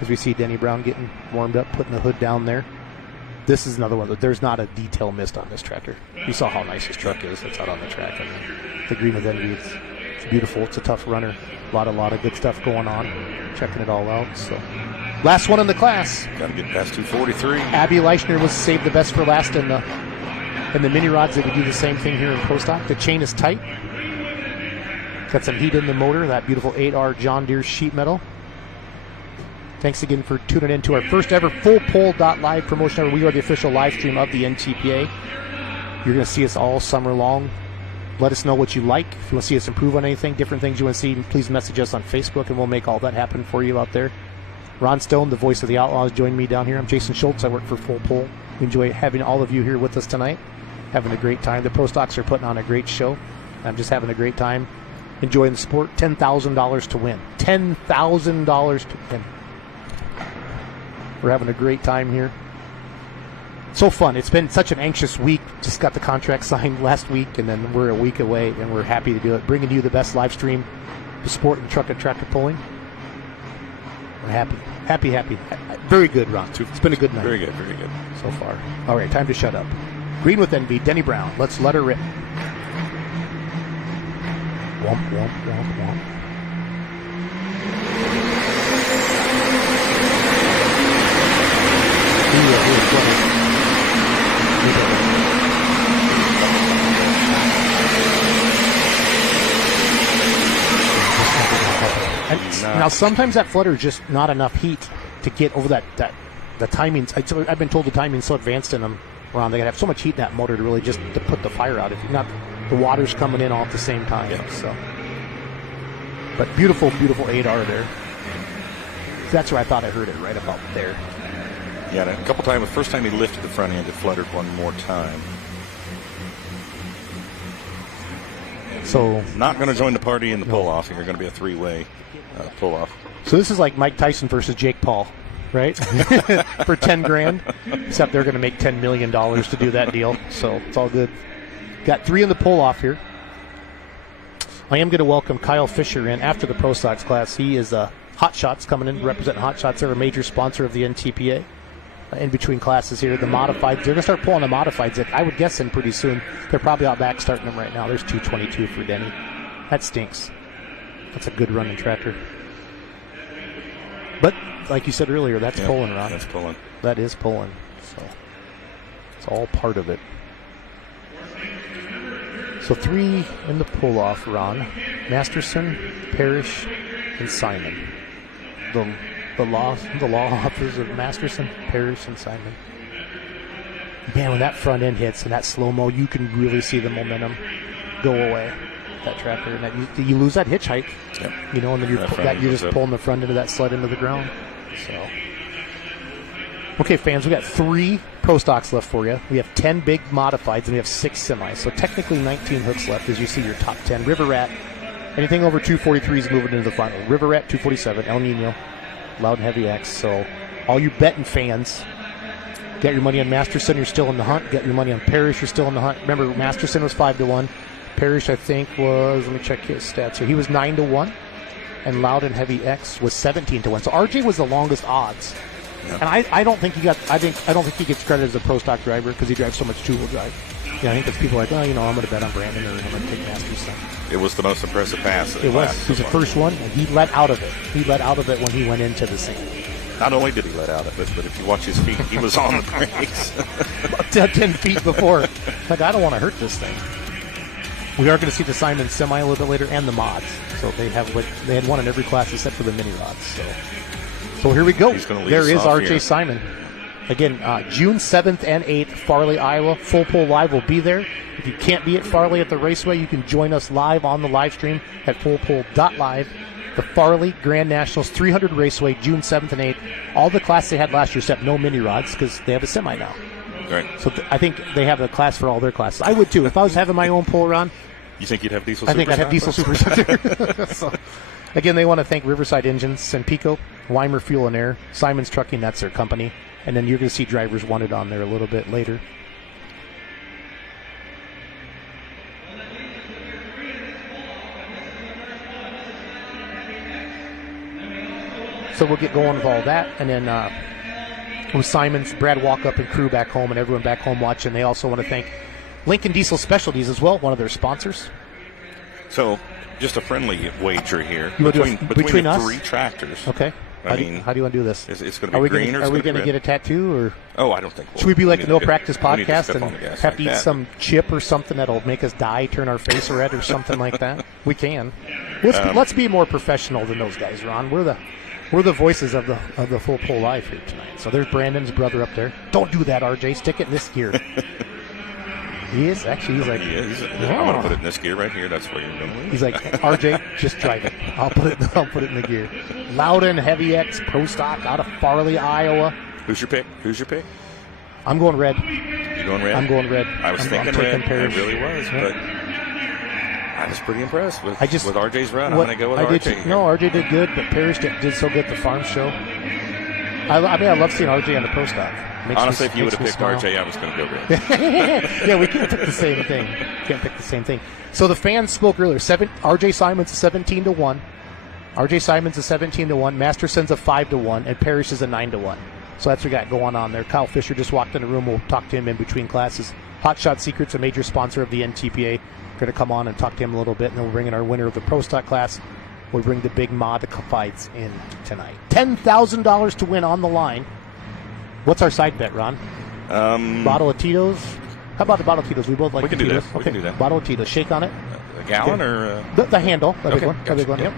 As we see Denny Brown getting warmed up, putting the hood down there. This is another one. There's not a detail missed on this tractor. You saw how nice his truck is. It's out on the track. The Green with Envy, it's beautiful. It's a tough runner. A lot of good stuff going on. Checking it all out. So, last one in the class. Got to get past 243. Abby Leichner was saved the best for last in the mini rods. They would do the same thing here in Pro Stock. The chain is tight. Got some heat in the motor. That beautiful 8R John Deere sheet metal. Thanks again for tuning in to our first ever Full Pull Live promotion ever. We are the official live stream of the NTPA. You're going to see us all summer long. Let us know what you like. If you want to see us improve on anything, different things you want to see, please message us on Facebook, and we'll make all that happen for you out there. Ron Stone, the voice of the Outlaws, joined me down here. I'm Jason Schultz. I work for Full Pull. We enjoy having all of you here with us tonight, having a great time. The Pro Stocks are putting on a great show. I'm just having a great time, enjoying the sport. $10,000 to win. $10,000 to win. We're having a great time here. So fun. It's been such an anxious week. Just got the contract signed last week, and then we're a week away, and we're happy to do it. Bringing you the best live stream, the sport and truck and tractor pulling. We're happy. Happy. Very good, Ron. It's been a good night. Very good so far. All right, time to shut up. Green with Envy, Denny Brown. Let's let her rip. Womp, womp, womp, womp. Now sometimes that flutter is just not enough heat to get over the timing. I've been told the timing's so advanced in them, Ron, they gotta have so much heat in that motor to really just to put the fire out. If not, the water's coming in all at the same time. Yeah. So, but beautiful 8R there. That's where I thought I heard it, right about there. Yeah, a couple times. The first time he lifted the front end, it fluttered one more time. So not going to join the party in the pull-off. You're going to be a 3-way pull-off. So this is like Mike Tyson versus Jake Paul, right? For $10,000, except they're going to make $10 million to do that deal. So it's all good. Got 3 in the pull-off here. I am going to welcome Kyle Fisher in after the Pro Stocks class. He is Hot Shots coming in, representing Hot Shots. They're a major sponsor of the NTPA. In between classes here, the modifieds. They're going to start pulling the modifieds. I would guess in pretty soon. They're probably out back starting them right now. There's 222 for Denny. That stinks. That's a good running tractor. But like you said earlier, that's pulling, Ron. That's pulling. That is pulling. So It's all part of it. So 3 in the pull-off, Ron. Masterson, Parrish, and Simon. The law authors of Masterson, Parrish, and Simon. Man, when that front end hits and that slow-mo, you can really see the momentum go away. That tractor, and that you lose that hitch height. Yep. You know, and then you're just pulling the front end of that sled into the ground. So, okay, fans, we got 3 pro stocks left for you. We have 10 big modifieds, and we have 6 semis. So technically 19 hooks left as you see your top 10. River Rat, anything over 243 is moving into the final. River Rat, 247, El Nino, Loud and Heavy X. So all you betting fans, get your money on Masterson, you're still in the hunt. Get your money on Parrish, you're still in the hunt. Remember, Masterson was 5-1. Parrish, I think, was, let me check his stats here. He was 9-1, and Loud and Heavy X was 17-1. So RJ was the longest odds. Yep. And I don't think he got. I don't think he gets credit as a pro stock driver because he drives so much two-wheel drive. Yeah, I think it's people like, oh, you know, I'm going to bet on Brandon or I'm going to take Masterson. It was the most impressive pass. It was. He was the first one, and he let out of it. He let out of it when he went into the scene. Not only did he let out of it, but if you watch his feet, he was on the brakes. About 10 feet before. Like, I don't want to hurt this thing. We are going to see the Simon semi a little bit later and the mods. So they had one in every class except for the mini rods. So here we go. There is RJ here. Simon. Again, June 7th and 8th, Farley, Iowa. Full Pull Live will be there. If you can't be at Farley at the Raceway, you can join us live on the live stream at fullpull.live. The Farley Grand Nationals 300 Raceway, June 7th and 8th. All the class they had last year except no mini rods because they have a semi now. Right. So I think they have a class for all their classes. I would too. If I was having my own pull run. You think you'd have diesel I think I'd have diesel Super. So, again, they want to thank Riverside Engines, Senpico, Weimer Fuel and Air, Simon's Trucking, that's their company. And then you're going to see drivers wanted on there a little bit later. So we'll get going with all that. And then with Simon's, Brad Walkup and crew back home and everyone back home watching, they also want to thank Lincoln Diesel Specialties as well, one of their sponsors. So just a friendly wager here. Between the us? 3 tractors. Okay. How do you want to do this? It's going to be green or are we going to get a tattoo? Or? Oh, I don't think Should we be like the No Practice podcast and have to eat some chip or something that'll make us die, turn our face red or something like that? We can. Let's be more professional than those guys, Ron. We're the voices of the Full Pull Live here tonight. So there's Brandon's brother up there. Don't do that, RJ. Stick it in this gear. He is. Actually, he's like, I'm going to put it in this gear right here. That's where you're going. He's like, RJ, just drive it. I'll put it in the gear. Loudon Heavy X Pro Stock out of Farley, Iowa. Who's your pick? I'm going red. You going red? I'm going red. I was thinking red. I really was, but I was pretty impressed with RJ's run. I'm going to go with RJ. No, RJ did good, but Parrish did so good at the farm show. I love seeing RJ on the Pro Stock. Honestly, if you would have picked RJ, I was going to go red. Yeah, we can't pick the same thing. So the fans spoke earlier. RJ Simon's a 17-1. RJ Simon's a 17-1. Masterson's a 5-1, and Parrish is a 9-1. So that's what we got going on there. Kyle Fisher just walked in the room. We'll talk to him in between classes. Hot Shot Secrets, a major sponsor of the NTPA. We're going to come on and talk to him a little bit, and then we'll bring in our winner of the Pro Stock class. We'll bring the big modifieds in tonight. $10,000 to win on the line. What's our side bet, Ron? Bottle of Tito's. How about the bottle of Tito's? We both like we can Tito's. Do that. Okay. We can do that. Bottle of Tito's. Shake on it. A gallon or the handle? The big one. Gotcha. The big one. Yep.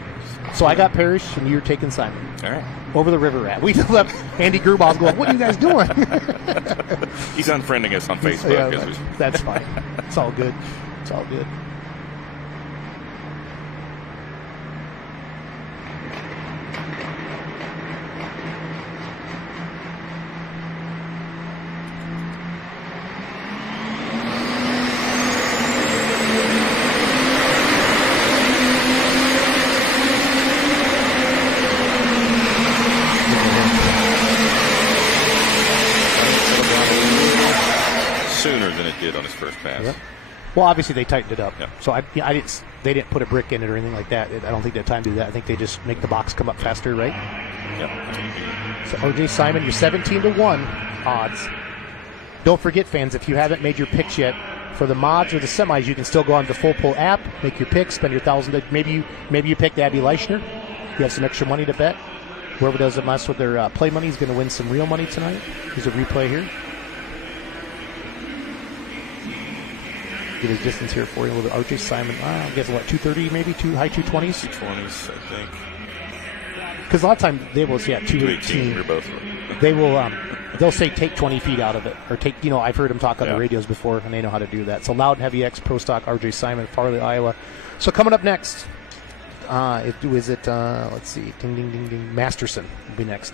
So I got Parrish, and you're taking Simon. All right. Over the River Rat. We left Andy Gerbaugh's going, what are you guys doing? He's unfriending us on Facebook. Yeah, that's fine. It's all good. It's all good. On his first pass. Yep. Well, obviously they tightened it up. Yep. So they didn't put a brick in it or anything like that. I don't think they have time to do that. I think they just make the box come up faster, right? Yep. So RJ Simon, you're 17-1 odds. Don't forget, fans, if you haven't made your picks yet for the mods or the semis, you can still go on the Full Pull app, make your picks, spend your $1,000. Maybe you picked Abby Leichner. You have some extra money to bet. Whoever doesn't mess with their play money is going to win some real money tonight. There's a replay here. get his distance here for you a little bit. RJ Simon, I guess what, 230 maybe, high 220s? 220s, I think. Because a lot of times they will say 218. We're both. They will, they'll say take 20 feet out of it, or take, I've heard them talk on the radios before, and they know how to do that. So Loud and Heavy X Pro Stock, RJ Simon, Farley, Iowa. So coming up next, let's see, ding, ding, ding, ding, Masterson will be next.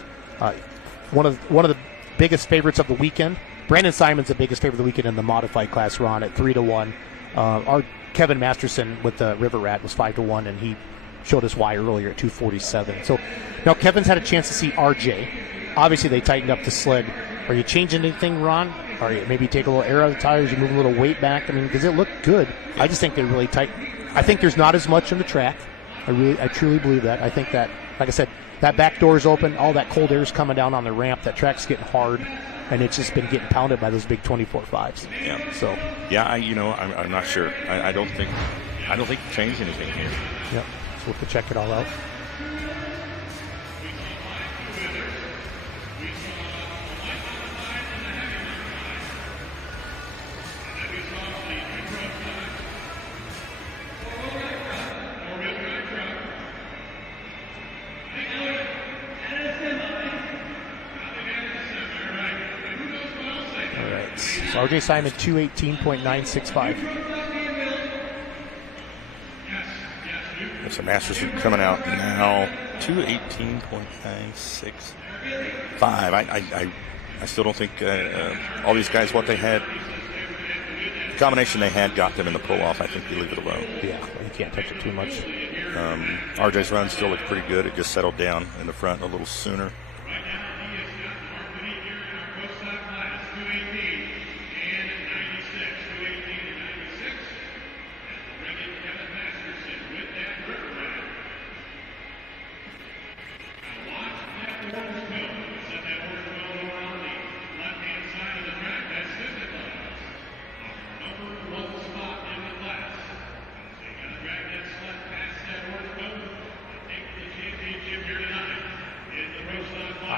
One of the biggest favorites of the weekend. Brandon Simon's the biggest favorite of the weekend in the modified class, Ron, at 3-1. Our Kevin Masterson with the River Rat was 5-1, and he showed us why earlier at 247. So now Kevin's had a chance to see RJ. Obviously, they tightened up the sled. Are you changing anything, Ron? Or you maybe take a little air out of the tires, you move a little weight back? I mean, because it looked good. I just think they're really tight. I think there's not as much in the track. I truly believe that. I think that, like I said, that back door is open. All that cold air is coming down on the ramp. That track's getting hard, and it's just been getting pounded by those big 24.5s. Yeah. So. Yeah, I'm not sure. I don't think you changed anything here. Yep. So we'll have to check it all out. So RJ Simon 218.965. So Masters are coming out now 218.965. I still don't think all these guys, what they had, the combination they had got them in the pull-off. I think you leave it alone. Yeah, you can't touch it too much. RJ's run still looked pretty good. It just settled down in the front a little sooner.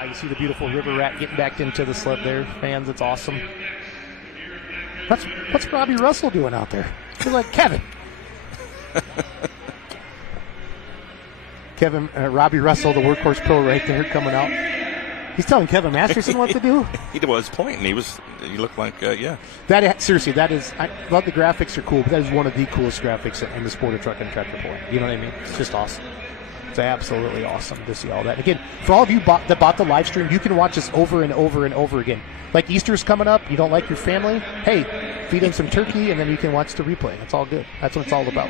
You see the beautiful River Rat getting back into the sled there, fans. It's awesome. What's Robbie Russell doing out there? He's like, Kevin. Robbie Russell, the workhorse pro right there coming out. He's telling Kevin Masterson what to do. He was pointing. He looked like, yeah. Seriously, that is, I love the graphics are cool, but that is one of the coolest graphics in the sport of truck and tractor pulling. You know what I mean? It's just awesome. It's absolutely awesome to see all that. Again, for all of you that bought the live stream, you can watch this over and over and over again. Like Easter's coming up, you don't like your family? Hey, feed them some turkey, and then you can watch the replay. It's all good. That's what it's all about.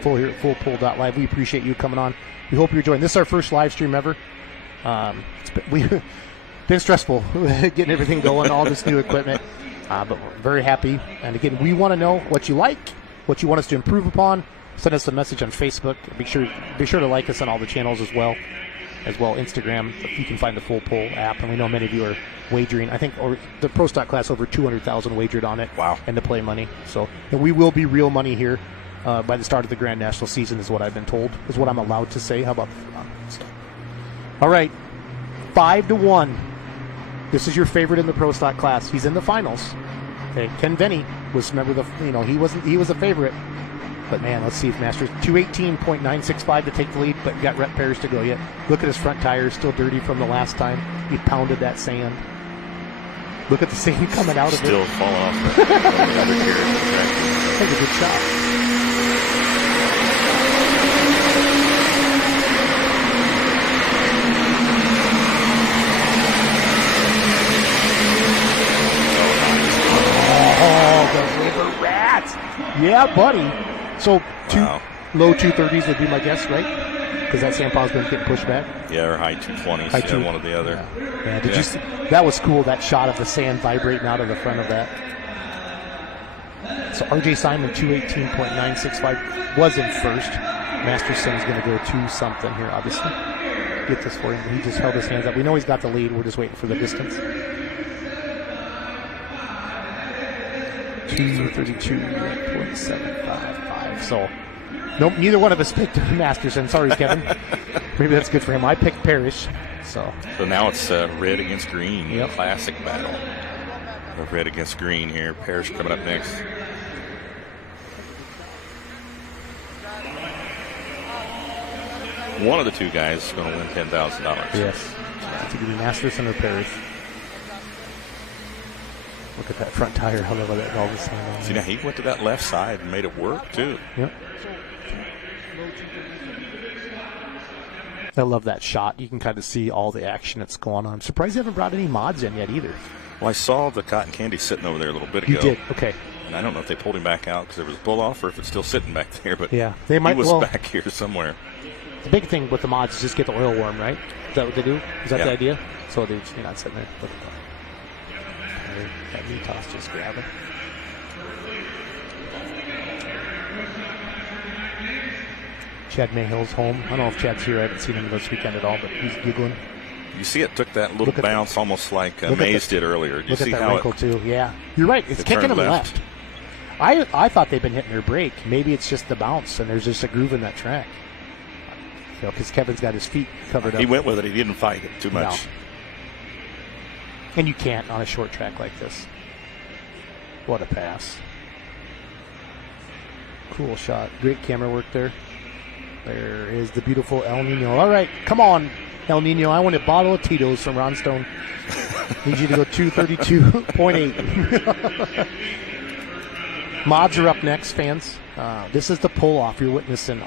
Full here at fullpull.live. We appreciate you coming on. We hope you're enjoying. This is our first live stream ever. We've been stressful getting everything going, all this new equipment, but we're very happy. And again, we want to know what you like, what you want us to improve upon. Send us a message on Facebook. Be sure to like us on all the channels as well Instagram. You can find the Full Pull app, and we know many of you are wagering. I think the Pro Stock class, over 200,000 wagered on it. Wow! And to play money. So, and we will be real money here by the start of the Grand National season, is what I've been told. Is what I'm allowed to say. How about? All right, 5-1. This is your favorite in the Pro Stock class. He's in the finals. Okay, Ken Venny was he was a favorite. But, man, let's see if Masters 218.965 to take the lead, but got rep pairs to go yet. Look at his front tires, still dirty from the last time. He pounded that sand. Look at the sand coming out of it. Still falling off the other gear. That's a good shot. Oh, the River Rat. Yeah, buddy. So low 230s would be my guess, right? Because that sandpaw's been getting pushed back. Yeah, or high 220s. One or the other. Yeah. Did you see, that was cool, that shot of the sand vibrating out of the front of that. So RJ Simon 218.965 was in first. Masterson's going to go 2-something here, obviously. Get this for him. He just held his hands up. We know he's got the lead. We're just waiting for the distance. 232.755. So, nope, neither one of us picked Masterson. Sorry, Kevin. Maybe that's good for him. I picked Parrish. So now it's red against green. Yep. Classic battle. Red against green here. Parrish coming up next. one of the two guys is going to win $10,000. Yes. It's going to be Masterson or Parrish. Look at that front tire. How about that all the time. See, now he went to that left side and made it work, too. Yep. I love that shot. You can kind of see all the action that's going on. I'm surprised they haven't brought any mods in yet either. Well, I saw the cotton candy sitting over there a little bit ago. You did? Okay. And I don't know if they pulled him back out because there was a pull off or if it's still sitting back there. But yeah, they might, he was back here somewhere. The big thing with the mods is just get the oil warm, right? Is that what they do? Is that the idea? So you're not sitting there. Look at that. That knee toss just grab it. Chad Mayhill's home. I don't know if Chad's here. I haven't seen him this weekend at all, but he's giggling. You see it took that little bounce almost like Mays did earlier. You see at that how wrinkle too. Yeah, you're right. It's kicking him left. I thought they'd been hitting their brake. Maybe it's just the bounce, and there's just a groove in that track. You know, because Kevin's got his feet covered up. He went with it. He didn't fight it too much. No. And you can't on a short track like this. What a pass. Cool shot. Great camera work there. There is the beautiful El Nino. All right, come on, El Nino. I want a bottle of Tito's from Ron Stone. Need you to go 232.8. Mods are up next, fans. This is the pull-off you're witnessing.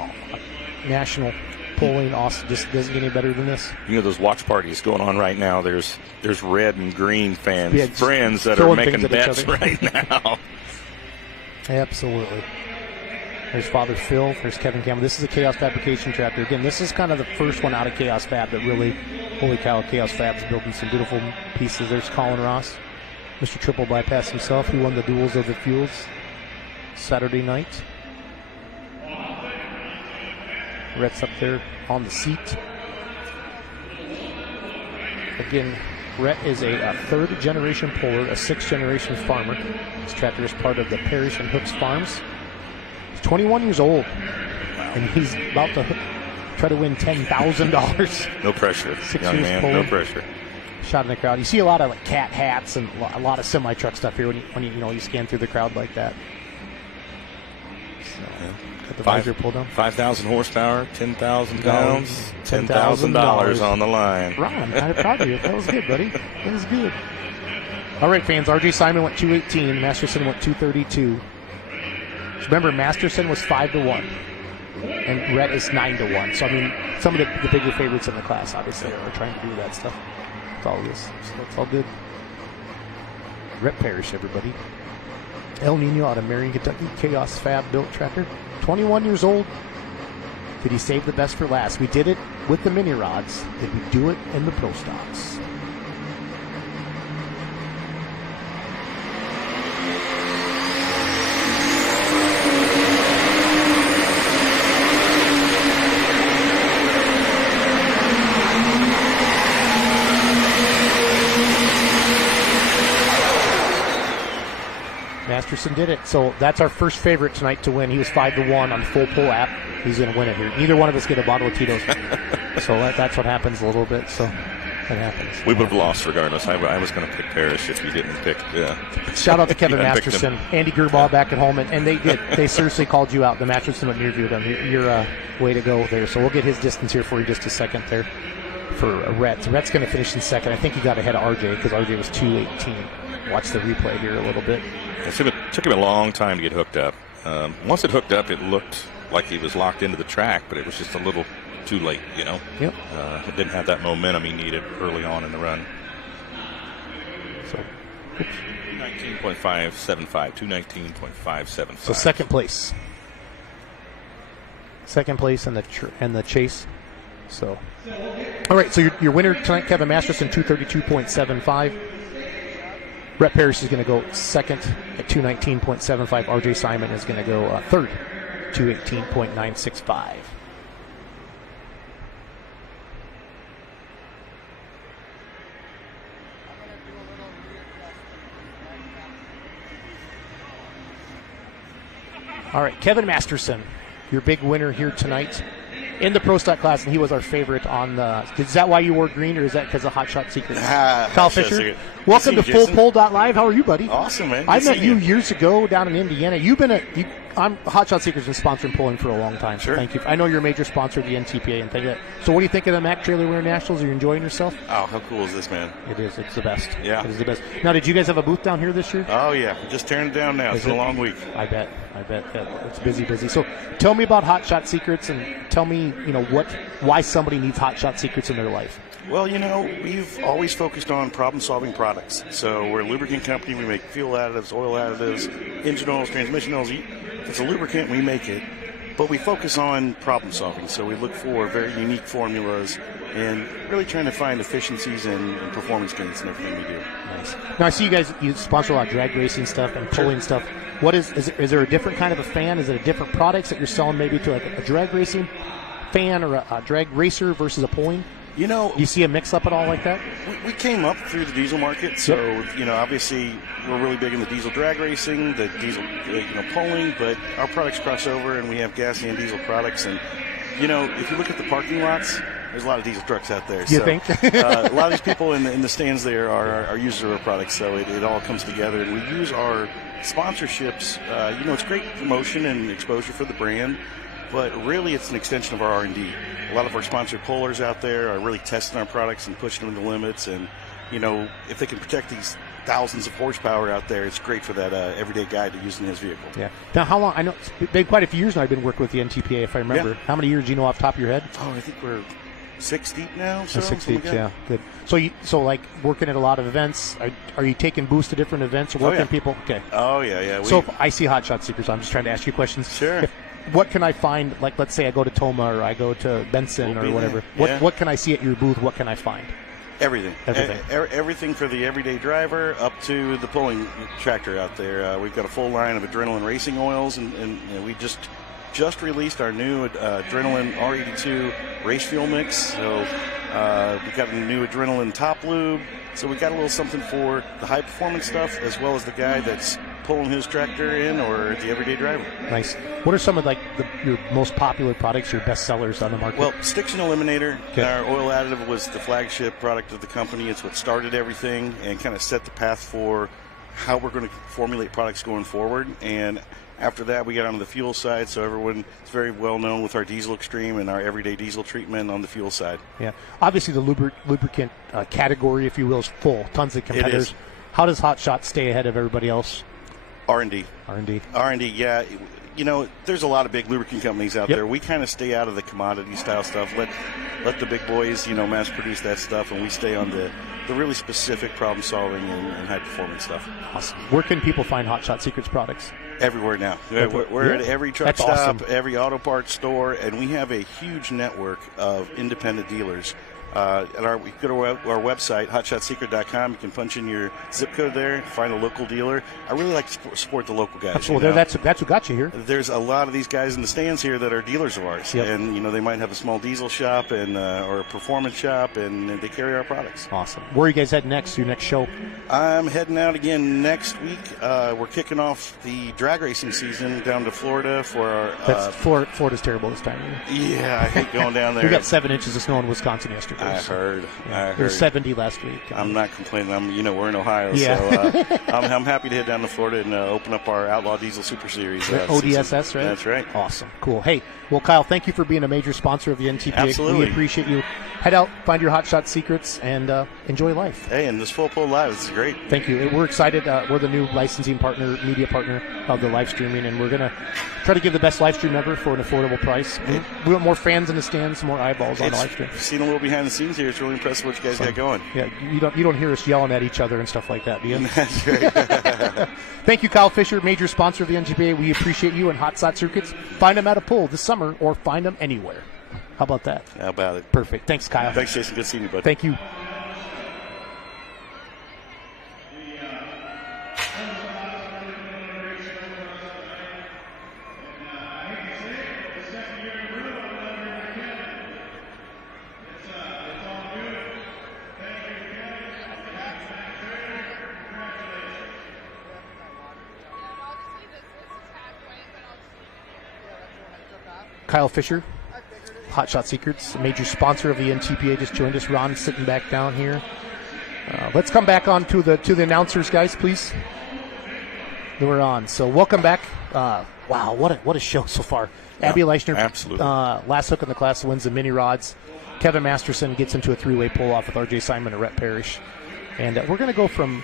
National polling also just doesn't get any better than this. You know those watch parties going on right now. There's red and green fans, friends that are making bets right now. Absolutely. There's Father Phil. There's Kevin Campbell. This is a Chaos Fabrication tractor. Again, this is kind of the first one out of Chaos Fab that really, holy cow, Chaos Fab's building some beautiful pieces. There's Colin Ross, Mr. Triple Bypass himself, who won the Duels of the Fuels Saturday night. Rhett's up there on the seat. Again, Rhett is a third-generation puller, a sixth-generation farmer. This tractor is part of the Parrish and Hooks Farms. He's 21 years old, and he's about to try to win $10,000. No pressure, 6 young years man. pulling. No pressure. Shot in the crowd. You see a lot of like cat hats and a lot of semi-truck stuff here when you scan through the crowd like that. So, got the visor pulled down. 5,000 horsepower, 10,000 pounds, $10,000 on the line. Ron, I'm proud of you. That was good, buddy. That was good. All right, fans. R.J. Simon went 218. Masterson went 232. Remember, Masterson was 5-1, and Rhett is 9-1. So I mean, some of the bigger favorites in the class obviously are trying to do that stuff. It's all this. So it's all good. Rhett Parrish, everybody. El Nino out of Marion, Kentucky. Chaos Fab built tractor. 21 years old. Did he save the best for last? We did it with the mini rods. Did we do it in the pro stocks? Masterson did it. So that's our first favorite tonight to win. He was 5-1 on the full pull app. He's going to win it here. Neither one of us get a bottle of Tito's. So that's what happens a little bit. So that happens. We would have lost regardless. I was going to pick Parrish if you didn't pick. Shout out to Kevin Masterson, Andy Gerbaugh back at home. And they did. They seriously called you out. The Masterson went interviewed him. You're way to go there. So we'll get his distance here for you just a second there for Rhett. So Rhett's going to finish in second. I think he got ahead of RJ because RJ was 2:18. Watch the replay here a little bit. It took him a long time to get hooked up. Once it hooked up, it looked like he was locked into the track, but it was just a little too late, you know? Yep. It didn't have that momentum he needed early on in the run. So, 219.575, 219.575. So second place. Second place in the chase. So, all right, so your winner tonight, Kevin Masterson, 232.75. Rhett Parrish is going to go second at 219.75. R.J. Simon is going to go third, 218.965. All right, Kevin Masterson, your big winner here tonight in the Pro Stock class, and he was our favorite on the. Is that why you wore green, or is that because of Hot Shot Secret? Kyle Fisher, welcome to FullPole.live. How are you, buddy? Awesome, man. I met you years ago down in Indiana. You've been Hot Shot Secrets has been sponsoring pulling for a long time. So Sure. thank you. I know you're a major sponsor of the NTPA, and thank you. So what do you think of the Mac Trailer Winter Nationals? Are you enjoying yourself? Oh, how cool is this, man? It is. It's the best. Yeah. It is the best. Now, did you guys have a booth down here this year? Oh, yeah. We're just tearing it down now. It's been a long week. I bet. Yeah, it's busy. So tell me about Hot Shot Secrets, and tell me, why somebody needs Hot Shot Secrets in their life. Well, we've always focused on problem-solving products. So we're a lubricant company. We make fuel additives, oil additives, engine oils, transmission oils. If it's a lubricant, we make it. But we focus on problem-solving. So we look for very unique formulas and really trying to find efficiencies and performance gains in everything we do. Nice. Now, I see you sponsor a lot of drag racing stuff and pulling stuff. What is there a different kind of a fan? Is it a different products that you're selling maybe to like a drag racing fan or a drag racer versus a pulling? Do you see a mix-up at all like that? We came up through the diesel market, so, obviously we're really big in the diesel drag racing, the diesel, pulling, but our products cross over and we have gas and diesel products. And, if you look at the parking lots, there's a lot of diesel trucks out there. You think? A lot of these people in the stands there are users of our products, so it all comes together. And we use our sponsorships. It's great promotion and exposure for the brand, but really it's an extension of our R&D. A lot of our sponsored pullers out there are really testing our products and pushing them to the limits. And, if they can protect these thousands of horsepower out there, it's great for that everyday guy to use in his vehicle. Yeah. Now, how long? I know it's been quite a few years now I've been working with the NTPA, if I remember. Yeah. How many years do you know off the top of your head? Oh, I think we're 6 deep now. So 6 deep, like yeah. Good. So like working at a lot of events, are you taking booths to different events or working people? Okay. Oh, yeah. So if I see Hot Shot Secrets, I'm just trying to ask you questions. Sure. What can I find? Like, let's say I go to Toma or I go to Benson or whatever. Yeah. What can I see at your booth? What can I find? Everything. Everything. Everything for the everyday driver up to the pulling tractor out there. We've got a full line of adrenaline racing oils, and we just released our new adrenaline R82 race fuel mix. So we've got a new adrenaline top lube. So we got a little something for the high performance stuff as well as the guy that's pulling his tractor in or the everyday driver. Nice. What are some of your most popular products, your best sellers on the market? Well, Stiction Eliminator, Okay. our oil additive, was the flagship product of the company. It's what started everything and kind of set the path for how we're going to formulate products going forward. And after that, we got onto the fuel side, so everyone is very well known with our Diesel Extreme and our everyday diesel treatment on the fuel side. Yeah. Obviously, the lubricant category, if you will, is full. Tons of competitors. is. How does Hot Shot stay ahead of everybody else? R&D, yeah. There's a lot of big lubricant companies out there. We kind of stay out of the commodity style stuff. Let the big boys, mass produce that stuff, and we stay on the really specific problem solving and high performance stuff. Awesome. Where can people find Hot Shot Secrets products? Everywhere now. We're at every truck stop, every auto parts store, and we have a huge network of independent dealers. You go to our website, hotshotsecret.com. You can punch in your zip code there, find a local dealer. I really like to support the local guys. Absolutely. That's what got you here. There's a lot of these guys in the stands here that are dealers of ours, and they might have a small diesel shop or a performance shop, and they carry our products. Awesome. Where are you guys heading next? Your next show? I'm heading out again next week. We're kicking off the drag racing season down to Florida for our. Florida's terrible this time of year. Yeah, I hate going down there. We got 7 inches of snow in Wisconsin yesterday. I heard. It was 70 last week. I'm not complaining. We're in Ohio, Yeah. so I'm happy to head down to Florida and open up our Outlaw Diesel Super Series. ODSS, right? That's right. Awesome. Cool. Hey, well, Kyle, thank you for being a major sponsor of the NTPA. Absolutely. We appreciate you. Head out, find your Hot Shot Secrets, and enjoy life. Hey, and this Full Pull Live, this is great. Thank you. We're excited. We're the new licensing partner, media partner of the live streaming, and we're going to try to give the best live stream ever for an affordable price. We want more fans in the stands, more eyeballs on the live stream. Seen a little behind the scenes here. It's really impressive what you guys got going. Yeah, you don't hear us yelling at each other and stuff like that, do you? That's great. Thank you, Kyle Fisher, major sponsor of the NTPA. We appreciate you and Hot Shot Circuits. Find them at a pull this summer or find them anywhere. How about that? How about it? Perfect. Thanks, Kyle. Thanks, Jason. Good seeing you, bud. Thank you. Kyle Fisher, Hot Shot Secrets, a major sponsor of the NTPA, just joined us. Ron sitting back down here. Let's come back on to the announcers, guys, please. We're on. So welcome back. Wow, what a show so far. Abby Leichner, absolutely. Last hook in the class, wins the mini rods. Kevin Masterson gets into a three-way pull-off with R.J. Simon and Rhett Parrish. And we're going to go from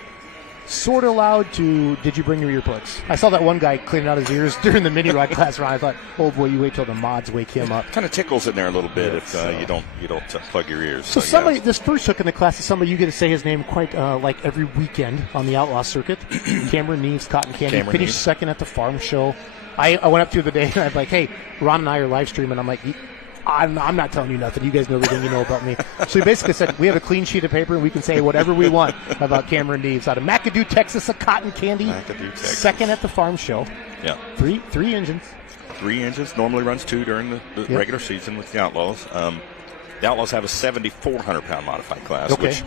sort of loud to did you bring your earplugs? I saw that one guy cleaning out his ears during the mini rod class run. I thought, oh boy, you wait till the mods wake him up. Kind of tickles in there a little bit if you don't plug your ears. So somebody, this first hook in the class is somebody you get to say his name quite like every weekend on the Outlaw circuit. Cameron Neves, Cotton Candy, finished second at the farm show. I went up to the day and I was like, hey, Ron and I are live streaming. I'm like, I'm not telling you nothing. You guys know everything you know about me. So he basically said, we have a clean sheet of paper and we can say whatever we want about Cameron Neves out of McAdoo, Texas, a Cotton Candy. McAdoo, Texas. Second at the farm show. Yeah. Three engines. 3 engines. Normally runs 2 during the regular season with the Outlaws. The Outlaws have a 7,400-pound modified class, which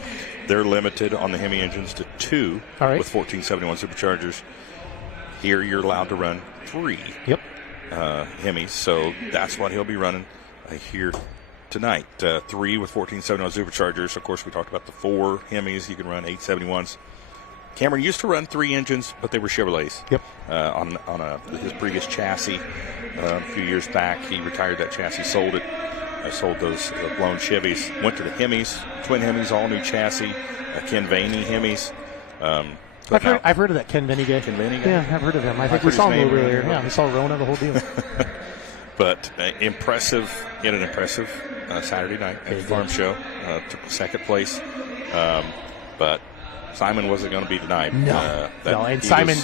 they're limited on the Hemi engines to 2 with 1471 superchargers. Here you're allowed to run 3 Hemis, so that's what he'll be running here tonight. 3 with 1471 superchargers. Of course, we talked about the 4 Hemis. You can run 871s. Cameron used to run 3 engines, but they were Chevrolets. On his previous chassis a few years back, he retired that chassis, sold it. Sold those blown Chevys. Went to the Hemis, twin Hemis, all new chassis. Ken Vaney Hemis. I've heard of that Ken Vaney guy. Yeah, I've heard of him. I think we saw him a little earlier. Yeah, we saw Rona, the whole deal. But impressive, yet an impressive Saturday night at the farm show. Took second place. But Simon wasn't going to be denied. No, and Simon,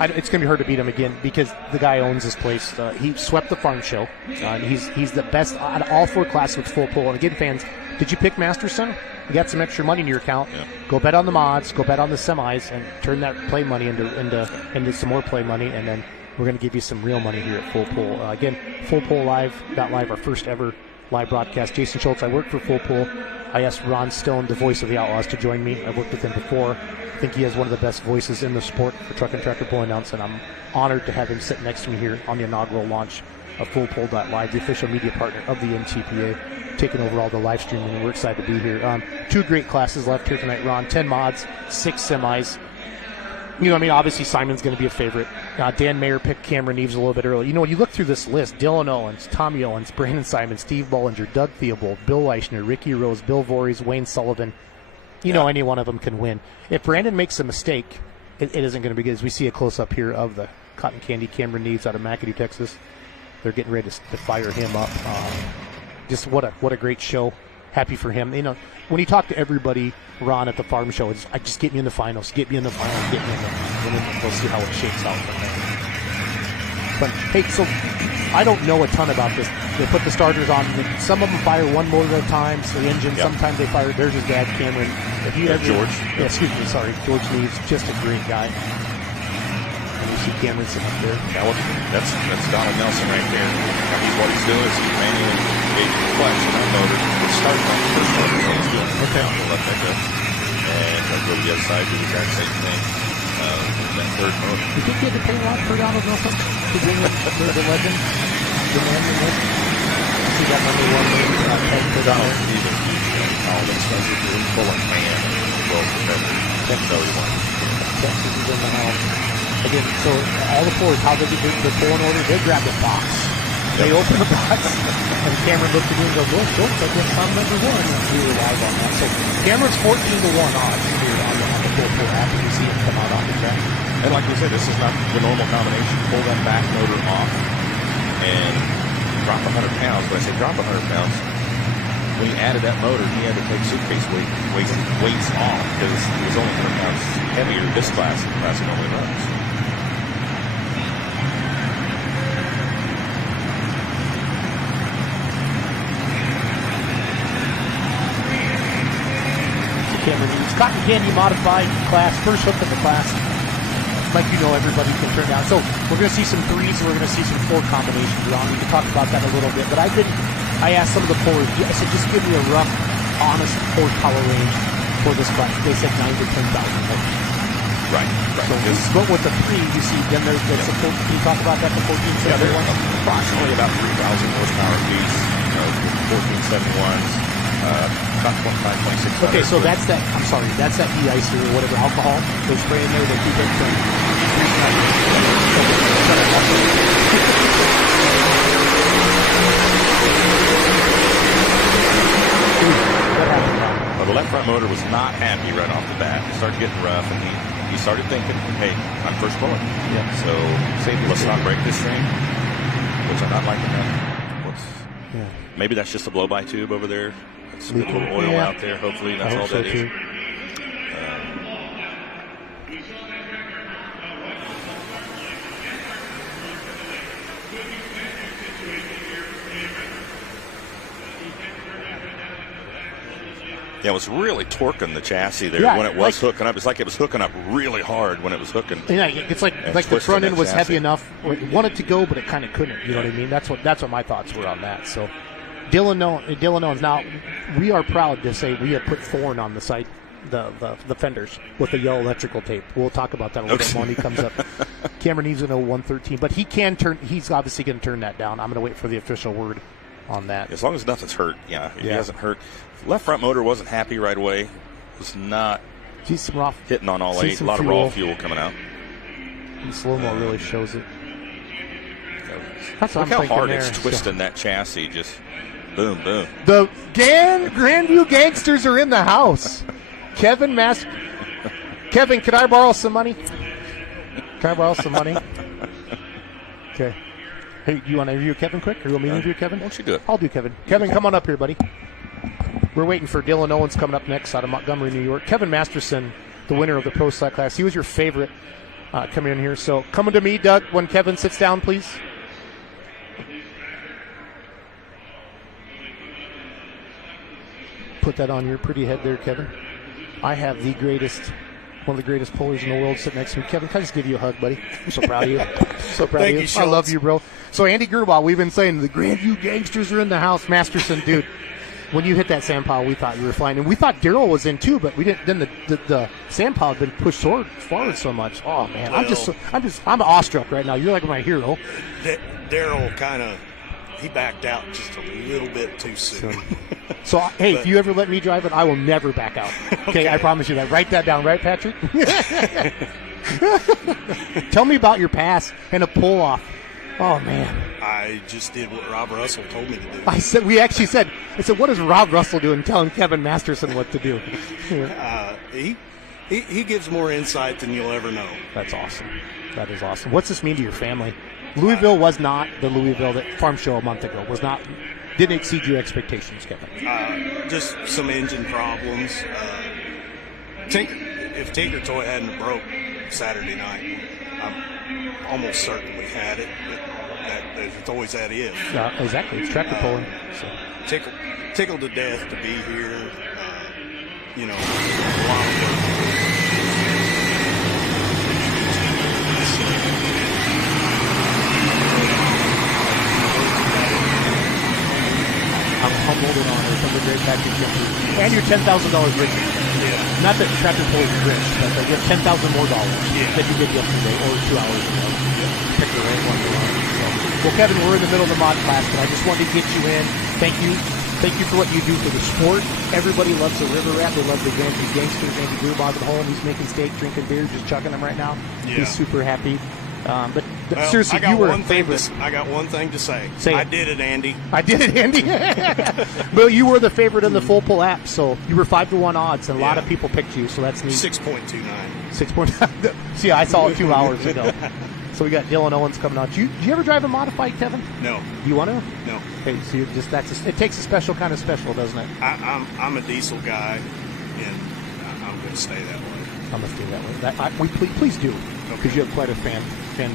it's going to be hard to beat him again because the guy owns this place. He swept the farm show. He's the best out of all 4 classes with full pull. And again, fans, did you pick Masterson? You got some extra money in your account. Go bet on the mods. Go bet on the semis, and turn that play money into some more play money. And then we're going to give you some real money here at Full Pull. Again, Full Pull Live, our first ever live broadcast. Jason Schultz, I work for Full Pull. I asked Ron Stone, the voice of the Outlaws, to join me. I've worked with him before. I think he has one of the best voices in the sport for truck and tractor pull announce, and I'm honored to have him sit next to me here on the inaugural launch of FullPull.live, the official media partner of the NTPA, taking over all the live streaming, and we're excited to be here. 2 great classes left here tonight, Ron. 10 mods, 6 semis. Obviously Simon's going to be a favorite. Dan Mayer picked Cameron Neves a little bit early. When you look through this list, Dylan Owens, Tommy Owens, Brandon Simon, Steve Bollinger, Doug Theobald, Bill Leichner, Ricky Rose, Bill Voorhees, Wayne Sullivan. Any one of them can win. If Brandon makes a mistake, it isn't going to be good. As we see a close-up here of the Cotton Candy Cameron Neves out of McAdoo, Texas. They're getting ready to fire him up. Just what a great show. Happy for him. When you talk to everybody, Ron, at the farm show, it's just get me in the finals, get me in the finals, get me in the finals. And then we'll see how it shakes out from there. But, hey, so I don't know a ton about this. They put the starters on. Some of them fire one motor at a time, so the engine, sometimes they fire. There's his dad, Cameron. If you George. Yeah, excuse me, sorry. George Neves, just a great guy. And you see Cameron sitting up there. Yeah, well, that's Donald Nelson right there. What he's doing is he's manually engaging the clutch in that motor. It's starting on the first motor. So he's doing let that go. And I'll go to the other side, do the exact same thing. That third motor. You think you had to pay a lot for Donald Nelson to bring in the legend? The man in this? See that number 1 name pegged for Donald? He's a huge all expensive. He's full of man and well professional. Texas is in the house. Again, so all the Fords, how they do the pulling order, they grab the box. They open the box, and Cameron looked at me and goes, well, Schultz, I guess I'm number 1. And we were live on that. So Cameron's 14-1 odds here on the Full Pull app, and you see him come out on the track. And like we said, this is not the normal combination. Pull that back motor off and drop 100 pounds. When I say drop 100 pounds, when he added that motor, he had to take suitcase weights off because he was only 100 pounds heavier this class than the class he normally runs. Cameron Neves, Cotton Candy modified class, first hook of the class. Like everybody can turn down. So we're going to see some 3s, we're going to see some 4 combinations, Ron. We can talk about that a little bit. But I asked some of the pullers, I said, just give me a rough, honest horsepower range for this class. They said 9 to 10,000 horsepower. Right. So but with the 3, you see, then there's can you talk about that, the 1471? Yeah, they're approximately about 3,000 horsepower piece, 1471s. About 25, 26. Okay, so that's that de-icer or whatever alcohol they spray in there. They keep it from Well, the left front motor was not happy right off the bat. It started getting rough, and he started thinking, hey, I'm first puller. Yeah. So let's not break this thing, which I'm not liking that. Maybe that's just a blow-by tube over there. It's a little oil out there. Hopefully that's all that is. Yeah, it was really torquing the chassis there when it was hooking up. It's like it was hooking up really hard when it was hooking. Yeah, it's like the front end was heavy enough. It wanted to go, but it kind of couldn't. You know what I mean? That's what my thoughts were on that. So Dylan owns. Now, we are proud to say we have put Thorn on the site, the fenders with the yellow electrical tape. We'll talk about that a little bit more when he comes up. Cameron needs an 0113, but he can turn. He's obviously going to turn that down. I'm going to wait for the official word on that. As long as nothing's hurt, he hasn't hurt. Left front motor wasn't happy right away. It was not hitting on all 8. A lot of raw fuel coming out. The slow-mo really shows it. Look how hard it's twisting that chassis. Just boom, boom. The Grandview Gangsters are in the house. Kevin, can I borrow some money? Okay. Hey, do you want to interview Kevin quick, or you want me to interview Kevin? Why don't you do it? I'll do Kevin. Kevin, come on up here, buddy. We're waiting for Dylan Owens coming up next out of Montgomery, New York. Kevin Masterson, the winner of the Pro Select class. He was your favorite coming in here. So coming to me, Doug, when Kevin sits down, please. Put that on your pretty head there, Kevin. I have one of the greatest pullers in the world sitting next to me. Kevin, can I just give you a hug, buddy? I'm so proud of you. So proud of you. I love you, bro. So Andy Gerbach, we've been saying the Grandview Gangsters are in the house. Masterson, dude. When you hit that sand pile, we thought you were flying, and we thought Daryl was in too, but we didn't. Then the sand pile had been pushed forward so much. Oh man, well, I'm awestruck right now. You're like my hero. Daryl he backed out just a little bit too soon. So hey, if you ever let me drive it, I will never back out. Okay, I promise you that. Write that down, right, Patrick? Tell me about your pass and a pull off. Oh man. I just did what Rob Russell told me to do. I said, what does Rob Russell do? And telling Kevin Masterson what to do. He gives more insight than you'll ever know. That's awesome. That is awesome. What's this mean to your family? Louisville was not the Louisville that farm show a month ago. Didn't exceed your expectations, Kevin. Just some engine problems. If Tinker Toy hadn't broke Saturday night, I'm almost certain we had it. It's always that if. Exactly. It's tractor pulling. So. Tickled to death to be here. A lot of work. I'm humbled and honored from the great Patrick Jeffrey. And your $10,000 richer. Yeah. Not that tractor pull is rich, but you have $10,000 more that you did yesterday or 2 hours ago. Pick the right one. Well, Kevin, we're in the middle of the mod class, but I just wanted to get you in. Thank you. Thank you for what you do for the sport. Everybody loves the river rat. They love the Grandview Gangsters. Andy Gerbach at home. He's making steak, drinking beer, just chucking them right now. Yeah. He's super happy. But seriously, you were a favorite. I got one thing to say. I did it, Andy. I did it, Andy. Well, you were the favorite in the full pull app, so you were 5-1 odds, and a lot of people picked you, so that's neat. 6.29. 6.9. See, I saw it 2 hours ago. So we got Dylan Owens coming out. Do you ever drive a modified, Kevin? No. You want to? No. Okay, so you're just it takes a special kind of special, doesn't it? I'm a diesel guy, and I'm going to stay that way. I'm going to stay that way. Please do, because you have quite a fan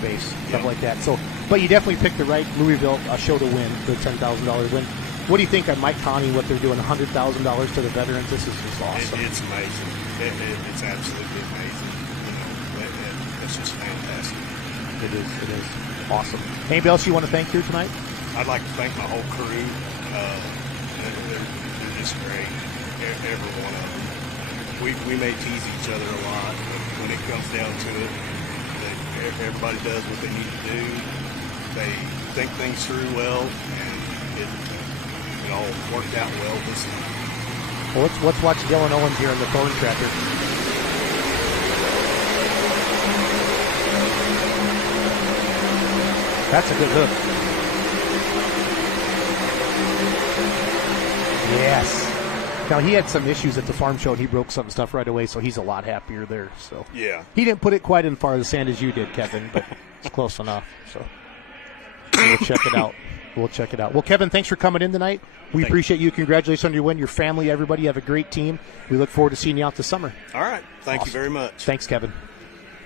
base, stuff like that. So, but you definitely picked the right Louisville show to win, the $10,000 win. What do you think on Mike Connie, what they're doing, $100,000 to the veterans? This is just awesome. It's amazing. It's absolutely amazing. It's just fantastic. It is awesome. Anybody else you want to thank here tonight? I'd like to thank my whole crew. They're just great. Every one of them. We may tease each other a lot, but when it comes down to it, everybody does what they need to do. They think things through well, and it all worked out well this night. Well, let's watch Dylan Owens here in the Thorn Tractor. That's a good hook. Yes. Now, he had some issues at the farm show, and he broke some stuff right away, so he's a lot happier there. So Yeah. he didn't put it quite in far the sand as you did, Kevin, but it's close enough. So we'll check it out. Well, Kevin, thanks for coming in tonight. We appreciate you. Congratulations on your win, your family, everybody. You have a great team. We look forward to seeing you out this summer. All right. Thank you very much. Thanks, Kevin.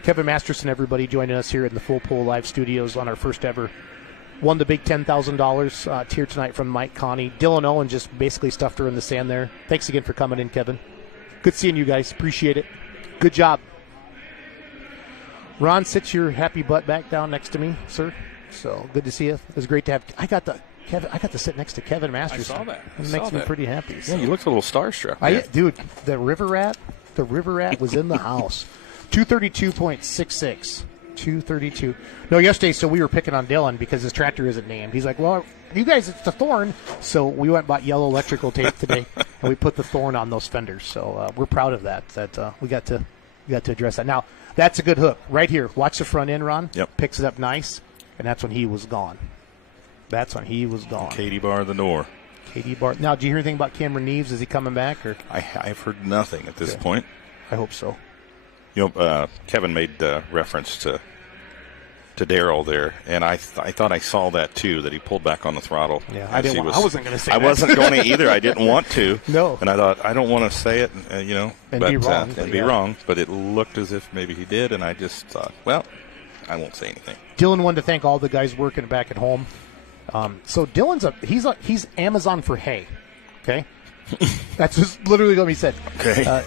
Kevin Masterson, everybody, joining us here in the Full Pool Live Studios on our first ever. Won the big $10,000 tier tonight from Mike Connie. Dylan Owen just basically stuffed her in the sand there. Thanks again for coming in, Kevin. Good seeing you guys. Appreciate it. Good job. Ron, sit your happy butt back down next to me, sir. So good to see you. It was great to have. I got to sit next to Kevin Masterson. I saw that. It makes me pretty happy. So. Yeah, you looked a little starstruck. Dude, the River Rat was in the house. 232.66. 232. No, yesterday, so we were picking on Dylan because his tractor isn't named. He's like, well, you guys, it's the Thorn. So we went and bought yellow electrical tape today, and we put the Thorn on those fenders. So we're proud of that we got to address that. Now, that's a good hook. Right here. Watch the front end, Ron. Yep. Picks it up nice, and that's when he was gone. Katie Bar the Nor. Katie Bar. Now, do you hear anything about Cameron Neves? Is he coming back? Or I've heard nothing at this point. I hope so. You know, Kevin made reference to Darryl there, and I thought I saw that too, that he pulled back on the throttle. Yeah, I wasn't going to say that. I wasn't going to either. I didn't want to. No. And I thought, I don't want to say it, and be wrong. Wrong, but it looked as if maybe he did, and I just thought, well, I won't say anything. Dylan wanted to thank all the guys working back at home. So Dylan's he's Amazon for hay. Okay. That's just literally what he said. Okay.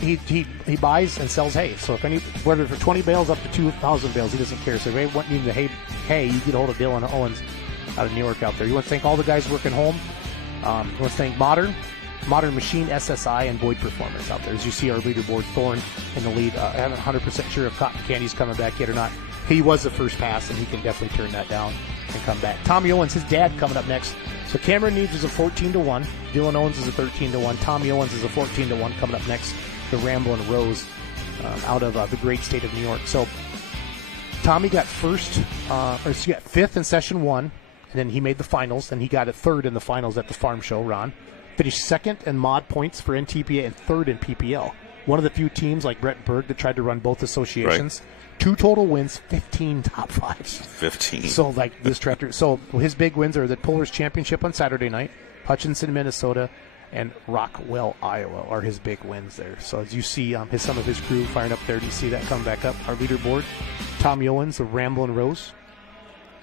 He buys and sells hay. So whether for 20 bales up to 2,000 bales, he doesn't care. So if you need the hay, you get a hold of Dylan Owens out of New York out there. You want to thank all the guys working home. You want to thank Modern Machine, SSI, and Boyd Performance out there. As you see our leaderboard, Thorne in the lead. I'm not 100% sure if Cotton Candy's coming back yet or not. He was the first pass, and he can definitely turn that down and come back. Tommy Owens, his dad, coming up next. So Cameron Neves is a 14-1. Dylan Owens is a 13-1. Tommy Owens is a 14-1 coming up next. The Ramblin' Rose out of the great state of New York. So Tommy got fifth in session one, and then he made the finals, and he got a third in the finals at the farm show, Ron. Finished second in mod points for NTPA and third in PPL. One of the few teams like Brett Berg that tried to run both associations. Right. 2 total wins, 15 top fives. 15. So, like this tractor. So, his big wins are the Pullers Championship on Saturday night, Hutchinson, Minnesota, and Rockwell, Iowa are his big wins there. So, as you see some of his crew firing up there, do you see that come back up? Our leaderboard, Tommy Owens, the Ramblin' Rose.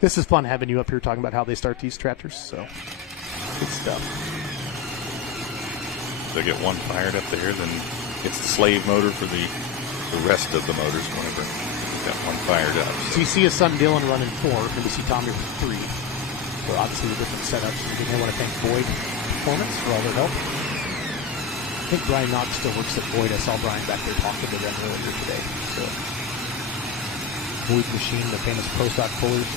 This is fun having you up here talking about how they start these tractors. So, good stuff. They get one fired up there, then it's the slave motor for the rest of the motors whenever. Got one fired up. So you see his son Dylan running 4, and we see Tommy with 3. So obviously the different setups. Again, I want to thank Boyd Performance for all their help. I think Brian Knox still works at Boyd. I saw Brian back there talking to them earlier today. So Boyd Machine, the famous Pro Stock pullers.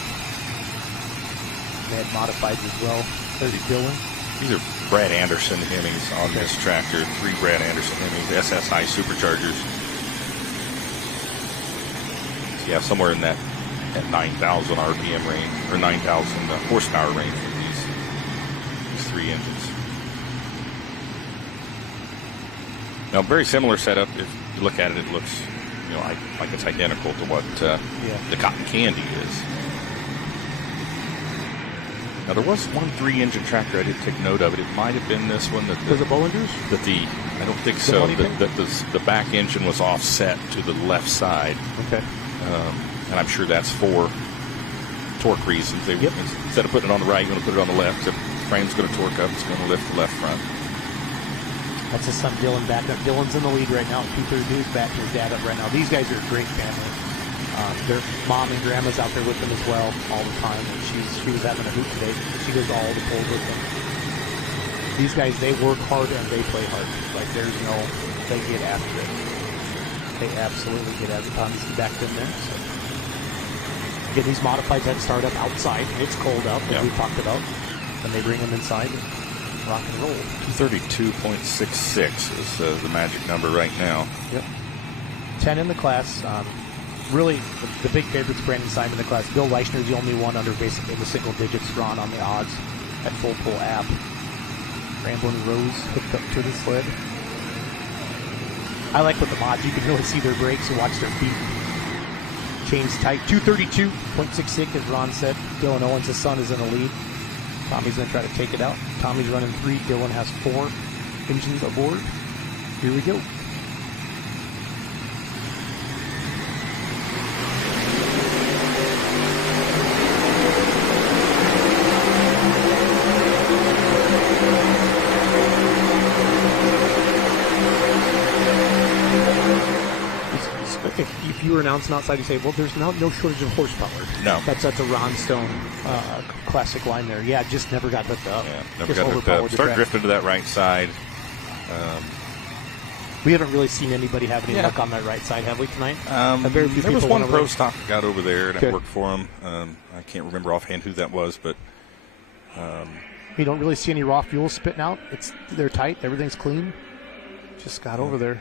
They had modifieds as well. There's Dylan. These are Brad Anderson Hemis on this tractor. 3 Brad Anderson Hemis, SSI superchargers. Yeah, somewhere in that 9,000 RPM range, or 9,000 horsepower range for these 3 engines. Now, very similar setup. If you look at it, it looks, like it's identical to what the Cotton Candy is. Now, there was one 3-engine tractor I did take note of. It might have been this one. Was it Bollinger's? I don't think so. The back engine was offset to the left side. Okay. And I'm sure that's for torque reasons. Instead of putting it on the right, you're going to put it on the left. The frame's going to torque up. It's going to lift the left front. That's his son Dylan back up. Dylan's in the lead right now. Peter Dude's back to his dad up right now. These guys are a great family. Their mom and grandma's out there with them as well all the time. And she was having a hoot today. She does all the pulls with them. These guys, they work hard and they play hard. Like they get after it. They absolutely get after it. Tommy's back in there. So. Again, these modifieds that start up outside. It's cold out, as we talked about. And they bring them inside and rock and roll. 232.66 is the magic number right now. Yep. 10 in the class. really, the big favorites, Brandon Simon in the class. Bill Leichner is the only one under basically in the single digits drawn on the odds at full pull app. Ramblin' Rose hooked up to the sled. I like with the mods, you can really see their brakes and watch their feet. Chains tight. 232.66, as Ron said. Dylan Owens, his son, is in the lead. Tommy's going to try to take it out. Tommy's running 3. Dylan has 4 engines aboard. Here we go. If you were announcing outside, you say, well, there's no shortage of horsepower. No. That's a Ron Stone classic line there. Yeah, just never got hooked up. Yeah, never got hooked up. Start drifting to that right side. We haven't really seen anybody have any luck on that right side, have we, tonight? There was one pro stock that got over there, and it worked for him. I can't remember offhand who that was, but... you don't really see any raw fuel spitting out. They're tight. Everything's clean. Just got over there.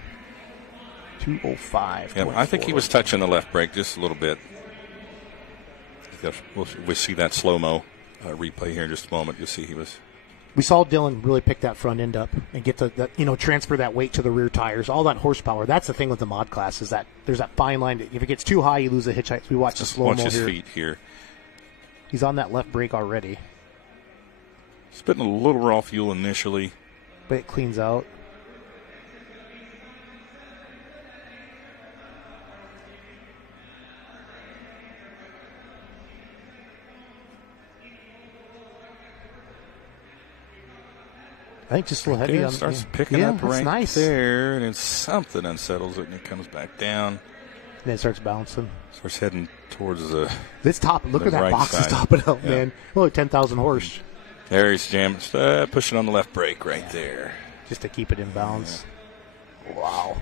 205. Yeah, I think he was touching the left brake just a little bit. We'll see that slow-mo replay here in just a moment. You'll see he was... We saw Dylan really pick that front end up and get transfer that weight to the rear tires. All that horsepower. That's the thing with the mod class is that there's that fine line. If it gets too high, you lose the hitch height. We watch the slow-mo here. Watch his feet here. He's on that left brake already. Spitting a little raw fuel initially. But it cleans out. I think just a little heavy. Starts picking up right nice. there, and then something unsettles it, and it comes back down. And then it starts bouncing. Starts heading towards the this top. Look at that right box side. is topping out, man. Oh, 10,000 horse. There he's jamming, pushing on the left brake right there. Just to keep it in balance. Yeah. Wow.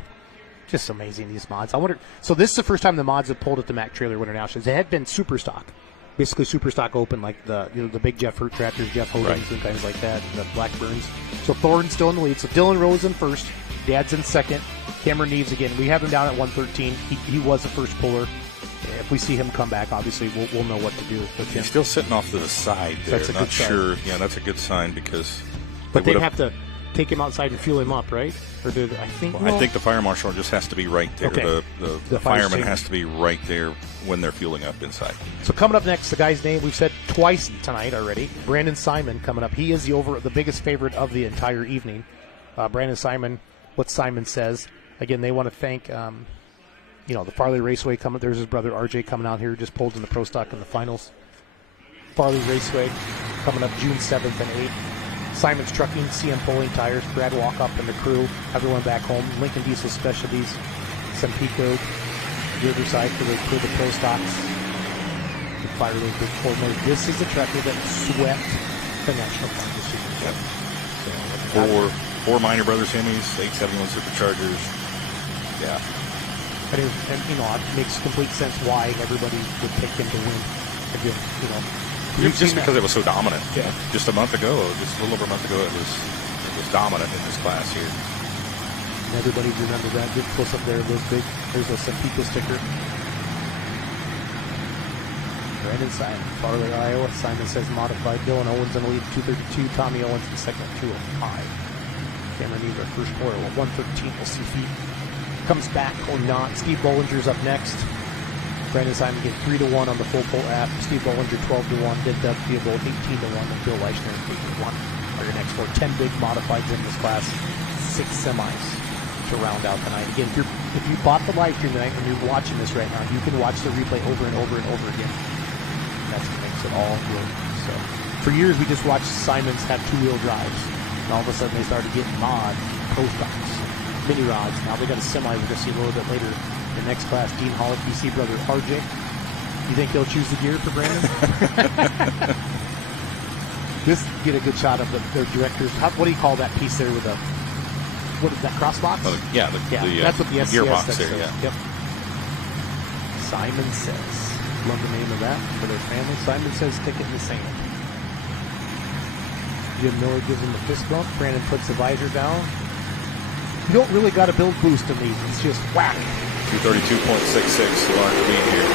Just amazing, these mods. I wonder. So this is the first time the mods have pulled at the Mac Trailer Winter Nationals. They had been super stock. Basically super stock open, like the big Jeff Hurt tractors, Jeff Hogan's and things like that, the Blackburns. So Thornton's still in the lead. So Dylan Rose in first, Dad's in second, Cameron Neves again. We have him down at 113. He was the first puller. If we see him come back, obviously we'll know what to do with him. He's still sitting off to the side there. That's a Not good sure. sign. Yeah, that's a good sign because. But they'd have to take him outside and fuel him up, right? Or did I think? I think the fire marshal just has to be right there. Okay. The fireman has to be right there when they're fueling up inside. So coming up next, the guy's name we've said twice tonight already. Brandon Simon coming up. He is the biggest favorite of the entire evening. Brandon Simon, what Simon says. Again, they want to thank the Farley Raceway coming. There's his brother RJ coming out here, just pulled in the Pro Stock in the finals. Farley Raceway coming up June 7th and 8th. Simon's Trucking, CM Pulling Tires, Brad Walkup and the crew, everyone back home. Lincoln Diesel Specialties, Sempico, the other side for the Pro Stocks. The Fire Link coordinator. This is the tractor that swept the National Farm this year. Yep. So, four Minor Brothers Hemis, 871 Superchargers. Yeah. And it makes complete sense why everybody would pick him to win. Again, just because it was so dominant. Yeah. Just a little over a month ago, it was dominant in this class here. And everybody remember that. Good close up there, those big. There's a Sempico sticker. Brandon Simon, Farley, Iowa. Simon says modified. Dylan Owens in the lead, 232. Tommy Owens in second, 205. Cameron Neves, our first spoiler, 113. We'll see if he comes back or not. Steve Bollinger's up next. Brandon Simon getting 3-1 on the full pull app. Steve Bollinger 12-1. Then Doug Theobald 18-1. And Bill Leichner 8-1. Are your next 4. 10 big modifieds in this class. 6 semis to round out the night. Again, if you bought the live stream tonight and you're watching this right now, you can watch the replay over and over and over again. And that's what makes it all good. So for years we just watched Simons have 2-wheel drives. And all of a sudden they started getting mod, pro stocks, mini rods. Now they got a semi we're going to see a little bit later. The next class, Dean Hollick, BC brother RJ. You think he'll choose the gear for Brandon? Just get a good shot of their directors. What do you call that piece there with what is that, crossbox? That's what the SCS gearbox says. there, yeah. Yep. Simon Says. Love the name of that for their family. Simon Says, stick it in the sand. Jim Miller gives him the fist bump. Brandon puts the visor down. You don't really got to build boost in these. It's just whack. 232.66, larger beat here.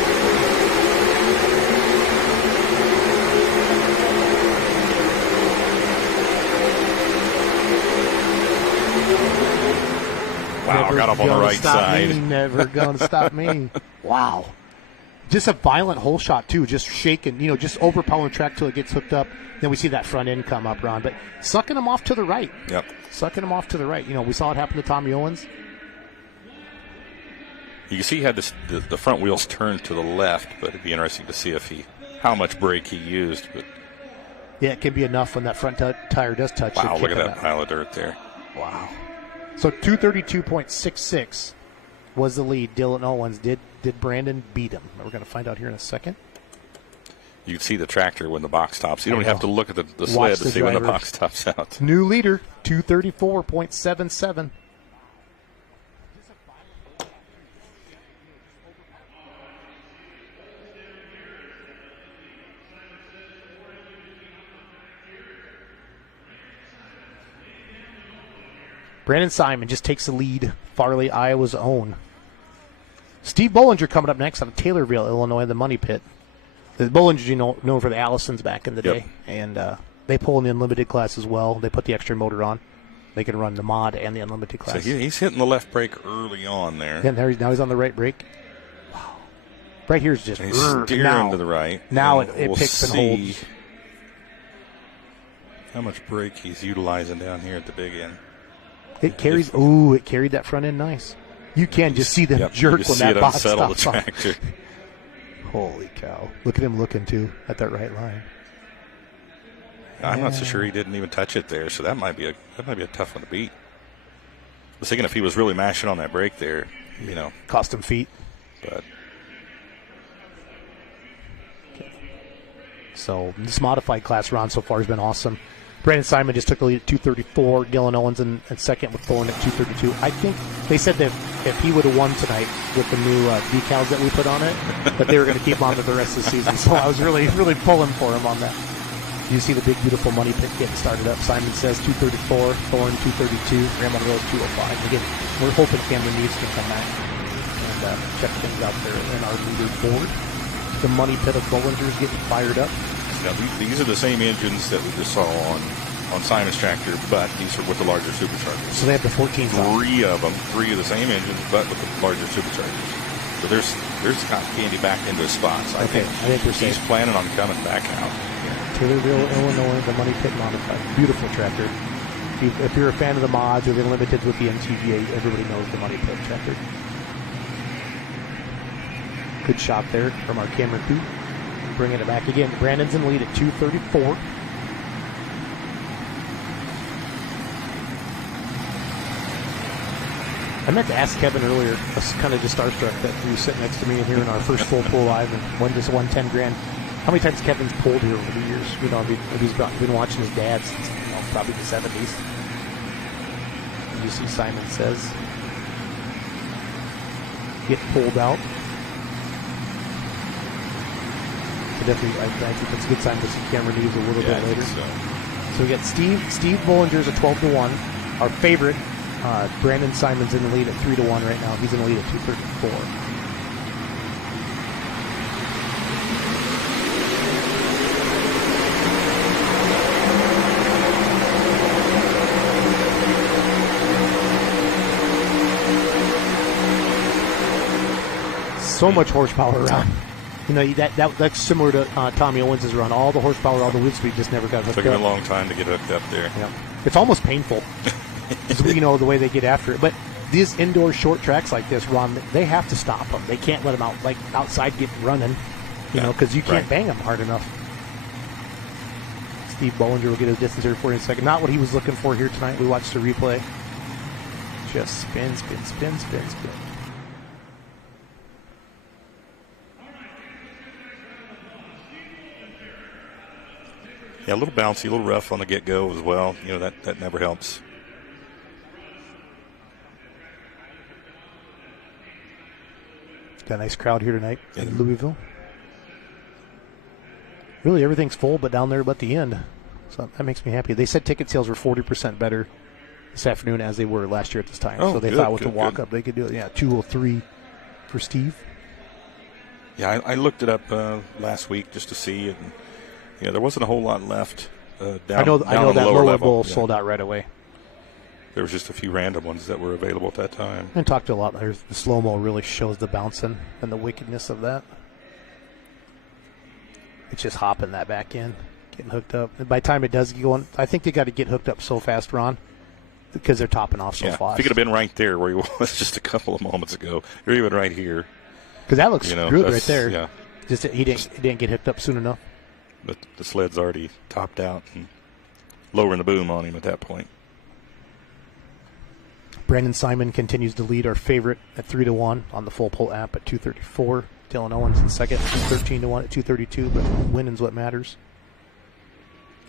Wow, got up on the right side. Never going to stop me. Wow. Just a violent hole shot, too, just shaking, just overpowering track till it gets hooked up. Then we see that front end come up, Ron. But sucking him off to the right. Yep. Sucking him off to the right. We saw it happen to Tommy Owens. You can see he had the front wheels turned to the left, but it'd be interesting to see how much brake he used. But yeah, it can be enough when that front tire does touch. Wow, look at that pile of dirt there. Wow. So 232.66 was the lead. Dylan Owens. Did Brandon beat him? We're going to find out here in a second. You can see the tractor when the box tops. You don't even have to look at the sled to see when the box tops out. New leader, 234.77. Brandon Simon just takes the lead. Farley, Iowa's own. Steve Bollinger coming up next out of Taylorville, Illinois, the Money Pit. The Bollinger, known for the Allisons back in the day. And they pull in the Unlimited class as well. They put the extra motor on. They can run the mod and the Unlimited class. So he's hitting the left brake early on there. And now he's on the right brake. Wow. Right here is just he's steering to the right. Now it picks and holds. How much brake he's utilizing down here at the big end. It carries. It carried that front end nice. You can just see the jerk when that box stops the tractor. Holy cow! Look at him looking too at that right line. I'm not so sure he didn't even touch it there, so that might be a tough one to beat. I was thinking if he was really mashing on that brake there, cost him feet. But so this modified class round so far has been awesome. Brandon Simon just took the lead at 234. Dylan Owens in second with Thorne at 232. I think they said that if he would have won tonight with the new decals that we put on it, that they were going to keep on to the rest of the season. So I was really, really pulling for him on that. You see the big, beautiful Money Pit getting started up. Simon says 234, Thorne 232, Grandma Rose 205. Again, we're hoping Cameron Neves can come back and check things out there in our leaderboard. The Money Pit of Bollinger's getting fired up. Now, these are the same engines that we just saw on Simon's tractor, but these are with the larger superchargers. So they have the 14s Three of the same engines, but with the larger superchargers. So there's Scott Candy back into his spots. I think he's planning on coming back out. Taylorville, Illinois, the Money Pit modified. Beautiful tractor. If you're a fan of the mods or the Unlimited with the MTVA, everybody knows the Money Pit tractor. Good shot there from our camera crew. Bringing it back again. Brandon's in the lead at 234. I meant to ask Kevin earlier. I was kind of just starstruck that he was sitting next to me here in our first full pull live and won just $10,000. How many times Kevin's pulled here over the years? He's been watching his dad since probably the 70s. You see Simon says get pulled out. I think it's a good sign to see Cameron Neves a little bit later. So we got Steve Bollinger's at 12-1. Our favorite, Brandon Simon's in the lead at 3-1 right now. He's in the lead at 234. So much horsepower around. That's similar to Tommy Owens' run. All the horsepower, all the wheel speed just never got hooked up. Took him a long time to get hooked up there. Yeah. It's almost painful, the way they get after it. But these indoor short tracks like this, Ron, they have to stop them. They can't let them out, outside get running, because you can't bang them hard enough. Steve Bollinger will get his distance here for you in a second. Not what he was looking for here tonight. We watched the replay. Just spin. Yeah, a little bouncy, a little rough on the get-go as well. That never helps. Got a nice crowd here tonight in Louisville. Really, everything's full, but down there about the end. So that makes me happy. They said ticket sales were 40% better this afternoon as they were last year at this time. So they thought with the walk-up they could do it. Yeah, 203 for Steve. Yeah, I looked it up last week just to see, and there wasn't a whole lot left. Down, I know on that the lower lower level. bowl sold out right away. There was just a few random ones that were available at that time. And talked a lot. The slow-mo really shows the bouncing and the wickedness of that. It's just hopping that back in, getting hooked up. And by the time it does get going, I think they got to get hooked up so fast, Ron, because they're topping off so fast. If he could have been right there where he was just a couple of moments ago, or even right here. Because that looks good right there. Yeah. Just he didn't get hooked up soon enough. But the sled's already topped out and lowering the boom on him at that point. Brandon Simon continues to lead our favorite at 3-1 on the full pull app at 234. Dylan Owens in second, 13-1 at 232. But winning's what matters.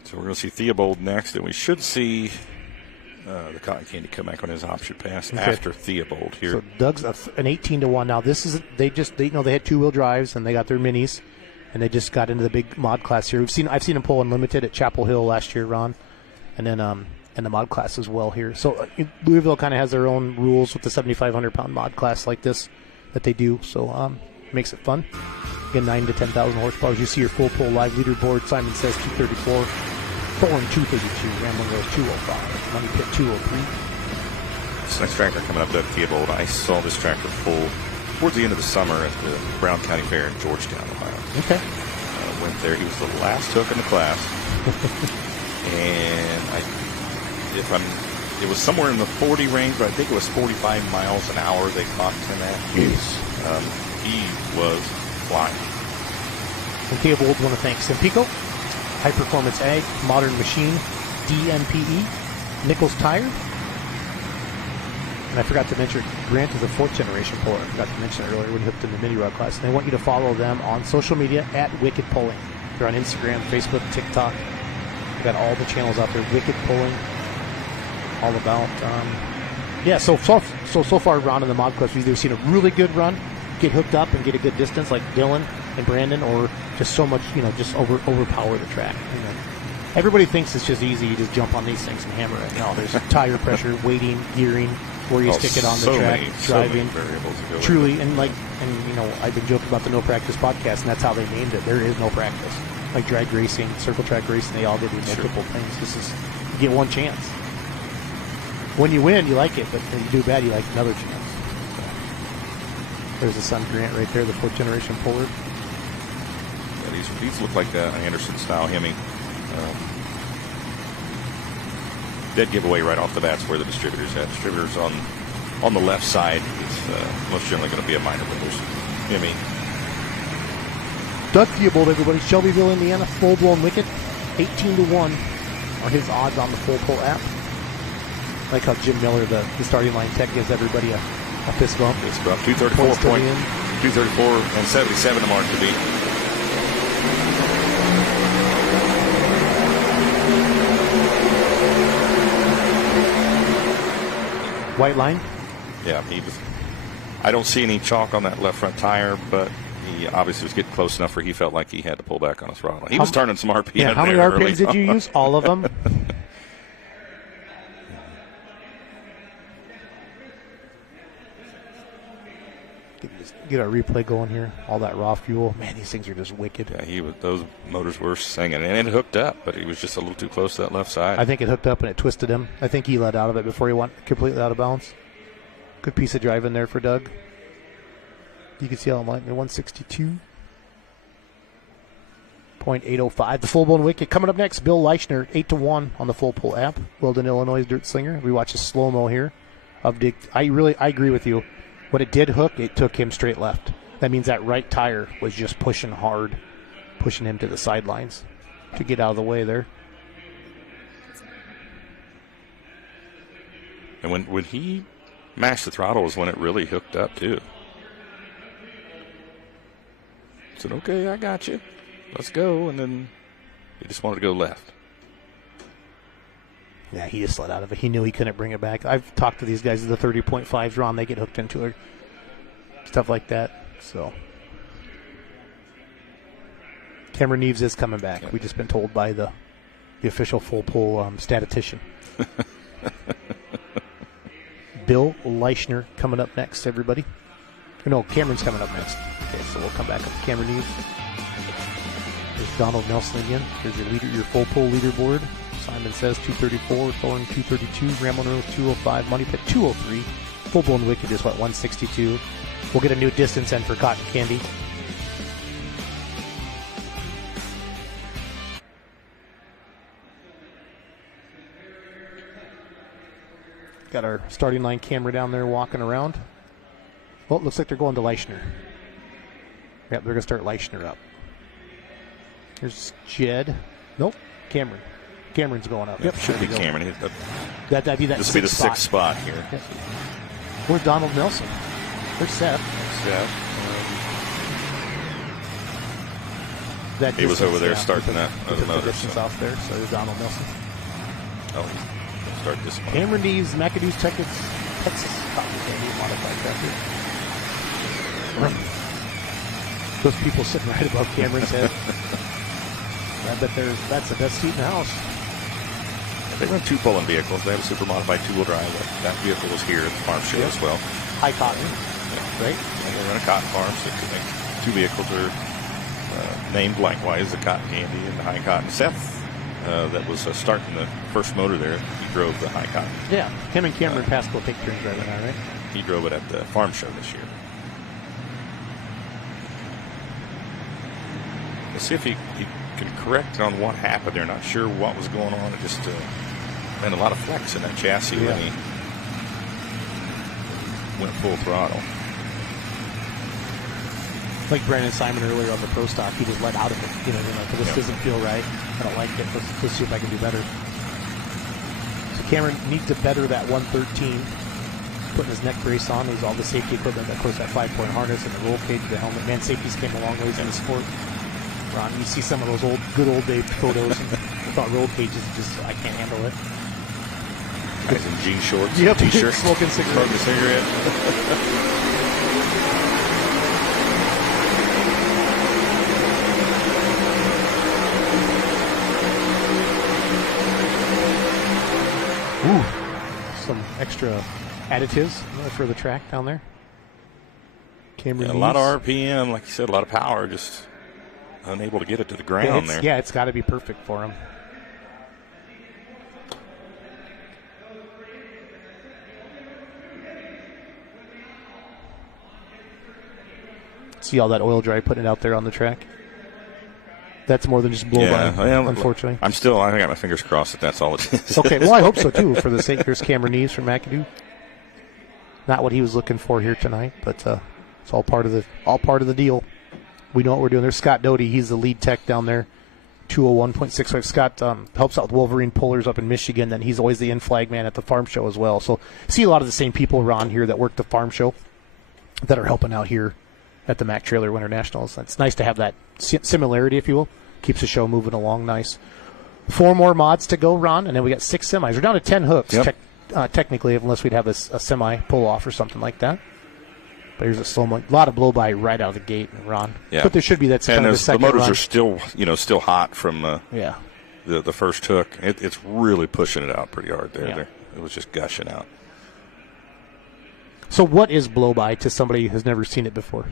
So we're going to see Theobald next, and we should see the Cotton Candy come back on his option pass after Theobald here. So Doug's an 18-1. Now this is they had 2-wheel drives and they got their minis, and they just got into the big mod class here. I've seen him pull unlimited at Chapel Hill last year, Ron, and then in the mod class as well here. So Louisville kind of has their own rules with the 7,500-pound mod class like this that they do. So makes it fun. Again, 9 to 10,000 horsepower. As you see your full pull live leaderboard, Simon says 234. Thorne 232, Ramblin' Rose 205, Money Pit 203. This next tractor coming up at Theobald, I saw this tractor pull towards the end of the summer at the Brown County Fair in Georgetown, Ohio. Okay. Went there. He was the last hook in the class. And it was somewhere in the 40 range, but I think it was 45 miles an hour they clocked him at. He was flying. And Theobald want to thank Simpico, High Performance Ag, Modern Machine, DMPE, Nichols Tire. And I forgot to mention, Grant is a 4th generation puller. I forgot to mention it earlier when he hooked in the mini rod class. And I want you to follow them on social media at Wicked Pulling. They're on Instagram, Facebook, TikTok. We've got all the channels out there. Wicked Pulling. All about, so far, Ron, in the mod class, we've either seen a really good run, get hooked up and get a good distance like Dylan and Brandon, or just so much, just overpower the track. Everybody thinks it's just easy. You just jump on these things and hammer it. No, there's tire pressure, weighting, gearing, where you stick it on the track, driving. Variables Truly, and I've been joking about the No Practice podcast, and that's how they named it. There is no practice. Like drag racing, circle track racing, they all do multiple things. This is, you get one chance. When you win, you like it, but when you do bad, you like another chance. There's the son Grant right there, the 4th generation puller. Yeah, these look like an Anderson-style Hemi. Dead giveaway right off the bat where the distributor's at. Distributor's on the left side. It's most generally going to be a minor builder's Hemi. Doug Theobald, everybody. Shelbyville, Indiana, full-blown wicked. 18-1 are his odds on the full pull app. I like how Jim Miller, the starting line tech, gives everybody a fist bump. It's about 234 and 77 to mark to beat. White line? Yeah, I don't see any chalk on that left front tire, but he obviously was getting close enough where he felt like he had to pull back on his throttle. He was turning some RPM. Yeah, how many RPMs did you use? All of them? Get our replay going here. All that raw fuel. Man, these things are just wicked. Yeah, those motors were singing, and it hooked up, but he was just a little too close to that left side. I think it hooked up and it twisted him. I think he let out of it before he went completely out of bounds. Good piece of driving there for Doug. You can see how I'm like 162.805. The full-blown wicket coming up next. Bill Leichner, 8-1 on the full pull app. Weldon, Illinois dirt slinger. We watch a slow-mo here of Dick. I agree with you. When it did hook, it took him straight left. That means that right tire was just pushing hard, pushing him to the sidelines to get out of the way there. And when he mashed the throttle was when it really hooked up too. I said, okay, I got you. Let's go. And then he just wanted to go left. Yeah, he just let out of it. He knew he couldn't bring it back. I've talked to these guys, the 30.5s, Ron, they get hooked into it. Stuff like that. So Cameron Neves is coming back. We've just been told by the official full pull statistician. Bill Leichner coming up next, everybody. No, Cameron's coming up next. Okay, so we'll come back up to Cameron Neves. There's Donald Nelson again. There's your leader, your full pull leaderboard. Simon says 234, Thorne 232, Ramblin' Rose 205, Money Pit 203. Full Blown Wicked is 162. We'll get a new distance end for Cotton Candy. Got our starting line camera down there walking around. Well, it looks like they're going to Leichner. Yep, they're going to start Leichner up. Here's Jed. Nope, Cameron. Cameron's going up. Yep, should be Cameron. That'd be that. This would be the sixth spot here. Yep. Where's Donald Nelson? There's Seth. That he was over there starting that. The distance off there, so there's Donald Nelson. Oh, start this one. Cameron Neves, McAdoo's Texas Cotton Candy modified tractor. Those people sitting right above Cameron's head. I bet that's the best seat in the house. They run two pulling vehicles. They have a super modified two-wheel drive. That vehicle was here at the farm show as well. High Cotton, right? And they run a cotton farm, so two vehicles are named likewise, the Cotton Candy and the High Cotton. Seth, that was starting the first motor there, he drove the High Cotton. Yeah, him and Cameron Pascal take turns driving that, right? He drove it at the farm show this year. Let's see if he can correct on what happened there. Not sure what was going on. It just had a lot of flex in that chassis when he went full throttle. Like Brandon Simon earlier on the Pro Stock, he just let out of it. This doesn't feel right. I don't like it. Let's see if I can do better. So Cameron needs to better that 113. Putting his neck brace on, there's all the safety equipment. Of course, that 5-point harness and the roll cage, the helmet. Man, safeties came a long ways in the sport. Ron, you see some of those good old day photos, and I thought roll cages I can't handle it. Guys in jean shorts, t-shirt, smoking cigarettes. Ooh, some extra additives for the track down there. Cameron a lot of RPM, like you said, a lot of power, just unable to get it to the ground there. Yeah, it's got to be perfect for him. See all that oil dry putting it out there on the track? That's more than just blow by, unfortunately. I got my fingers crossed that that's all it is. Okay, well, I hope so, too, for the sake. Here's Cameron Neves from McAdoo. Not what he was looking for here tonight, but it's all part of the deal. We know what we're doing. There's Scott Doty. He's the lead tech down there, 201.65. Scott helps out with Wolverine Pullers up in Michigan, and he's always the in-flag man at the farm show as well. So see a lot of the same people around here that work the farm show that are helping out here at the Mac Trailer Winter Nationals. It's nice to have that similarity, if you will. Keeps the show moving along nice. 4 more mods to go, Ron, and then we got 6 semis. We're down to 10 hooks, technically, unless we'd have a semi pull-off or something like that. But here's a slow-mo. A lot of blow-by right out of the gate, Ron. Yeah. But there should be that kind of a second the motors run. Are still hot from the first hook. It's really pushing it out pretty hard there. Yeah. It was just gushing out. So what is blow-by to somebody who's never seen it before?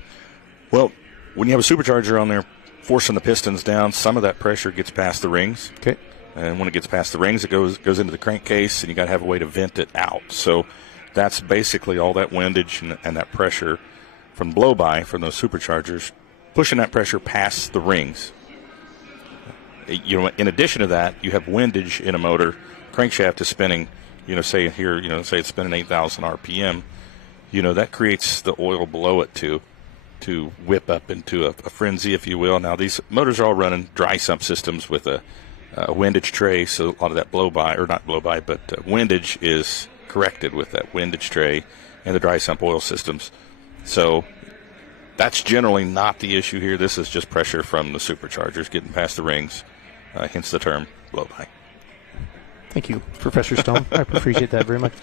Well, when you have a supercharger on there forcing the pistons down, some of that pressure gets past the rings. Okay. And when it gets past the rings, it goes into the crankcase, and you got to have a way to vent it out. So that's basically all that windage and that pressure from blow-by from those superchargers, pushing that pressure past the rings. In addition to that, you have windage in a motor. Crankshaft is spinning, say it's spinning 8,000 RPM. That creates the oil below it to whip up into a frenzy, if you will. Now, these motors are all running dry sump systems with a windage tray, so a lot of that windage is corrected with that windage tray and the dry sump oil systems. So that's generally not the issue here. This is just pressure from the superchargers getting past the rings, hence the term blow-by. Thank you, Professor Stone. I appreciate that very much.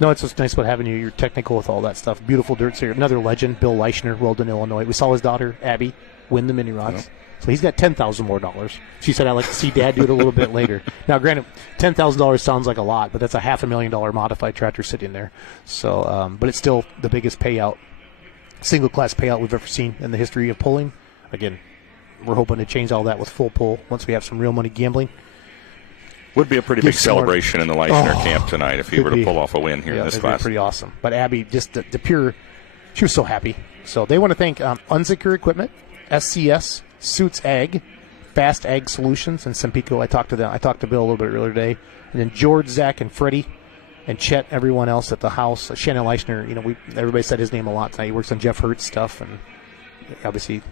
No, it's just nice about having you. You're technical with all that stuff. Beautiful dirt here. Another legend, Bill Leichner, Weldon, Illinois. We saw his daughter, Abby, win the mini rods. So he's got $10,000 more. She said, I'd like to see Dad do it a little bit later. Now, granted, $10,000 sounds like a lot, but that's a $500,000 modified tractor sitting there. So, but it's still the biggest payout single class payout we've ever seen in the history of pulling. Again, we're hoping to change all that with full pull once we have some real money gambling. Would be a pretty big celebration in the Leichner camp tonight if he were to pull off a win here in this class. Pretty awesome. But Abby, just the pure, she was so happy. So they want to thank Unsecure Equipment, SCS, Suits Ag, Fast Ag Solutions, and Sempico. I talked to them. I talked to Bill a little bit earlier today. And then George, Zach, and Freddie, and Chet, everyone else at the house. Shannon Leichner, everybody said his name a lot tonight. He works on Jeff Hurt's stuff and obviously,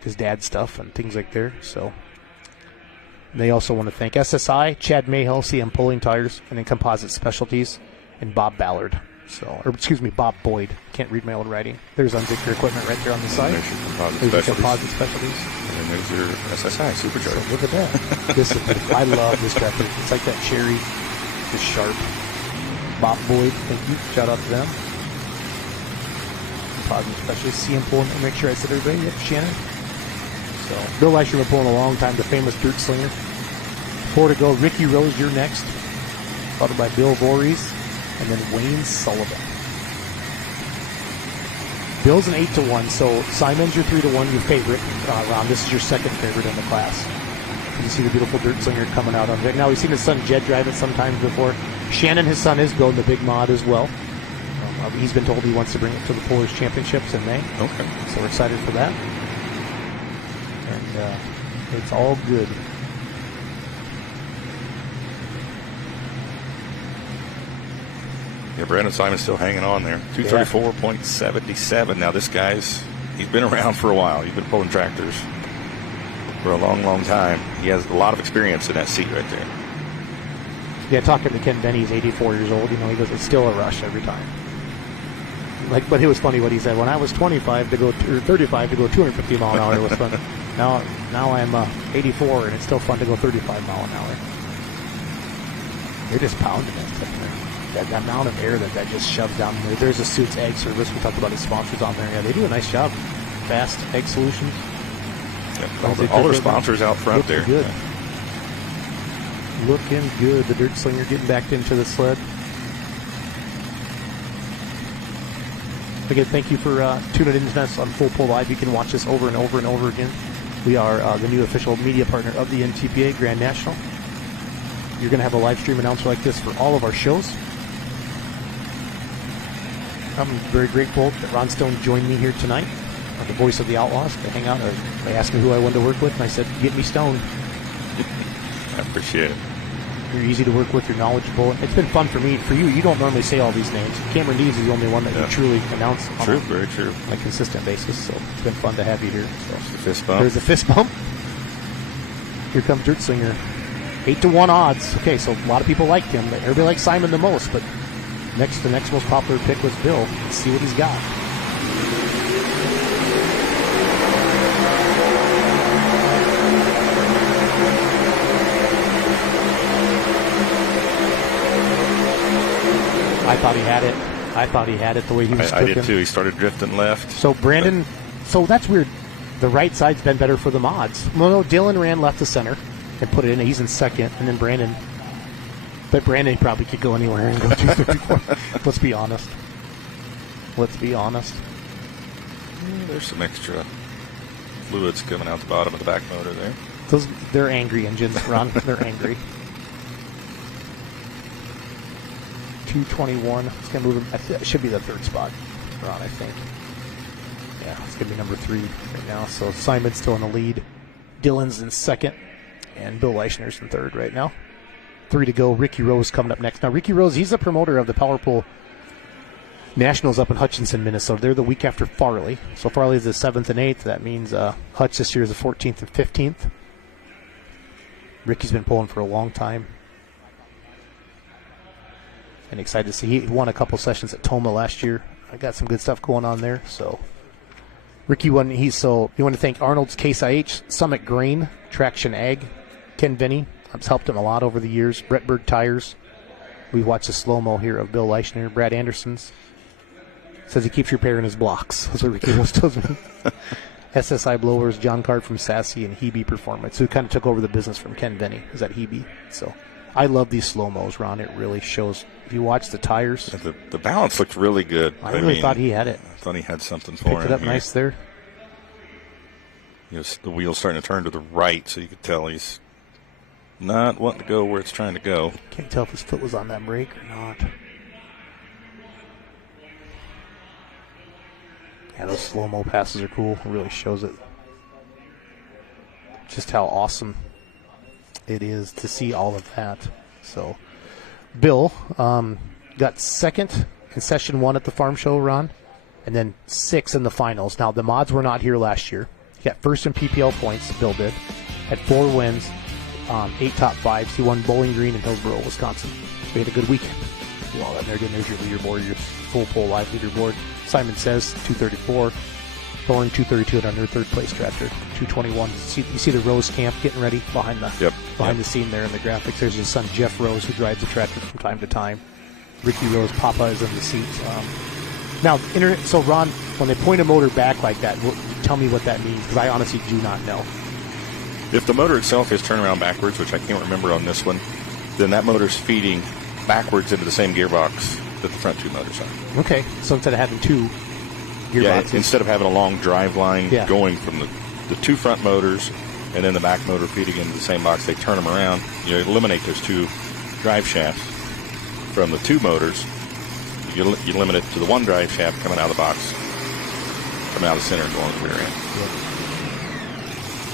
his dad's stuff and things like there. So they also want to thank SSI, Chad Mayhill, CM Pulling Tires, and then Composite Specialties, and Bob Ballard. Bob Boyd. Can't read my own writing. There's Unsecure Equipment right there on the side. There's your Composite Specialties. And there's your SSI Supercharger. So look at that. I love this graphic. It's like that cherry, just sharp. Bob Boyd, thank you. Shout out to them. Composite Specialties, CM Pulling. Make sure I said everybody. Yep, Shannon. So Bill Leichner been pulling a long time, the famous dirt slinger. 4 to go. Ricky Rose, you're next. Followed by Bill Voorhees. And then Wayne Sullivan. Bill's an 8-1, so Simon's your 3-1, your favorite. Ron, this is your second favorite in the class. You see the beautiful dirt slinger coming out on it. Now, we've seen his son Jed drive it sometimes before. Shannon, his son, is building the big mod as well. He's been told he wants to bring it to the Pullers Championships in May. Okay. So we're excited for that. And it's all good. Yeah, Brandon Simon's still hanging on there. 234.77. Now this he's been around for a while. He's been pulling tractors for a long, long time. He has a lot of experience in that seat right there. Yeah, talking to Ken Benny, he's 84 years old. He goes, it's still a rush every time. But it was funny what he said. When I was 35 to go, or 35 to go 250 mile an hour, it was fun. Now I'm 84 and it's still fun to go 35 mile an hour. They're just pounding it. That amount of air that just shoves down there. There's a Suits Ag Service. We talked about his sponsors on there. Yeah, they do a nice job. Fast Ag Solutions. Yeah, all their sponsors out front there. Good. Looking good. The dirt slinger getting back into the sled. Again, thank you for tuning in to us on Full Pull Live. You can watch us over and over and over again. We are the new official media partner of the NTPA Grand National. You're going to have a live stream announcer like this for all of our shows. I'm very grateful that Ron Stone joined me here tonight, the voice of the Outlaws, to hang out. They asked me who I wanted to work with, and I said, get me Stone. I appreciate it. You're easy to work with. You're knowledgeable. It's been fun for me. For you, you don't normally say all these names. Cameron Dees is the only one that you truly announce on very true. A consistent basis. So it's been fun to have you here. So the fist bump. There's a fist bump. Here comes Dirt Slinger. 8-1 odds. Okay, so a lot of people liked him. Everybody liked Simon the most, but the next most popular pick was Bill. Let's see what he's got. I thought he had it the way he was cooking. I did too. He started drifting left. So Brandon, so that's weird. The right side's been better for the mods. Well, no, Dylan ran left to center and put it in. He's in second, and then Brandon. But Brandon probably could go anywhere and go 234. Let's be honest. There's some extra fluids coming out the bottom of the back motor there. They're angry engines, Ron. They're angry. 221. It's going to move him. It should be the third spot, Ron, I think. Yeah, it's going to be number 3 right now. So Simon's still in the lead. Dylan's in second. And Bill Leichner's in third right now. 3 to go. Ricky Rose coming up next. Now, Ricky Rose, he's the promoter of the Power Pull Nationals up in Hutchinson, Minnesota. They're the week after Farley. So Farley is the 7th and 8th. That means Hutch this year is the 14th and 15th. Ricky's been pulling for a long time. And excited to see. He won a couple sessions at Toma last year. I got some good stuff going on there. So Ricky won. You want to thank Arnold's Case IH, Summit Grain, Traction Ag, Ken Vinny. I've helped him a lot over the years. Brettberg Tires. We watched the slow-mo here of Bill Leichner. Brad Anderson's. Says he keeps repairing his blocks. That's what Ricky Rose tells me. SSI Blowers, John Card from Sassy, and Hebe Performance, who kind of took over the business from Ken Vinny. Is that Hebe? So I love these slow-mos, Ron. It really shows. If you watch the tires. The balance looked really good. I really thought he had it. I thought he had something for him. Picked it up here. nice there. The wheel's starting to turn to the right, so you could tell he's not wanting to go where it's trying to go. Can't tell if his foot was on that brake or not. Yeah, those slow-mo passes are cool. It really shows it. Just how awesome it is to see all of that. So, Bill got second in session 1 at the farm show, Ron, and then 6th in the finals. Now, the mods were not here last year. He got first in PPL points, Bill did. Had 4 wins, 8 top 5s. He won Bowling Green in Hillsboro, Wisconsin. So he had a good weekend. Do all that there. Again, there's your leaderboard, your full pole live leaderboard. Simon Says, 234. Thorne, 232 and under, third place tractor, 221. You see the Rose camp getting ready behind the scene there in the graphics. There's his son, Jeff Rose, who drives the tractor from time to time. Ricky Rose, Papa, is in the seat. Now, so Ron, when they point a motor back like that, tell me what that means, because I honestly do not know. If the motor itself is turned around backwards, which I can't remember on this one, then that motor's feeding backwards into the same gearbox that the front 2 motors are. Okay, so instead of having 2 gearboxes. Yeah, instead of having a long drive line going from the 2 front motors and then the back motor feeding into the same box, they turn them around. You eliminate those 2 drive shafts from the 2 motors. You limit it to the 1 drive shaft coming out of the box, coming out of the center and going to the rear end.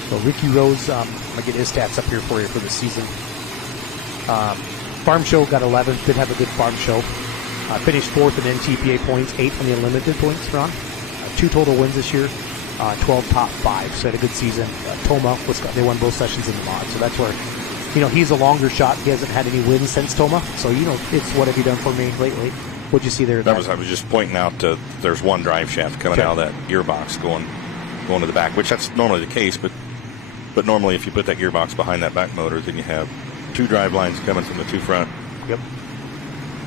So Ricky Rose, I'll get his stats up here for you for the season. Farm show got 11th, did have a good farm show. Finished 4th in NTPA points, 8th on the unlimited points, Ron. 2 total wins this year, 12 top 5, so had a good season. Toma, they won both sessions in the mod, so that's where, he's a longer shot. He hasn't had any wins since Toma, so, it's what have you done for me lately? What'd you see there? I was just pointing out there's 1 drive shaft coming out of that gearbox going to the back, which that's normally the case, but normally if you put that gearbox behind that back motor, then you have 2 drive lines coming from the 2 front. Yep.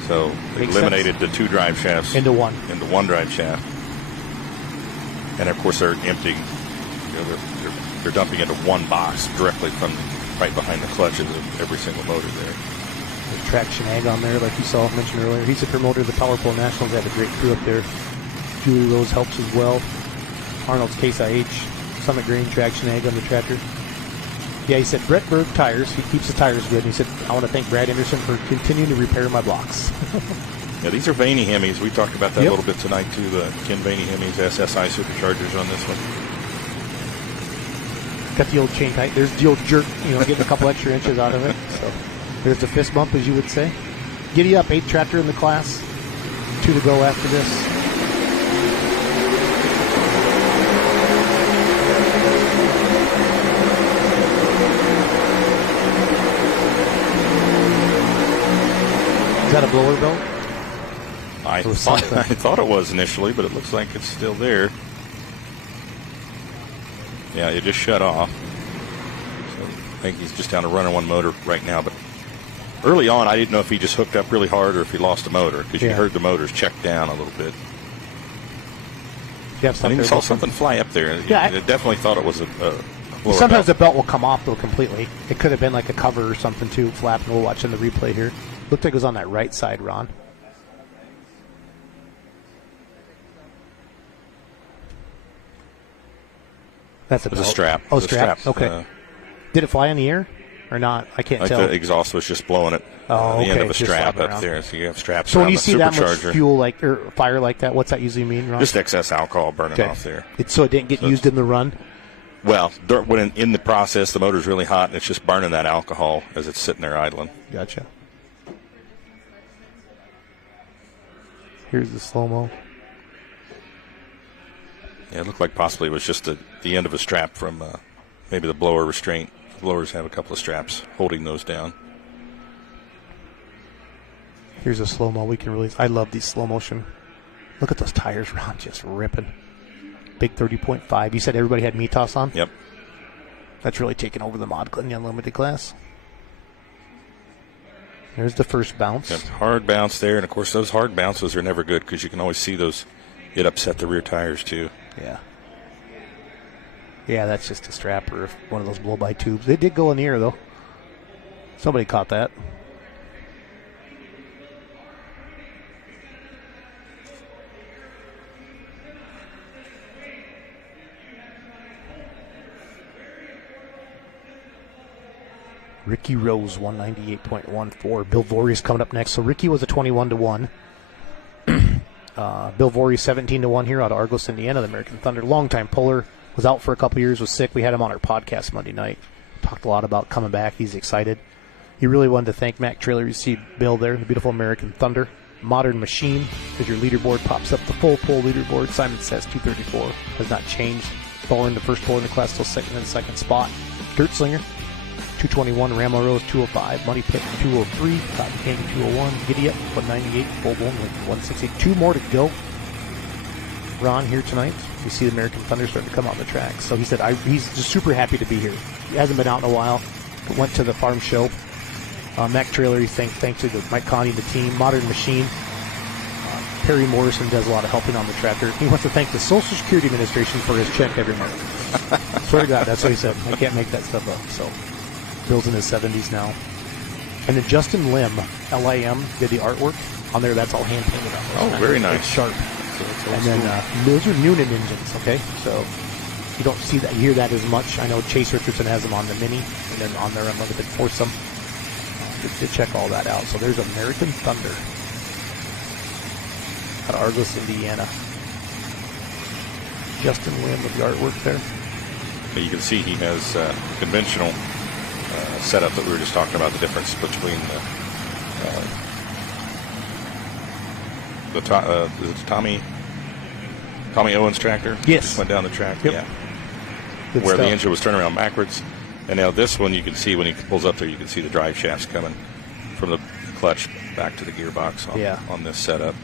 So they eliminated the 2 drive shafts into 1 drive shaft, and of course they're emptying. They're dumping into 1 box directly from right behind the clutches of every single motor there. There's Traction Ag on there, like you saw mentioned earlier. He's a promoter of the Power Pole Nationals. They have a great crew up there. Julie Rose helps as well. Arnold's Case IH, Summit Green, Traction Ag on the tractor. Yeah, he said Brett Berg tires. He keeps the tires good. And he said, I want to thank Brad Anderson for continuing to repair my blocks. Yeah, these are Vaney Hemis. We talked about that a little bit tonight, too. The Ken Vaney Hemis SSI Superchargers on this one. Got the old chain tight. There's the old jerk, getting a couple extra inches out of it. So there's the fist bump, as you would say. Giddy up, 8th tractor in the class. 2 to go after this. Is that a blower belt? I thought it was initially, but it looks like it's still there. Yeah, it just shut off. So I think he's just down to running 1 motor right now. But early on, I didn't know if he just hooked up really hard or if he lost a motor, because you heard the motors check down a little bit. I think saw something fly up there. Yeah, I definitely thought it was a blower sometimes belt. the belt will come off, though, completely. It could have been like a cover or something, too, flapping. We'll watch in the replay here. Looked like it was on that right side, Ron. That's a strap. Oh, strap. Okay. Did it fly in the air or not? I can't tell. The exhaust was just blowing it. The end of a strap up there. So you have straps. So when you see that much supercharger. fuel or fire like that, what's that usually mean, Ron? Just excess alcohol burning off there. So it didn't get used in the run? Well, when in the process, the motor's really hot, and it's just burning that alcohol as it's sitting there idling. Gotcha. Here's the slow-mo. Yeah, it looked like possibly it was just the end of a strap from maybe the blower restraint. The blowers have a couple of straps holding those down. Here's a slow-mo we can release. I love these slow motion. Look at those tires, Ron, just ripping. Big 30.5. You said everybody had Mitas on? Yep. That's really taking over the mod in the unlimited class. There's the first bounce. Yep, hard bounce there, and of course those hard bounces are never good because you can always see those. It upset the rear tires too. Yeah. Yeah, that's just a strap or one of those blow-by tubes. They did go in the air though. Somebody caught that. Ricky Rose, 198.14. Bill Voorhees coming up next. So Ricky was a 21-1. Bill Voorhees 17-1 here out of Argos, Indiana, the American Thunder. Longtime puller, was out for a couple years, was sick. We had him on our podcast Monday night. Talked a lot about coming back. He's excited. He really wanted to thank Mac Trailer. You see Bill there, the beautiful American Thunder. Modern Machine, as your leaderboard pops up, the full pull leaderboard. Simon says 234 has not changed. Thorne, the first puller in the class, still second in the second spot. Dirt Slinger, 221. Ramla Rose, 205. Money Pit, 203. Cotton Candy, 201. Giddy Up, 198. Bull Bowling, 160. 2 more to go. Ron here tonight. You see the American Thunder starting to come on the track. So he said he's just super happy to be here. He hasn't been out in a while, but went to the farm show. Mac Trailer, he thanks to Mike Connie and the team. Modern Machine. Perry Morrison does a lot of helping on the tractor. He wants to thank the Social Security Administration for his check every month. Swear to God, that's what he said. I can't make that stuff up. So Bill's in his 70s now. And then Justin Lim, L-I-M, did the artwork on there. That's all hand painted on there. Oh, very nice. It's sharp. And then those are Noonan engines, okay? So you don't see that, you hear that as much. I know Chase Richardson has them on the Mini, and then on their Unlimited Foursome. To check all that out. So there's American Thunder out of Argos, Indiana. Justin Lim with the artwork there. You can see he has conventional setup that we were just talking about, the difference between the Tommy Owens tractor. Yes. Just went down the track. Yep. Yeah. Good where stuff. the engine was turning around backwards. And now this one, you can see when he pulls up there, you can see the drive shafts coming from the clutch back to the gearbox on this setup.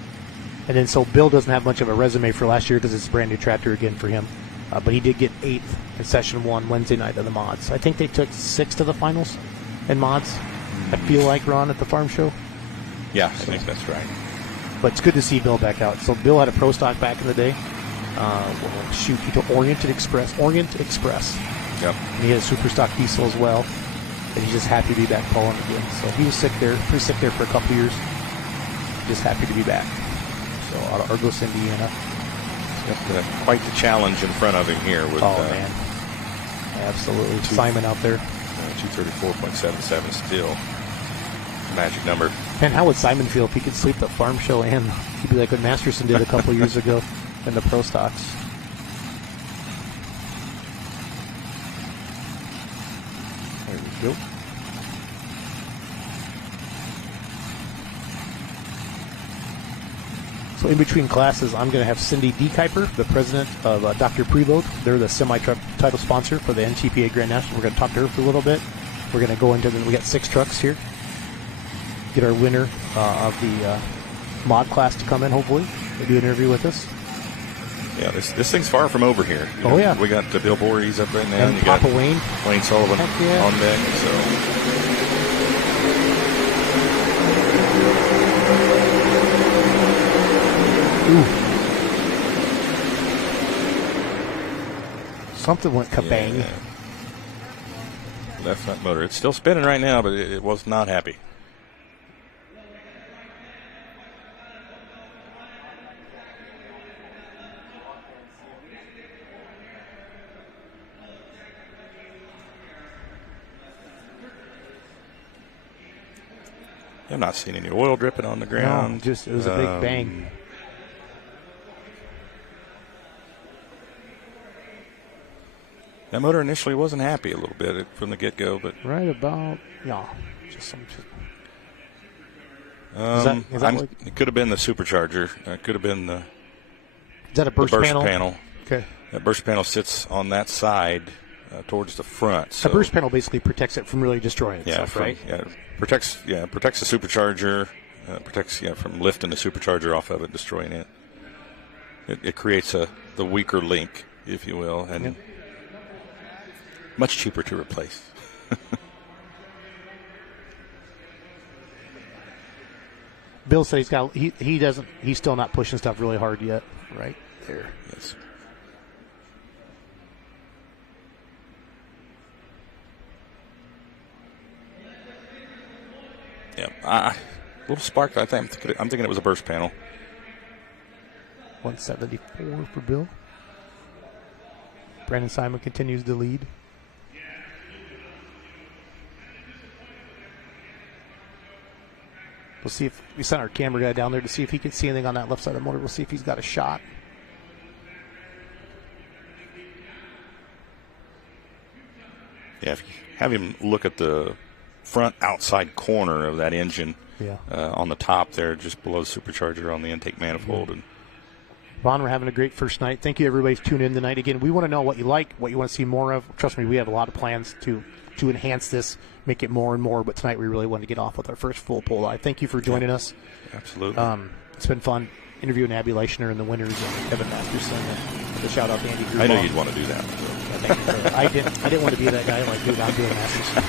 And then so Bill doesn't have much of a resume for last year because it's a brand new tractor again for him. But he did get 8th in Session 1 Wednesday night of the mods. I think they took 6 to the finals in mods. I feel like, Ron, at the farm show. Yeah, I think that's right. But it's good to see Bill back out. So Bill had a Pro Stock back in the day. He took Orient Express. Yep. And he had a Super Stock diesel as well. And he's just happy to be back pulling again. So he was pretty sick there for a couple years. Just happy to be back. So out of Argos, Indiana. Yep, quite the challenge in front of him here. With, man. Absolutely. Simon out there. 234.77 still. Magic number. Man, how would Simon feel if he could sleep the farm show and he'd be like what Masterson did a couple years ago in the Pro Stocks. There we go. So in between classes, I'm going to have Cindy D. Kuiper, the president of Dr. Preload. They're the semi-truck title sponsor for the NTPA Grand National. We're going to talk to her for a little bit. We're going to go into we got 6 trucks here. Get our winner of the mod class to come in, hopefully. They'll do an interview with us. Yeah, this thing's far from over here. Yeah. We got Bill Voorhees up right now. And you Papa got Wayne. Wayne Sullivan on deck. So. Ooh. Something went kabang. Yeah. Left front motor. It's still spinning right now, but it was not happy. I'm not seeing any oil dripping on the ground. No, just it was a big bang. That motor initially wasn't happy a little bit from the get-go, but right about just some. It could have been the supercharger. It could have been the. Is that a burst panel? Okay. That burst panel sits on that side towards the front. So the burst panel basically protects it from really destroying itself, right? Yeah, protects the supercharger. Protects from lifting the supercharger off of it, destroying it. It creates the weaker link, if you will, and much cheaper to replace. Bill said he's still not pushing stuff really hard yet. Right there. Yes. Yeah, a little spark. I'm thinking it was a burst panel. 174 for Bill. Brandon Simon continues to lead. We'll see if we sent our camera guy down there to see if he can see anything on that left side of the motor. We'll see if he's got a shot. Yeah, if you have him look at the front outside corner of that engine on the top there, just below the supercharger on the intake manifold. And Ron, we're having a great first night. Thank you, everybody, for tuning in tonight. Again, we want to know what you like, what you want to see more of. Trust me, we have a lot of plans to enhance this, make it more and more. But tonight, we really wanted to get off with our first full pull live. Thank you for joining us. Absolutely. It's been fun interviewing Abby Leichner and the winners and Kevin Masterson. With a shout out to Andy Grubauer. I knew you'd want to do that. I didn't want to be that guy like, dude, I'm doing Masterson.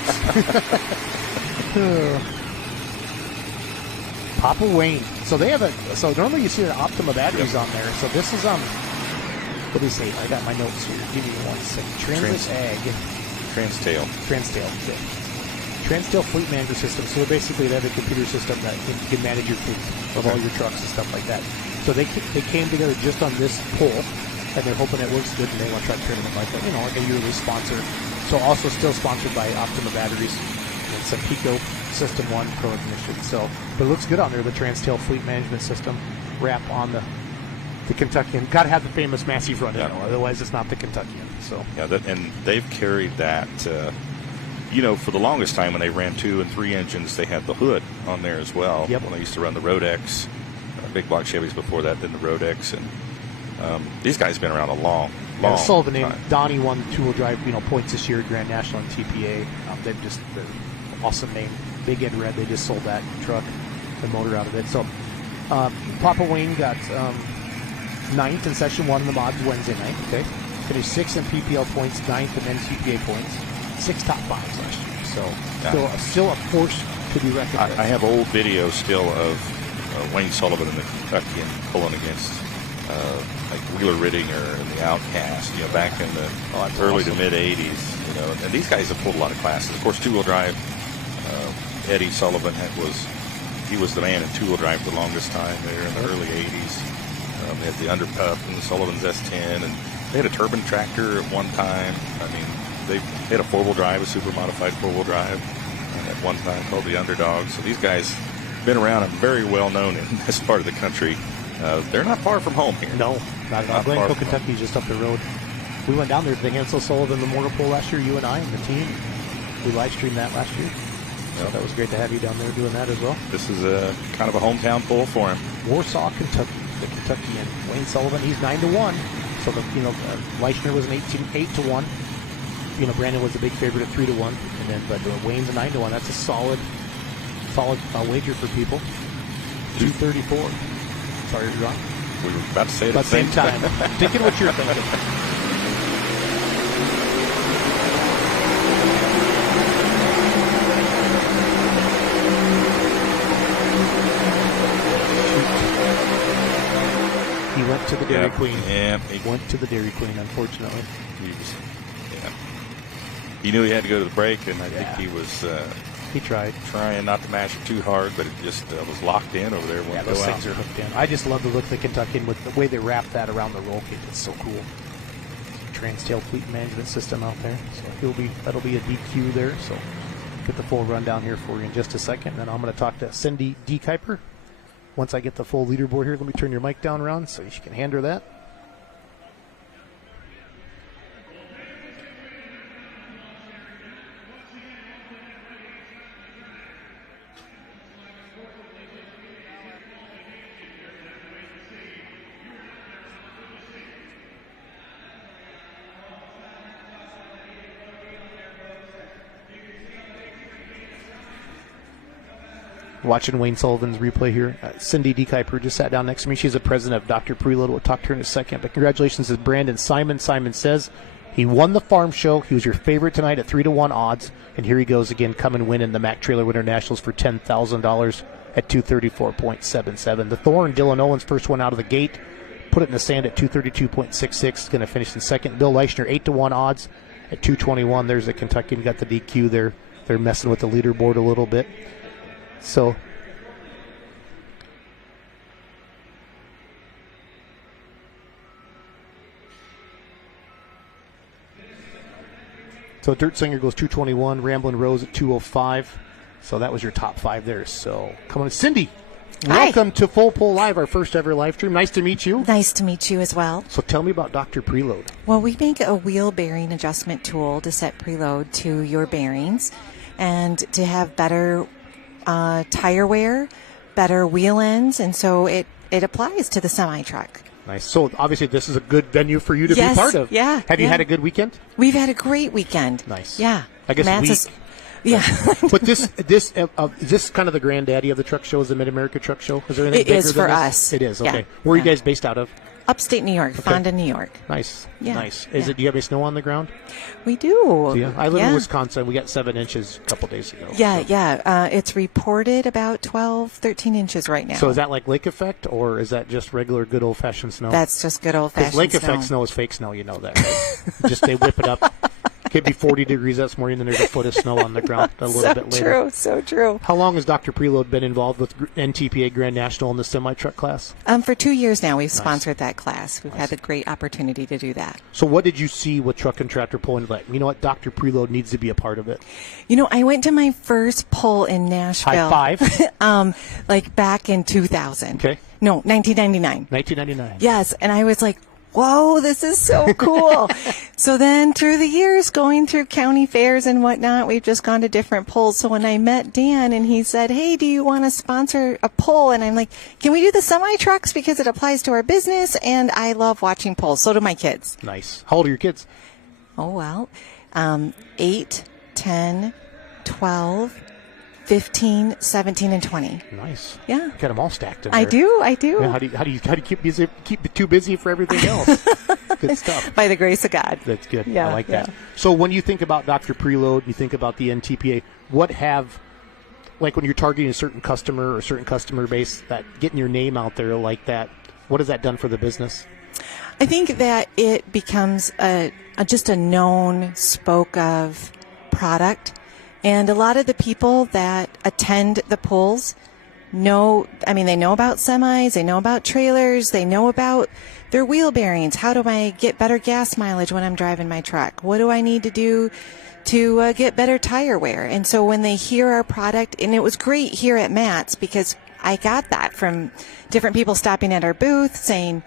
Papa Wayne. So they have so normally you see the Optima batteries on there. So this is what do you say? I got my notes here. Give me 1 second. Transtail. Okay. Transtail Fleet Manager System. So basically they have a computer system that can manage your fleet of all your trucks and stuff like that. So they came together just on this poll, and they're hoping it works good, and they want to try to tournament like a yearly sponsor. So also still sponsored by Optima Batteries. And some Pico System 1 Pro Ignition. So, but it looks good on there, the Transtail Fleet Management System wrap on the Kentuckian. Got to have the famous Massey front end, otherwise it's not the Kentuckian. So and they've carried that. For the longest time when they ran 2 and 3 engines, they had the hood on there as well. Yep. When they used to run the Rodex, big block Chevys before that, then the Rodex, and these guys have been around a long Sullivan time. named Donnie won 2-wheel drive points this year at Grand National and TPA. They're awesome name. Big Ed Red. They just sold that truck, the motor out of it. So Papa Wayne got 9th in Session 1 in the mods Wednesday night. Okay, finished 6th in PPL points, 9th in NCPA points, 6 top 5s last year. So still a force to be reckoned with. I have old video still of Wayne Sullivan in the Kentucky and pulling against like Wheeler Rittinger and the Outcast, back in the early to mid '80s. And these guys have pulled a lot of classes. Of course, 2-wheel drive. Eddie Sullivan was the man in 2-wheel drive the longest time there in the early '80s. They had the Underpup and the Sullivan's S10, and they had a turbine tractor at one time. I mean, they had a 4-wheel drive, a super modified 4-wheel drive at one time called the Underdog. So these guys have been around and very well known in this part of the country. They're not far from home here. No, not at all. Glencoe, Kentucky is just up the road. We went down there to the Hansel Sullivan Memorial Poll last year, you and I and the team. We live streamed that last year. So that was great to have you down there doing that as well. This is a kind of a hometown poll for him. Warsaw, Kentucky. The Kentuckian. Wayne Sullivan, he's 9-1. So Leichner was an 8-1. Brandon was a big favorite at 3-1. But Wayne's a 9-1. That's a solid wager for people. 234. Sorry, Ron. We were about to say it at the same time. Thinking what you're thinking. He went to the Dairy Queen. Yeah, he went to the Dairy Queen, unfortunately. He knew he had to go to the break, and I think he was he tried trying not to mash it too hard, but it just was locked in over there. Yeah, those things are hooked in. I just love the look of the Kentuckian with the way they wrap that around the roll kit. It's so cool. Transtail Fleet Management System out there. So that'll be a DQ there. So get the full rundown here for you in just a second. Then I'm going to talk to Cindy D. Kuiper. Once I get the full leaderboard here, let me turn your mic down, Ron, so you can hand her that. Watching Wayne Sullivan's replay here. Cindy D. Kuiper just sat down next to me. She's the president of Dr. Preload. We'll talk to her in a second. But congratulations to Brandon Simon. Simon says he won the farm show. He was your favorite tonight at 3-1 odds. And here he goes again, coming winning the Mack Trailer Winter Nationals for $10,000 at 234.77. The Thorn, Dylan Owens, first one out of the gate. Put it in the sand at 232.66. Going to finish in second. Bill Leichner, 8-1 odds at 221. There's the Kentuckian, got the DQ there. They're messing with the leaderboard a little bit. So Dirt Singer goes 221, Ramblin' Rose at 205, So that was your top 5 there. So come on, Cindy. Hi. Welcome to Full Pull Live, our first ever live stream. Nice to meet you. Nice to meet you as well. So tell me about Dr. Preload. Well, we make a wheel bearing adjustment tool to set preload to your bearings and to have better tire wear, better wheel ends, and so it applies to the semi-truck. Nice. So obviously this is a good venue for you to be part of. Yeah. Have you had a good weekend? We've had a great weekend. Nice. Yeah. I guess Matt's yeah. But is this kind of the granddaddy of the truck show? Is the Mid-America Truck Show? Is there anything It bigger is than for this? us. It is. Okay. Yeah. Where are you Yeah. guys based out of? Upstate New York, Fonda, New York. Nice. Yeah. Nice. Yeah. Do you have any snow on the ground? We do. Yeah. I live in Wisconsin. We got 7 inches a couple days ago. Yeah, so. yeah. It's reported about 12, 13 inches right now. So is that like lake effect, or is that just regular good old-fashioned snow? That's just good old-fashioned lake snow. effect snow is fake snow, you know that, right? Just they whip it up. Could be 40 degrees this morning, and then there's a foot of snow on the ground a little bit later. So true. How long has Dr. Preload been involved with NTPA Grand National in the semi-truck class? For 2 years now, we've sponsored that class. We've had a great opportunity to do that. So what did you see with Truck and Tractor Pull and like, you know what, Dr. Preload needs to be a part of it? You know, I went to my first pull in Nashville. High five. Like back in 2000. Okay. No, 1999. 1999. Yes, and I was like, whoa, this is so cool. So then through the years, going through county fairs and whatnot, we've just gone to different polls. So when I met Dan and he said, hey, do you want to sponsor a poll? And I'm like, can we do the semi-trucks because it applies to our business? And I love watching polls. So do my kids. Nice. How old are your kids? Oh, well, 8, 10, 12, 15, 17, and 20. Nice. Yeah. Got them all stacked in there. I do. Yeah, how do you keep too busy for everything else? Good stuff. By the grace of God. That's good. Yeah, I like that. yeah. So when you think about Dr. Preload, you think about the NTPA, like when you're targeting a certain customer or a certain customer base, that getting your name out there like that, what has that done for the business? I think that it becomes just a known, spoke of product. And a lot of the people that attend the pulls they know about semis, they know about trailers, they know about their wheel bearings. How do I get better gas mileage when I'm driving my truck? What do I need to do to get better tire wear? And so when they hear our product, and it was great here at Matt's because I got that from different people stopping at our booth saying,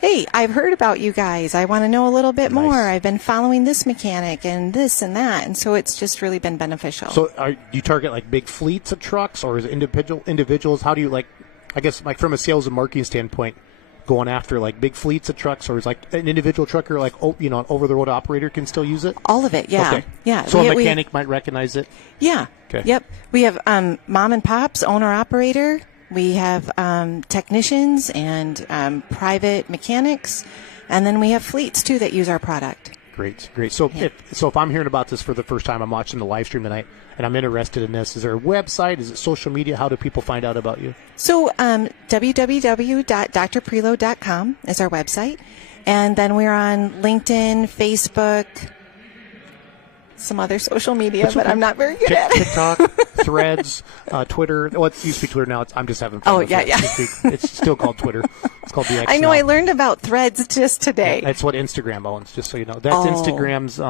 hey, I've heard about you guys. I want to know a little bit more. I've been following this mechanic and this and that. And so it's just really been beneficial. So do you target like big fleets of trucks or is it individuals? How do you like from a sales and marketing standpoint, going after like big fleets of trucks, or is like an individual trucker like an over-the-road operator can still use it? All of it, yeah. Okay. Yeah. So a mechanic might recognize it? Yeah. Okay. Yep. We have mom and pops, owner-operator. We have technicians and private mechanics, and then we have fleets too that use our product. Great. So if I'm hearing about this for the first time, I'm watching the live stream tonight, and I'm interested in this. Is there a website? Is it social media? How do people find out about you? So www.drpreload.com is our website, and then we're on LinkedIn, Facebook, some other social media, but I'm not very good at it. TikTok, Threads, Twitter. Well, it used to be Twitter now. I'm just having fun. Oh, with yeah, it. yeah. It's still called Twitter. It's called the X I know. now. I learned about Threads just today. That's what Instagram owns, just so you know. That's Instagram's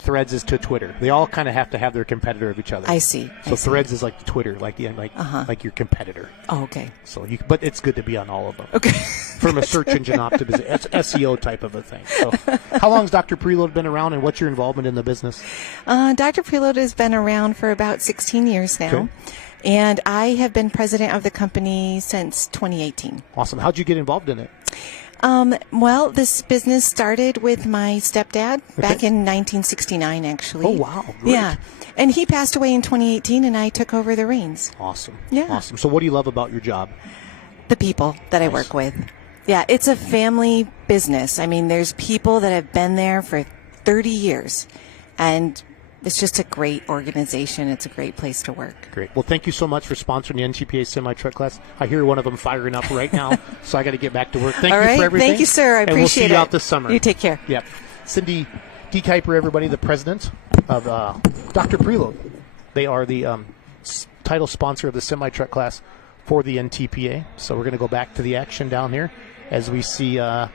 Threads is to Twitter. They all kind of have to have their competitor of each other. I see. So Threads is like Twitter, like your competitor. Oh, okay. So but it's good to be on all of them. Okay. From a search engine optimization, it's SEO type of a thing. So, how long has Dr. Preload been around, and what's your involvement in the business? Dr. Preload has been around for about 16 years now. Okay. And I have been president of the company since 2018. Awesome. How'd you get involved in it? Well, this business started with my stepdad back in 1969, actually. Oh, wow. Great. Yeah. And he passed away in 2018, and I took over the reins. Awesome. Yeah. Awesome. So what do you love about your job? The people that I work with. Yeah, it's a family business. I mean, there's people that have been there for 30 years, and it's just a great organization. It's a great place to work. Great. Well, thank you so much for sponsoring the NTPA semi-truck class. I hear one of them firing up right now, so I got to get back to work. Thank All you right. for everything. Thank you, sir. I appreciate it. And we'll see you out this summer. You take care. Yep. Cindy D. Kuiper, everybody, the president of Dr. Preload. They are the title sponsor of the semi-truck class for the NTPA. So we're going to go back to the action down here as we see the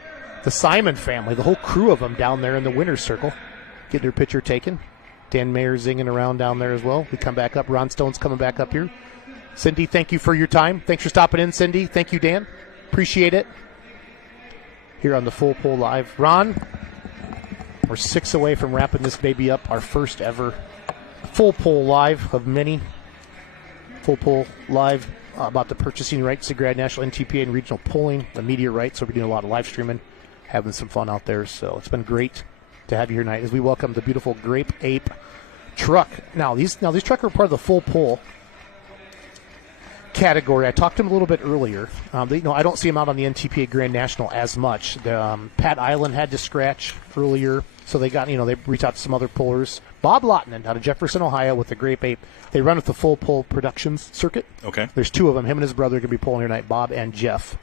Simon family, the whole crew of them down there in the winner's circle, getting their picture taken. Dan Mayer zinging around down there as well. We come back up. Ron Stone's coming back up here. Cindy, thank you for your time. Thanks for stopping in, Cindy. Thank you, Dan. Appreciate it. Here on the Full Pull Live. Ron, we're 6 away from wrapping this baby up. Our first ever Full Pull Live of many. Full Pull Live about the purchasing rights to Grand National, NTPA, and regional polling, the media rights. So we're doing a lot of live streaming, having some fun out there. So it's been great to have you here tonight as we welcome the beautiful Grape Ape truck. Now these trucks are part of the Full Pull category. I talked to him a little bit earlier. I don't see him out on the NTPA Grand National as much. Pat Island had to scratch earlier, so they got, they reached out to some other pullers. Bob Lottinen out of Jefferson, Ohio, with the Grape Ape. They run with the Full Pull Productions circuit. Okay. There's 2 of them. Him and his brother are going to be pulling here tonight, Bob and Jeff.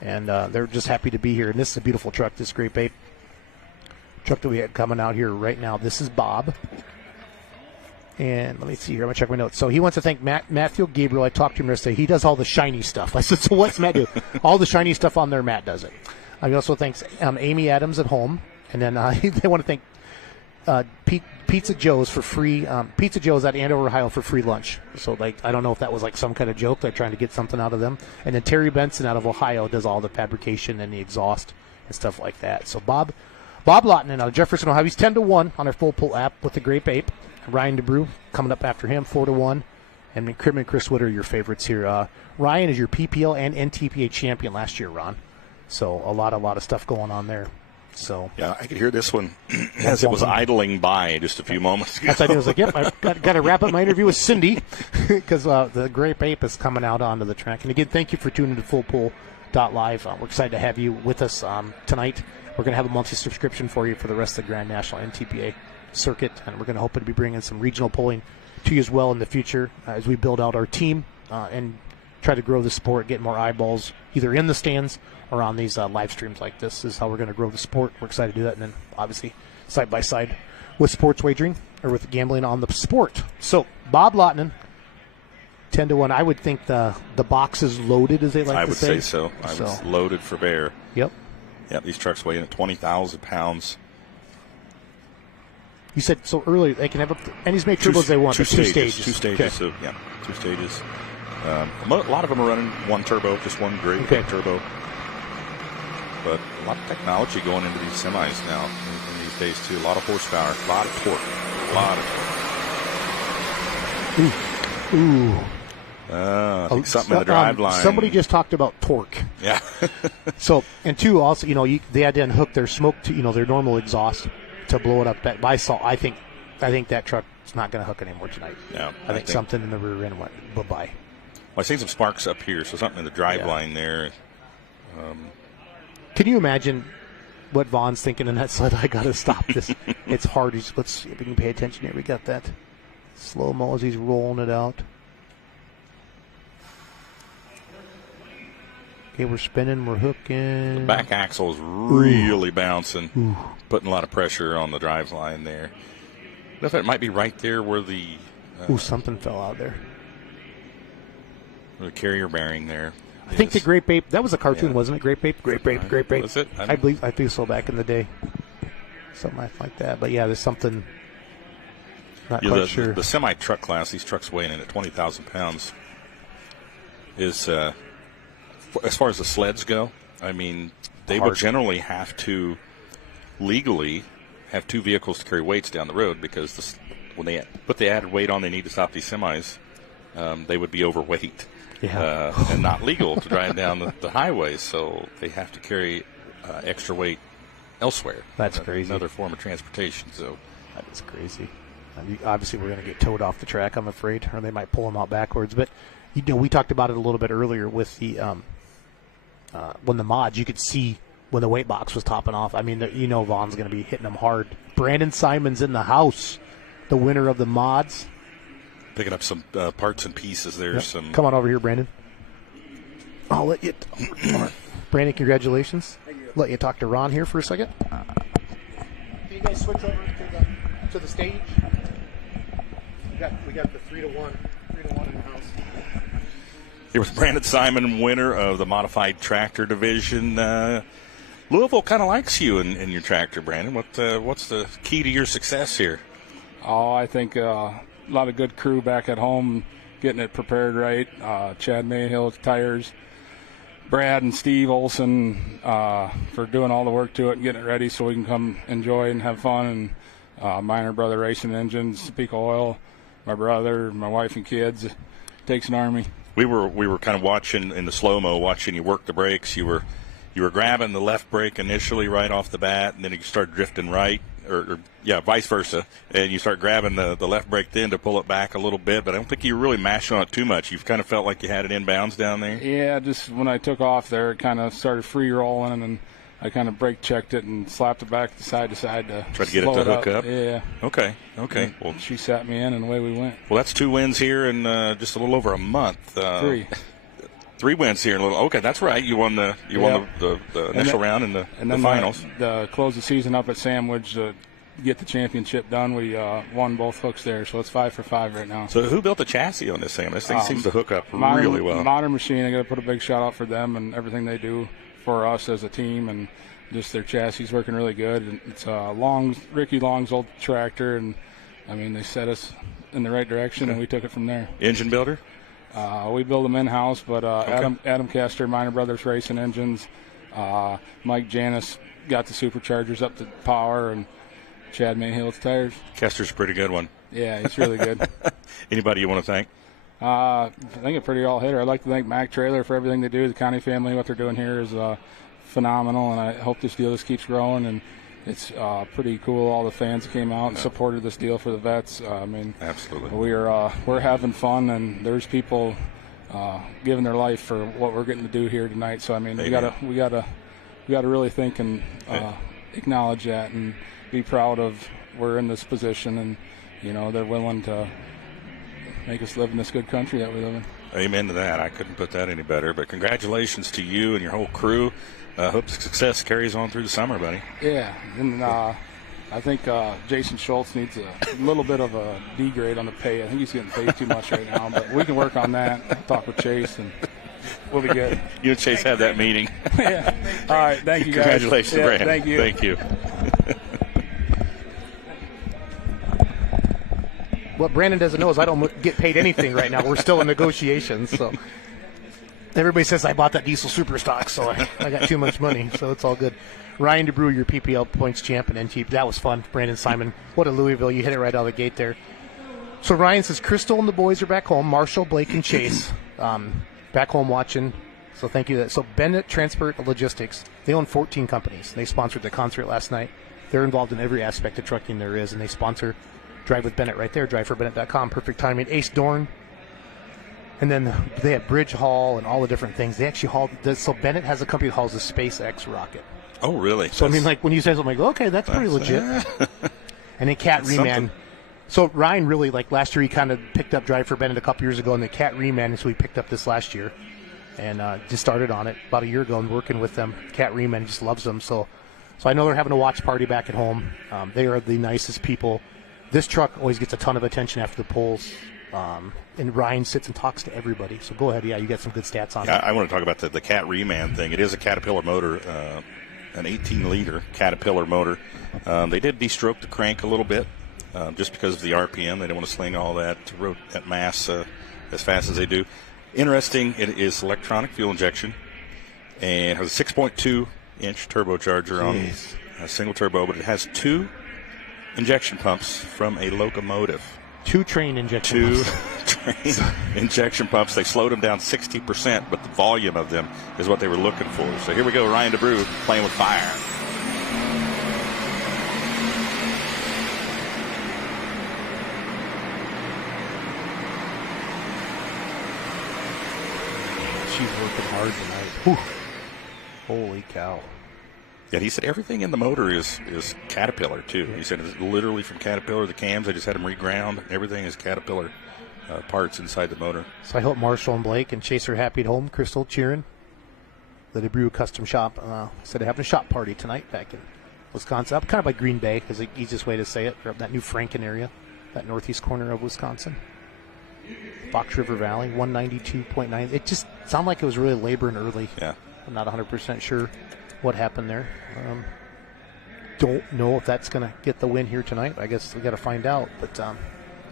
And they're just happy to be here. And this is a beautiful truck, this Grape Ape truck that we had coming out here right now. This is Bob. And let me see here. I'm going to check my notes. So he wants to thank Matthew Gabriel. I talked to him yesterday. He does all the shiny stuff. I said, so what's Matt do? All the shiny stuff on there, Matt does it. He also thanks Amy Adams at home. And then they want to thank Pizza Joe's for free. Pizza Joe's at Andover, Ohio for free lunch. So, I don't know if that was some kind of joke. They're trying to get something out of them. And then Terry Benson out of Ohio does all the fabrication and the exhaust and stuff like that. So Bob Lottinen out of Jefferson, Ohio. He's 10-1 on our Full Pull app with the Grape Ape. Ryan DeBrew coming up after him, 4-1. And Chris Wood are your favorites here. Ryan is your PPL and NTPA champion last year, Ron. So a lot of stuff going on there. So yeah, I could hear this one as it was idling by just a few moments ago. That's what I was like, yep, I've got to wrap up my interview with Cindy because the Grape Ape is coming out onto the track. And again, thank you for tuning to FullPull.live. We're excited to have you with us tonight. We're going to have a monthly subscription for you for the rest of the Grand National NTPA circuit, and we're going to hope to be bringing some regional polling to you as well in the future as we build out our team and try to grow the sport, get more eyeballs either in the stands or on these live streams like this. Is how we're going to grow the sport. We're excited to do that, and then obviously side by side with sports wagering or with gambling on the sport. So Bob Lottinen, 10-1. I would think the box is loaded, as they like to say. I would say so. I was loaded for bear. Yep. Yeah, these trucks weigh in at 20,000 pounds. You said so earlier they can have up to, and he's made turbos they want. 2 stages. 2 stages. Okay. So, 2 stages. A lot of them are running 1 turbo, just 1 Grape turbo. But a lot of technology going into these semis now in these days, too. A lot of horsepower, a lot of torque, I think something in the drive line. Somebody just talked about torque. Yeah. So, and 2, also, they had to unhook their smoke to, their normal exhaust to blow it up. I think that truck's not going to hook anymore tonight. Yeah. I think something in the rear end went bye-bye. Well, I seen some sparks up here, so something in the drive line there. Can you imagine what Vaughn's thinking in that sled? I got to stop this. It's hard. Let's see if we can pay attention here. We got that slow-mo as he's rolling it out. Okay, we're spinning, we're hooking. The back axle is really bouncing, putting a lot of pressure on the drive line there. I thought it might be right there where the... something fell out there. The carrier bearing there. I think the Grape Ape, that was a cartoon, wasn't it? Grape Ape? Grape Ape. Was it? I think so back in the day. Something like that. But yeah, there's something, not quite sure. The semi-truck class, these trucks weighing in at 20,000 pounds, is... as far as the sleds go, they will generally have to legally have 2 vehicles to carry weights down the road because when they put the added weight on they need to stop these semis, they would be overweight and not legal to drive down the highways. So they have to carry extra weight elsewhere. That's crazy. Another form of transportation. So that is crazy. Obviously, we're going to get towed off the track, I'm afraid, or they might pull them out backwards. But we talked about it a little bit earlier with the when the mods, you could see when the weight box was topping off. Vaughn's going to be hitting them hard. Brandon Simon's in the house, the winner of the mods. Picking up some parts and pieces there. Yep. Come on over here, Brandon. I'll let you. Brandon, congratulations. Thank you. Let you talk to Ron here for a second. Can you guys switch over to the stage? We got the 3-1 in the house. Here with Brandon Simon, winner of the modified tractor division. Louisville kind of likes you in your tractor, Brandon. What's the key to your success here? Oh, I think a lot of good crew back at home getting it prepared right. Chad Mayhill Tires, Brad and Steve Olson for doing all the work to it and getting it ready so we can come enjoy and have fun. And Minor Brother Racing Engines, Pico Oil, my brother, my wife and kids. It takes an army. We were kind of watching in the slow-mo, watching you work the brakes. You were grabbing the left brake initially right off the bat, and then you start drifting right, or vice versa, and you start grabbing the left brake then to pull it back a little bit, but I don't think you were really mashing on it too much. You've kind of felt like you had it inbounds down there? Yeah, just when I took off there, it kind of started free rolling, and I kind of brake checked it and slapped it back side to side to try to get it to hook up. Yeah. Okay. And well, she sat me in, and away we went. Well, that's 2 wins here in just a little over a month. 3. 3 wins here in a little. Okay, that's right. You won the initial round and the finals. The close the season up at Sandwich to get the championship done. We won both hooks there, so it's 5 for 5 right now. So who built the chassis on this thing? This thing seems to hook up really well. Modern Machine. I got to put a big shout out for them and everything they do for us as a team, and just their chassis is working really good. And it's Ricky Long's old tractor, and I mean they set us in the right direction, and we took it from there. Engine builder? We build them in-house, but Adam Kester, Minor Brothers Racing Engines, Mike Janis got the superchargers up to power, and Chad Mayhill's Tires. Kester's a pretty good one. Yeah, he's really good. Anybody you want to thank? I think a pretty all-hitter. I'd like to thank Mac Trailer for everything they do. The County family, what they're doing here is phenomenal, and I hope this deal just keeps growing. And it's pretty cool. All the fans that came out and supported this deal for the vets. I mean, absolutely, we're having fun, and there's people giving their life for what we're getting to do here tonight. So I mean, we gotta really think and acknowledge that and be proud of we're in this position, and you know they're willing to make us live in this good country that we live in. Amen to that. I couldn't put that any better. But congratulations to you and your whole crew. Hope success carries on through the summer, buddy. Yeah, and I think Jason Schultz needs a little bit of a D grade on the pay. I think he's getting paid too much right now, but we can work on that. Talk with Chase, and we'll be good. You and Chase have that meeting. Yeah. All right. Thank you, guys. Congratulations, Brandon. Thank you. Thank you. What Brandon doesn't know is I don't get paid anything right now. We're still in negotiations, so everybody says I bought that diesel super stock, so I got too much money, so it's all good. Ryan DeBrew, your PPL points champ and NT. That was fun. Brandon Simon, what a Louisville. You hit it right out of the gate there. So Ryan says Crystal and the boys are back home. Marshall, Blake, and Chase back home watching. So thank you. So Bennett Transport Logistics, they own 14 companies. They sponsored the concert last night. They're involved in every aspect of trucking there is, and they sponsor Drive with Bennett right there, driveforbennett.com. Perfect timing. Ace Dorn. And then they have Bridge Haul and all the different things. They actually haul. So Bennett has a company that hauls the SpaceX rocket. Oh, really? So, I mean, like, when you say something, I'm like, okay, that's pretty legit. And then Cat Reman. So Ryan really, like, last year he kind of picked up Drive for Bennett a couple years ago, and the Cat Reman, so he picked up this last year. And just started on it about a year ago and working with them. Cat Reman just loves them. So I know they're having a watch party back at home. They are the nicest people. This truck always gets a ton of attention after the polls, and Ryan sits and talks to everybody. So go ahead. Yeah, you got some good stats on it. I want to talk about the Cat Reman thing. It is a Caterpillar motor, an 18-liter Caterpillar motor. They did de-stroke the crank a little bit just because of the RPM. They didn't want to sling all that mass as fast as they do. Interesting, it is electronic fuel injection and has a 6.2-inch turbocharger on a single turbo, but it has 2 injection pumps from a locomotive. 2 train injection pumps. 2 train injection pumps. They slowed them down 60%, but the volume of them is what they were looking for. So here we go, Ryan DeBrew playing with fire. She's working hard tonight. Whew. Holy cow. Yeah, he said everything in the motor is Caterpillar, too. He said it's literally from Caterpillar. The cams, they just had them reground. Everything is Caterpillar parts inside the motor. So I hope Marshall and Blake and Chase are happy at home. Crystal cheering. The DeBrew Custom Shop said they're having a shop party tonight back in Wisconsin. Up kind of by Green Bay is the easiest way to say it. Or up that New Franken area, that northeast corner of Wisconsin. Fox River Valley, 192.9. It just sounded like it was really laboring early. Yeah. I'm not 100% sure what happened there. don't know if that's going to get the win here tonight. I guess we got to find out. But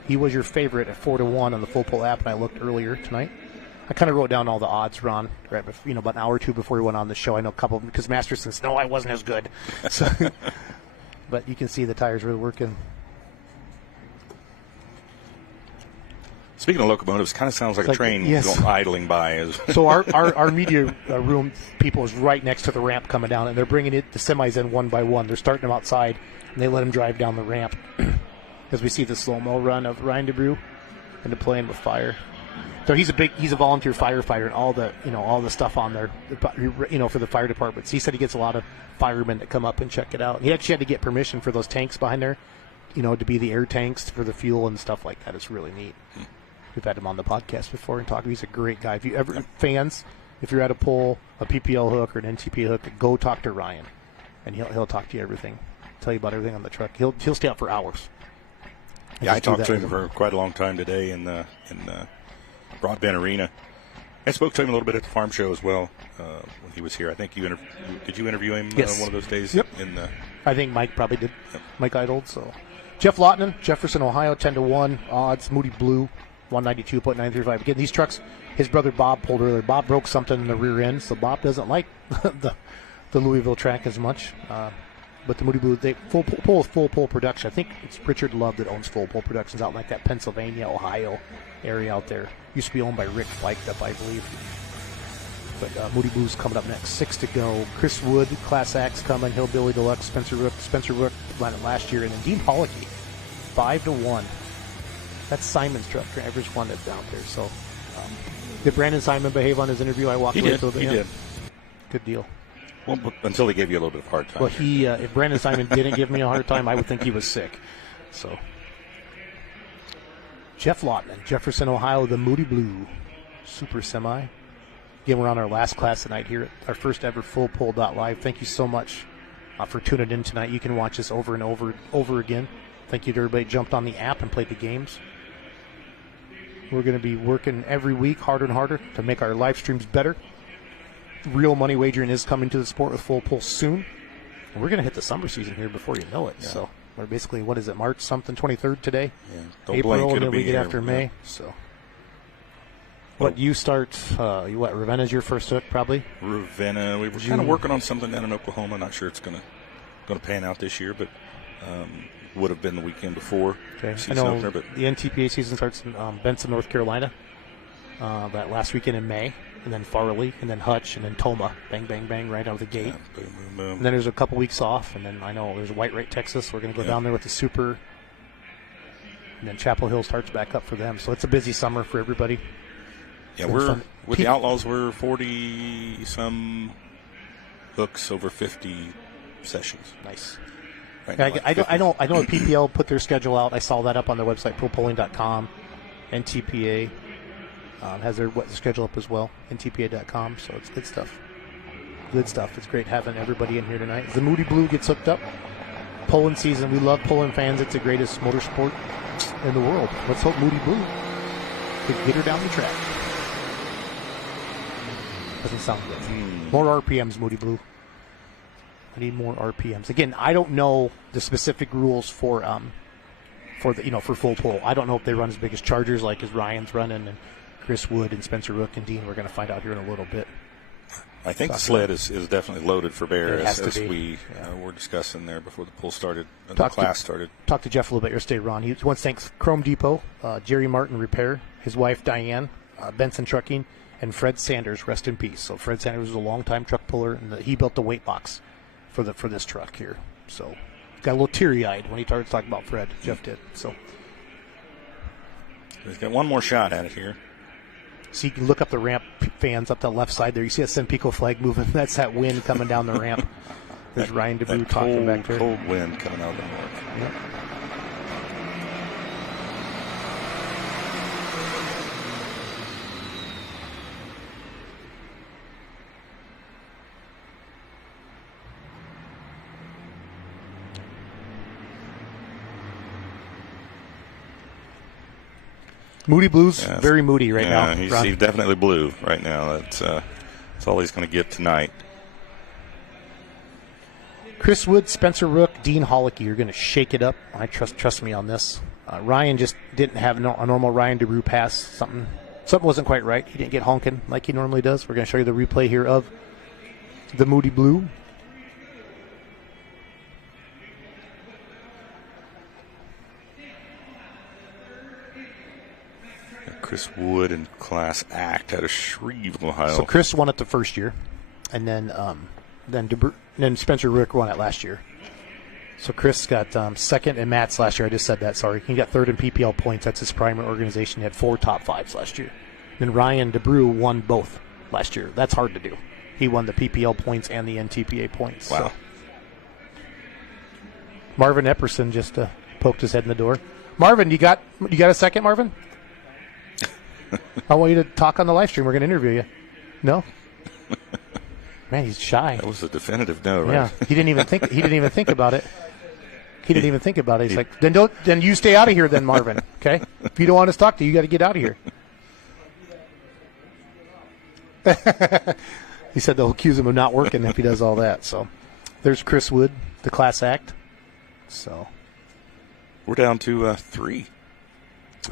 he was your favorite at 4-1 on the Full Pull app, and I looked earlier tonight. I kind of wrote down all the odds, Ron, right? About an hour or two before we went on the show. I know a couple of them because Masterson says, no, I wasn't as good. So, but you can see the tires really working. Speaking of locomotives, kind of sounds like a train going idling by. So our media room people is right next to the ramp coming down, and they're bringing the semis in one by one. They're starting them outside, and they let them drive down the ramp. As we see the slow-mo run of Ryan DeBrew into playing with fire. So he's a volunteer firefighter, and all the stuff on there, for the fire departments. He said he gets a lot of firemen that come up and check it out. He actually had to get permission for those tanks behind there, to be the air tanks for the fuel and stuff like that. It's really neat. We've had him on the podcast before and talked. He's a great guy. If you ever fans, if you're at a pull, a PPL hook or an NTP hook, go talk to Ryan, and he'll talk to you everything, tell you about everything on the truck. He'll stay out for hours. Yeah, I talked to him for quite a long time today in Broadbent Arena. I spoke to him a little bit at the farm show as well when he was here. I think did you interview him one of those days? Yep. I think Mike probably did. Yep. Mike Eidold. So Jeff Lautinen, Jefferson, Ohio, 10-1 odds. Moody Blue, 192.935. Again, these trucks, his brother Bob pulled earlier. Bob broke something in the rear end, so Bob doesn't like the Louisville track as much. But the Moody Blue, they full pull production. I think it's Richard Love that owns Full Pull Productions out in like that Pennsylvania, Ohio area out there. Used to be owned by Rick Fleischtup, I believe. But Moody Blue's coming up next. 6 to go. Chris Wood, Class X coming. Hillbilly Deluxe, Spencer Rook landed last year. And then Dean Pollocky, 5-1. That's Simon's truck. Ever's one that's out there. So did Brandon Simon behave on his interview? I walked away with him. He did. Good deal. Well, until he gave you a little bit of a hard time. Well, if Brandon Simon didn't give me a hard time, I would think he was sick. So, Jeff Lautinen, Jefferson, Ohio, the Moody Blue Super Semi. Again, we're on our last class tonight here at our first ever Full Pull Live. Thank you so much for tuning in tonight. You can watch us over and over again. Thank you to everybody who jumped on the app and played the games. We're going to be working every week harder and harder to make our live streams better. Real money wagering is coming to the sport with Full Pull soon. And we're going to hit the summer season here before you know it. Yeah. So we're basically, what is it, March something, 23rd today? Yeah. Don't April, blink, and then we get here. after May. So, you start, Ravenna's your first hook probably? Ravenna. We were kind of working on something down in Oklahoma. Not sure it's going to pan out this year, but would have been the weekend before. Okay. I know the NTPA season starts in Benson, North Carolina, that last weekend in May. And then Farley, and then Hutch, and then Toma. Bang, bang, bang, right out of the gate. Yeah, boom, boom, boom. And then there's a couple weeks off, and then I know there's White Wright, Texas. We're going to go down there with the Super. And then Chapel Hill starts back up for them. So it's a busy summer for everybody. Yeah, with the Outlaws, we're 40-some hooks over 50 sessions. Nice. Right yeah, now, I know PPL put their schedule out. I saw that up on their website, propulling.com, NTPA. Has their schedule up as well, ntpa.com, so it's good stuff. Good stuff. It's great having everybody in here tonight. The Moody Blue gets hooked up. Pulling season. We love pulling fans. It's the greatest motorsport in the world. Let's hope Moody Blue can get her down the track. Doesn't sound good. More RPMs, Moody Blue. I need more RPMs. Again, I don't know the specific rules for Full Pull. I don't know if they run as big as Chargers like as Ryan's running and Chris Wood and Spencer Rook and Dean. We're going to find out here in a little bit. I think the sled is definitely loaded for bear as we were discussing there before the pull started, the class started. Talked to Jeff a little bit yesterday, Ron. He wants to thank Chrome Depot, Jerry Martin Repair, his wife Diane, Benson Trucking, and Fred Sanders, rest in peace. So Fred Sanders was a longtime truck puller, and he built the weight box for this truck here. So got a little teary-eyed when he started talking about Fred. Jeff did. So he's got one more shot at it here. So you can look up the ramp, fans, up the left side there. You see that Sempico flag moving. That's that wind coming down the ramp. There's Ryan DeBrew talking back there. Cold wind coming out of the north. Yep. Moody Blues, very moody right now. He's definitely blue right now. That's all he's going to get tonight. Chris Wood, Spencer Rook, Dean Hollicky, you're going to shake it up. I trust me on this. Ryan just didn't have a normal Ryan DeBrew pass. Something wasn't quite right. He didn't get honking like he normally does. We're going to show you the replay here of the Moody Blue. Chris Wood in Class Act out of Louisville, Ohio. So Chris won it the first year, and then Spencer Rook won it last year. So Chris got second in Matt's last year. I just said that, sorry. He got third in PPL points. That's his primary organization. He had 4 top 5s last year. Then Ryan DeBrew won both last year. That's hard to do. He won the PPL points and the NTPA points. Wow. So. Marvin Epperson just poked his head in the door. Marvin, you got a second, Marvin? I want you to talk on the live stream. We're going to interview you. No? Man, he's shy. That was a definitive no, right? Yeah, he didn't even think about it. He didn't even think about it. He's like, then you stay out of here, then, Marvin. Okay, if you don't want us to talk to you, you got to get out of here. He said they'll accuse him of not working if he does all that. So, there's Chris Wood, the Class Act. So, we're down to 3.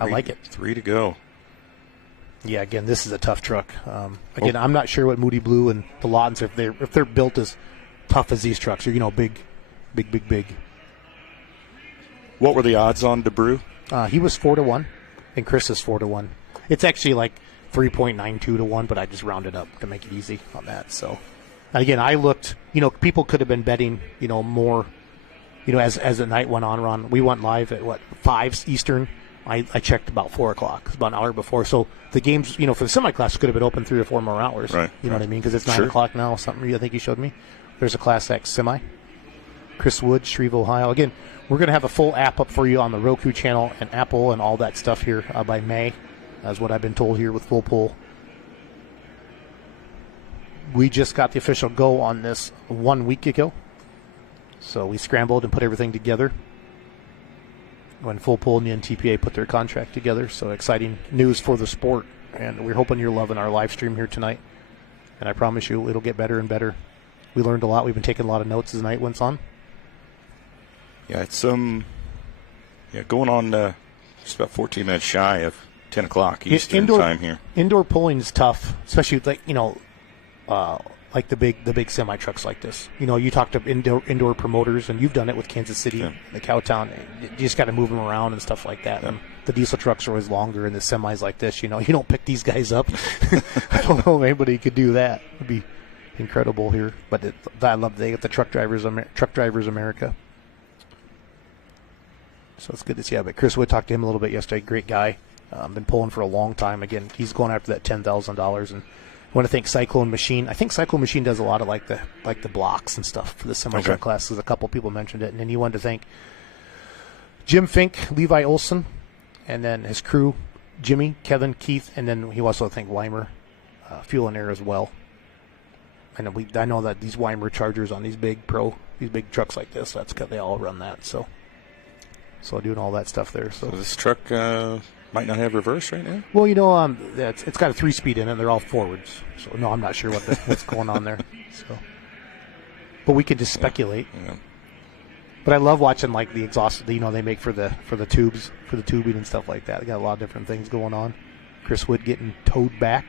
I like it. 3 to go. Yeah, again, this is a tough truck. I'm not sure what Moody Blue and the Lawtons, if they're built as tough as these trucks, or big. What were the odds on DeBrew? He was 4-1, and Chris is 4-1. It's actually like 3.92 to 1, but I just rounded up to make it easy on that. So, again, I looked. People could have been betting, more. As the night went on, Ron, we went live at 5 Eastern. I checked about 4 o'clock, about an hour before. So the games, for the semi-class could have been open 3 or 4 more hours. Right. You know what I mean? Because it's 9 o'clock now. Something I think you showed me. There's a Class X semi. Chris Wood, Shreveville, Ohio. Again, we're going to have a full app up for you on the Roku channel and Apple and all that stuff here by May, as what I've been told here with Full Pull. We just got the official go on this 1 week ago. So we scrambled and put everything together when Full Pull and the NTPA put their contract together. So exciting news for the sport. And we're hoping you're loving our live stream here tonight. And I promise you it'll get better and better. We learned a lot. We've been taking a lot of notes as the night went on. Yeah, it's going on just about 14 minutes shy of 10 o'clock Eastern time here. Indoor pulling is tough, especially like the big semi trucks like this. You talk to indoor promoters, and you've done it with Kansas City, the Cowtown. You just got to move them around and stuff like that. Yeah. And the diesel trucks are always longer, and the semis like this, you don't pick these guys up. I don't know if anybody could do that. It'd be incredible here. But I love they get the Truck Drivers America. So it's good to see. But Chris Wood, talked to him a little bit yesterday. Great guy. Been pulling for a long time. Again, he's going after that $10,000. And I want to thank Cyclone Machine. I think Cyclone Machine does a lot of like the blocks and stuff for the semi-truck classes. A couple people mentioned it. And then he wanted to thank Jim Fink, Levi Olson, and then his crew, Jimmy, Kevin, Keith, and then he also thanked Weimer, Fuel and Air as well. And I know that these Weimer Chargers on these big trucks like this, they all run that. So doing all that stuff there. So this truck might not have reverse right now? Well, it's got a 3-speed in it. They're all forwards. So, no, I'm not sure what's going on there. So, but we could just speculate. Yeah. But I love watching like the exhaust. They make for the tubes, for the tubing and stuff like that. They got a lot of different things going on. Chris Wood getting towed back.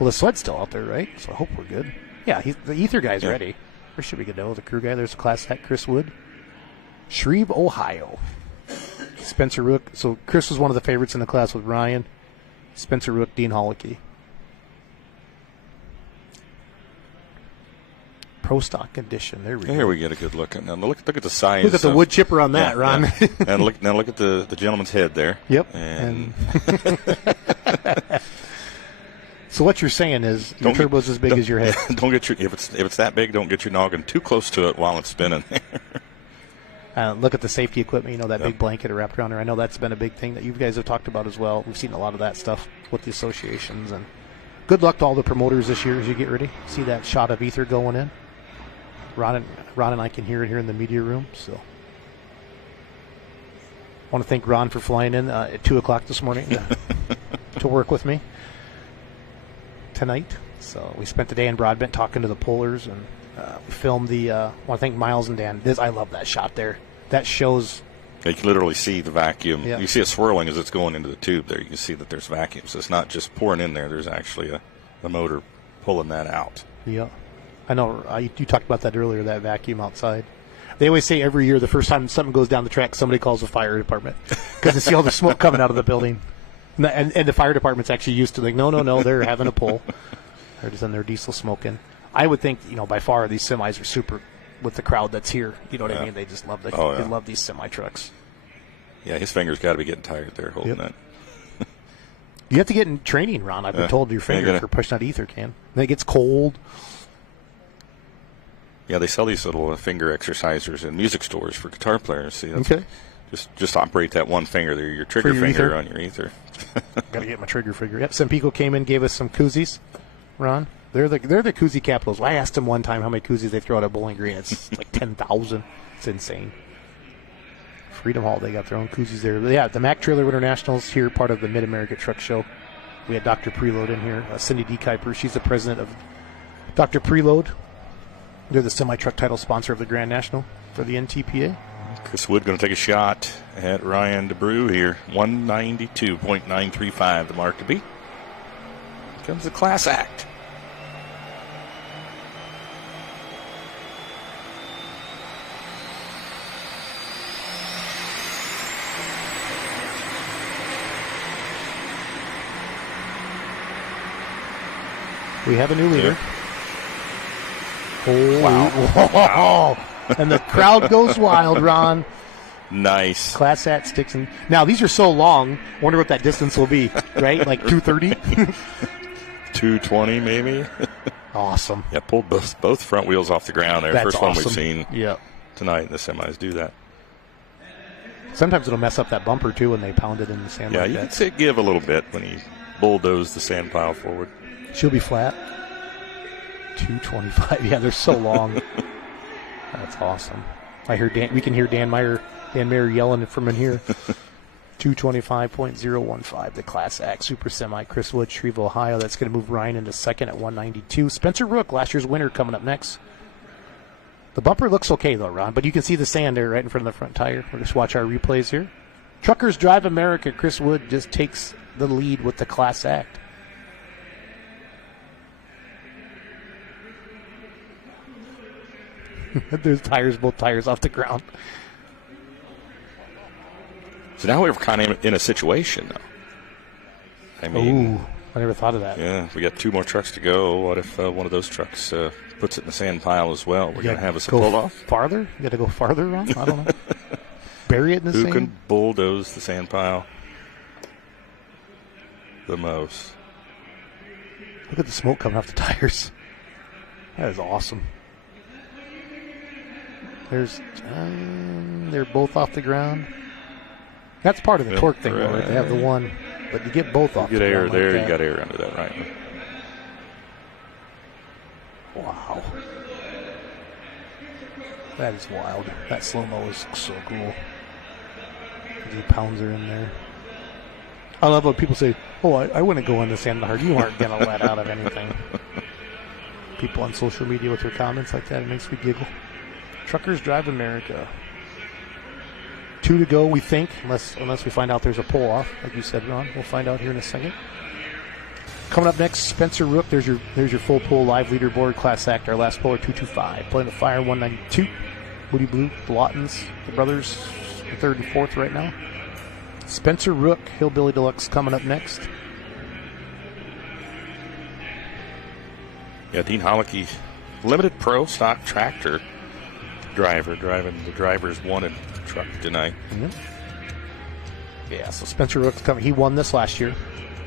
Well, the sled's still out there, right? So I hope we're good. Yeah, the ether guy's ready. Where should we go? The crew guy. There's a Class Act Chris Wood. Shreveville, Ohio. Spencer Rook. So Chris was one of the favorites in the class with Ryan. Spencer Rook, Dean Hollicky. Pro Stock Condition. There we go. Here we get a good look at. Now look at the size. Look at the wood chipper on that, Ron. Yeah. And look at the gentleman's head there. Yep. And so what you're saying is your turbo's as big as your head. If it's that big, don't get your noggin too close to it while it's spinning. Look at the safety equipment, that big blanket wrapped around there. I know that's been a big thing that you guys have talked about as well. We've seen a lot of that stuff with the associations. And good luck to all the promoters this year as you get ready. See that shot of ether going in? Ron and I can hear it here in the media room. So I want to thank Ron for flying in at 2 o'clock this morning to work with me tonight. So we spent the day in Broadbent talking to the pullers and We filmed the. I want to thank Miles and Dan. I love that shot there. That shows. You can literally see the vacuum. Yeah. You see it swirling as it's going into the tube there. You can see that there's vacuum. So it's not just pouring in there. There's actually a motor pulling that out. Yeah. I know. You talked about that earlier, that vacuum outside. They always say every year the first time something goes down the track, somebody calls the fire department because they see all the smoke coming out of the building. And the fire department's actually used to like, no, they're having a pull. They're just in their diesel smoking. I would think, by far these semis are super with the crowd that's here. You know what I mean? They just love they love these semi trucks. Yeah, his fingers got to be getting tired there holding that. You have to get in training, Ron. I've been told your finger for pushing that ether can. Then it gets cold. Yeah, they sell these little finger exercisers in music stores for guitar players. See, that's okay. Just operate that one finger there, your trigger finger ether. on your ether. Got to get my trigger finger. Yep, Sempico came in, gave us some koozies. Ron, they're the koozie capitals. I asked them one time how many koozies they throw out at Bowling Green. It's like 10,000. It's insane. Freedom Hall, they got their own koozies there. But yeah, the Mack Trailer Internationals here, part of the Mid-America Truck Show. We had Dr. Preload in here, Cindy D. Kuiper. She's the president of Dr. Preload. They're the semi-truck title sponsor of the Grand National for the NTPA. Chris Wood going to take a shot at Ryan DeBrew here. 192.935 the mark to beat. Here comes the class act. We have a new leader. Yeah. Oh, Wow. And the crowd goes wild, Ron. Nice. Class act sticks in. Now, these are so long. Wonder what that distance will be, right? Like 230? 220 maybe. Awesome. Yeah, pulled both front wheels off the ground there. That's First awesome. one we've seen Yep. tonight in the semis do that. Sometimes it'll mess up that bumper, too, when they pound it in the sand Yeah, like you that. can see it give a little bit when he bulldozed the sand pile forward. She'll be flat. 225. Yeah, they're so long. That's awesome. I hear we can hear Dan Mayer yelling from in here. 225.015, the Class Act Super Semi. Chris Wood, Shreveville, Ohio. That's going to move Ryan into second at 192. Spencer Rook, last year's winner, coming up next. The bumper looks okay, though, Ron, but you can see the sand there right in front of the front tire. We'll just watch our replays here. Truckers Drive America. Chris Wood just takes the lead with the Class Act. There's both tires off the ground. So now we're kind of in a situation, though. I mean, I never thought of that. Yeah, we got two more trucks to go. What if one of those trucks puts it in the sand pile as well? We're going to have us pull off. Farther? You got to go farther, Ron? I don't know. Bury it in the sand? Who can bulldoze the sand pile the most? Look at the smoke coming off the tires. That is awesome. They're both off the ground. That's part of the torque thing, though, right? They have the one, but you get both off the ground. You get air there, like you got air under that, right? Wow. That is wild. That slow-mo is so cool. The pounds are in there. I love when people say, I wouldn't go in the sand hard. You aren't going to let out of anything. People on social media with their comments like that, it makes me giggle. Truckers Drive America. 2 to go, we think, unless we find out there's a pull-off, like you said, Ron. We'll find out here in a second. Coming up next, Spencer Rook. There's your full pull live leaderboard. Class Act, our last puller, 225. Playing the Fire, 192. Moody Blue, the Lawtons, the brothers, 3rd and 4th right now. Spencer Rook, Hillbilly Deluxe, coming up next. Yeah, Dean Hollicky, limited pro stock tractor driver, driving the driver's wanted truck tonight. Mm-hmm. Yeah, so Spencer Rook's coming. He won this last year.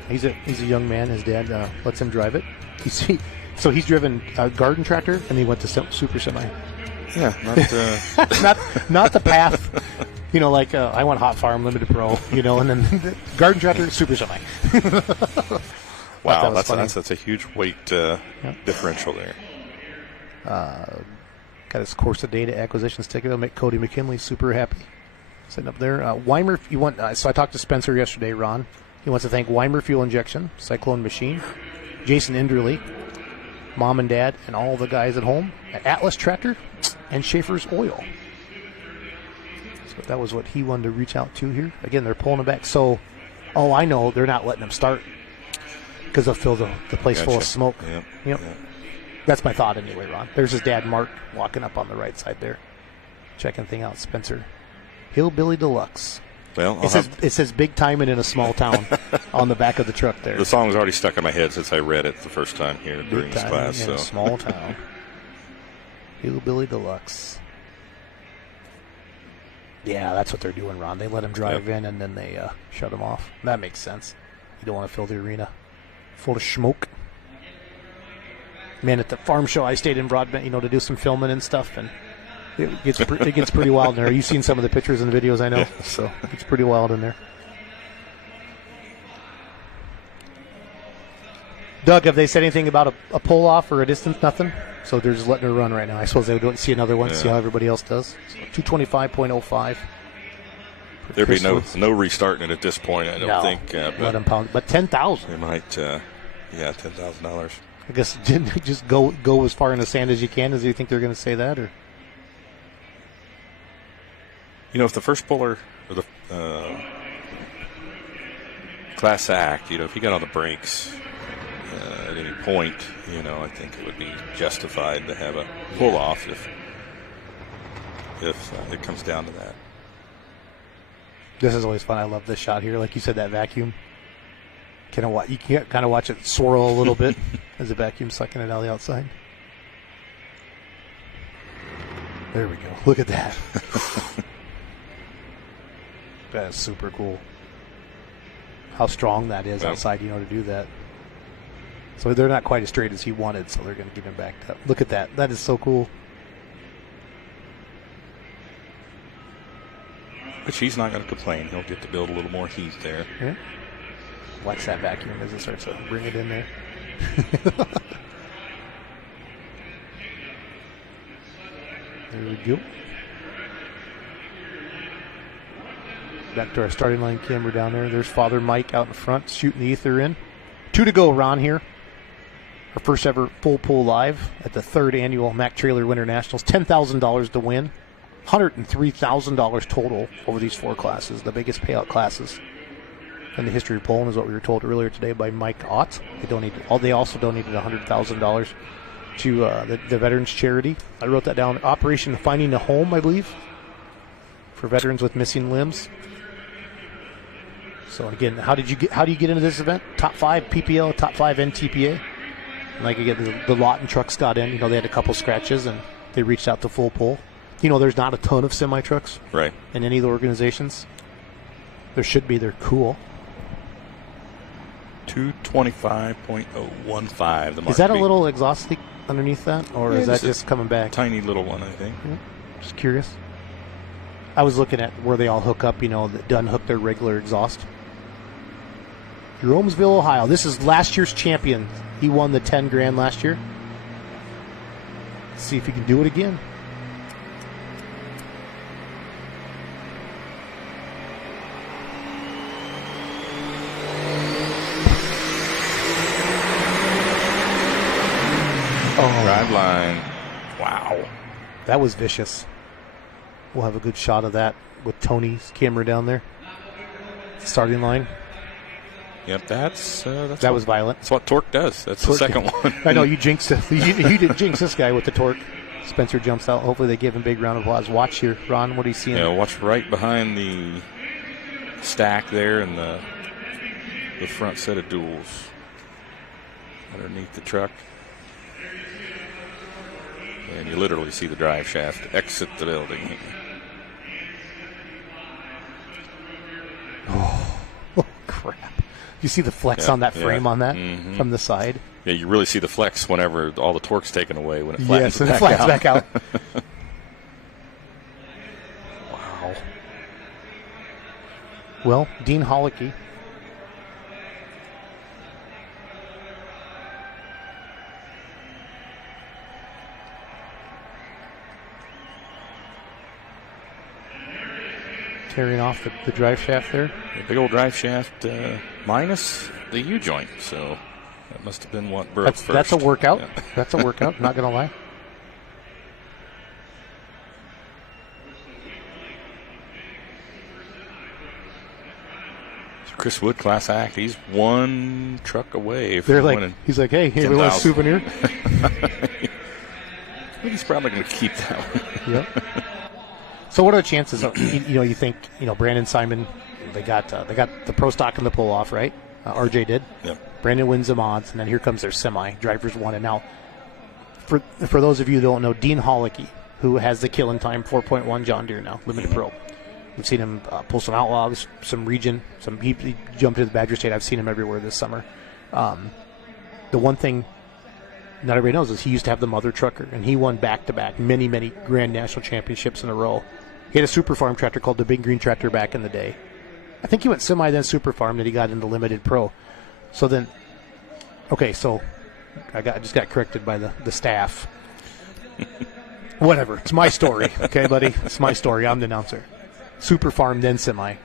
He's a young man. His dad lets him drive it. So he's driven a garden tractor, and he went to super semi. Yeah, not the path. Like I went hot farm, limited pro. And then the garden tractor, super semi. Wow, that's a huge weight differential there. Got his Corsa Data acquisitions ticket. It'll make Cody McKinley super happy. Sitting up there. Weimer, so I talked to Spencer yesterday, Ron. He wants to thank Weimer Fuel Injection, Cyclone Machine, Jason Inderly, mom and dad and all the guys at home at Atlas Tractor and Schaefer's Oil. So that was what he wanted to reach out to here. Again, they're pulling him back. So, I know they're not letting him start because they'll fill the place full of smoke. Yep. That's my thought anyway, Ron. There's his dad, Mark, walking up on the right side there. Checking thing out, Spencer. Hillbilly Deluxe. Well, it says big time and in a small town on the back of the truck there. The song's already stuck in my head since I read it the first time here during this class. In a small town. Hillbilly Deluxe. Yeah, that's what they're doing, Ron. They let him drive in and then they shut him off. That makes sense. You don't want to fill the arena full of smoke. Man, at the farm show, I stayed in Broadbent, to do some filming and stuff, and it gets pretty wild in there. You've seen some of the pictures and the videos, I know, so it's pretty wild in there. Doug, have they said anything about a pull-off or a distance? Nothing? So they're just letting her run right now. I suppose they would see another one, see how everybody else does. So 225.05. There'd be no restarting it at this point, I don't think. Let them pound. But $10,000. They might, $10,000. I guess just go as far in the sand as you can. Do you think they're going to say that? Or if the first puller or the class act, if he got on the brakes at any point, I think it would be justified to have a pull off if it comes down to that. This is always fun. I love this shot here. Like you said, that vacuum. You can't kind of watch it swirl a little bit as the vacuum's sucking it out the outside. There we go. Look at that. That is super cool. How strong that is outside, to do that. So they're not quite as straight as he wanted, so they're going to keep him backed up. Look at that. That is so cool. But he's not going to complain. He'll get to build a little more heat there. Yeah. Watch that vacuum as it starts to bring it in there. There we go. Back to our starting line camera down there. There's Father Mike out in front shooting the ether in. 2 to go, Ron, here. Our first ever full pull live at the 3rd annual Mack Trailer Winter Nationals. $10,000 to win. $103,000 total over these 4 classes, the biggest payout classes in the history of Poland, is what we were told earlier today by Mike Ott. They also donated $100,000 to the Veterans Charity. I wrote that down. Operation Finding a Home, I believe, for veterans with missing limbs. So again, how do you get into this event? Top 5 PPL, top 5 NTPA. And like again, the lot and trucks got in. They had a couple scratches and they reached out to full pull. There's not a ton of semi trucks in any of the organizations. There should be. They're cool. 225.015. The mark. Is that a little exhaust leak underneath that, or is that just coming back? Tiny little one, I think. Yeah. Just curious. I was looking at where they all hook up, that unhook their regular exhaust. Jeromesville, Ohio. This is last year's champion. He won the $10,000 last year. Let's see if he can do it again. Drive line. Wow. That was vicious. We'll have a good shot of that with Tony's camera down there. Starting line. Yep, that was violent. That's what torque does. That's torque. The second one. I know, you jinxed it. You did jinx this guy with the torque. Spencer jumps out. Hopefully they give him a big round of applause. Watch here, Ron. What are you seeing? Yeah, watch right behind the stack there and the front set of duals underneath the truck. And you literally see the drive shaft exit the building. Oh crap. You see the flex on that frame on that from the side? Yeah, you really see the flex whenever all the torque's taken away when it flattens back out. Wow. Well, Dean Hollicky. Tearing off the drive shaft there. The big old drive shaft minus the U-joint. So That must have been what broke first. That's a workout. Yeah. That's a workout. Not gonna lie. Chris Wood, class act. He's one truck away from They're like, winning. he's like, hey, we want a souvenir. I think he's probably going to keep that one. Yep. So what are the chances? You think Brandon Simon, they got the pro stock and the pull off, right? RJ did. Yep. Brandon wins the mods, and then here comes their semi. Drivers won, and now for those of you who don't know, Dean Hollicky, who has the killing time 4.1 John Deere now, limited pro. We've seen him pull some outlaws, some region, he jumped to the Badger State. I've seen him everywhere this summer. The one thing not everybody knows is he used to have the mother trucker, and he won back-to-back many Grand National Championships in a row. He had a Super Farm tractor called the Big Green Tractor back in the day. I think he went semi, then Super Farm, then he got into limited pro. So then, okay, so I just got corrected by the staff. Whatever, it's my story, okay, buddy? It's my story. I'm the announcer. Super Farm, then semi,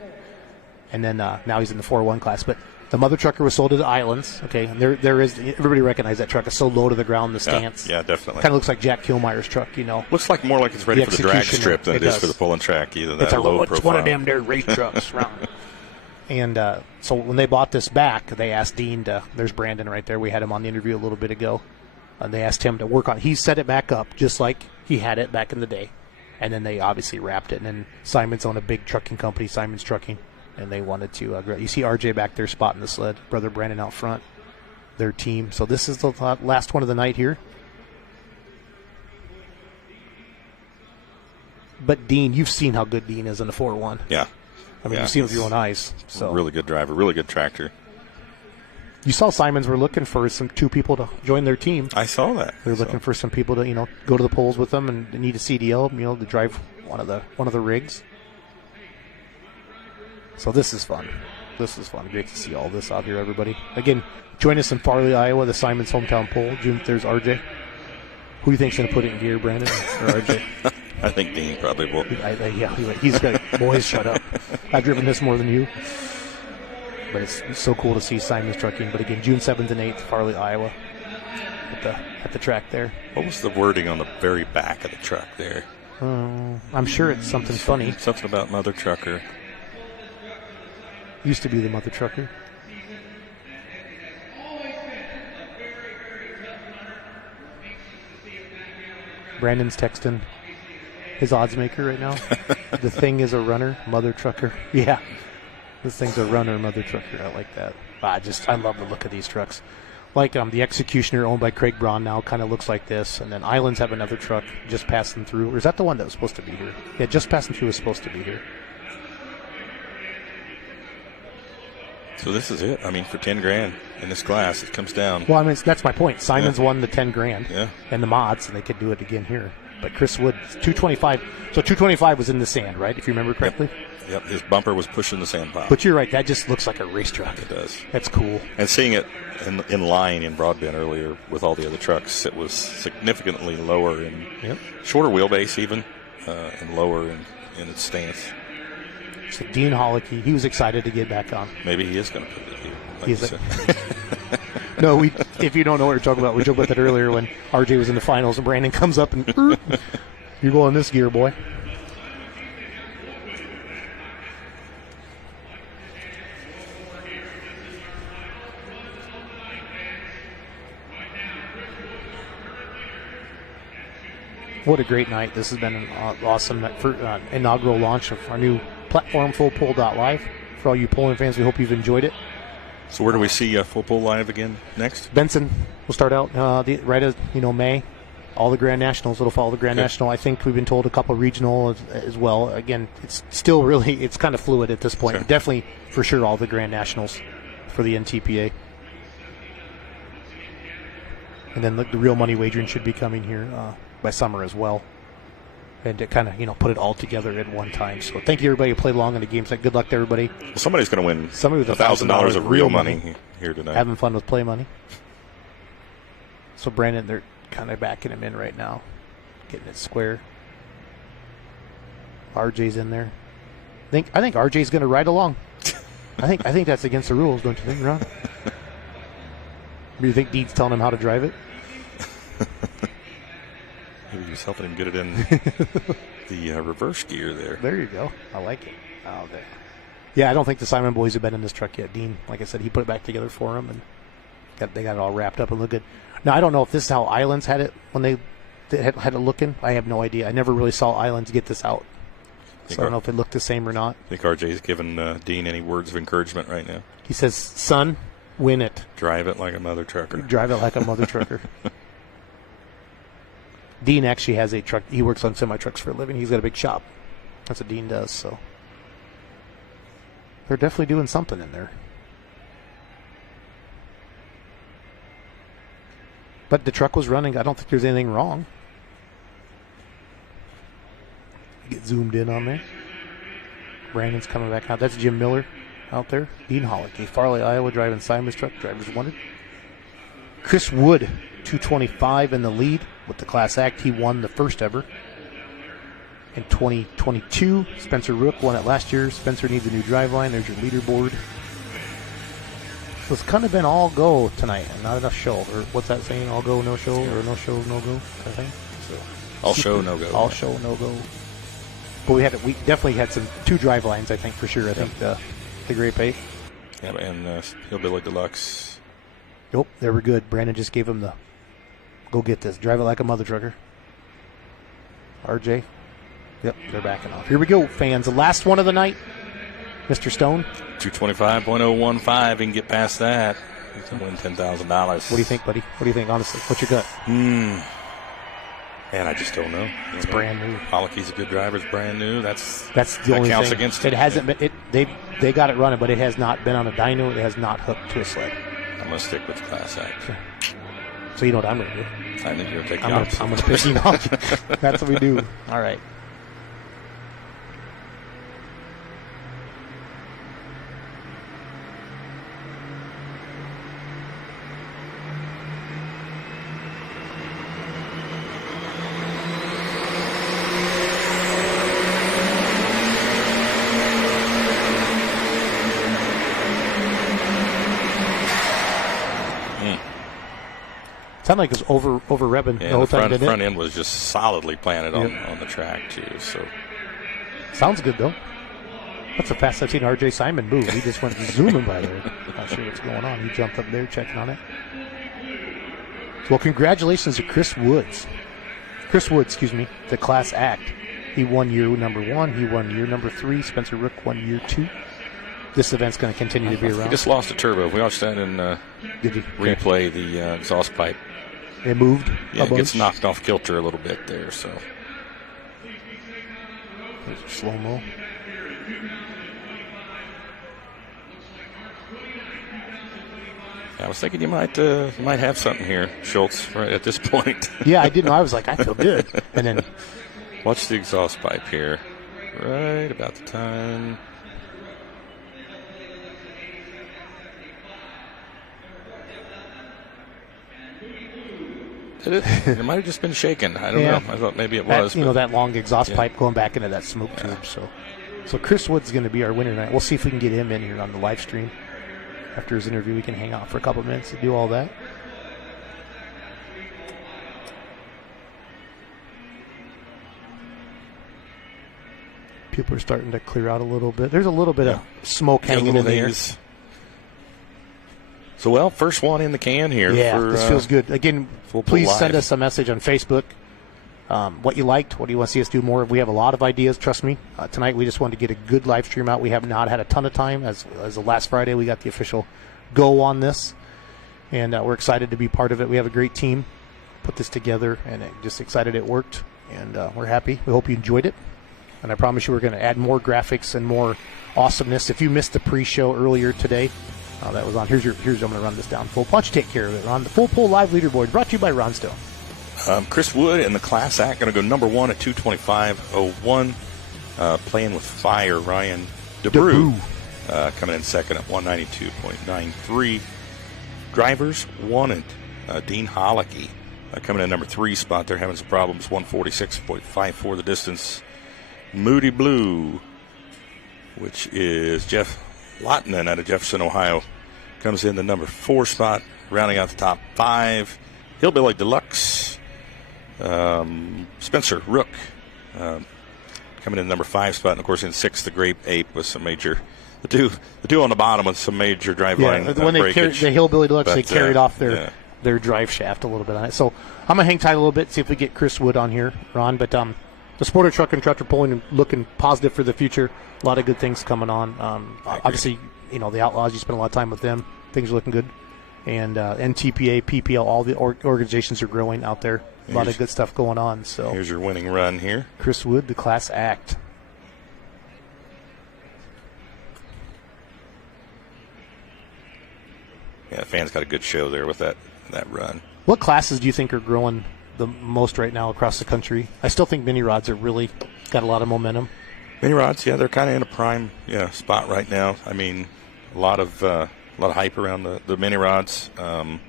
and then now he's in the 4-1 class. But the mother trucker was sold to the Islands, okay, and there is, everybody recognizes that truck. It's so low to the ground, the stance. Yeah, Kind definitely. of looks like Jack Kilmeyer's truck, Looks like more like it's ready for the drag strip than it is for the pulling track. Either that low profile. It's one of them there race trucks. And so when they bought this back, they asked Dean there's Brandon right there. We had him on the interview a little bit ago. And they asked him to work on it. He set it back up just like he had it back in the day. And then they obviously wrapped it. And then Simon's owned a big trucking company, Simon's Trucking. And they wanted to, you see RJ back there spotting the sled, brother Brandon out front, their team. So this is the last one of the night here. But Dean, you've seen how good Dean is in the 4-1. Yeah. I mean, you've seen it with your own eyes. So really good driver, really good tractor. You saw Simons were looking for two people to join their team. I saw that. They're looking for some people to, go to the polls with them and need a CDL, to drive one of the rigs. So this is fun. This is fun. Great to see all this out here, everybody. Again, join us in Farley, Iowa, the Simons hometown poll. There's RJ. Who do you think's going to put it in gear, Brandon or RJ? I think Dean probably will. Yeah, he's got boys. Shut up. I've driven this more than you. But it's so cool to see Simon's Trucking. But again, June 7th and 8th, Farley, Iowa, at the track there. What was the wording on the very back of the truck there? I'm sure it's something funny. Something about mother trucker. Used to be the mother trucker. Brandon's texting his odds maker right now. The thing is a runner, mother trucker. Yeah. This thing's a runner, mother trucker. I like that. I love the look of these trucks. Like the Executioner, owned by Craig Braun, now kind of looks like this. And then Islands have another truck just passing through. Or is that the one that was supposed to be here? Yeah, just passing through was supposed to be here. So this is it. I mean, for $10,000 in this class, it comes down. Well, I mean, that's my point. Simons won the $10,000 yeah. and the mods, and they could do it again here. But Chris Wood, 225. So 225 was in the sand, right? If you remember correctly. Yep. His bumper was pushing the sand pile. But you're right. That just looks like a race truck. It does. That's cool. And seeing it in line in Broadbent earlier with all the other trucks, it was significantly lower in shorter wheelbase even, and lower in its stance. So Dean Hollicky, he was excited to get back on. Maybe he is going to put it here. Like He's like, no, if you don't know what we're talking about, we joked about that earlier when RJ was in the finals and Brandon comes up and you're going this gear, boy. What a great night. This has been an awesome inaugural launch of our new platform, FullPull.live. For all you polling fans, we hope you've enjoyed it. So where do we see Full Pull Live again next? Benson will start out right as May. All the Grand Nationals. It'll follow the Grand National. I think we've been told a couple regional as well. Again, it's still it's kind of fluid at this point. Sure. Definitely, for sure, all the Grand Nationals for the NTPA. And then the real money wagering should be coming here by summer as well. And to kind of, put it all together at one time. So thank you, everybody who played along in the games. Good luck to everybody. Well, somebody's going to win $1,000 of real money here tonight. Having fun with play money. So Brandon, they're kind of backing him in right now. Getting it square. RJ's in there. I think RJ's going to ride along. I think that's against the rules, don't you think, Ron? Do you think Dean's telling him how to drive it? Maybe he was helping him get it in the reverse gear there. There you go. I like it. Oh, there. Yeah, I don't think the Simon boys have been in this truck yet. Dean, like I said, he put it back together for him, and they got it all wrapped up and look good. Now, I don't know if this is how Islands had it when they had it looking. I have no idea. I never really saw Islands get this out. So I don't know if it looked the same or not. I think RJ's giving Dean any words of encouragement right now. He says, son, win it. Drive it like a mother trucker. Drive it like a mother trucker. Dean actually has a truck. He works on semi-trucks for a living. He's got a big shop. That's what Dean does. So they're definitely doing something in there. But the truck was running. I don't think there's anything wrong. Get zoomed in on there. Brandon's coming back out. That's Jim Miller out there. Dean Hollicky, Farley, Iowa, driving Simon's truck. Drivers wanted. Chris Wood, 225 in the lead with the Class Act. He won the first ever. In 2022, Spencer Rook won it last year. Spencer needs a new driveline. There's your leaderboard. So it's kind of been all go tonight and not enough show. Or what's that saying? All go, no show, or no show, no go kind of thing? So, all show, no go. All show, no go. But we definitely had two drive lines, I think, for sure. I think the Grape 8. Yeah, and Hillbilly Deluxe. Yep, they were good. Brandon just gave him the go get this. Drive it like a mother trucker. RJ. Yep, they're backing off. Here we go, fans. The last one of the night. Mr. Stone. 225.015. He can get past that. He can win $10,000. What do you think, buddy? What do you think, honestly? What's your gut? Man, I just don't know. It's brand new. Hollicky's a good driver. It's brand new. That's the only counts thing. Against it. Hasn't been. They got it running, but it has not been on a dyno. It has not hooked to a sled. I'm going to stick with the Class Act. So you know what I'm going to do? I think you're going to take the opposite. I'm going to pick the opposite. That's what we do. All right. Sounded like it was over rebbing the whole time, didn't it? Front end was just solidly planted on the track, too. So sounds good, though. That's the fastest I've seen R.J. Simon move. He just went zooming by there. Not sure what's going on. He jumped up there checking on it. Well, congratulations to Chris Wood, the Class Act. He won year number 1. He won year number 3. Spencer Rook won year 2. This event's going to continue to be around. He just lost a turbo. We watched that in replay, the exhaust pipe. It moved. Yeah, it gets knocked off kilter a little bit there. So slow mo. I was thinking you might have something here, Schultz, right at this point. Yeah, I didn't know. I was like, I feel good. And then watch the exhaust pipe here. Right about the time. It might have just been shaken. I don't know. I thought maybe it was. That long exhaust pipe going back into that smoke tube. So Chris Wood's going to be our winner tonight. We'll see if we can get him in here on the live stream. After his interview, we can hang out for a couple of minutes to do all that. People are starting to clear out a little bit. There's a little bit of smoke hanging in the air. So, first one in the can here. Yeah, this feels good. Again, please send us a message on Facebook. What you liked, what do you want to see us do more of? We have a lot of ideas, trust me. Tonight we just wanted to get a good live stream out. We have not had a ton of time. As the last Friday, we got the official go on this. And we're excited to be part of it. We have a great team put this together, and just excited it worked. And we're happy. We hope you enjoyed it. And I promise you we're going to add more graphics and more awesomeness. If you missed the pre-show earlier today, that was on. Here's I'm going to run this down full. Why don't you take care of it, Ron? The Full Pull Live Leaderboard brought to you by Ron Stone. Chris Wood and the Class Act going to go number 1 at 225.01. Playing with fire, Ryan DeBrew coming in second at 192.93. Drivers wanted Dean Hollicky coming in number 3 spot. They're having some problems. 146.54 the distance. Moody Blue, which is Jeff Lottman out of Jefferson, Ohio, comes in the number 4 spot, rounding out the top 5. Hillbilly Deluxe, Spencer Rook, coming in the number 5 spot. And, of course, in 6th, the Grape Ape with some major – the two on the bottom with some major driveline when they breakage. the Hillbilly Deluxe, But, they carried off their drive shaft a little bit on it. So I'm going to hang tight a little bit, see if we get Chris Wood on here, Ron. But the Sporter Truck and Tractor Pulling looking positive for the future. A lot of good things coming on. Obviously, the Outlaws, you spend a lot of time with them. Things are looking good. And NTPA, PPL, all the organizations are growing out there. A lot of good stuff going on. So here's your winning run here. Chris Wood, the class act. Yeah, the fans got a good show there with that run. What classes do you think are growing the most right now across the country? I still think mini rods are really got a lot of momentum. Mini rods, yeah, they're kind of in a prime spot right now. I mean, a lot of hype around the mini rods. I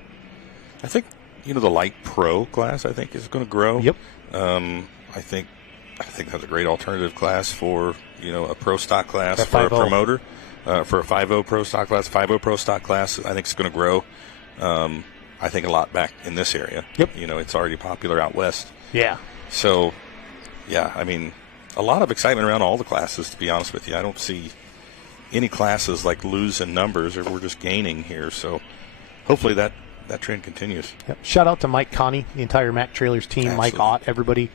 think the light pro class I think is going to grow. Yep. I think that's a great alternative class for a pro stock class for a promoter. For a 5.0 pro stock class, 5.0 pro stock class, I think it's going to grow. I think a lot back in this area. Yep. It's already popular out west. Yeah. So, yeah, I mean, a lot of excitement around all the classes, to be honest with you. I don't see any classes like losing numbers, or we're just gaining here. So, hopefully that trend continues. Yep. Shout out to Mike Connie, the entire Mac Trailers team, Absolutely. Mike Ott, everybody.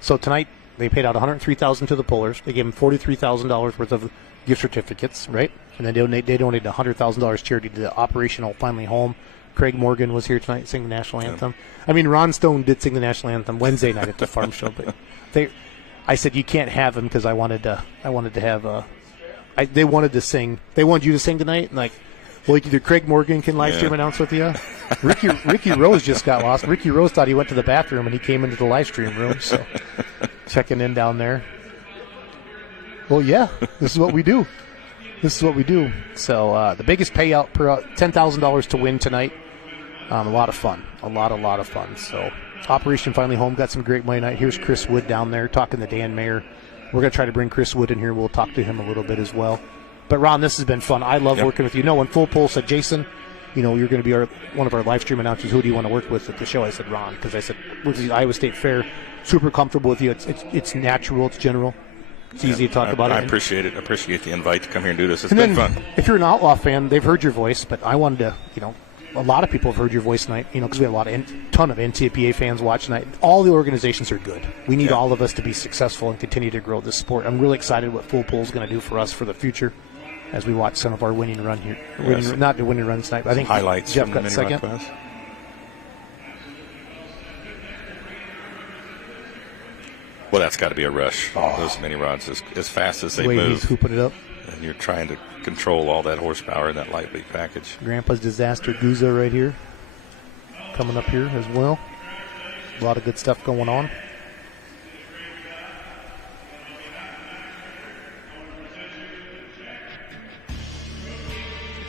So tonight they paid out $103,000 to the pullers. They gave them $43,000 worth of gift certificates, right? And then they donated $100,000 charity to the Operational Finally Home. Craig Morgan was here tonight singing the national anthem. I mean, Ron Stone did sing the national anthem Wednesday night at the farm show, but I said you can't have him because I wanted to have they wanted to sing. They wanted you to sing tonight, and either Craig Morgan can live stream announce with you. Ricky Rose just got lost. Ricky Rose thought he went to the bathroom and he came into the live stream room, so checking in down there. Well, yeah, this is what we do. So the biggest payout per $10,000 to win tonight. A lot of fun. A lot of fun. So Operation Finally Home got some great money tonight. Here's Chris Wood down there talking to Dan Mayer. We're going to try to bring Chris Wood in here. We'll talk to him a little bit as well. But, Ron, this has been fun. I love working with you. When Full Pull said, Jason, you're going to be one of our live stream announcers. Who do you want to work with at the show? I said, Ron, because I said, with the Iowa State Fair, super comfortable with you. It's natural. It's general. It's easy to talk about it. I appreciate it. I appreciate the invite to come here and do this. It's been fun. If you're an Outlaw fan, they've heard your voice, but I wanted to, a lot of people have heard your voice tonight, because we have a ton of NTPA fans watch tonight. All the organizations are good. We need all of us to be successful and continue to grow this sport. I'm really excited what Full Pull is going to do for us for the future as we watch some of our winning run here. Not the winning runs tonight, but I think highlights. Jeff got second. Class. Well, that's got to be a rush. Those mini rods, as fast as they move. He's hooping it up. And you're trying to control all that horsepower in that lightweight package. Grandpa's Disaster Guzza right here. Coming up here as well. A lot of good stuff going on.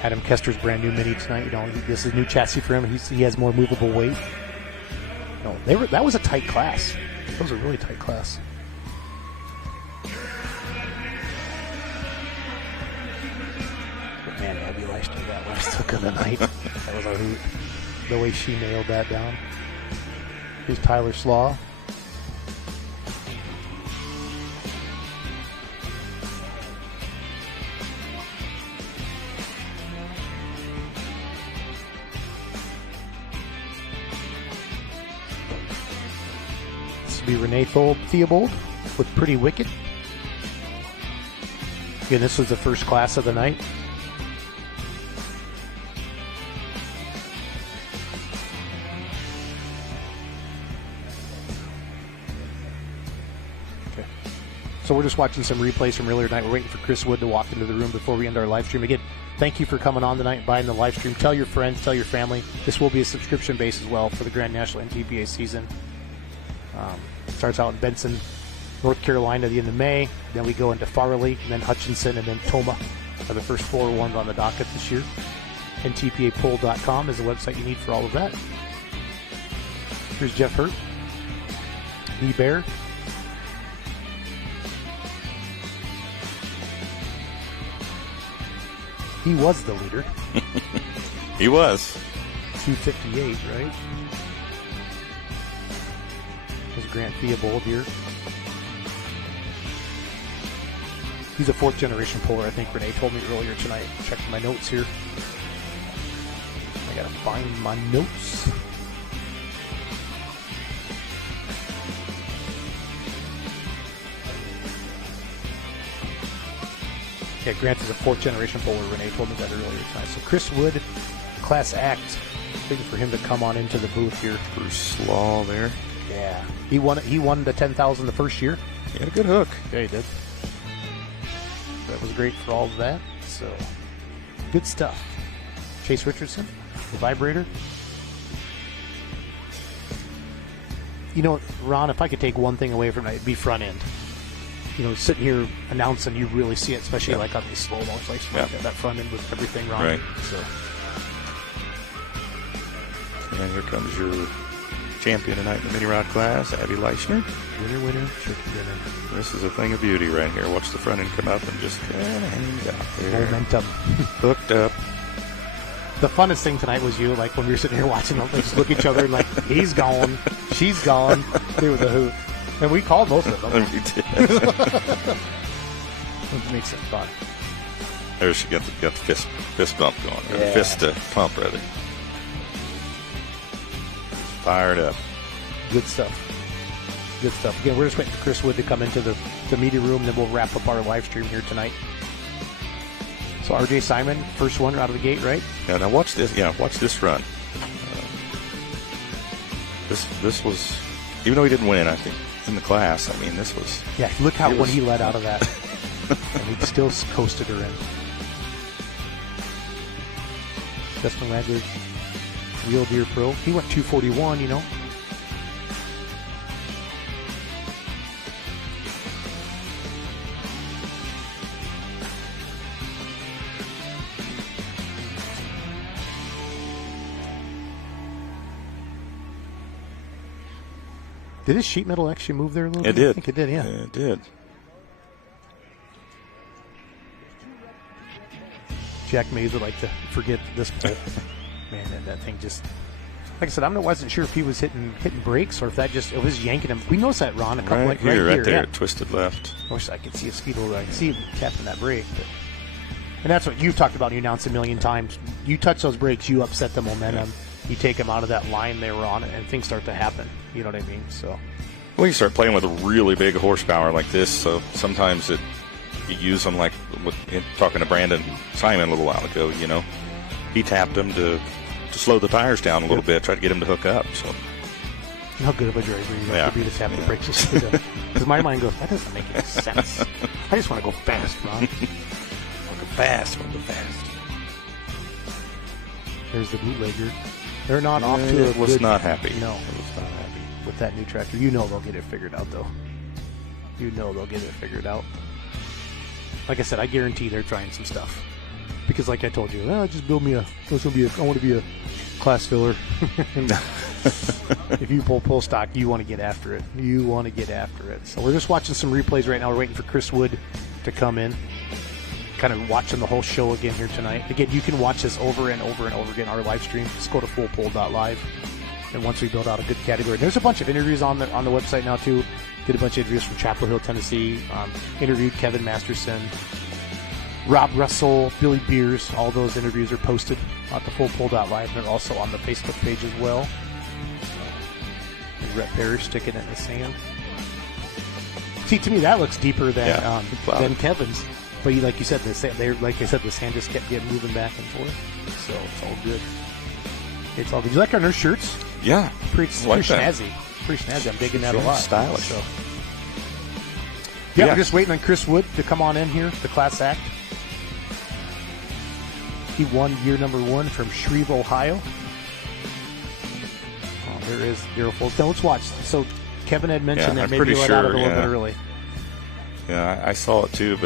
Adam Kester's brand new Mini tonight. This is new chassis for him. He has more movable weight. That was a tight class. That was a really tight class. But man, Abby Leister, that last hook of the night. That was a hoot. The way she nailed that down. Here's Tyler Slaw. Be Renee Theobald with Pretty Wicked. Again, this was the first class of the night. Okay. So we're just watching some replays from earlier tonight. We're waiting for Chris Wood to walk into the room before we end our live stream. Again, thank you for coming on tonight and buying the live stream. Tell your friends, tell your family. This will be a subscription base as well for the Grand National NTPA season. Starts out in Benson, North Carolina, the end of May. Then we go into Farley, and then Hutchinson, and then Toma are the first 4 ones on the docket this year. NTPApoll.com is the website you need for all of that. Here's Jeff Hurt, B-Bear. He was the leader. He was. 258, right? There's Grant Theobald here. He's a 4th generation puller, I think Renee told me earlier tonight. Checking my notes here. I gotta find my notes. Yeah, Grant is a 4th generation puller. Renee told me that earlier tonight. So Chris Wood, class act. Waiting for him to come on into the booth here. Bruce Law there. Yeah, he won the 10,000 the first year. He had a good hook. Yeah, he did. That was great for all of that. So good stuff. Chase Richardson, the vibrator. You know, Ron, if I could take one thing away from it, it'd be front end. You know, sitting here announcing, you really see it, especially like on these slow moments, like that front end with everything, Ron. Right. So. And here comes your champion tonight in the mini rod class, Abby Leichner. Winner, chicken dinner. This is a thing of beauty right here. Watch the front end come up and just kind of hangs out there. Momentum. Hooked up. The funnest thing tonight was you, like when we were sitting here watching them, just look at each other like, he's gone, she's gone. They were the hoot. And we called most of them. We did. It makes it fun. There she got the fist bump going. Yeah. Fist pump, rather. Fired up. Good stuff. Good stuff. Again, we're just waiting for Chris Wood to come into the media room, then we'll wrap up our live stream here tonight. So RJ Simon, first one out of the gate, right? Yeah, now watch this. Yeah, watch this run. This was, even though he didn't win, I think, in the class, I mean, this was... Yeah, look how when he let out of that. And he still coasted her in. Justin Wagler, Real Deer Pro. He went 241, you know. Did his sheet metal actually move there a little bit? It did. I think it did, yeah. It did. Jack Mays would like to forget this pull. Man, that thing just... Like I said, I wasn't sure if he was hitting brakes or if it was yanking him. We noticed that, Ron, a couple right here, right there, yeah. twisted left. I wish I could see a speed a little bit. I can see him tapping that brake. And that's what you've talked about and you announced a million times. You touch those brakes, you upset the momentum. Yeah. You take them out of that line they were on, and things start to happen. You know what I mean? So, well, you start playing with a really big horsepower like this, so sometimes you use them like talking to Brandon Simon a little while ago. You know, he tapped them to slow the tires down a little bit, try to get him to hook up. So, how good of a driver you have to be to tap the brakes? Because my mind goes, that doesn't make any sense. I just want to go fast, Ron. Want to go fast. There's the bootlegger. They're not off to it was not happy. No, it was not happy with that new tractor. You know they'll get it figured out, though. You know they'll get it figured out. Like I said, I guarantee they're trying some stuff. Because like I told you, just build me I want to be a class filler. If you pull stock, you want to get after it. So we're just watching some replays right now. We're waiting for Chris Wood to come in. Kind of watching the whole show again here tonight. Again, you can watch this over and over and over again, our live stream. Just go to fullpull.live. And once we build out a good category, there's a bunch of interviews on the website now too. Did a bunch of interviews from Chapel Hill, Tennessee. Interviewed Kevin Masterson, Rob Russell, Billy Beers. All those interviews are posted at the fullpull.live. They're also on the Facebook page as well. And Rhett Parrish sticking it in the sand. See, to me that looks deeper than Kevin's. But like you said, the sand just kept getting moving back and forth. So it's all good. It's all good. You like our nurse shirts? Yeah. Pretty snazzy. Pretty snazzy. I'm digging that a lot. Stylish. So. Yeah, we're just waiting on Chris Wood to come on in here, the class act. He won year number 1 from Shreve, Ohio. Oh, there is Daryl Folds. Now let's watch. So Kevin had mentioned that maybe he let out of it a little bit early. Yeah, I saw it too,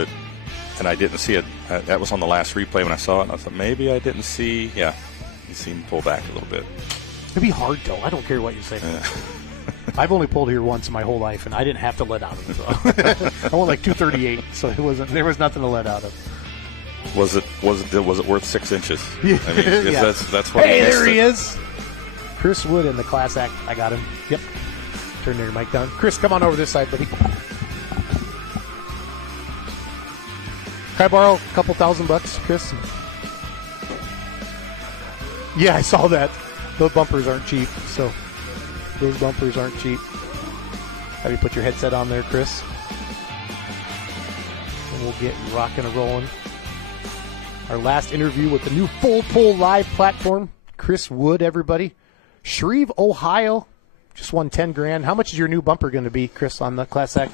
and I didn't see it. That was on the last replay when I saw it, and I thought maybe I didn't see. Yeah, you see him pull back a little bit. It'd be hard, though. I don't care what you say. I've only pulled here once in my whole life, and I didn't have to let out of it. So. I went like 238, so there was nothing to let out of. Was it worth 6 inches? Yeah. I mean, Yeah. that's what. Hey, there he is. Chris Wood in the class act. I got him. Yep. Turn your mic down. Chris, come on over this side, buddy. Can I borrow a couple $1,000, Chris? Yeah, I saw that. Those bumpers aren't cheap, so those bumpers aren't cheap. Have you put your headset on there, Chris? And we'll get rocking and rolling. Our last interview with the new Full Pull Live platform. Chris Wood, everybody. Shreve, Ohio. Just won $10,000. How much is your new bumper going to be, Chris, on the Class Act?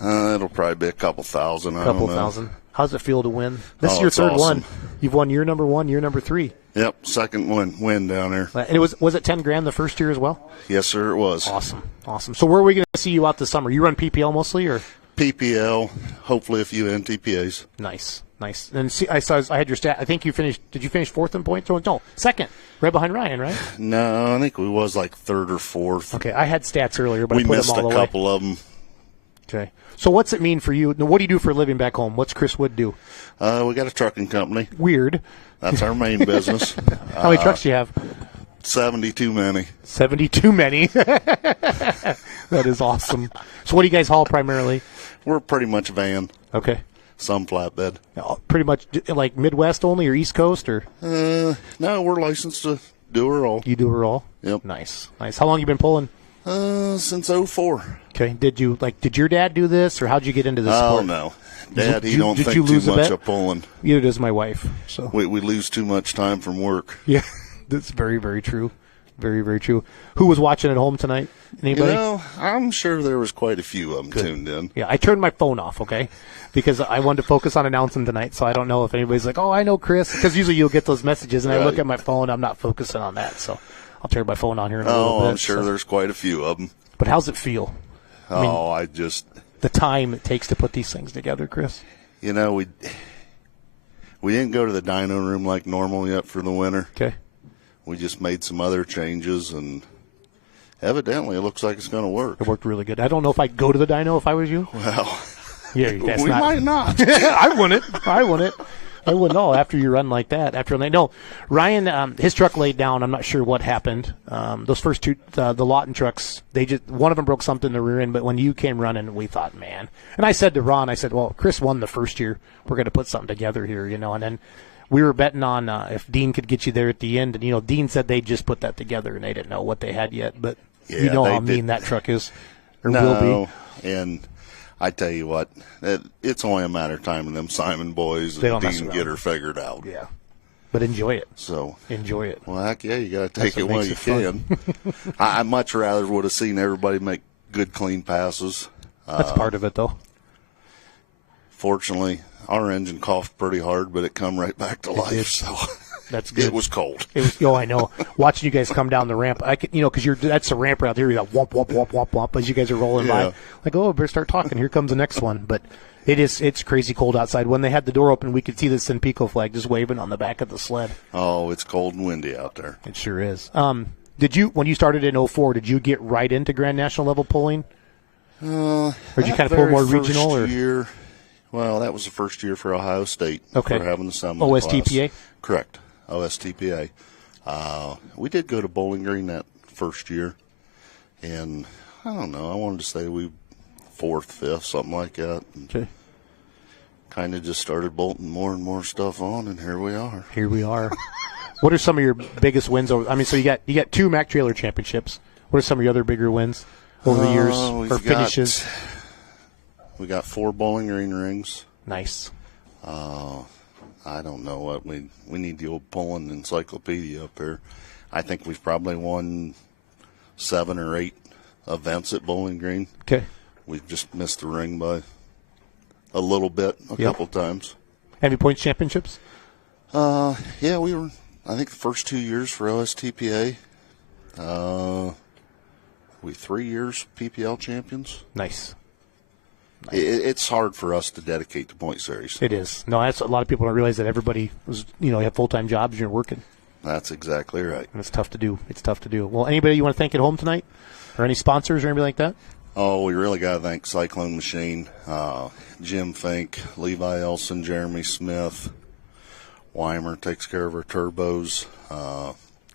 It'll probably be a couple thousand. Couple thousand. How's it feel to win? This is your it's third awesome. one. You've won year number 1, year number 3. Yep, second win down there. And it was it $10,000 the first year as well? Yes, sir, it was. Awesome. So where are we going to see you out this summer? You run PPL mostly, or PPL, hopefully a few NTPAs. Nice. And see, I had your stat. I think you finished. Did you finish fourth in points? No, second, right behind Ryan, right? No, I think we was like third or fourth. Okay, I had stats earlier, but we I put missed them all a away. couple of them. Okay. So what's it mean for you? Now, what do you do for a living back home? What's Chris Wood do? We got a trucking company. Weird. That's our main business. How many trucks do you have? 72 many. 72 many. That is awesome. So what do you guys haul primarily? We're pretty much van. Okay. Some flatbed. Pretty much like Midwest only or East Coast or? No, we're licensed to do her all. You do her all? Yep. Nice. How long you been pulling? Since 04. Okay. Did your dad do this, or how'd you get into this Oh, sport? no. Dad, he Did don't you think lose too a much bet? of pulling. Neither does my wife. So We lose too much time from work. yeah, that's very, very true. Very, very true. Who was watching at home tonight? Anybody? I'm sure there was quite a few of them tuned in. Yeah, I turned my phone off, okay? Because I wanted to focus on announcing tonight, so I don't know if anybody's like, oh, I know Chris. Because usually you'll get those messages, and I look at my phone, I'm not focusing on that. So I'll turn my phone on here in a little bit. I'm sure there's quite a few of them. But how's it feel? The time it takes to put these things together, Chris. We didn't go to the dyno room like normal yet for the winter. Okay. We just made some other changes, and evidently it looks like it's going to work. It worked really good. I don't know if I'd go to the dyno if I was you. Well, yeah, that's we might not. I wouldn't. I wouldn't know after you run like that. No, Ryan, his truck laid down. I'm not sure what happened. Those first two, the Lawton trucks, one of them broke something in the rear end. But when you came running, we thought, man. And I said to Ron, well, Chris won the first year. We're going to put something together here, And then we were betting on if Dean could get you there at the end. And Dean said they just put that together and they didn't know what they had yet. But yeah, how mean that truck is, or will be. And I tell you what, it's only a matter of time, and them Simon boys and Dean get her figured out. Yeah, but enjoy it. So enjoy it. Well, heck yeah, you got to take it while you can. I much rather would have seen everybody make good, clean passes. That's part of it, though. Fortunately, our engine coughed pretty hard, but it come right back to life. So that's good. It was cold. I know. Watching you guys come down the ramp, I could, because that's the ramp right there. You got womp, womp, womp, womp, womp as you guys are rolling by. Like, oh, better start talking. Here comes the next one. But it's crazy cold outside. When they had the door open, we could see the Senpico flag just waving on the back of the sled. Oh, it's cold and windy out there. It sure is. When you started in 04, did you get right into Grand National level pulling? Or did you kind of pull more regional? Year, well, that was the first year for Ohio State. Okay. For having the summer OSTPA? Class. Correct. OSTPA. We did go to Bowling Green that first year, and I don't know. I wanted to say we fourth, fifth, something like that. Okay. Kind of just started bolting more and more stuff on, and here we are. Here we are. What are some of your biggest wins over? So you got 2 Mac Trailer championships. What are some of your other bigger wins over the years or finishes? We got 4 Bowling Green rings. Nice. I don't know what we need the old pulling encyclopedia up here. I think we've probably won 7 or 8 events at Bowling Green. Okay. We've just missed the ring by a little bit a couple times. Any points championships? Yeah, we were, I think, the first 2 years for OSTPA. We 3 years PPL champions. Nice. It's hard for us to dedicate to point series. It is. No, that's a lot of people don't realize that everybody have full-time jobs and you're working. That's exactly right. And it's tough to do. Well, anybody you want to thank at home tonight? Or any sponsors or anybody like that? Oh, we really got to thank Cyclone Machine, Jim Fink, Levi Elson, Jeremy Smith, Weimer takes care of our turbos.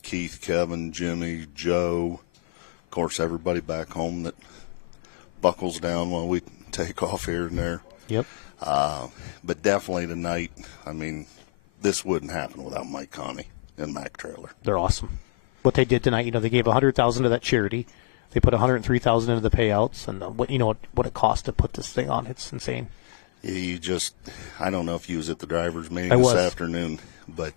Keith, Kevin, Jimmy, Joe, of course, everybody back home that buckles down while we take off here and there. Yep. But definitely tonight, I mean, this wouldn't happen without Mike Connie and Mac Trailer. They're awesome. What they did tonight, they gave $100,000 to that charity. They put $103,000 into the payouts, and what it cost to put this thing on. It's insane. I don't know if you was at the drivers' meeting this afternoon, but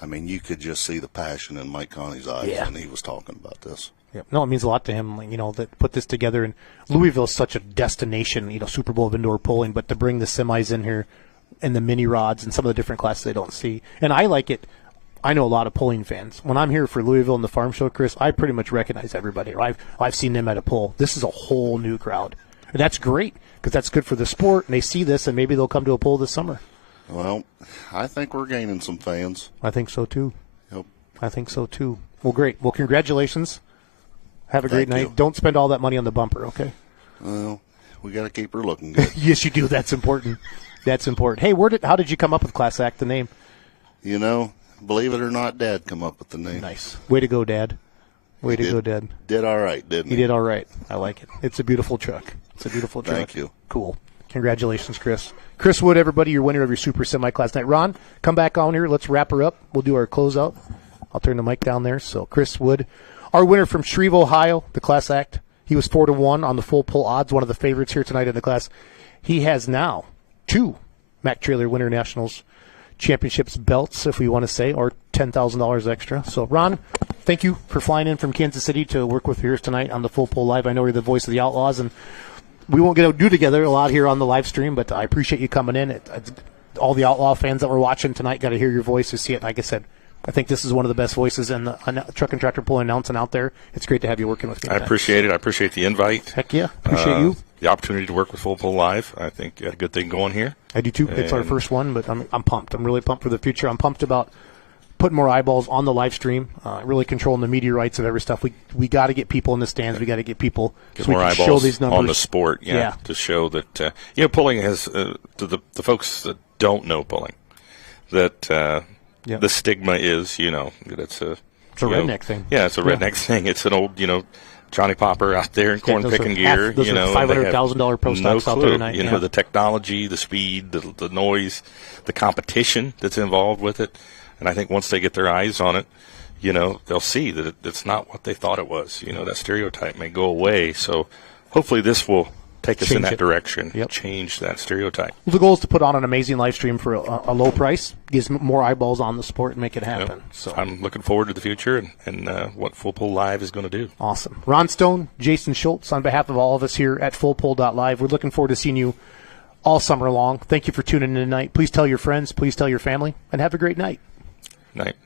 I mean, you could just see the passion in Mike Connie's eyes when he was talking about this. Yeah. No, it means a lot to him, that put this together. And Louisville is such a destination, Super Bowl of indoor pulling, but to bring the semis in here and the mini rods and some of the different classes they don't see. And I like it. I know a lot of pulling fans. When I'm here for Louisville and the farm show, Chris, I pretty much recognize everybody. Or I've seen them at a pull. This is a whole new crowd. And that's great because that's good for the sport, and they see this, and maybe they'll come to a pull this summer. Well, I think we're gaining some fans. I think so, too. Yep. I think so, too. Well, great. Well, congratulations. Have a great night. You. Don't spend all that money on the bumper, okay? Well, we got to keep her looking good. Yes, you do. That's important. That's important. Hey, how did you come up with Class Act, the name? Believe it or not, Dad come up with the name. Nice. Way to go, Dad. Way to go, Dad. Did all right, didn't he? He did all right. I like it. It's a beautiful truck. Thank you. Cool. Congratulations, Chris. Chris Wood, everybody, your winner of your Super Semi Class night. Ron, come back on here. Let's wrap her up. We'll do our closeout. I'll turn the mic down there. So, Chris Wood, our winner from Shreve, Ohio, the Class Act. He was 4-1 on the full pull odds, one of the favorites here tonight in the class. He has now 2 Mac Trailer Winter Nationals Championships belts, if we want to say, or $10,000 extra. So, Ron, thank you for flying in from Kansas City to work with yours tonight on the Full Pull Live. I know you're the voice of the Outlaws, and we won't get to do together a lot here on the live stream, but I appreciate you coming in. All the Outlaw fans that were watching tonight got to hear your voice to see it. Like I said, I think this is one of the best voices in the truck and tractor pull announcing out there. It's great to have you working with me. I appreciate it. I appreciate the invite. Heck yeah. Appreciate you. The opportunity to work with Full Pull Live. I think you had a good thing going here. I do too. It's our first one, but I'm pumped. I'm really pumped for the future. I'm pumped about putting more eyeballs on the live stream, really controlling the media rights of every stuff. We got to get people in the stands. We got to get people get so more we can eyeballs show these numbers on the sport. Yeah. To show that pulling has to the folks that don't know pulling that the stigma is that it's a redneck thing. Yeah, it's a redneck thing. It's an old Johnny Popper out there in corn picking gear. Those are $500,000 pro stocks out there tonight. The technology, the speed, the noise, the competition that's involved with it. And I think once they get their eyes on it, they'll see that it's not what they thought it was. That stereotype may go away. So hopefully this will take us in that direction, change that stereotype. Well, the goal is to put on an amazing live stream for a low price, gives more eyeballs on the sport, and make it happen. So I'm looking forward to the future and what Full Pull Live is going to do. Awesome. Ron Stone, Jason Schultz, on behalf of all of us here at FullPull.live, we're looking forward to seeing you all summer long. Thank you for tuning in tonight. Please tell your friends, please tell your family, and have a great night. Night.